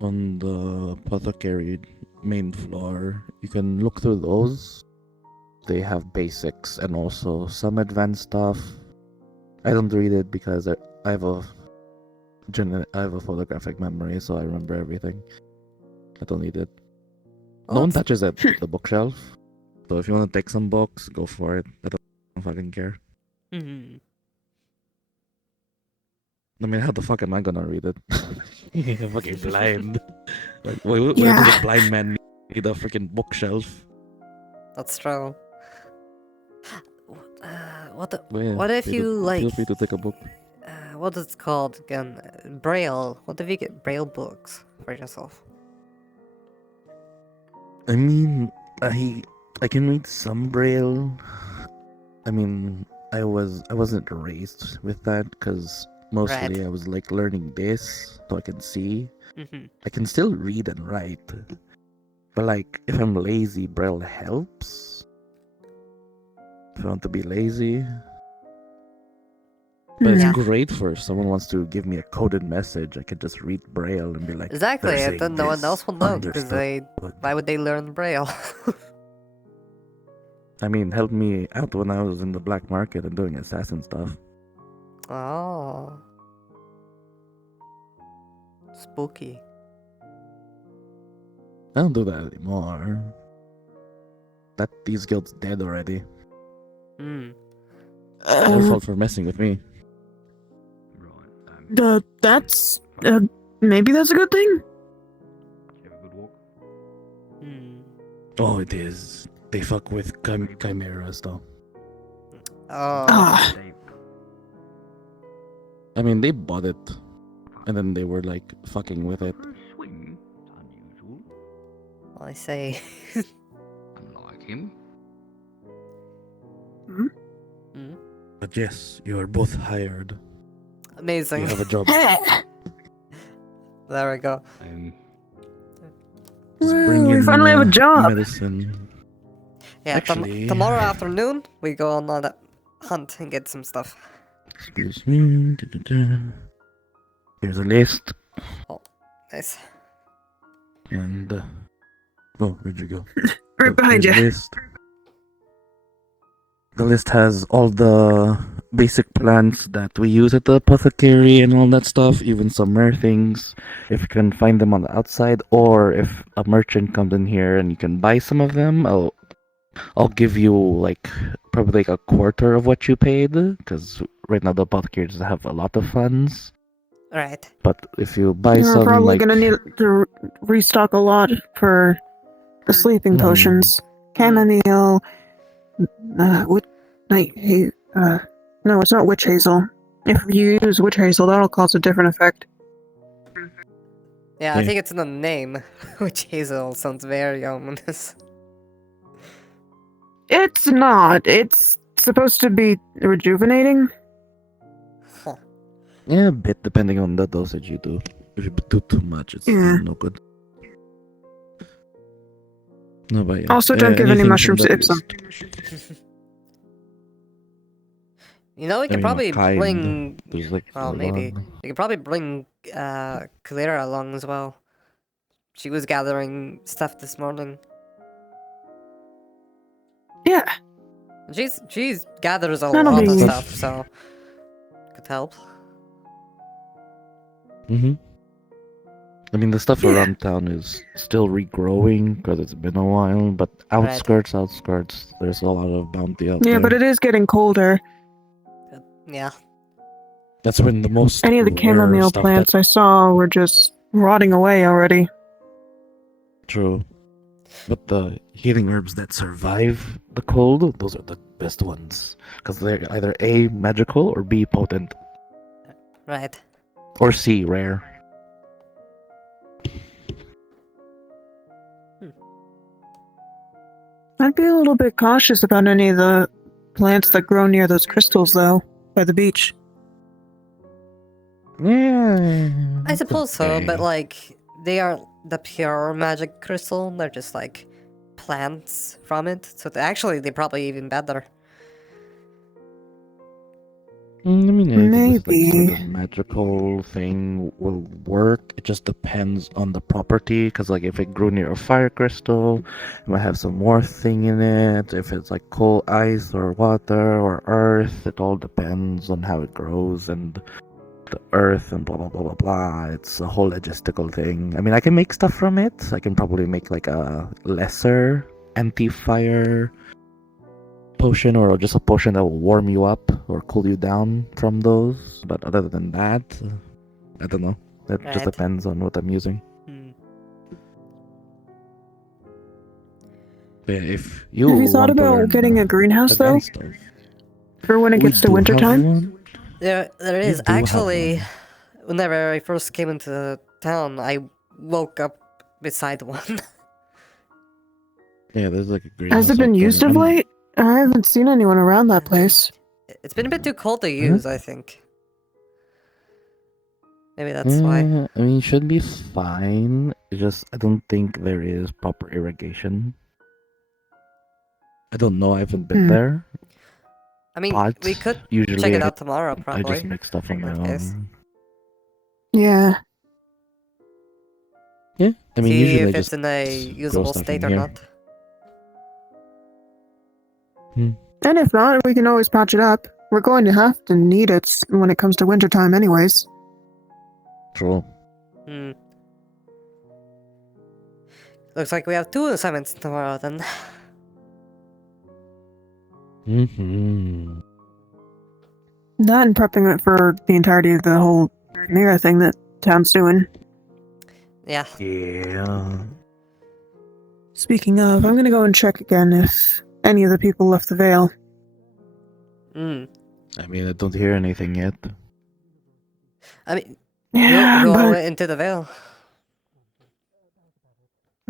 on the apothecary main floor. You can look through those. they have basics and also some advanced stuff. I don't read it because I have a photographic memory, so I remember everything. I don't need it. No one touches it, the bookshelf. So if you want to take some books, go for it. I don't fucking care. Hmm. I mean, how the fuck am I gonna read it? I'm fucking blind. Like, why Yeah. does a blind man need a freaking bookshelf? That's true. But yeah, What if feel you like? Feel free to take a book. What is it called again? Braille. What if you get Braille books for yourself? I mean, I can read some Braille. I mean, I wasn't raised with that because mostly I was like learning this so I can see. I can still read and write, but like if I'm lazy, Braille helps. If I want to be lazy. But it's great for if someone wants to give me a coded message. I can just read Braille and be like, Exactly, "They're and then saying no one this, else will know because understood." why would they learn Braille? I mean, helped me out when I was in the black market and doing assassin stuff. Oh. Spooky. I don't do that anymore. These guilds dead already. Hmm. Their fault for messing with me. That's maybe that's a good thing. Oh, it is. They fuck with chimeras though. Oh. I mean, they bought it, and then they were like fucking with it. I say. Like him. But yes, you are both hired. Amazing. You have a job. There we go. Just bring we in, finally have a job. Medicine. Yeah, Actually, tomorrow afternoon we go on a hunt and get some stuff. Excuse me. Here's a list. Oh, nice. And oh, where'd you go? Right behind you. The list has all the basic plants that we use at the apothecary and all that stuff, even some rare things, if you can find them on the outside, or if a merchant comes in here and you can buy some of them, I'll give you like probably like a quarter of what you paid, because right now the apothecary doesn't have a lot of funds. Right. But if you buy We're some, probably like, gonna need to restock a lot for the sleeping potions. Chamomile. No, it's not witch hazel. If you use witch hazel, that'll cause a different effect. Yeah, I think it's in the name. Witch hazel sounds very ominous. It's not. It's supposed to be rejuvenating. Yeah, a bit depending on the dosage you do. If you do too much, it's no good. No, but yeah. Also, don't give any anything from mushrooms to that Ipsum. You know, we I could mean, probably kind. bring. There's like Well, maybe we could probably bring Clara along as well. She was gathering stuff this morning. Yeah. She's gathers a That'll lot be- of stuff, so could help. I mean, the stuff around town is still regrowing because it's been a while, but outskirts, there's a lot of bounty out there. Yeah, but it is getting colder. Yeah. That's when the most Any of the rare chamomile stuff plants I saw were just rotting away already. True. But the healing herbs that survive the cold, those are the best ones. Because they're either A, magical, or B, potent. Right. Or C, rare. I'd be a little bit cautious about any of the plants that grow near those crystals, though, by the beach. Yeah. I suppose so, but like they aren't the pure magic crystal. They're just like plants from it. So they're probably even better. I mean, anything that's like sort Maybe. of magical thing will work. It just depends on the property, because like if it grew near a fire crystal, it might have some more thing in it. If it's like coal, ice, or water, or earth, it all depends on how it grows and the earth and blah blah blah blah blah. It's a whole logistical thing. I mean, I can make stuff from it. I can probably make like a lesser anti-fire potion, or just a potion that will warm you up or cool you down from those. But other than that, I don't know. It just Right. depends on what I'm using. Hmm. But yeah, if you Have you thought want to learn about getting a greenhouse though? advanced stuff, For when it we gets to do have wintertime? one. There We is do have actually. one. Whenever I first came into the town, I woke up beside one. Yeah, there's like a greenhouse. Has it been out used there. of late? I haven't seen anyone around that place. It's been a bit too cold to use, I think. Maybe that's why. I mean, it should be fine. It's just I don't think there is proper irrigation. I don't know. I haven't been there. I mean, But we could usually check it I- out tomorrow, I probably. just make stuff on my in case. own. Yeah. Yeah, I mean, See usually I if it's just in a grow usable stuff state in or here. not. And if not, we can always patch it up. We're going to have to need it when it comes to wintertime anyways. True. Hmm. Looks like we have 2 assignments tomorrow then. Mm-hmm. That and prepping it for the entirety of the whole Mira thing that town's doing. Yeah. Yeah. Speaking of, I'm gonna go and check again if any of the people left the Vale. Hmm. I mean, I don't hear anything yet. I mean, Yeah, who all but went into the Vale?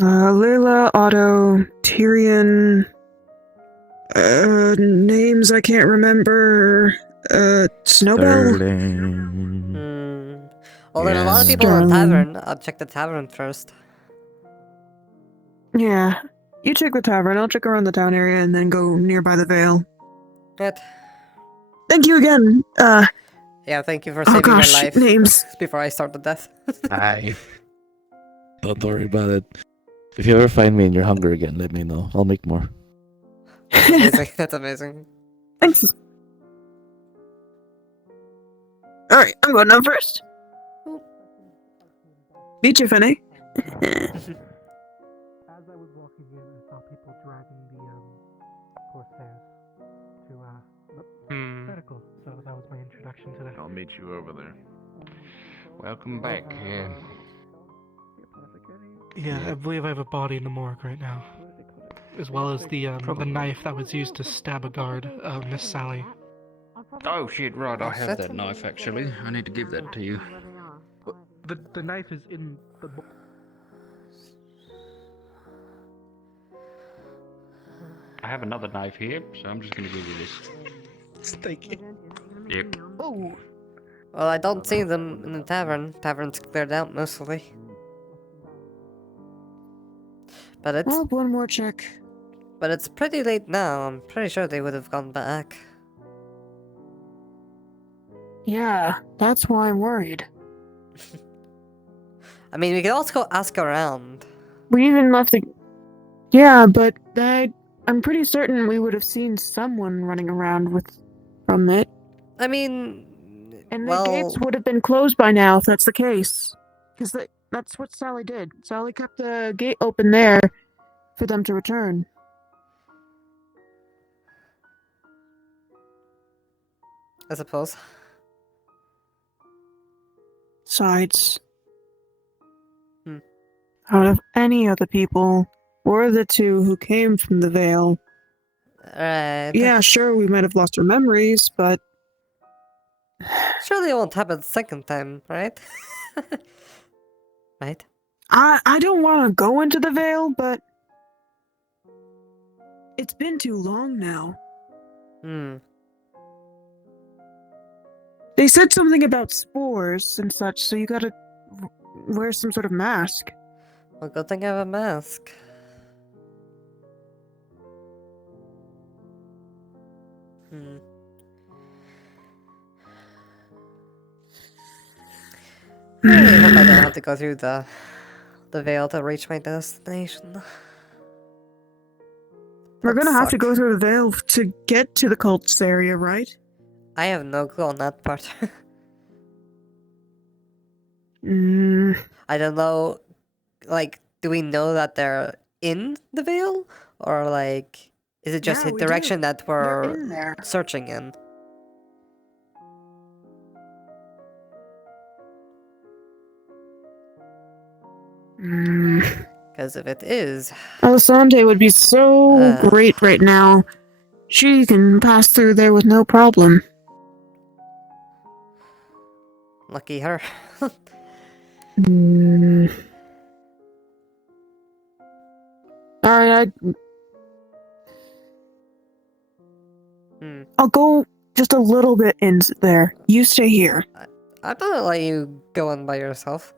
Layla, Otto, Tyrion, names I can't remember. Snowbell. Sterling. Well, there's a lot of Yeah. people in the Sterling. tavern. I'll check the tavern first. Yeah, you check the tavern. I'll check around the town area and then go nearby the Vale. Right. Thank you again. Yeah, thank you for Oh saving gosh, my life. names. Before I started death. Hi. Don't worry about it. If you ever find me and you're hungry again, let me know. I'll make more. That's amazing. That's amazing. Thanks. Alright, I'm going down first. Meet you, Fenny. As I was walking in, I saw people dragging the poor stairs to the vertical. So that was my introduction to the. I'll meet you over there. Welcome back. Yeah. Yeah, I believe I have a body in the morgue right now, as well as the knife that was used to stab a guard, Miss Sally. Oh shit! Right, I have that knife actually. I need to give that to you. The knife is in the. I have another knife here, so I'm just gonna give you this. Thank you. Yep. Oh. Well, I don't see them in the tavern. Tavern's cleared out mostly. But it's Well, one more check. but it's pretty late now. I'm pretty sure they would have gone back. Yeah, that's why I'm worried. I mean, we could also go ask around. We even left the. Yeah, but I'm pretty certain we would have seen someone running around from it. I mean, and well, the gates would have been closed by now if that's the case. Because that's what Sally did. Sally kept the gate open there for them to return. I suppose. Besides, Hmm. out of any of the people, we're the two who came from the Vale. Right. Yeah, sure, we might have lost our memories, but Surely it won't happen second time, right? Right? I don't want to go into the Vale, but it's been too long now. Hmm. They said something about spores and such, so you gotta wear some sort of mask. Well, good thing I have a mask. Hmm. I really hope I don't have to go through the veil to reach my destination. We're gonna have to go through the veil to get to the cult's area, right? I have no clue on that part. I don't know. Like, do we know that they're in the veil, or like, is it just Yeah, the we do. direction that They're we're in there. searching in? Because if it is, Alessandre would be so great right now. She can pass through there with no problem. lucky her. Alright, I'll go just a little bit in there. You stay here. I'm not gonna let you go in by yourself.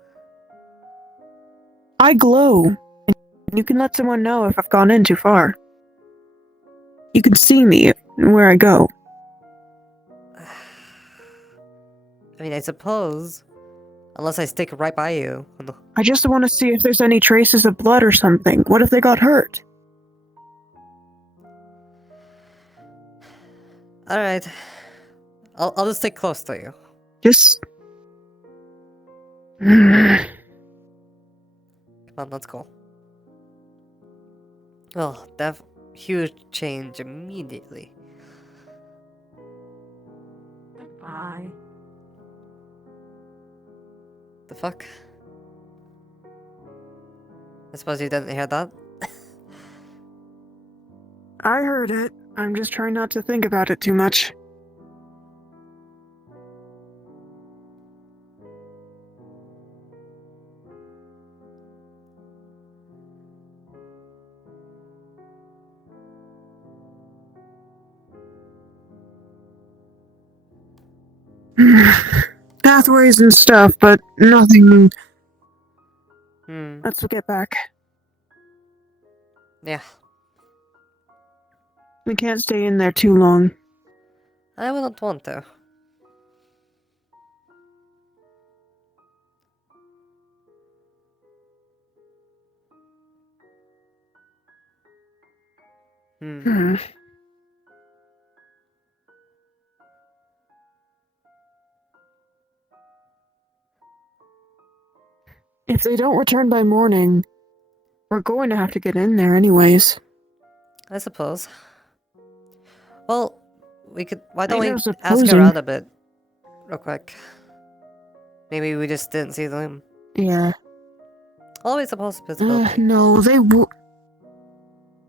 I glow. And you can let someone know if I've gone in too far. You can see me where I go. I mean, I suppose, unless I stick right by you. I just want to see if there's any traces of blood or something. What if they got hurt? All right, I'll just stick close to you. Just. Come on, let's go. Oh, that huge change immediately. Bye. The fuck? I suppose you didn't hear that? I heard it. I'm just trying not to think about it too much. Pathways and stuff, but nothing. Let's get back. Yeah. We can't stay in there too long. I wouldn't want to. If they don't return by morning, we're going to have to get in there anyways. I suppose. Well, we could. Why don't Ain't we no ask supposing. around a bit, real quick? Maybe we just didn't see them. Yeah. Always a possibility. No, they would.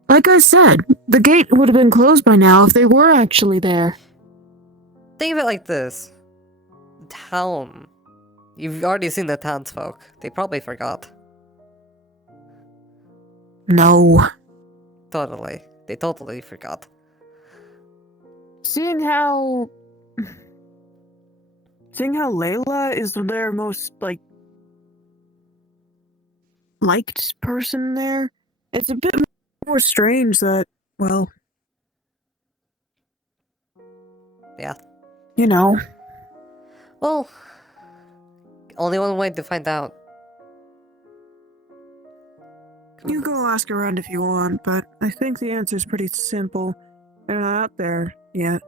Like I said, the gate would have been closed by now if they were actually there. Think of it like this: town. You've already seen the townsfolk. They probably forgot. No. Totally. They totally forgot. Seeing how Layla is their most, liked person there, it's a bit more strange that, well... Yeah. You know. Well, only one way to find out. You go ask around if you want, but I think the answer's pretty simple. They're not out there yet.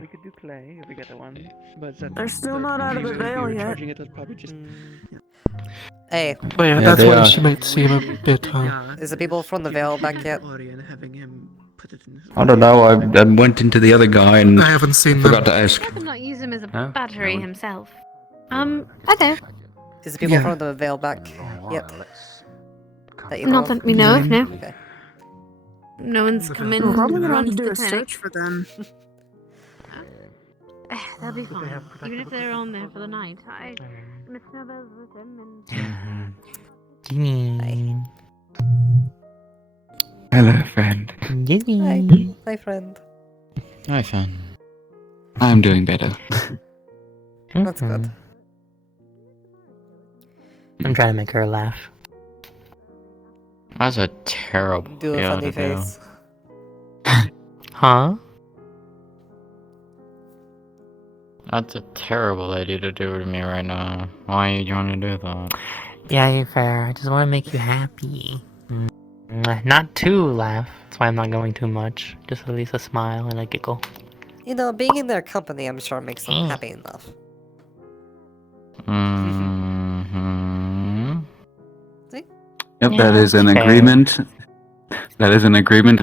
We could do clay if we get the one, but They're still not out of the veil yet. Charging it, that's probably just. Hey. But yeah, that's why she might seem a bit. Is the people from the veil back yet? I don't know. I went into the other guy and I haven't seen forgot them. to ask. Rather not use him as a Huh? battery himself. Okay. Is the people Yeah. from the veil back yet? That you Not know of? that we know of, no. Okay. No one's come in. We're probably gonna have to runs do the a clinic. search for them. They'll be fine. Even if they're on there for the night. Miss Nova's with them and... Hello, friend. Hi. Hi, friend. Hi, friend. I'm doing better. That's good. I'm trying to make her laugh. That's a terrible Do a idea funny to do. face. Huh? That's a terrible idea to do to me right now. Why are you trying to do that? Yeah, you're fair. I just want to make you happy. Not too laugh. That's why I'm not going too much. Just at least a smile and a giggle. You know, being in their company, I'm sure makes them happy enough. Mm-hmm. See? Yep, Yeah, that is an fair. agreement. That is an agreement.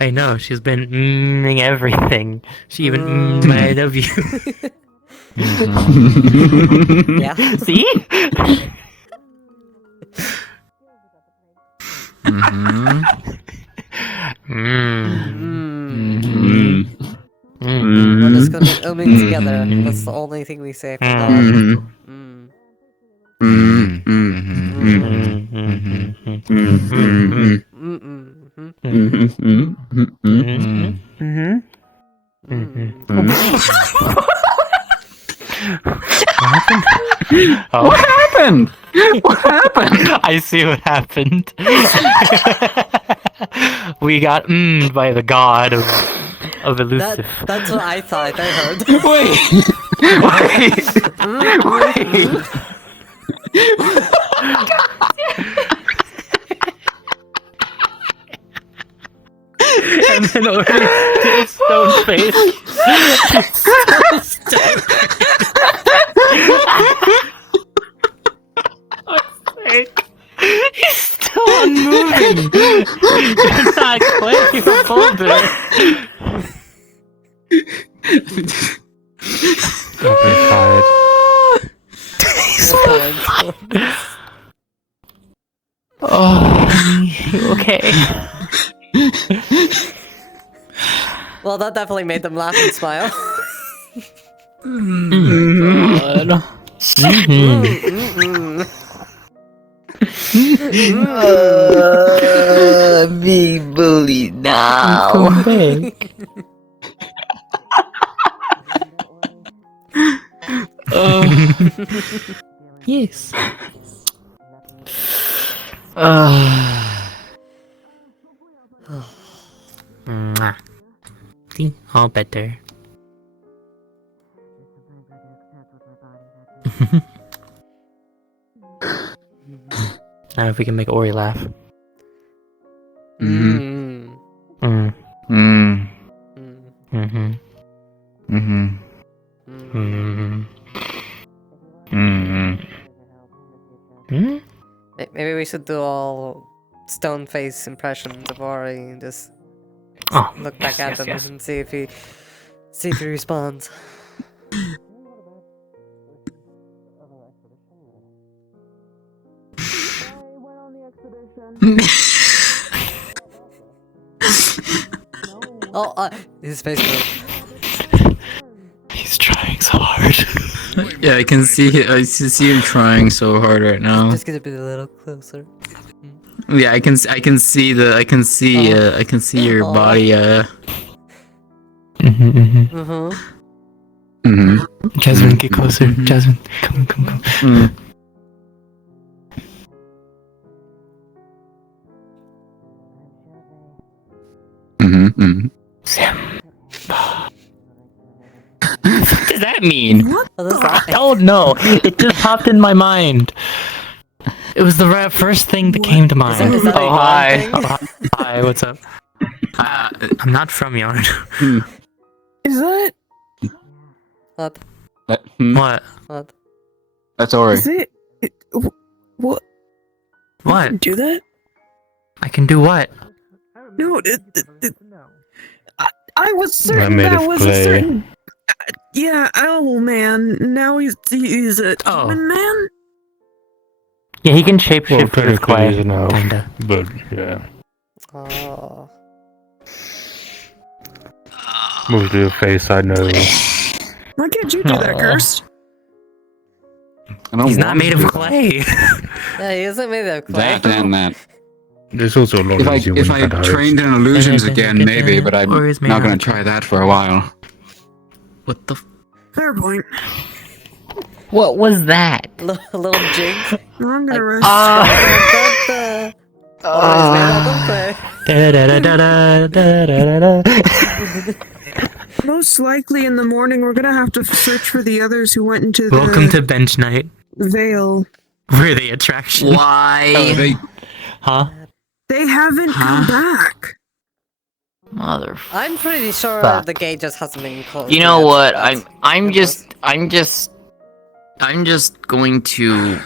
I know, she's been mmming everything. She even mmmed my I love you. Yeah. See? We're just gonna be umming together. That's the only thing we say from now Oh. What happened? What happened? I see what happened. We got mmmed by the god of elusive. That's what I thought I heard. Wait! And then already still stone face. He's still unmoving. You're not clay, you're a boulder. I've been fired. Oh, you okay? Well, that definitely made them laugh and smile. God. Being bullied now. Come back. Yes. Mwah. See? All better. Now if we can make Ori laugh. Mm. Mm. Mm-hmm. Mm-hmm. Mm-hmm. Hmm? Maybe we should do all stone face impressions of Ori and just look back at them and see if he responds. Oh, his face broke. He's trying so hard. Yeah, I can see him trying so hard right now. Just gonna be a little closer. Yeah, I can see your body. Jasmine, get closer. Jasmine, come. Sam. What does that mean? What is that? I don't know. It just popped in my mind. It was the first thing that came to mind. Is that Oh, a hi. thing? Oh, hi, what's up? I'm not from Yarn. Is that? What? What? What? That's Ori. Is it? What? What? Do that? I can do what? No, I was certain made that of was clay. a certain. Yeah, owl man. Now he's a Oh. human man. Yeah, he can shapeshift Well, with clay. technically, no, Kinda. but yeah. Oh. Move to your face, I know. Why can't you do that, Cursed? He's not made of clay. Yeah, he isn't made of clay. That and that. There's also a lot If of I easy ones that hurt. trained in illusions again, maybe, but I'm Or is made not out gonna of try that for a while. What the? Fair point. What was that? A little jig. I'm gonna rest. Oh, he's made out of clay. Da da da da da da da da. Most likely in the morning, we're gonna have to search for the others who went into the Welcome to bench night. Vale. We're the attraction. Why? Huh? They haven't come back. Mother. I'm pretty sure Fuck. the gate just hasn't been closed. You know yet, what? but- I'm just going to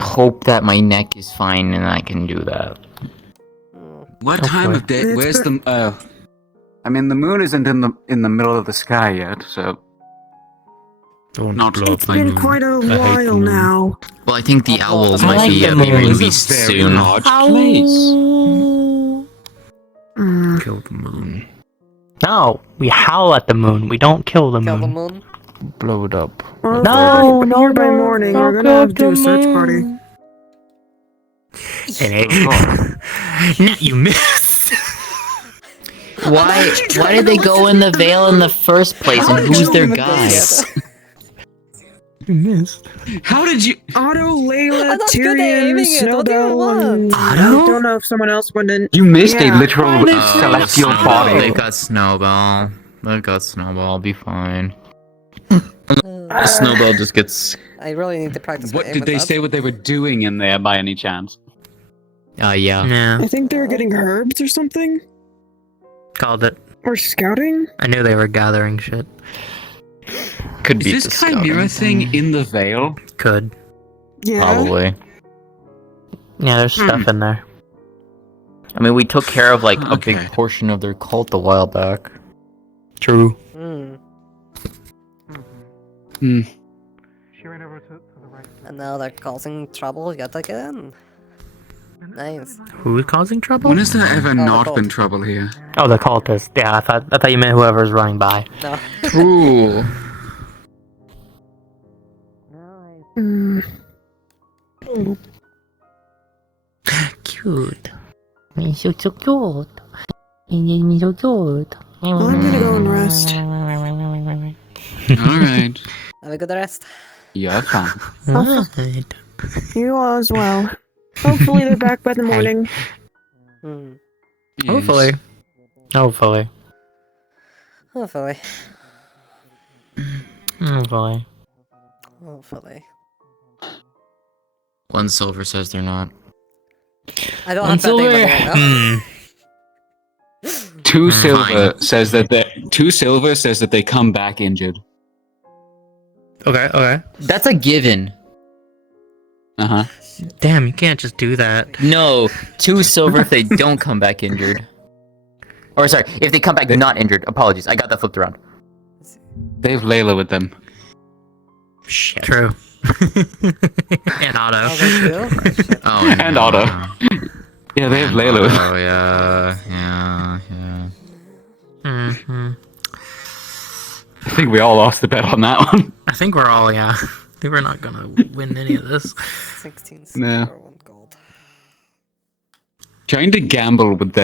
hope that my neck is fine and I can do that. What time of day? Where's the? I mean, the moon isn't in the middle of the sky yet, so. Not It's been quite a while now. Well, I think the owls I might like be the leaving moon. me It's a very soon. large place. Kill the moon. No, we howl at the moon. We don't kill the Kill the moon. moon. Blow it up. Well, No, if no, we're here by no, morning, no, we're gonna have to do a God, search no. party. No, you missed. Why did they go in the Vale in the first place, and who's their guys? You missed. How did you? Otto, Layla, I'm not good at Tyrion, aiming it. What do you Snowbell, and want? I don't know if someone else went in. You missed a Yeah. literal celestial Snowball. body. They've got Snowball. They've got Snowball. I'll be fine. Snowball just gets. I really need to practice my What aim did with they that. say? What they were doing in there, by any chance? Yeah. Yeah, I think they were getting herbs or something. called it. Or scouting. I knew they were gathering shit. Could be Is this chimera thing in the Vale? Could. Yeah. Probably. Yeah, there's stuff in there. I mean, we took care of like a Okay. big portion of their cult a while back. True. Hmm. She ran over to the right. And now they're causing trouble yet again. Nice. Who's causing trouble? When has there ever the not cult. been trouble here? Oh, the cultist. Yeah, I thought you meant whoever's running by. No. Ooh. Cute. He's so cute. He's so cute. Well, I'm gonna go and rest. Alright. Have a good rest. Yeah, fine. Alright. You all as well. Hopefully they're back by the morning. Hopefully. Hopefully. Hopefully. Hopefully. Hopefully. One silver says they're not. I don't One have that silver. name right now. Two silver says that they come back injured. Okay. That's a given. Uh-huh. Damn, you can't just do that. No, 2 silver if they don't come back injured. Or sorry, if they come back not injured. Apologies, I got that flipped around. They have Layla with them. Shit. True. And Otto. Oh, And Otto. Yeah, they have Layla with them. Oh yeah. Mm-hmm. I think we all lost the bet on that one. I think we're all, yeah. I think we're not gonna win any of this. 16 Nah. silver, 1 gold. Trying to gamble with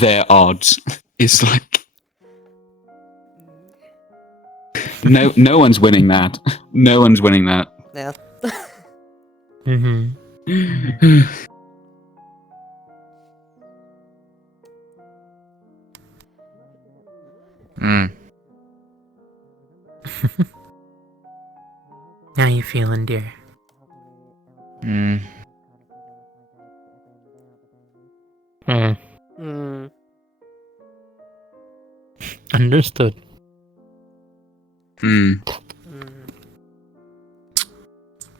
their odds is like no one's winning that. No one's winning that. Yeah. Mm-hmm. How you feeling, dear? Mm. Understood. Hmm.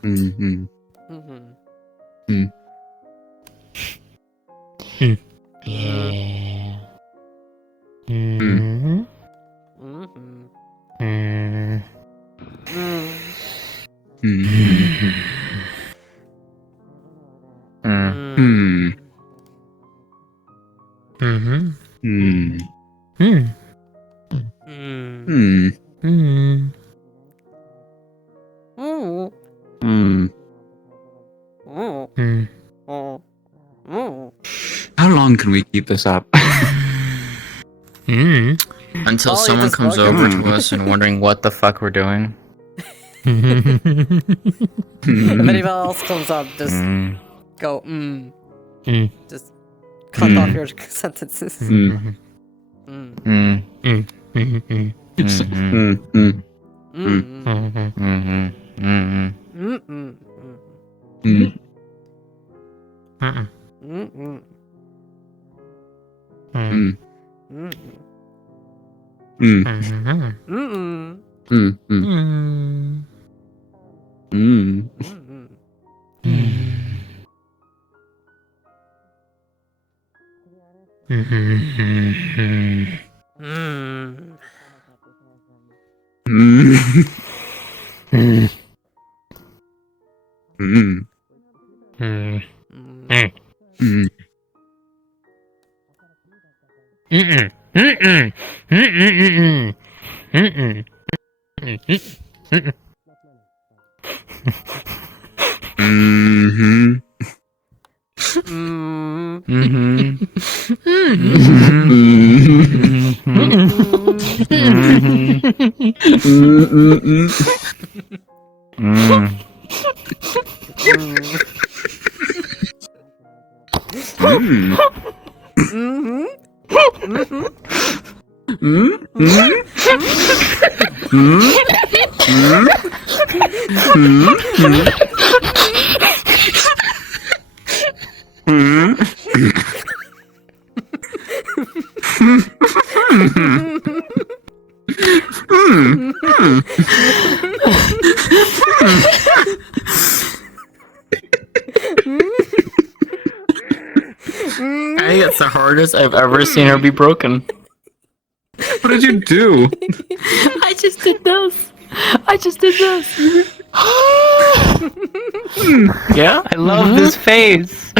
Mm-hmm. Hmm. Yeah. Mm-hmm. How long can we keep this up? Until someone comes over to us and wondering what the fuck we're doing. If anyone else comes up, just go, Just cut off your sentences. Mm-mm. I think it's the hardest I've ever seen her be broken. What did you do? I just did this. Yeah? I love this face.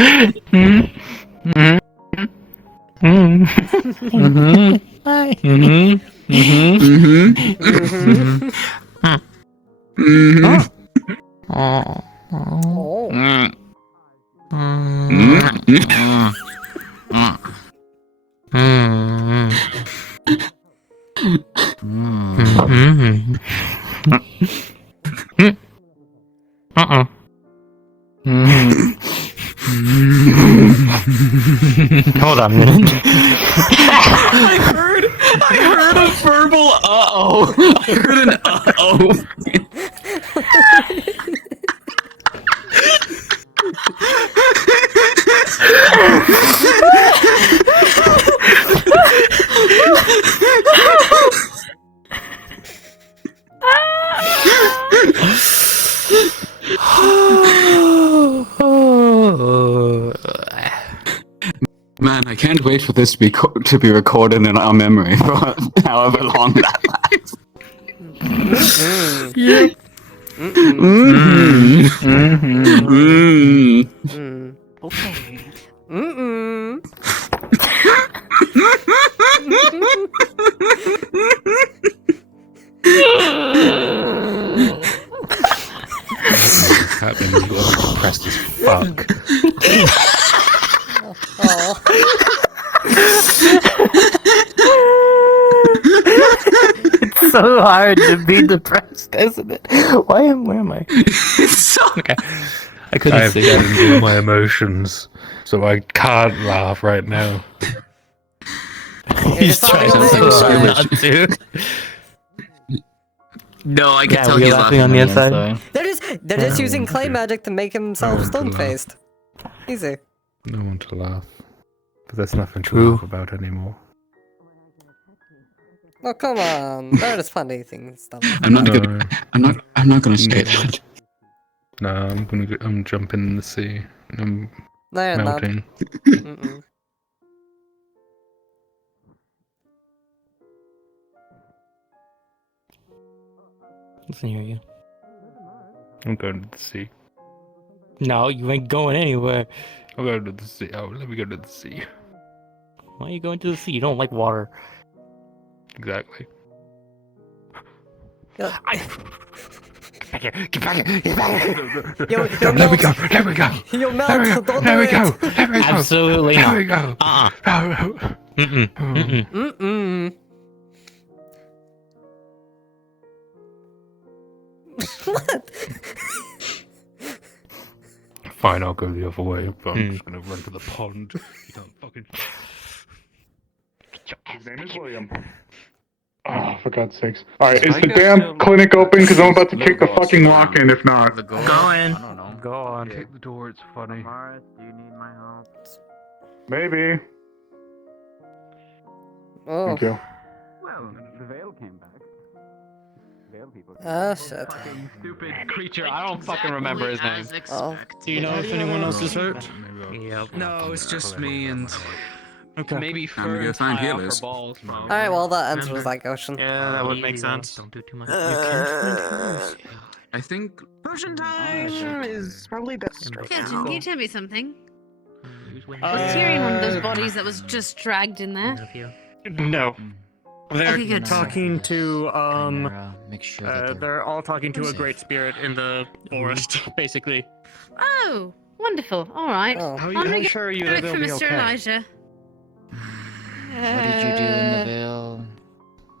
Hold on a minute. I heard a verbal uh-oh. I heard an uh-oh. Man, I can't wait for this to be recorded in our memory for however long that lasts. Yep. Okay. That made me look depressed as fuck. It's so hard to be depressed, isn't it? Where am I? Okay. I couldn't I've see. gotten into my emotions, so I can't laugh right now. He's trying so hard not to. No, I can Yeah, tell were you he's laughing on the inside? They're just using clay magic to make himself stone-faced. Easy. No one to laugh. But there's nothing to True. laugh about anymore. Oh come on, there's funny things. I'm not gonna say that. No, I'm jumping in the sea. I'm No, you're not. melting. Mm-mm. Listen here, you. I'm going to the sea. No, you ain't going anywhere. I'm going to the sea. Oh, let me go to the sea. Why are you going to the sea? You don't like water. Exactly. Get back here! Get back here! Get back here! There we go! There we go! You'll melt. There we go! Don't There do we it. go! There we go! Absolutely There not. we go! Mm-mm. Mm-mm. Mm-mm. What? Fine, I'll go the other way. But I'm just gonna run to the pond. You can't fucking. His name is William. Oh, for God's sakes. Alright, is the damn clinic open? Because I'm about to kick the fucking lock in if not. Go in. I don't know. Go on. Kick the door, it's funny. Morris, do you need my help? Maybe. Oh. Thank you. Well, the veil came back. Veil people. Oh, shit. Stupid creature. I don't fucking remember his name. Oh. Do you know if anyone else is hurt? Yep. No, it's just me and Okay. Maybe I'm gonna go Fern's find high off her healers. balls. Alright, well, that ends with that ocean. Yeah, that would make sense. Don't do too much. I think Potion time is probably best. Pigeon, can you tell me something? Was Uh, Tyrion one of those bodies that was just dragged in there? No. They're Okay, good. talking to, Make sure that they're all talking to a great spirit in the forest, basically. Oh, wonderful. All right. Oh. How I'm gonna sure are you go that look they'll for be Mr. okay? Elijah. What did you do in the Veil?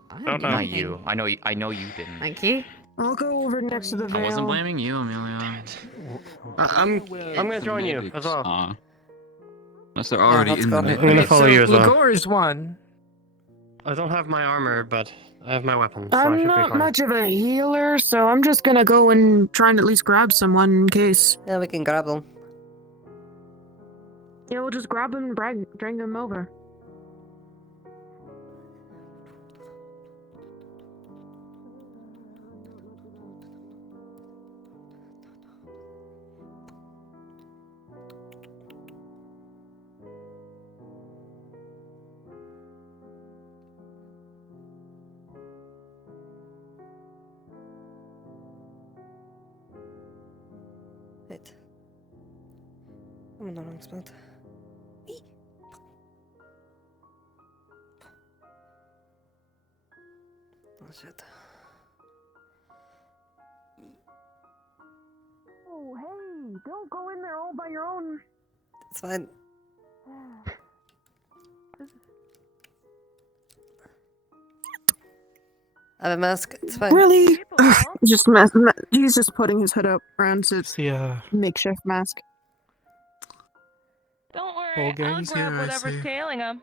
I didn't do Not anything. you. I know you didn't. Thank you. I'll go over next to the veil. I wasn't blaming you, Amelia. I'm gonna join you as well. unless they're already let's in go. the I'm gonna follow you as well. Ligor's one. I don't have my armor, but I have my weapons, so I should I'm be not fine. much of a healer, so I'm just gonna go and try and at least grab someone in case. Yeah, we can grab them. Yeah, we'll just grab them and drag them over. Wait. I'm in the wrong spot. Oh shit. Oh, hey, don't go in there all by your own. It's fine. I have a mask. It's fine. Really? He's just putting his hood up around to the makeshift mask. Don't worry, Whole I'll gang's grab here, I whatever's see. tailing him.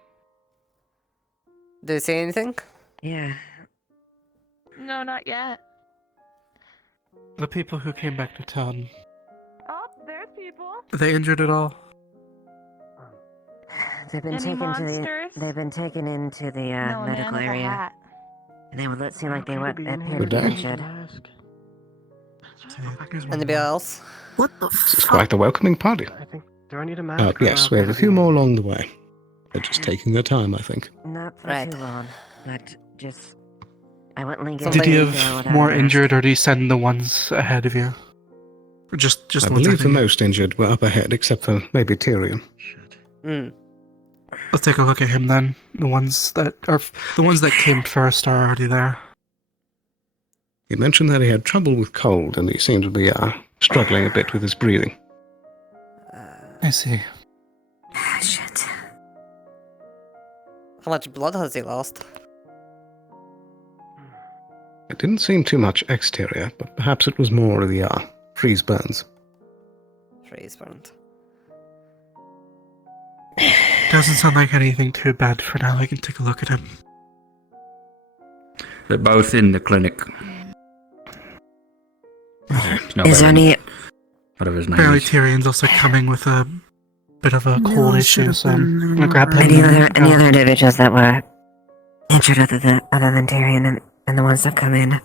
Do you see anything? Yeah. No, not yet. The people who came back to town, Oh, there's people. are they injured at all? They've been Any taken monsters? to the. They've been taken into the No, a man medical with a area, hat. and they would let seem like they went appeared to be Good day. injured. Anybody else? What the It's quite a welcoming party. I think. Do I need a mask? Yes, we have a few more along the way. They're just taking their time, I think. Not for Right. too long, but just. I went Lincoln. Something Did you without have a more mask. injured, or do you send the ones ahead of you? Or just I the ones believe the ahead of you? most injured were up ahead, except for maybe Tyrion. Hmm. Let's take a look at him then. The ones that came first are already there. He mentioned that he had trouble with cold, and he seemed to be struggling a bit with his breathing. I see. Shit. How much blood has he lost? It didn't seem too much exterior, but perhaps it was more of the freeze burns. Freeze burned. Doesn't sound like anything too bad for now. I can take a look at him. They're both in the clinic. Is there any? Whatever his name Apparently is. Tyrion's also coming with a bit of a cold issue, so I'm gonna grab him. Any and other go. individuals that were injured other than Tyrion and the ones that come in?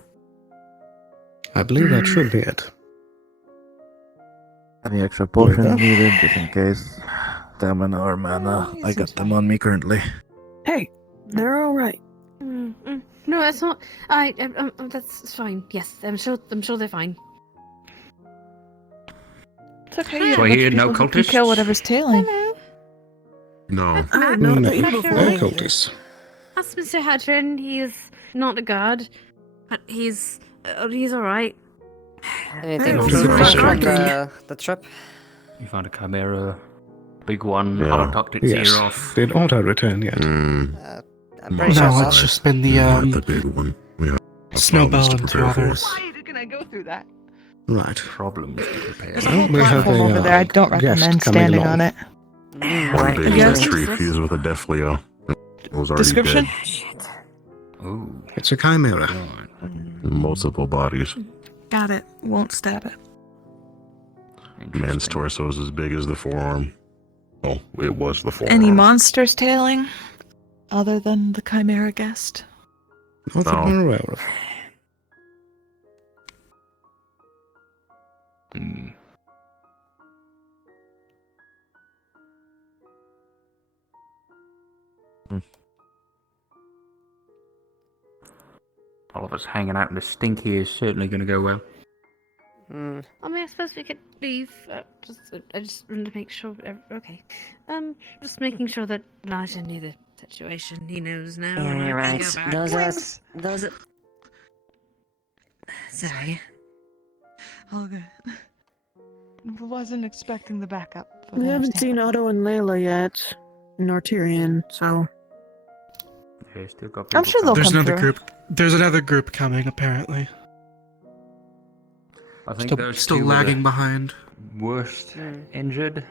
I believe that should be it. Any extra potions needed, just in case? Stamina or mana. I got them on me currently. Hey, they're all right. No, that's not. That's fine. Yes, I'm sure they're fine. It's okay. So I hear no You cultists? kill whatever's tailing. No. I No, know no before. cultists. That's Mr. Hadron. He's not a guard, but he's all right. Anything Oh, to good report from question. the trip? You found a chimera, big one, Yeah. haven't tucked its Yes. ear off. Did Otto return yet? I'm pretty sure No, so. it's just been the big one. We have Snowbell to and two prepare for. others. Why can I go through that? Right. Problems to prepare. There's a whole we have platform a, over there. I don't guest recommend coming standing along. on it. One big Yes. tree fused with a death Leo. It was already Description? dead. Ooh. It's a chimera. Multiple bodies. Got it. Won't stab it. Man's torso is as big as the forearm. Oh, it was the forearm. Any monsters tailing? Other than the chimera guest? Nothing I'm aware of. All of us hanging out in the stinky is certainly going to go well. I mean, I suppose we could leave. I just wanted to make sure. Okay. Just making sure that Elijah knew the situation. He knows now. Yeah, and I you're can right. go back. Those are. Sorry. All good. Wasn't expecting the backup. but We haven't seen Otto and Layla yet, nor Tyrion, so. Yeah, still got I'm sure they'll There's come another through. group. There's another group coming, apparently. I think Still, those still two were the lagging behind. worst injured.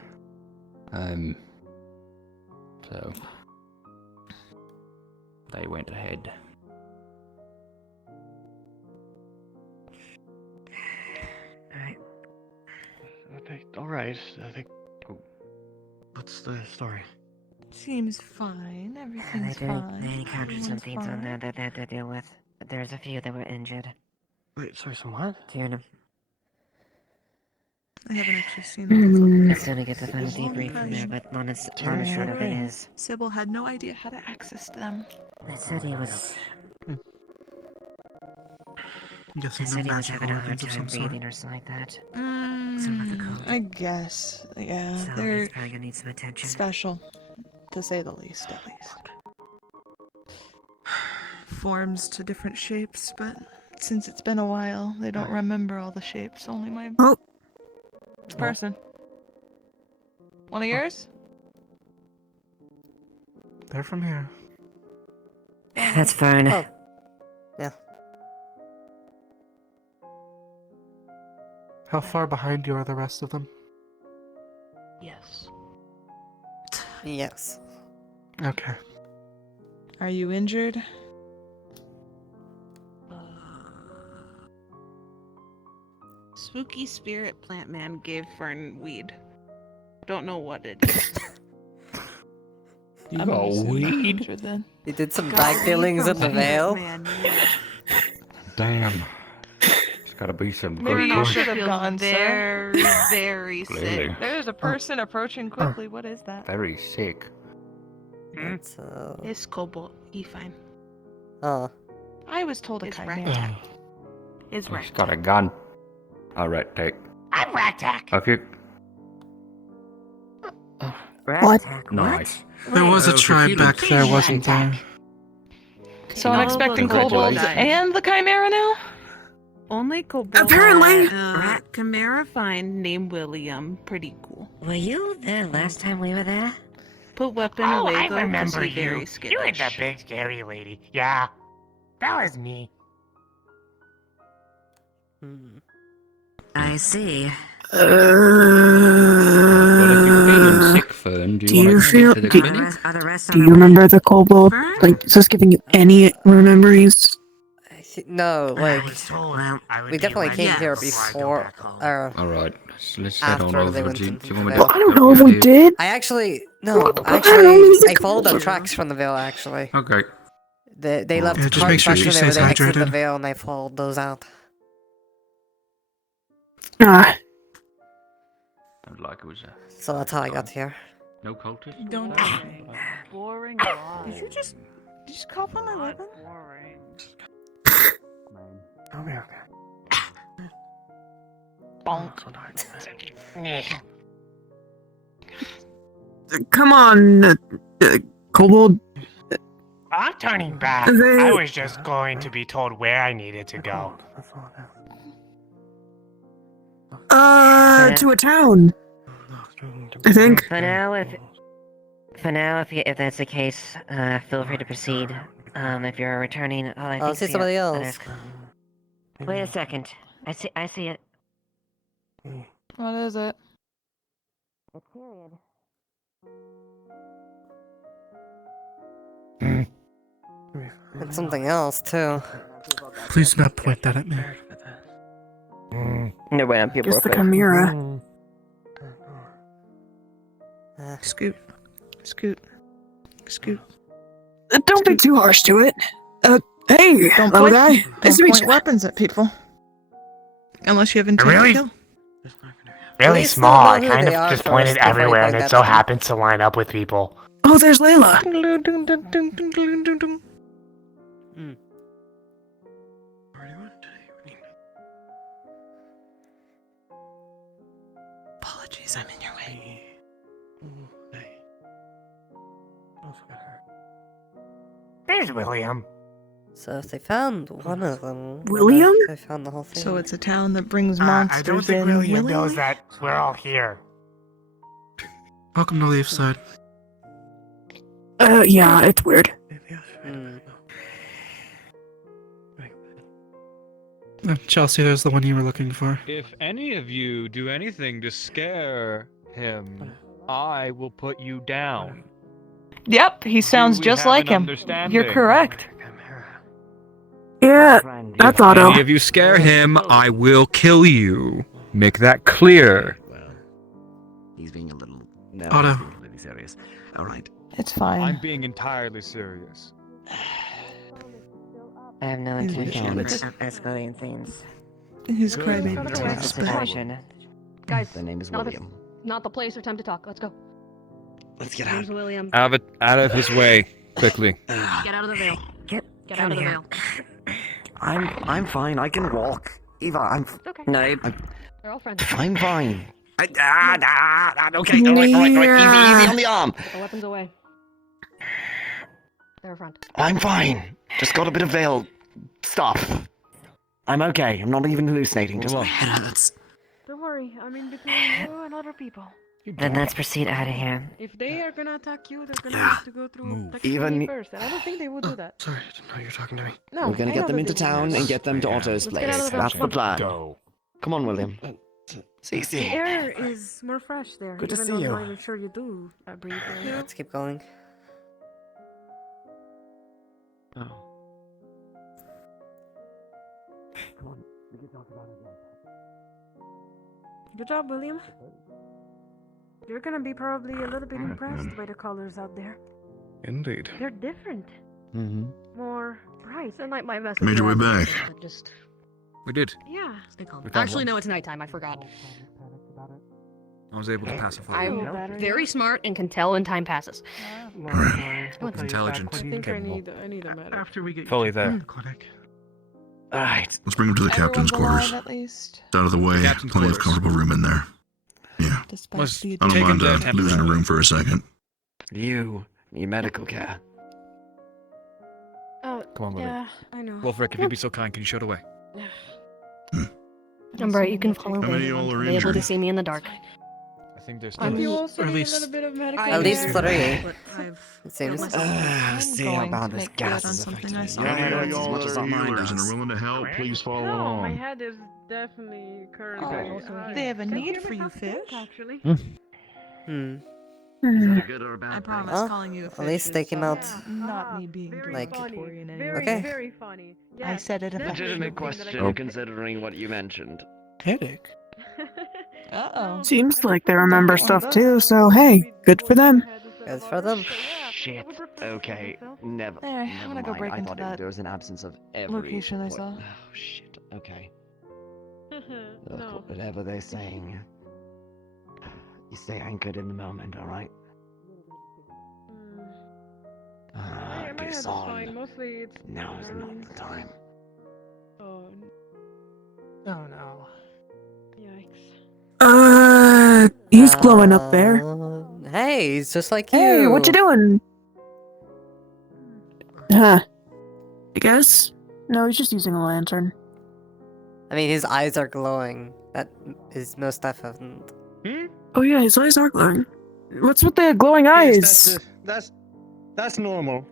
So they went ahead. Alright. Alright, I think. What's the story? Seems fine. Everything's They fine. encountered some Everyone's things on fine. there that they had to deal with. But there's a few that were injured. Wait, sorry, some what? Tuna. I haven't actually seen them. I still need to get the final debrief from there, but long short of it is. Sybil had no idea how to access them. They said he was. I'm guessing They they're said he was magical having a hard weapons of time some sort. breathing or something like that. Something with the cold. I guess. Yeah, So they're he's probably gonna need some attention. special, to say the least, at least. Forms to different shapes, but since it's been a while, they don't remember all the shapes. Only my person. One of yours? They're from here. That's fine. Oh. Yeah. How far behind you are the rest of them? Yes. Yes. Okay. Are you injured? Spooky spirit plant man gave Fern weed. Don't know what it is. You got weed? He did some Got bag weed dealings from in the Spirit Vale. Man, yeah. Damn. It's got to be some Maybe good you push. should have gone, sir. Very, very Clearly. sick. There's a person approaching quickly. What is that? Very sick. It's, It's Cobalt. He fine. Oh. I was told a It's chimera. Ragtag. It's He's Ragtag. got a gun. Alright, take. I'm Ragtag. Off you. What? Nice. There was a Oh, so tribe he back looks- there, wasn't there? So I'm expecting kobolds and the chimera now? Only Cobalt. Apparently. Rat Chimera fine named William. Pretty cool. Were you there last time we were there? Put weapon Oh, away I though, 'cause remember he very you. skittish. You and that big scary lady. Yeah, that was me. I see. Well, if you're feeling sick, Fern, do Do you you want to feel? get to the Do, clinic? Are the rest do you remember the kobold? Like, is this giving you any memories? No, like, we definitely right came back. here Yes. before, Alright, let's head on after they over. went Do you into want me the to Vale. I don't know if we did. I actually, I followed the tracks from the Vale, actually. Okay. They left Yeah, just cart make sure tracks she when they were stays they exited the hydrated. Vale, and I followed those out. Ah, Sounds like it was a So that's how I got here. no cultist. Don't worry. Boring. Did you just cough on my weapon? Oh, yeah. come on, kobold. I'm turning back. They- I was just going to be told where I needed to go. To a town. I think. For now, if that's the case, feel free to proceed. If you're returning, I'll see somebody else. Wait a second. I see it. What is it? It's period. And something else, too. Please do not point that at me. No way, people Guess are the fake. chimera. Scoot. Scoot. Scoot. Don't be too harsh to it. Hey, Don't little point, guy. Nice don't to meet point you. weapons at people. Unless you have intent Really? to kill. Really least small. they'll I know who kind they of are just first pointed before you everywhere, point and it that so at them. happens to line up with people. Oh, there's Layla. Apologies, I'm in your way. There's William. So if they found one of them, William? what if they found the whole thing. So it's a town that brings I monsters don't think in William knows willingly? that we're all here. Welcome to Leafside. Yeah, it's weird. Chelsea, there's the one you were looking for. If any of you do anything to scare him, I will put you down. Yep, he sounds we just have like an him. understanding? You're correct. Yeah, that's If Otto. any of you scare him, I will kill you. Make that clear. He's being a little. No, Otto. he's being completely serious. All right. It's fine. I'm being entirely serious. I have no He's intention ridiculous. of escalating things. His Good. crybaby It's types, a but situation. Guys, the name is not William. Not the place or time to talk. Let's go. Let's get Name's out. William. Out of his way, quickly. Get out of the veil. Get out of the veil. I'm fine. I can walk. Eva, I'm. Okay. No. We're all friends. I'm fine. Okay. All right. Easy on the arm. Put the weapons away. They're a friend. I'm fine. Just got a bit of veil stuff. I'm okay. I'm not even hallucinating. Just my head hurts. Don't worry. I'm in between you and other people. Then let's proceed out of here. If they are gonna attack you, they're gonna Yeah. have to go through Even- me first, and I don't think they would do that. Sorry, I didn't know you were talking to me. No, We're gonna I get know them that into they town wouldn't. and get them to Otto's Let's get out place. of the That's the veil. plan. Go. Come on, William. The See. air is more fresh there. Good to even see though you. I'm not even sure you do breathe there. Let's keep going. Oh. Come on. We can talk about it later. Good job, William. You're gonna be probably a little bit impressed by the colors out there. Indeed. They're different, Mm-hmm. more bright. And like my vest. Made your way back. Just We did. yeah. Stay calm. We found Actually, one. no, it's nighttime. I forgot. I was able to pacify I'm him. very smart and can tell when time passes. Intelligent, I think capable. I need a medic. After we get Fully you there. to the clinic. All right. Let's bring him to the captain's Everyone's quarters. alive, at least. It's out of the way. captain's Plenty of quarters. comfortable room in there. Yeah. Despite Let's the I don't Take him mind to losing a temporary. room for a second. You need medical care. Oh, Come on, William. yeah, I know. Wolfric, if you'd be so kind, can you show the way? I'm right. You can follow How many William. y'all are Be able to injured? see me in the dark. I think there's I'm still. you also or at need least- a little bit of medical At least care, 3. but I've It seems. See how bad this gas is affecting me. Any Yeah, of it's as much as our mind healers and are does. willing to help, please follow No, my along. head is definitely currently. They have a need for you, fish. Actually. Hmm. Good or a bad I thing? promise Well, calling you a fish at least they is, came out not me being like- derogatory in any Very, way. Okay. very funny. I Yes, said it definitely Legitimate something that I question, can- considering what you mentioned. Headache. Uh-oh. Seems like they remember stuff too, so hey, good for them. Good for them. Shit. Okay. Never. There, I'm never gonna go mind. break I into thought that there was an absence of every location I point. saw. Oh shit. Okay. Look, No. whatever they're saying. You stay anchored in the moment, all right? My head Piss is on. fine. Mostly it's. Now is not the time. Oh, Oh no. yikes. He's glowing up there. Hey, he's just like you. Hey, what you doing? Huh. I guess? No, he's just using a lantern. I mean, his eyes are glowing. That is most definite. Oh yeah, his eyes are glowing. What's with the glowing eyes? That's normal.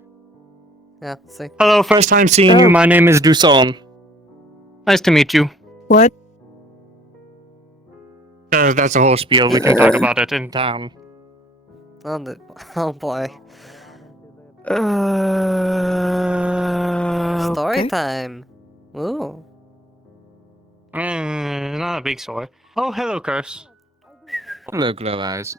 Yeah, see. Hello, first time seeing you. My name is Duson. Nice to meet you. What? That's a whole spiel. We can talk about it in town. Oh boy. Story Okay. time. Ooh. Not a big story. Oh, hello, Curse. Hello, Glow Eyes.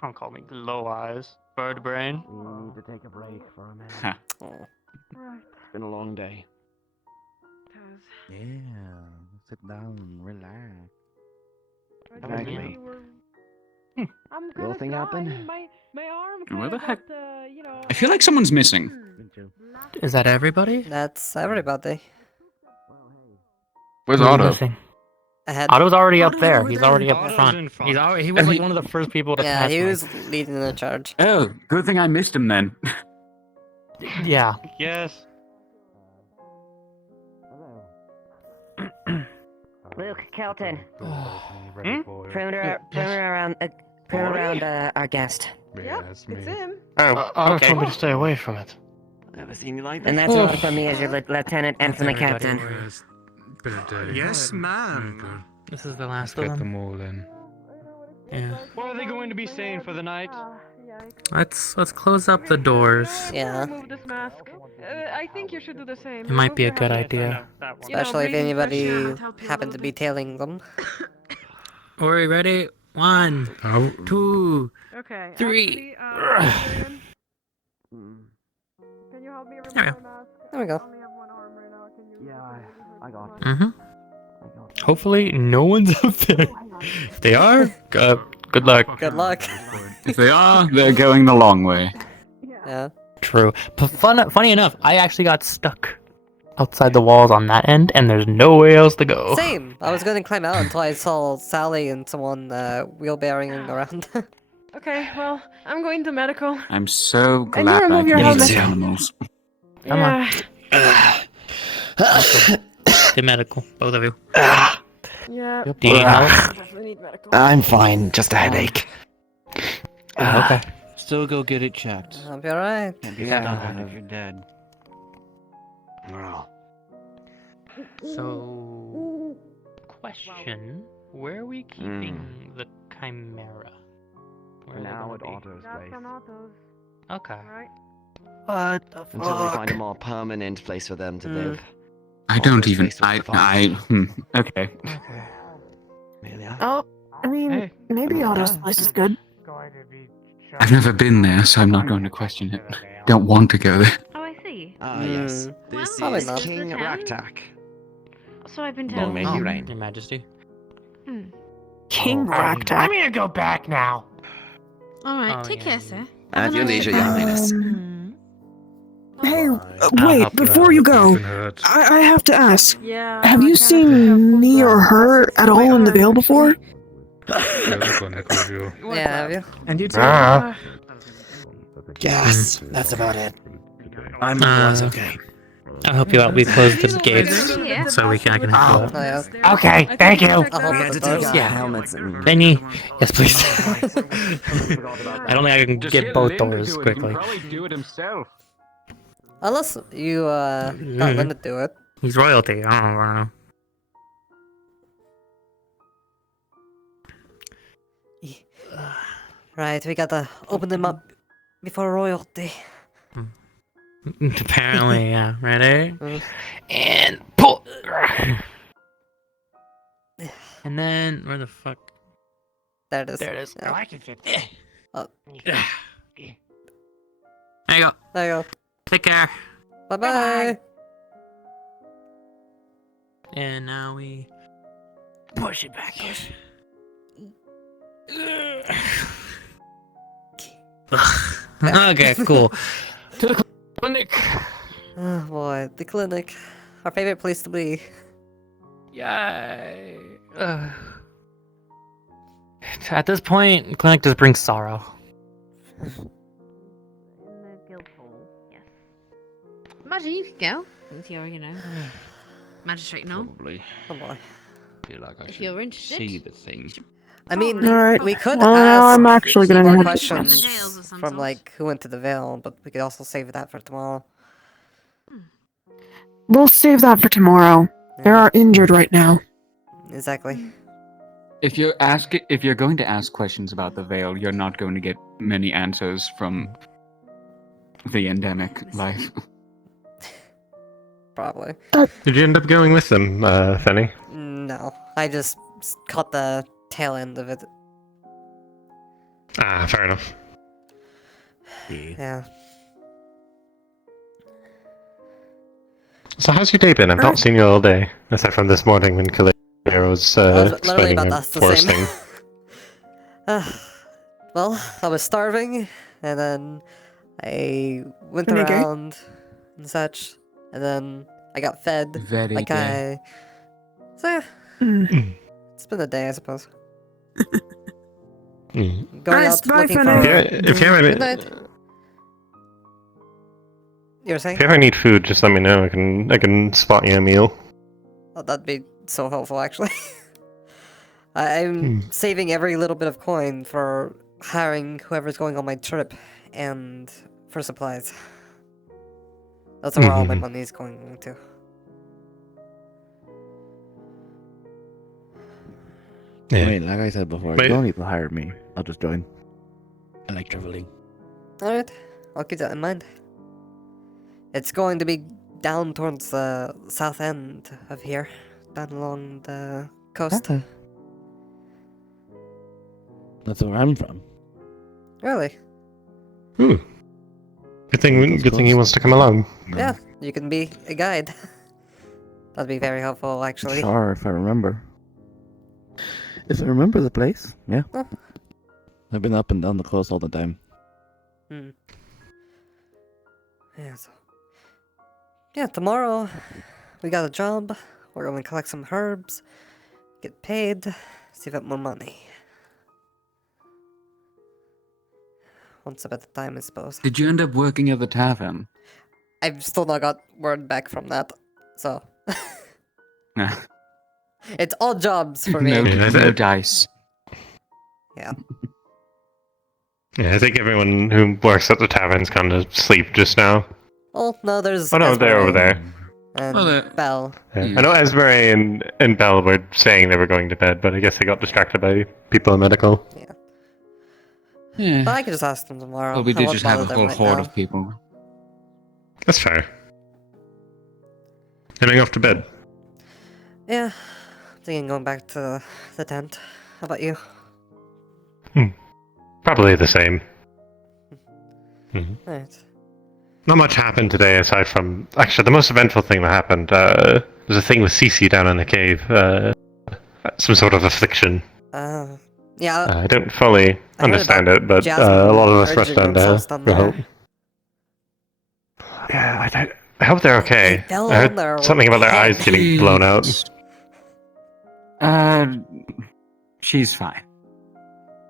Don't call me Glow Eyes. Bird brain. We need to take a break for a minute. Ha. It's been a long day. Yeah, sit down, relax. Exactly. I'm Your thing happened? My arm Where the heck? you know. I feel like someone's missing. Is that everybody? That's everybody. Where's Who's Otto? missing? Ahead. Otto's already up Otto's there. over He's there. already up Otto's front. in front. He was like one of the first people to Yeah, pass he me. was leading the charge. Oh, good thing I missed him then. Yeah. Yes. Luke, Kelton, Hmm? perimeter around our guest. Yep, it's him. Oh, Okay. Told me to stay away from it. Never seen you like this. And that's order from me as your lieutenant and from the captain. Yes, ma'am. This is the last Get of them. them all in. Yeah. What are they going to be saying for the night? Let's close up the doors. Yeah. Remove this mask. I think you should do the same. It might be a Remove good your idea. Especially if breathing anybody pressure, help you a happened to little be bit. tailing them. Are we ready? 1, 2, Okay. 3. Actually, can you help me remove There we my mask? There we go. I only have one arm right now. Can you? Yeah, I got it. Mm-hmm. Hopefully, no one's out there. If they are, good luck. Good luck. If they are, they're going the long way. Yeah. True. But funny enough, I actually got stuck outside the walls on that end, and there's no way else to go. Same. I was going to climb out until I saw Sally and someone wheelbarrowing around. Okay. Well, I'm going to medical. I'm so And you glad I remove can your use helmet. the animals. Come on. Yeah. Get medical, both of you. Yeah. Do you need help? Definitely need medical. I'm fine, just a headache. Okay. Still go get it checked. I'll be alright. Can't be Yeah. stubborn if you're dead. So, question: where are we keeping the chimera? Where are they Now gonna at be? Otto's place. Okay. Right. What the fuck? Until we find a more permanent place for them to live. I don't Otto's even. place was the Okay. Amelia. Oh, I mean, maybe Otto's place is good. I've never been there, so I'm not going to question it. Don't want to go there. Oh, I see. Ah, yes. This Probably is not. King Is this him? Raktak. So I've been Long told. may he reign. Your Majesty. King Raktak. I'm gonna go back now. Alright, Oh, take yeah, care, sir. At your leisure, Your Highness. Hey, I'll wait, help you before out. you go, It hurts. I have to ask. Yeah. Have I you kinda seen me or her at all in the Vale before? Yeah, the clinic with you. Yeah, have you? And you too. Ah. Yes, that's about it. I'm otherwise okay. I'll help you out. We closed the You know, gates, we're gonna so we can. I can help you Oh, out. yeah. Okay, thank you. I'll We hold had the to take doors. our Yeah. helmets and... Benny, yes, please. I I don't think I can get both doors quickly. do it himself. Unless you, let Linda do it. He's royalty. I don't know. Right, we gotta open them up before royalty. Apparently, yeah. Ready? Mm. And pull. And then where the fuck? There it is. There it is. Yeah. I can fit. Oh. There you go. There you go. Take care. Bye-bye. And now we push it back. Okay, cool. To the clinic. Oh boy, the clinic. Our favorite place to be. Yay. At this point, clinic just brings sorrow. In the guild hall, yes. Imagine you could go. With your, magistrate, no? Probably. Oh boy. Feel like I If should you're interested. see the thing. I mean, Alright. we could Well, ask I'm actually gonna more head- questions Jails of some from sort. like who went to the Vale, but we could also save that for tomorrow. We'll save that for tomorrow. They are injured right now. Exactly. If you're going to ask questions about the Vale, you're not going to get many answers from the endemic life. Probably. Did you end up going with them, Fenny? No, I just caught the tail end of it. Ah, fair enough. Yeah. So how's your day been? I've not seen you all day, aside from this morning when Kalia was I was literally explaining about to her ask the force same. thing. Well, I was starving, and then I went Okay. around and such, and then I got fed. Very like good. So yeah, Mm. it's been a day, I suppose. Mm. Going Nice, out bye, looking Fenny. for. If you ever Good night. You were saying? if you ever need food, just let me know. I can spot you a meal. Oh, that'd be so helpful, actually. I'm saving every little bit of coin for hiring whoever's going on my trip and for supplies. That's where all my money is going to. Yeah. Wait, like I said before, Wait. you don't need to hire me. I'll just join. I like traveling. Alright, I'll keep that in mind. It's going to be down towards the south end of here, down along the coast. Okay. That's where I'm from. Really? Ooh. Good thing he wants to come along. Yeah, you can be a guide. That'd be very helpful, actually. Sure, if I remember. If I remember the place, yeah. Oh. I've been up and down the coast all the time. Hmm. Yeah, so. Yeah, tomorrow we got a job. We're going to collect some herbs, get paid, save up more money. One step at a time, I suppose. Did you end up working at the tavern? I've still not got word back from that, so. Nah. It's all jobs for me. No dice. Yeah. Yeah, I think everyone who works at the tavern's gone to sleep just now. Oh, no, there's. Oh no, they're over Esmeralda there. And Well, Belle. Yeah. I know Esmeralda and Belle were saying they were going to bed, but I guess they got distracted by people in medical. Yeah. Yeah. But I can just ask them tomorrow. Well, we I do won't just have a bother whole them right horde now. of people. That's fair. Heading off to bed. Yeah. Thinking going back to the tent. How about you? Probably the same. Mhm. Alright. Not much happened today aside from... Actually, the most eventful thing that happened was a thing with Cece down in the cave. Some sort of affliction. Yeah. I don't fully I heard understand about it, but Jasmine a lot of us rushed urging down themselves to down help. there. Yeah, I hope they're okay. They fell I on their heard something about their eyes head. getting blown out. She's fine.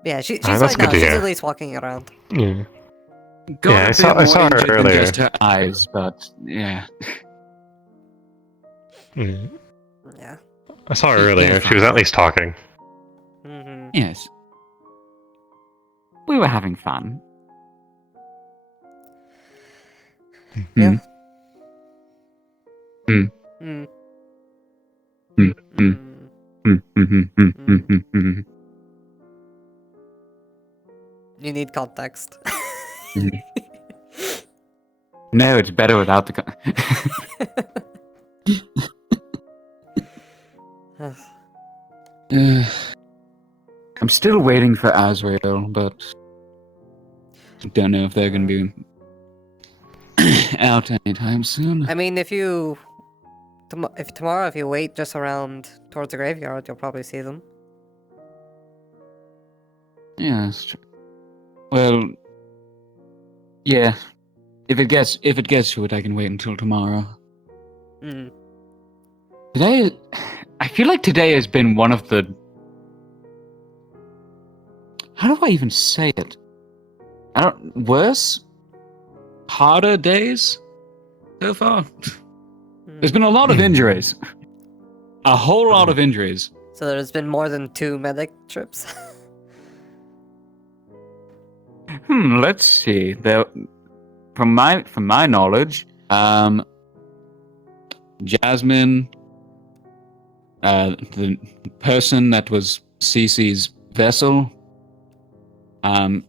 Yeah, she's Ah, fine that's now. good to She's hear. at least walking around. Yeah. Got Yeah, a I bit saw more her injured than earlier. just her eyes, but yeah. Mm. Yeah. I saw her Yeah, earlier. She was at least talking. Mm-hmm. Yes. We were having fun. Yeah. Mm. Mm. Mm. Mm. Mm. Mm. Mm. Mm. You need context. Mm. No, it's better without the. I'm still waiting for Azrael, but don't know if they're gonna be out anytime soon. I mean, if you... tomorrow, if you wait just around towards the graveyard, you'll probably see them. Yeah, that's true. Well, yeah. If it gets to it, I can wait until tomorrow. Mm. Today, I feel like today has been one of the. How do I even say it? Worse, harder days so far. There's been a lot of injuries. A whole lot of injuries. So there's been more than 2 medic trips? Let's see. There, from my knowledge, Jasmine, the person that was Cece's vessel,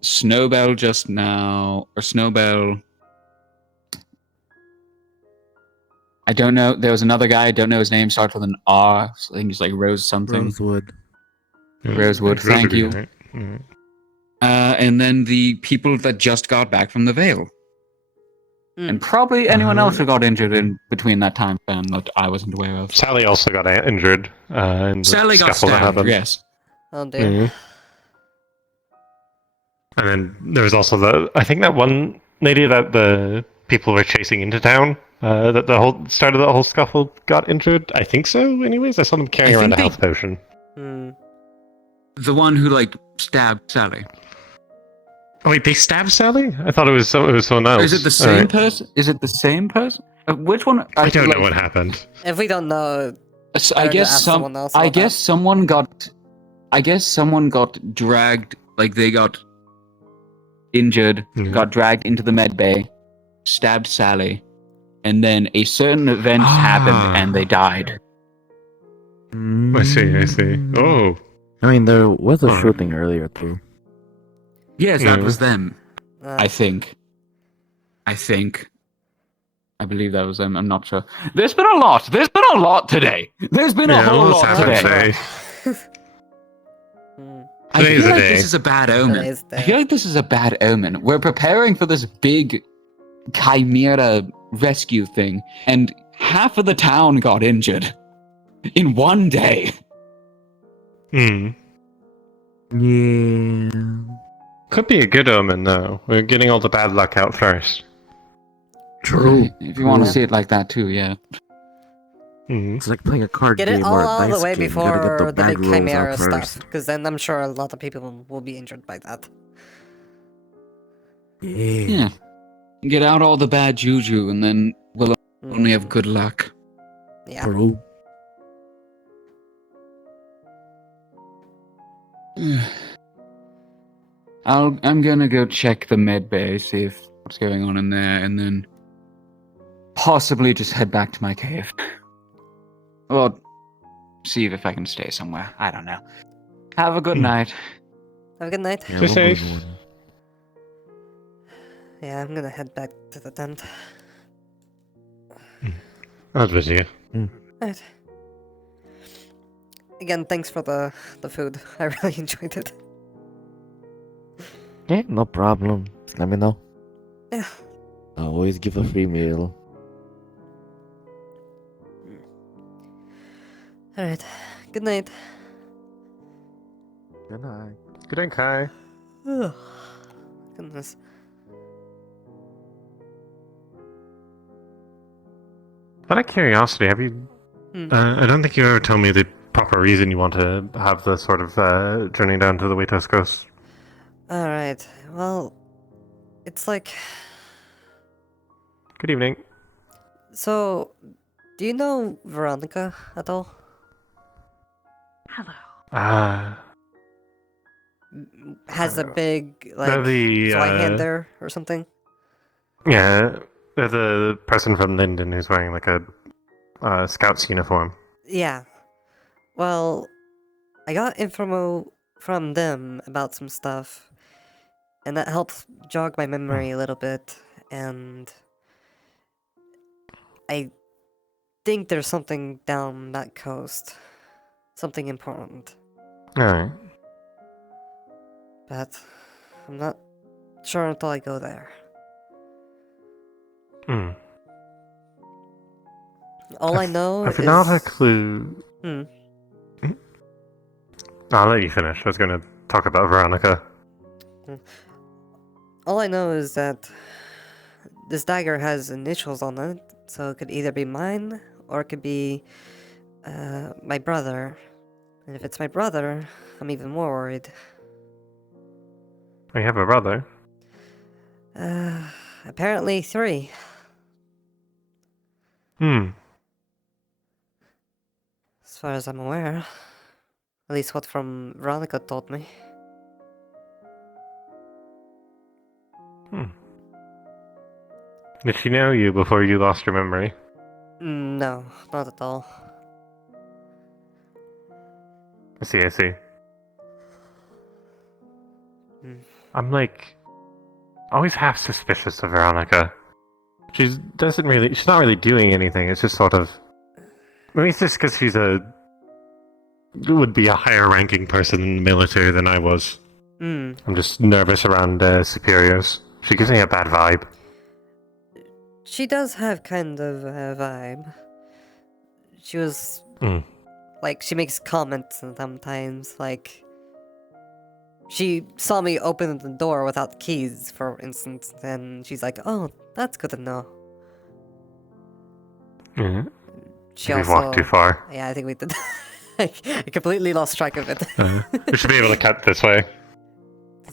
Snowbell just now, or Snowbell I don't know. There was another guy. I don't know his name. Starts with an R. I think it's like Rose something. Rosewood. Rosewood. It's Thank you. Rosewood, right? Mm. And then the people that just got back from the Vale. And probably anyone else who got injured in between that time span that I wasn't aware of. Sally also got injured. In the Sally got scuffle that stabbed, happened. yes. Oh dear. Mhm. And then there was also I think that one lady that the people were chasing into town, that the whole start of the whole scuffle got injured. I think so. Anyways, I saw them carrying around a health potion. The one who like stabbed Sally. Oh wait, they stabbed Sally? I thought it was someone else. Is it the same person? Is it the same person? Which one? I don't know what happened. If we don't know, I guess someone got. I guess someone got dragged. Like they got injured, got dragged into the med bay, stabbed Sally, and then a certain event happened and they died. I see. Oh. I mean, there was a shooting earlier too. Yes, that was them. I think. I believe that was them. I'm not sure. There's been a lot. There's been a lot today. There's been a whole lot today. I Today's feel a like day. this is a bad omen. I feel like this is a bad omen. We're preparing for this big chimera rescue thing, and half of the town got injured in one day. Hmm. Yeah. Could be a good omen though. We're getting all the bad luck out first. True. If you want to see it like that too, yeah. It's like playing a card get game it all or a out of dice the way game. You gotta before get the bad big rolls out chimera first. stuff, because then I'm sure a lot of people will be injured by that. Yeah. Get out all the bad juju, and then we'll only have good luck. Yeah. True. I'm gonna go check the med bay, see if what's going on in there, and then possibly just head back to my cave. Or see if I can stay somewhere. I don't know. Have a good night. Have a good night. Stay safe. Yeah, I'm gonna head back to the tent. I was with you. Alright. Again, thanks for the food. I really enjoyed it. Yeah, no problem. Just let me know. Yeah. I'll always give a free meal. Alright. Good night. Good night. Good night, Kai. Oh, goodness. Out of curiosity, have you? I don't think you ever told me the proper reason you want to have the sort of journey down to the Waitos Coast. Alright. Well, it's like. Good evening. So, do you know Veronica at all? Has a big, like, the, Zweihander or something? Yeah, they're the person from Linden who's wearing like a scout's uniform. Yeah. Well, I got info from them about some stuff, and that helped jog my memory a little bit, and I think there's something down that coast. Something important. Alright. But I'm not sure until I go there. All I know I've is... not a clue. Hmm. I'll let you finish. I was going to talk about Veronica. All I know is that this dagger has initials on it, so it could either be mine or it could be my brother. And if it's my brother, I'm even more worried. We have a brother. Apparently 3. As far as I'm aware. At least what from Veronica told me. Did she know you before you lost your memory? No, not at all. I see. I'm like always half suspicious of Veronica. She's not really doing anything. It's just sort of. Maybe it's just because would be a higher ranking person in the military than I was. Mm. I'm just nervous around superiors. She gives me a bad vibe. She does have kind of a vibe. She was like, she makes comments sometimes, like, she saw me open the door without keys, for instance, and she's like, "Oh, that's good to know." Yeah. She We've walked too far. Yeah, I think we did. I completely lost track of it. We should be able to cut this way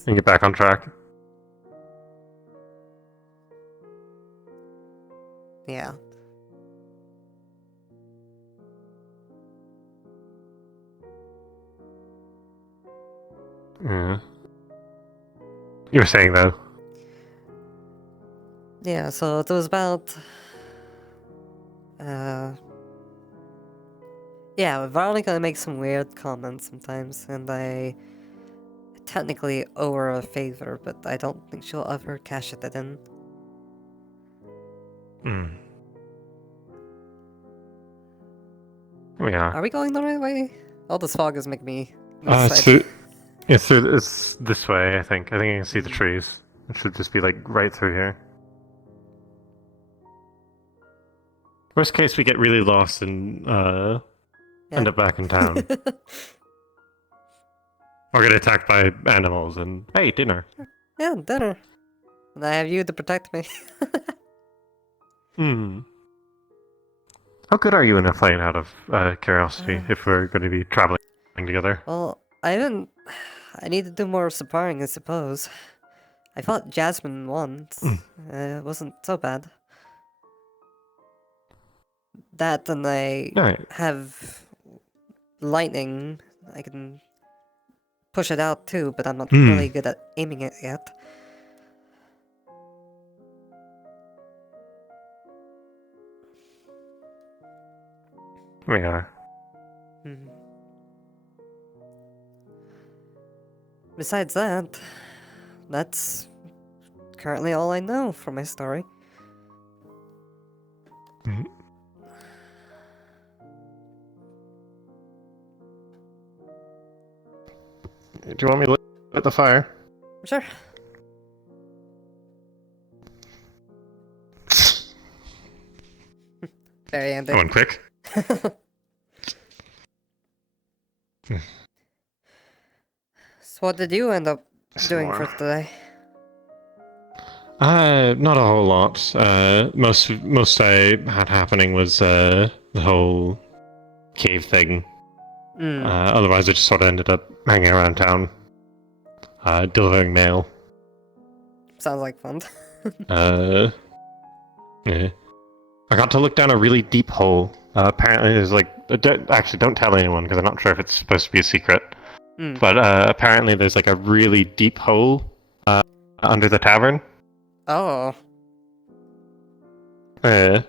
and get back on track. Yeah. Yeah. You were saying though. Yeah, so it was about... Yeah, Veronica makes some weird comments sometimes, and I technically owe her a favor, but I don't think she'll ever cash it in. We are. Are we going the right way? All this fog is making me... It's this way, I think. I think I can see the trees. It should just be like right through here. Worst case, we get really lost and end up back in town. Or get attacked by animals and hey, dinner. Yeah, dinner. And I have you to protect me. How good are you in a fight, out of curiosity, if we're going to be traveling together? Well, I need to do more sparring, I suppose. I fought Jasmine once. It wasn't so bad. That and I have lightning. I can push it out too, but I'm not really good at aiming it yet. We are. Besides that, that's currently all I know for my story. Do you want me to lit the fire? Sure. Very handy. Going quick. So what did you end up doing for today? Not a whole lot. Most I had happening was the whole cave thing. Otherwise, I just sort of ended up hanging around town, delivering mail. Sounds like fun. Yeah. I got to look down a really deep hole. Apparently, there's like actually don't tell anyone because I'm not sure if it's supposed to be a secret. But apparently, there's like a really deep hole under the tavern. Oh. I'm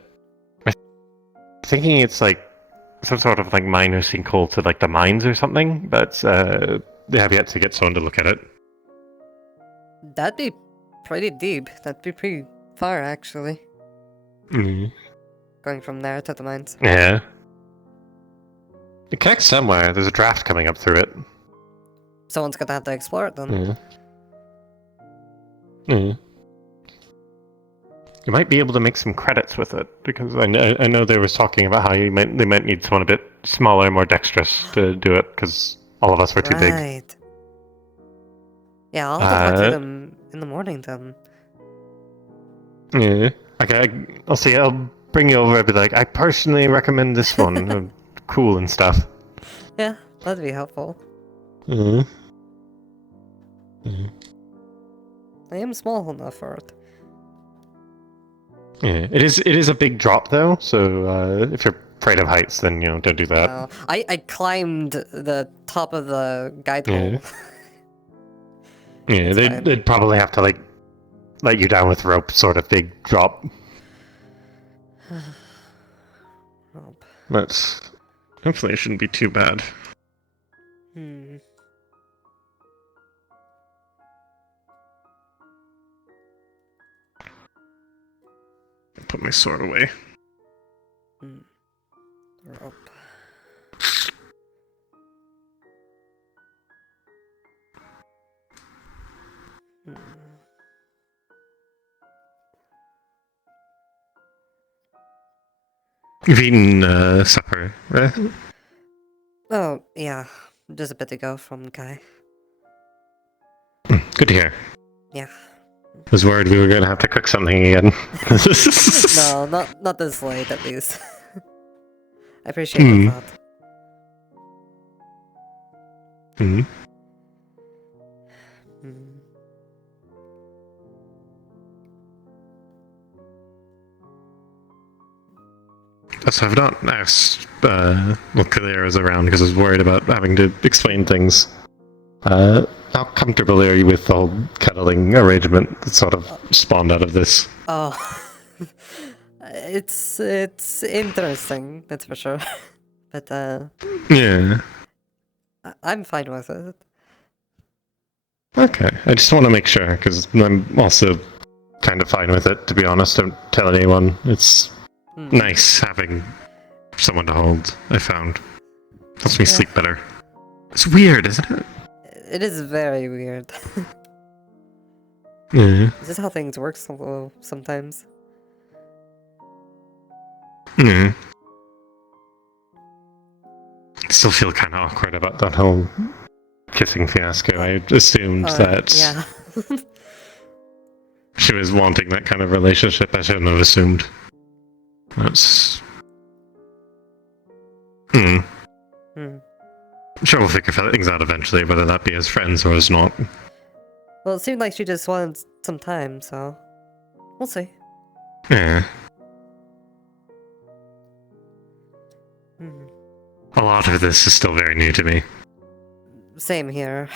thinking it's like some sort of like minor sinkhole to like the mines or something, but they have yet to get someone to look at it. That'd be pretty deep. That'd be pretty far, actually. Going from there to the mines. Yeah. It connects somewhere. There's a draft coming up through it. Someone's gonna have to explore it then. You might be able to make some credits with it, because I know they was talking about how they might need someone a bit smaller, more dexterous to do it, because all of us were too big. Right. Yeah, I'll talk to them in the morning then. Yeah. Okay, I'll see. I'll bring you over and be like, I personally recommend this one. Cool and stuff. Yeah, that'd be helpful. I am small enough for it. Yeah, it is a big drop though, so if you're afraid of heights, then don't do that. I climbed the top of the guide pole. Yeah, they'd probably have to like let you down with rope, sort of big drop. But hopefully it shouldn't be too bad. put my sword away. Rope. You've eaten supper, right? Oh, yeah. Just a bit ago from Kai. Good to hear. Yeah. I was worried we were going to have to cook something again. No, not this late at least. I appreciate the thought. Hmm. So I've not asked Kalir is around because I was worried about having to explain things. How comfortable are you with the whole cuddling arrangement that sort of spawned out of this? Oh. It's interesting, that's for sure. But Yeah. I'm fine with it. Okay, I just want to make sure because I'm also kind of fine with it, to be honest. Don't tell anyone. It's nice having someone to hold, I found. Helps me sleep better. It's weird, isn't it? It is very weird. Yeah. This is how things work sometimes. Hmm. I still feel kind of awkward about that whole kissing fiasco. I assumed that Yeah. she was wanting that kind of relationship. I shouldn't have assumed. That's... I'm sure we'll figure things out eventually, whether that be as friends or as not. Well, it seemed like she just wanted some time, so we'll see. Yeah. A lot of this is still very new to me. Same here.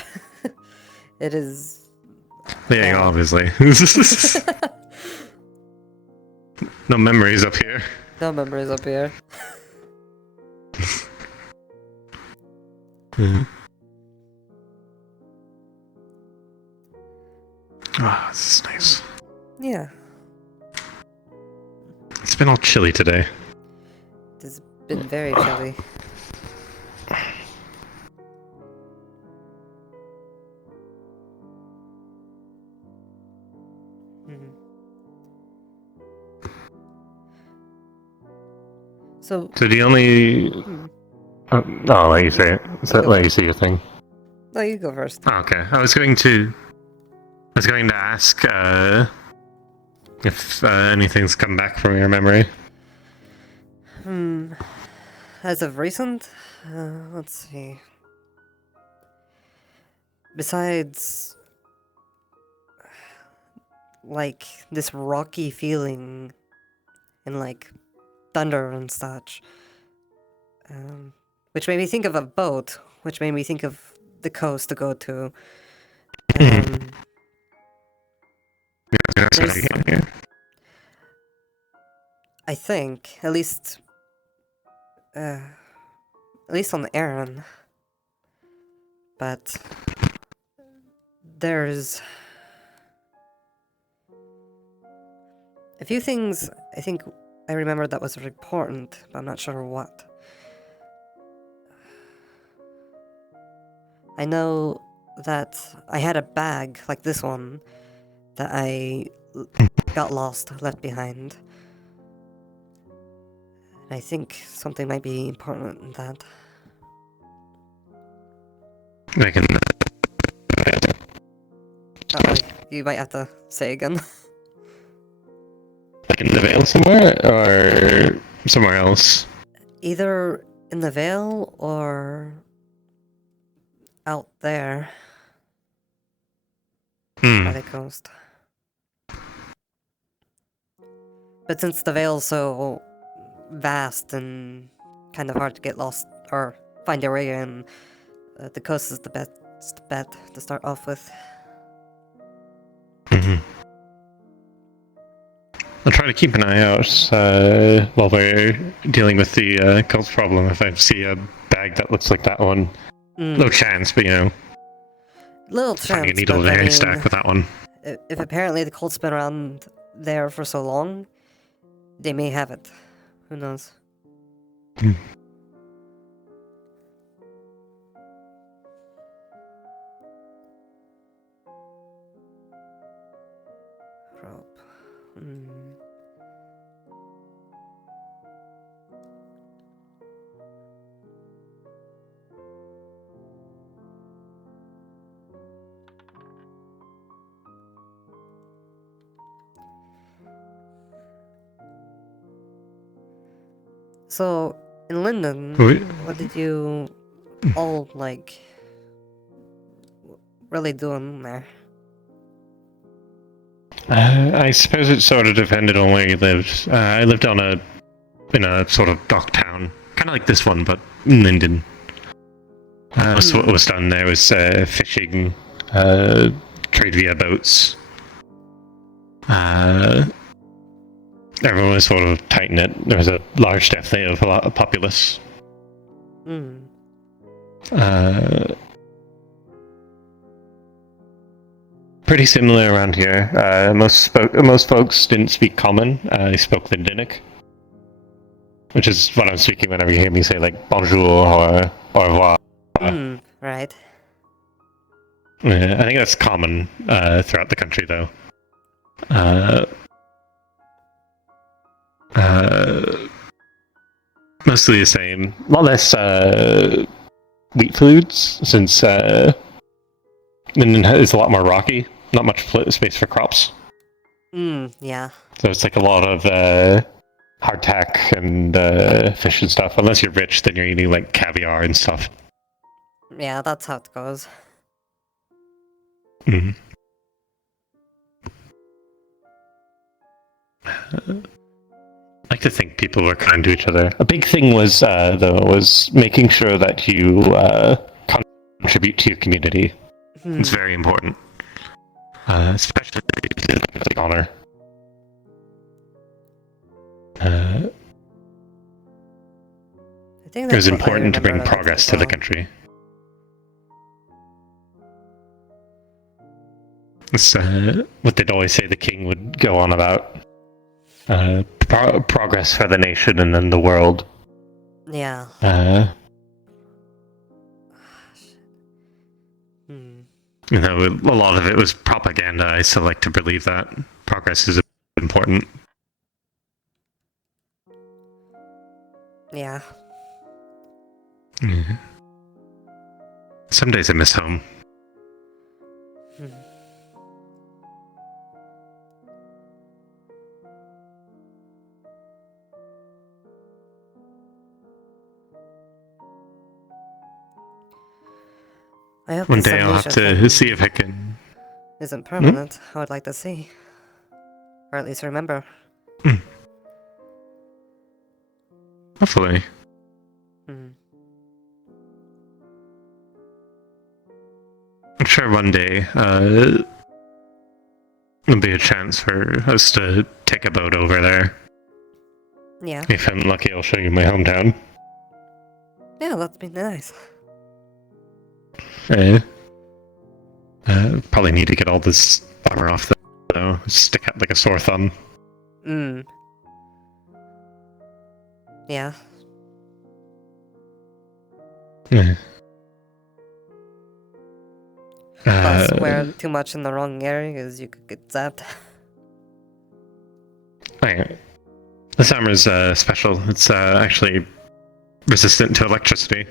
It is. Yeah, obviously. No memories up here. No memories up here. Ah, this is nice. Yeah. It's been all chilly today. It's been very chilly. So the only... Oh, I'll let you say it. Let you see your thing. No, you go first. Oh, okay. I was going to ask if anything's come back from your memory. As of recent? Let's see. Besides, like, this rocky feeling and, like, thunder and such, which made me think of a boat, which made me think of the coast to go to. I think, at least on Aaron. But there's a few things I think I remember that was important, but I'm not sure what. I know that I had a bag like this one that I got lost, left behind. And I think something might be important in that. I can... You might have to say again. Like in the Vale somewhere, or somewhere else? Either in the Vale or out there by the coast. But since the Vale's so vast and kind of hard to get lost or find your way in, the coast is the best bet to start off with. I'll try to keep an eye out while we're dealing with the cult problem. If I see a bag that looks like that one, no chance, but you know, Little finding a chance, needle in but a I mean, haystack with that one. if apparently the cult's been around there for so long, they may have it. Who knows? Rope. So, in Linden, Wait. what did you all, really do in there? I suppose it sort of depended on where you lived. I lived in a sort of dock town, kind of like this one, but in Linden. So what was done there was fishing, trade via boats. Everyone was sort of tight knit. There was a large, definitely, of a lot of populace. Pretty similar around here. Most folks didn't speak Common. They spoke Lindinic, which is what I'm speaking whenever you hear me say like bonjour or au revoir. Right. I think that's common throughout the country, though. Mostly the same. A lot less wheat foods, since Linden is a lot more rocky. Not much space for crops. Yeah. So it's like a lot of hardtack and fish and stuff. Unless you're rich, then you're eating like caviar and stuff. Yeah, that's how it goes. I like to think people were kind to each other. A big thing was, though, was making sure that you contribute to your community. It's very important. Especially like honor. I think It was that's what I important to bring remember of it progress as to the well. country. It's what they'd always say the king would go on about. Progress for the nation and then the world. Yeah. You know, a lot of it was propaganda. I still like to believe that progress is important. Yeah. Some days I miss home. I hope One this day I'll have amnesia to thing see if I can. isn't permanent. I would like to see. Or at least remember. Hopefully. I'm sure one day there'll be a chance for us to take a boat over there. Yeah. If I'm lucky, I'll show you my hometown. Yeah, that'd be nice. Probably need to get all this armor off though. Stick out like a sore thumb. Yeah. Plus, wear too much in the wrong area because you could get zapped. This armor is special. It's actually resistant to electricity.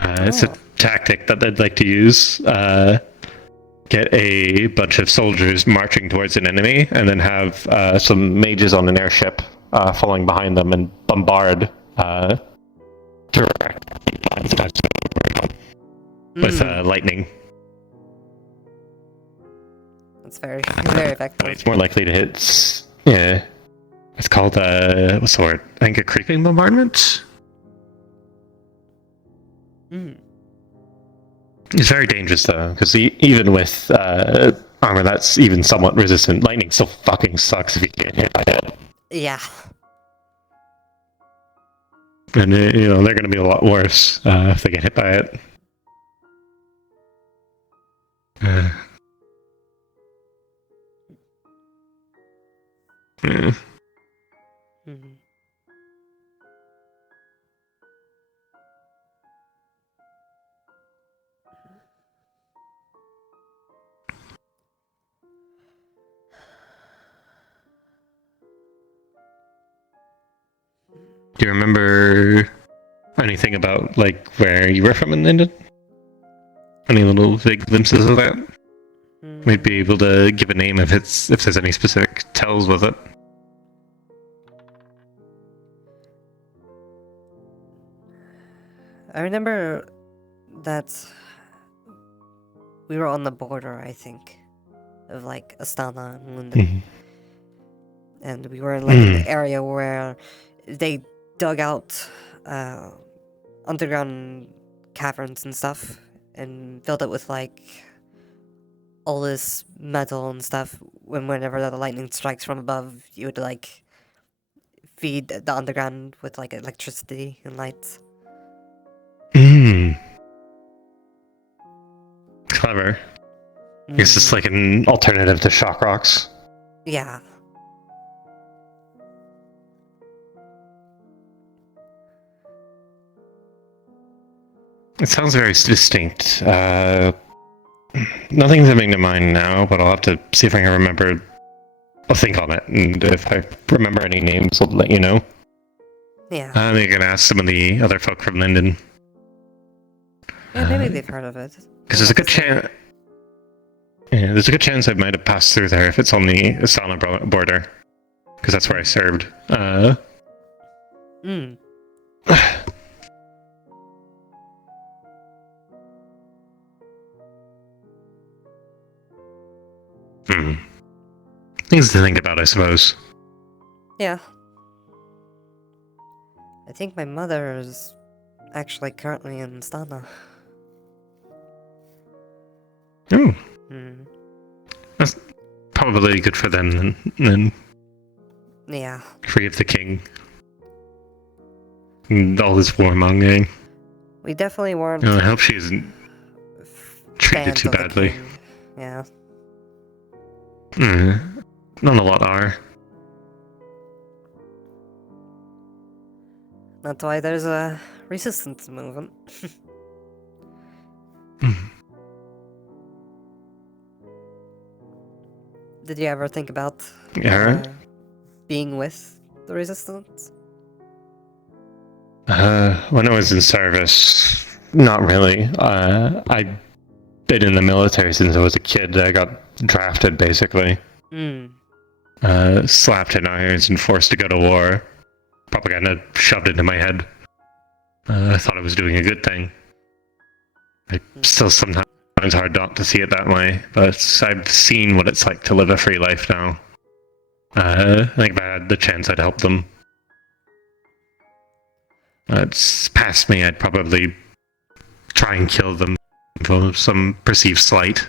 It's a tactic that they'd like to use. Get a bunch of soldiers marching towards an enemy, and then have some mages on an airship following behind them and bombard with lightning. It's very, very effective. It's more likely to hit. Yeah, it's called what's the word? I think a creeping bombardment. It's very dangerous though, because even with armor that's even somewhat resistant, lightning still fucking sucks if you get hit by it. Yeah. And you know they're going to be a lot worse if they get hit by it. Do you remember anything about, like, where you were from in London? Any little vague glimpses of that? Might be able to give a name if there's any specific tells with it. I remember that we were on the border, I think, of like Astana and London. And we were in like an area where they dug out underground caverns and stuff and filled it with like all this metal and stuff. Whenever the lightning strikes from above, you would like feed the underground with like electricity and lights. Clever. I guess it's like an alternative to shock rocks. Yeah. It sounds very distinct. Nothing's coming to mind now, but I'll have to see if I can remember. I'll think on it, and if I remember any names, I'll let you know. Yeah. I think I can ask some of the other folk from Linden. Yeah, maybe they've heard of it. Because there's a good chance. Yeah, there's a good chance I might have passed through there if it's on the Asana border. Because that's where I served. Things to think about, I suppose. Yeah. I think my mother is actually currently in Stana. Oh. That's probably good for them, then. Yeah. Free of the king. And all this warmongering. We definitely weren't. I hope she isn't treated too badly. Yeah. Not a lot are. That's why there's a resistance movement. Did you ever think about being with the resistance? When I was in service, not really. I'd been in the military since I was a kid. I got drafted, basically. Slapped in irons and forced to go to war. Propaganda shoved into my head. I thought I was doing a good thing. It's still sometimes hard not to see it that way, but I've seen what it's like to live a free life now. I think if I had the chance, I'd help them. It's past me, I'd probably try and kill them for some perceived slight.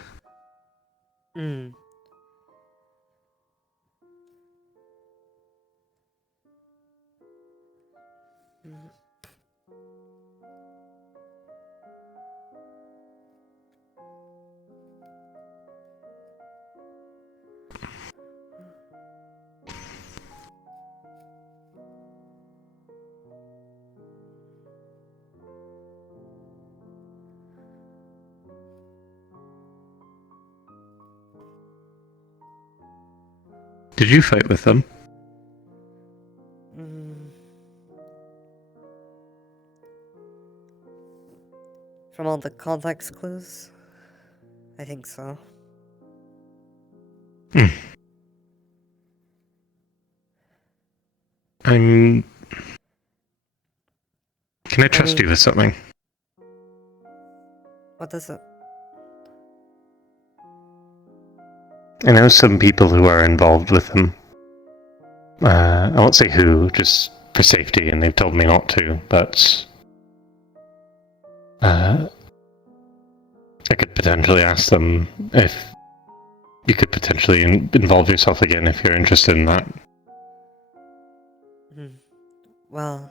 Did you fight with them? From all the context clues? I think so. Can I trust you with something? What is it? I know some people who are involved with them. I won't say who, just for safety, and they've told me not to, but I could potentially ask them if you could potentially involve yourself again if you're interested in that. Well,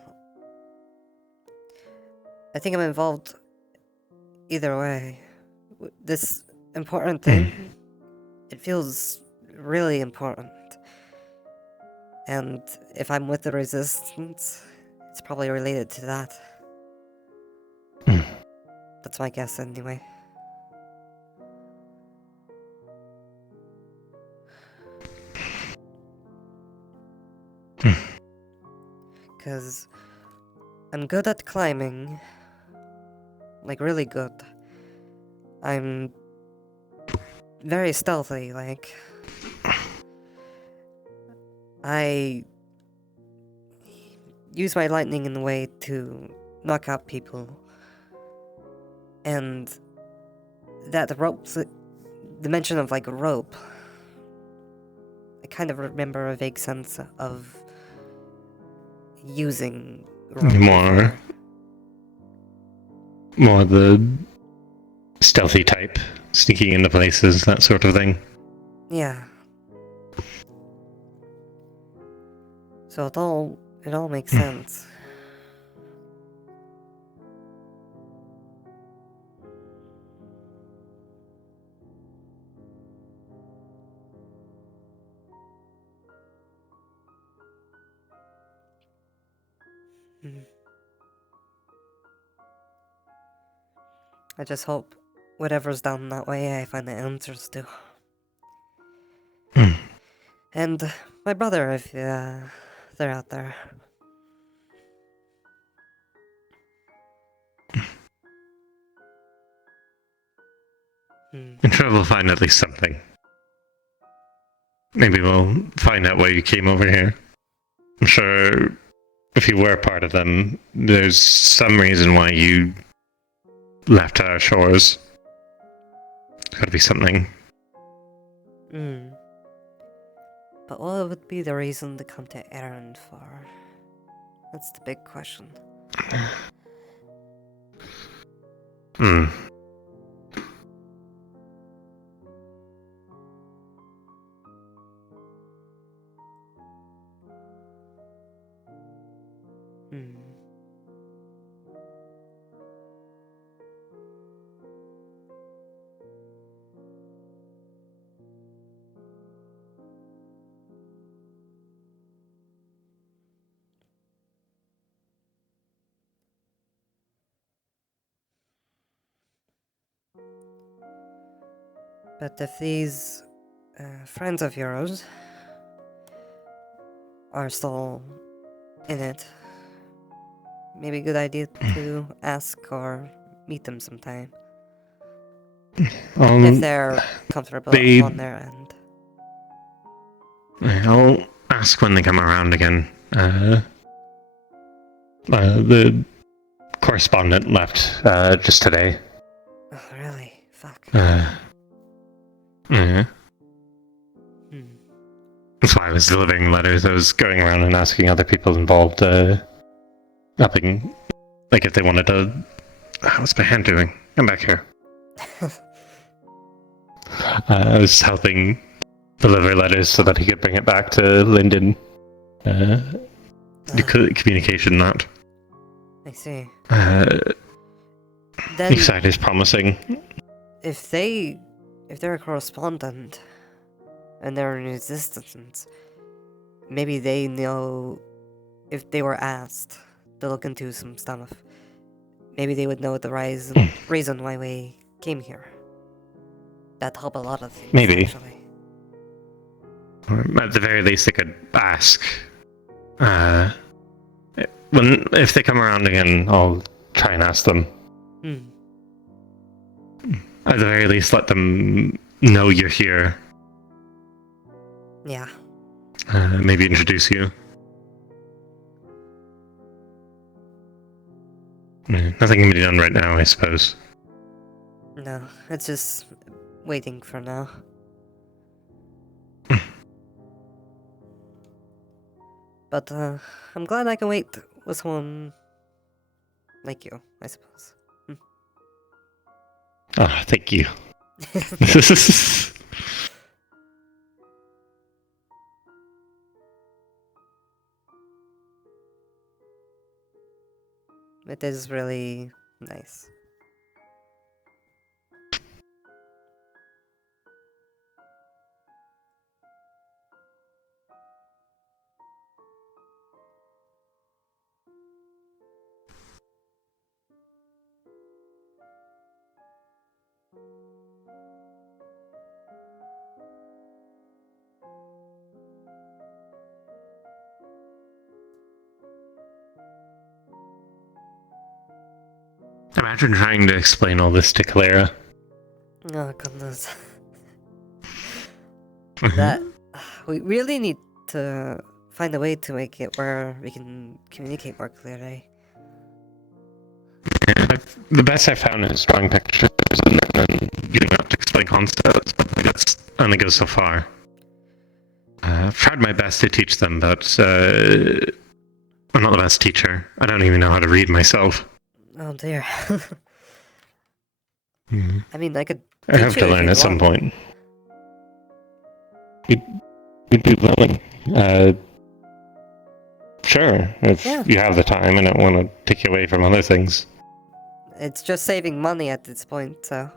I think I'm involved either way. This important thing, it feels really important. And if I'm with the resistance, it's probably related to that. That's my guess anyway. Because I'm good at climbing. Like, really good. I'm very stealthy, like. I use my lightning in a way to knock out people. And that rope, the mention of like a rope, I kind of remember a vague sense of using rope More the stealthy type, sneaking into places, that sort of thing. Yeah. So it all makes sense. I just hope whatever's down that way I find the answers to. And my brother, if they're out there. I'm sure we'll find at least something. Maybe we'll find out why you came over here. I'm sure if you were part of them, there's some reason why you left our shores. Gotta be something. But what would be the reason to come to Errand for? That's the big question. But if these friends of yours are still in it, maybe a good idea to ask or meet them sometime. If they're comfortable on their end. I'll ask when they come around again. The correspondent left just today. Oh, really? Fuck. Yeah. That's why I was delivering letters. I was going around and asking other people involved, helping, like if they wanted to. What's my hand doing? Come back here. I was helping deliver letters so that he could bring it back to Lyndon. Communication, that. I see. Each side is promising. If they're a correspondent and they're in resistance, maybe they know if they were asked to look into some stuff. Maybe they would know the reason why we came here. That'd help a lot of things. Maybe. Actually. At the very least, they could ask. If they come around again, I'll try and ask them. At the very least, let them know you're here. Yeah. Maybe introduce you. Nothing can be done right now, I suppose. No, it's just waiting for now. But I'm glad I can wait with someone like you, I suppose. Thank you. It is really nice. Imagine trying to explain all this to Clara. Oh goodness. That we really need to find a way to make it where we can communicate more clearly. Yeah, the best I've found is drawing pictures and then getting out to explain concepts, but that's only goes so far. I've tried my best to teach them, but I'm not the best teacher. I don't even know how to read myself. Oh dear. Mhm. I mean, I could. I have to learn at some point. You'd be willing. Sure, if you have the time and don't want to take you away from other things. It's just saving money at this point, so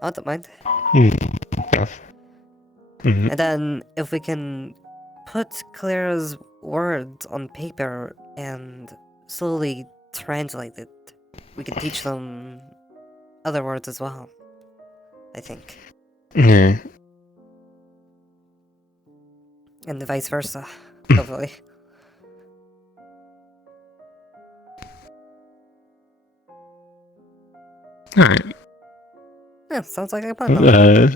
I don't mind. Yeah. And then if we can put Clara's words on paper and slowly translate it, we can teach them other words as well, I think. Yeah. And vice versa, hopefully. Alright. Yeah, sounds like a plan. Yeah.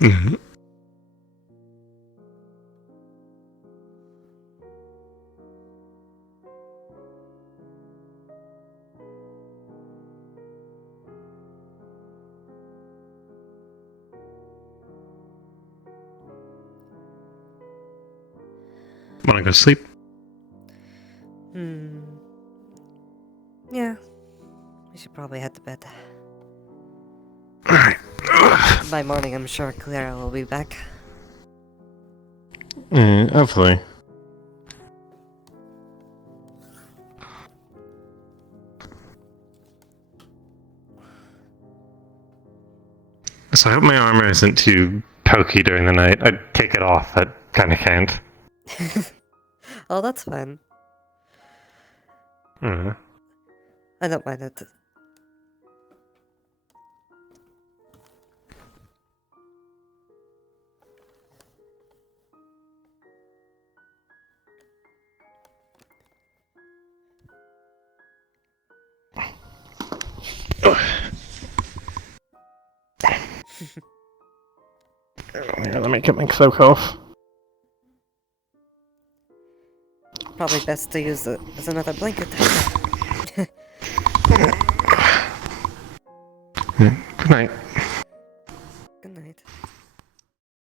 Mhm. Wanna go sleep? Yeah. We should probably head to bed. Alright. By morning, I'm sure Clara will be back. Hopefully. So I hope my armor isn't too pokey during the night. I'd take it off, I kinda can't. Oh, that's fine. I don't mind it. Let me get my cloak off. Probably best to use it as another blanket. Good night.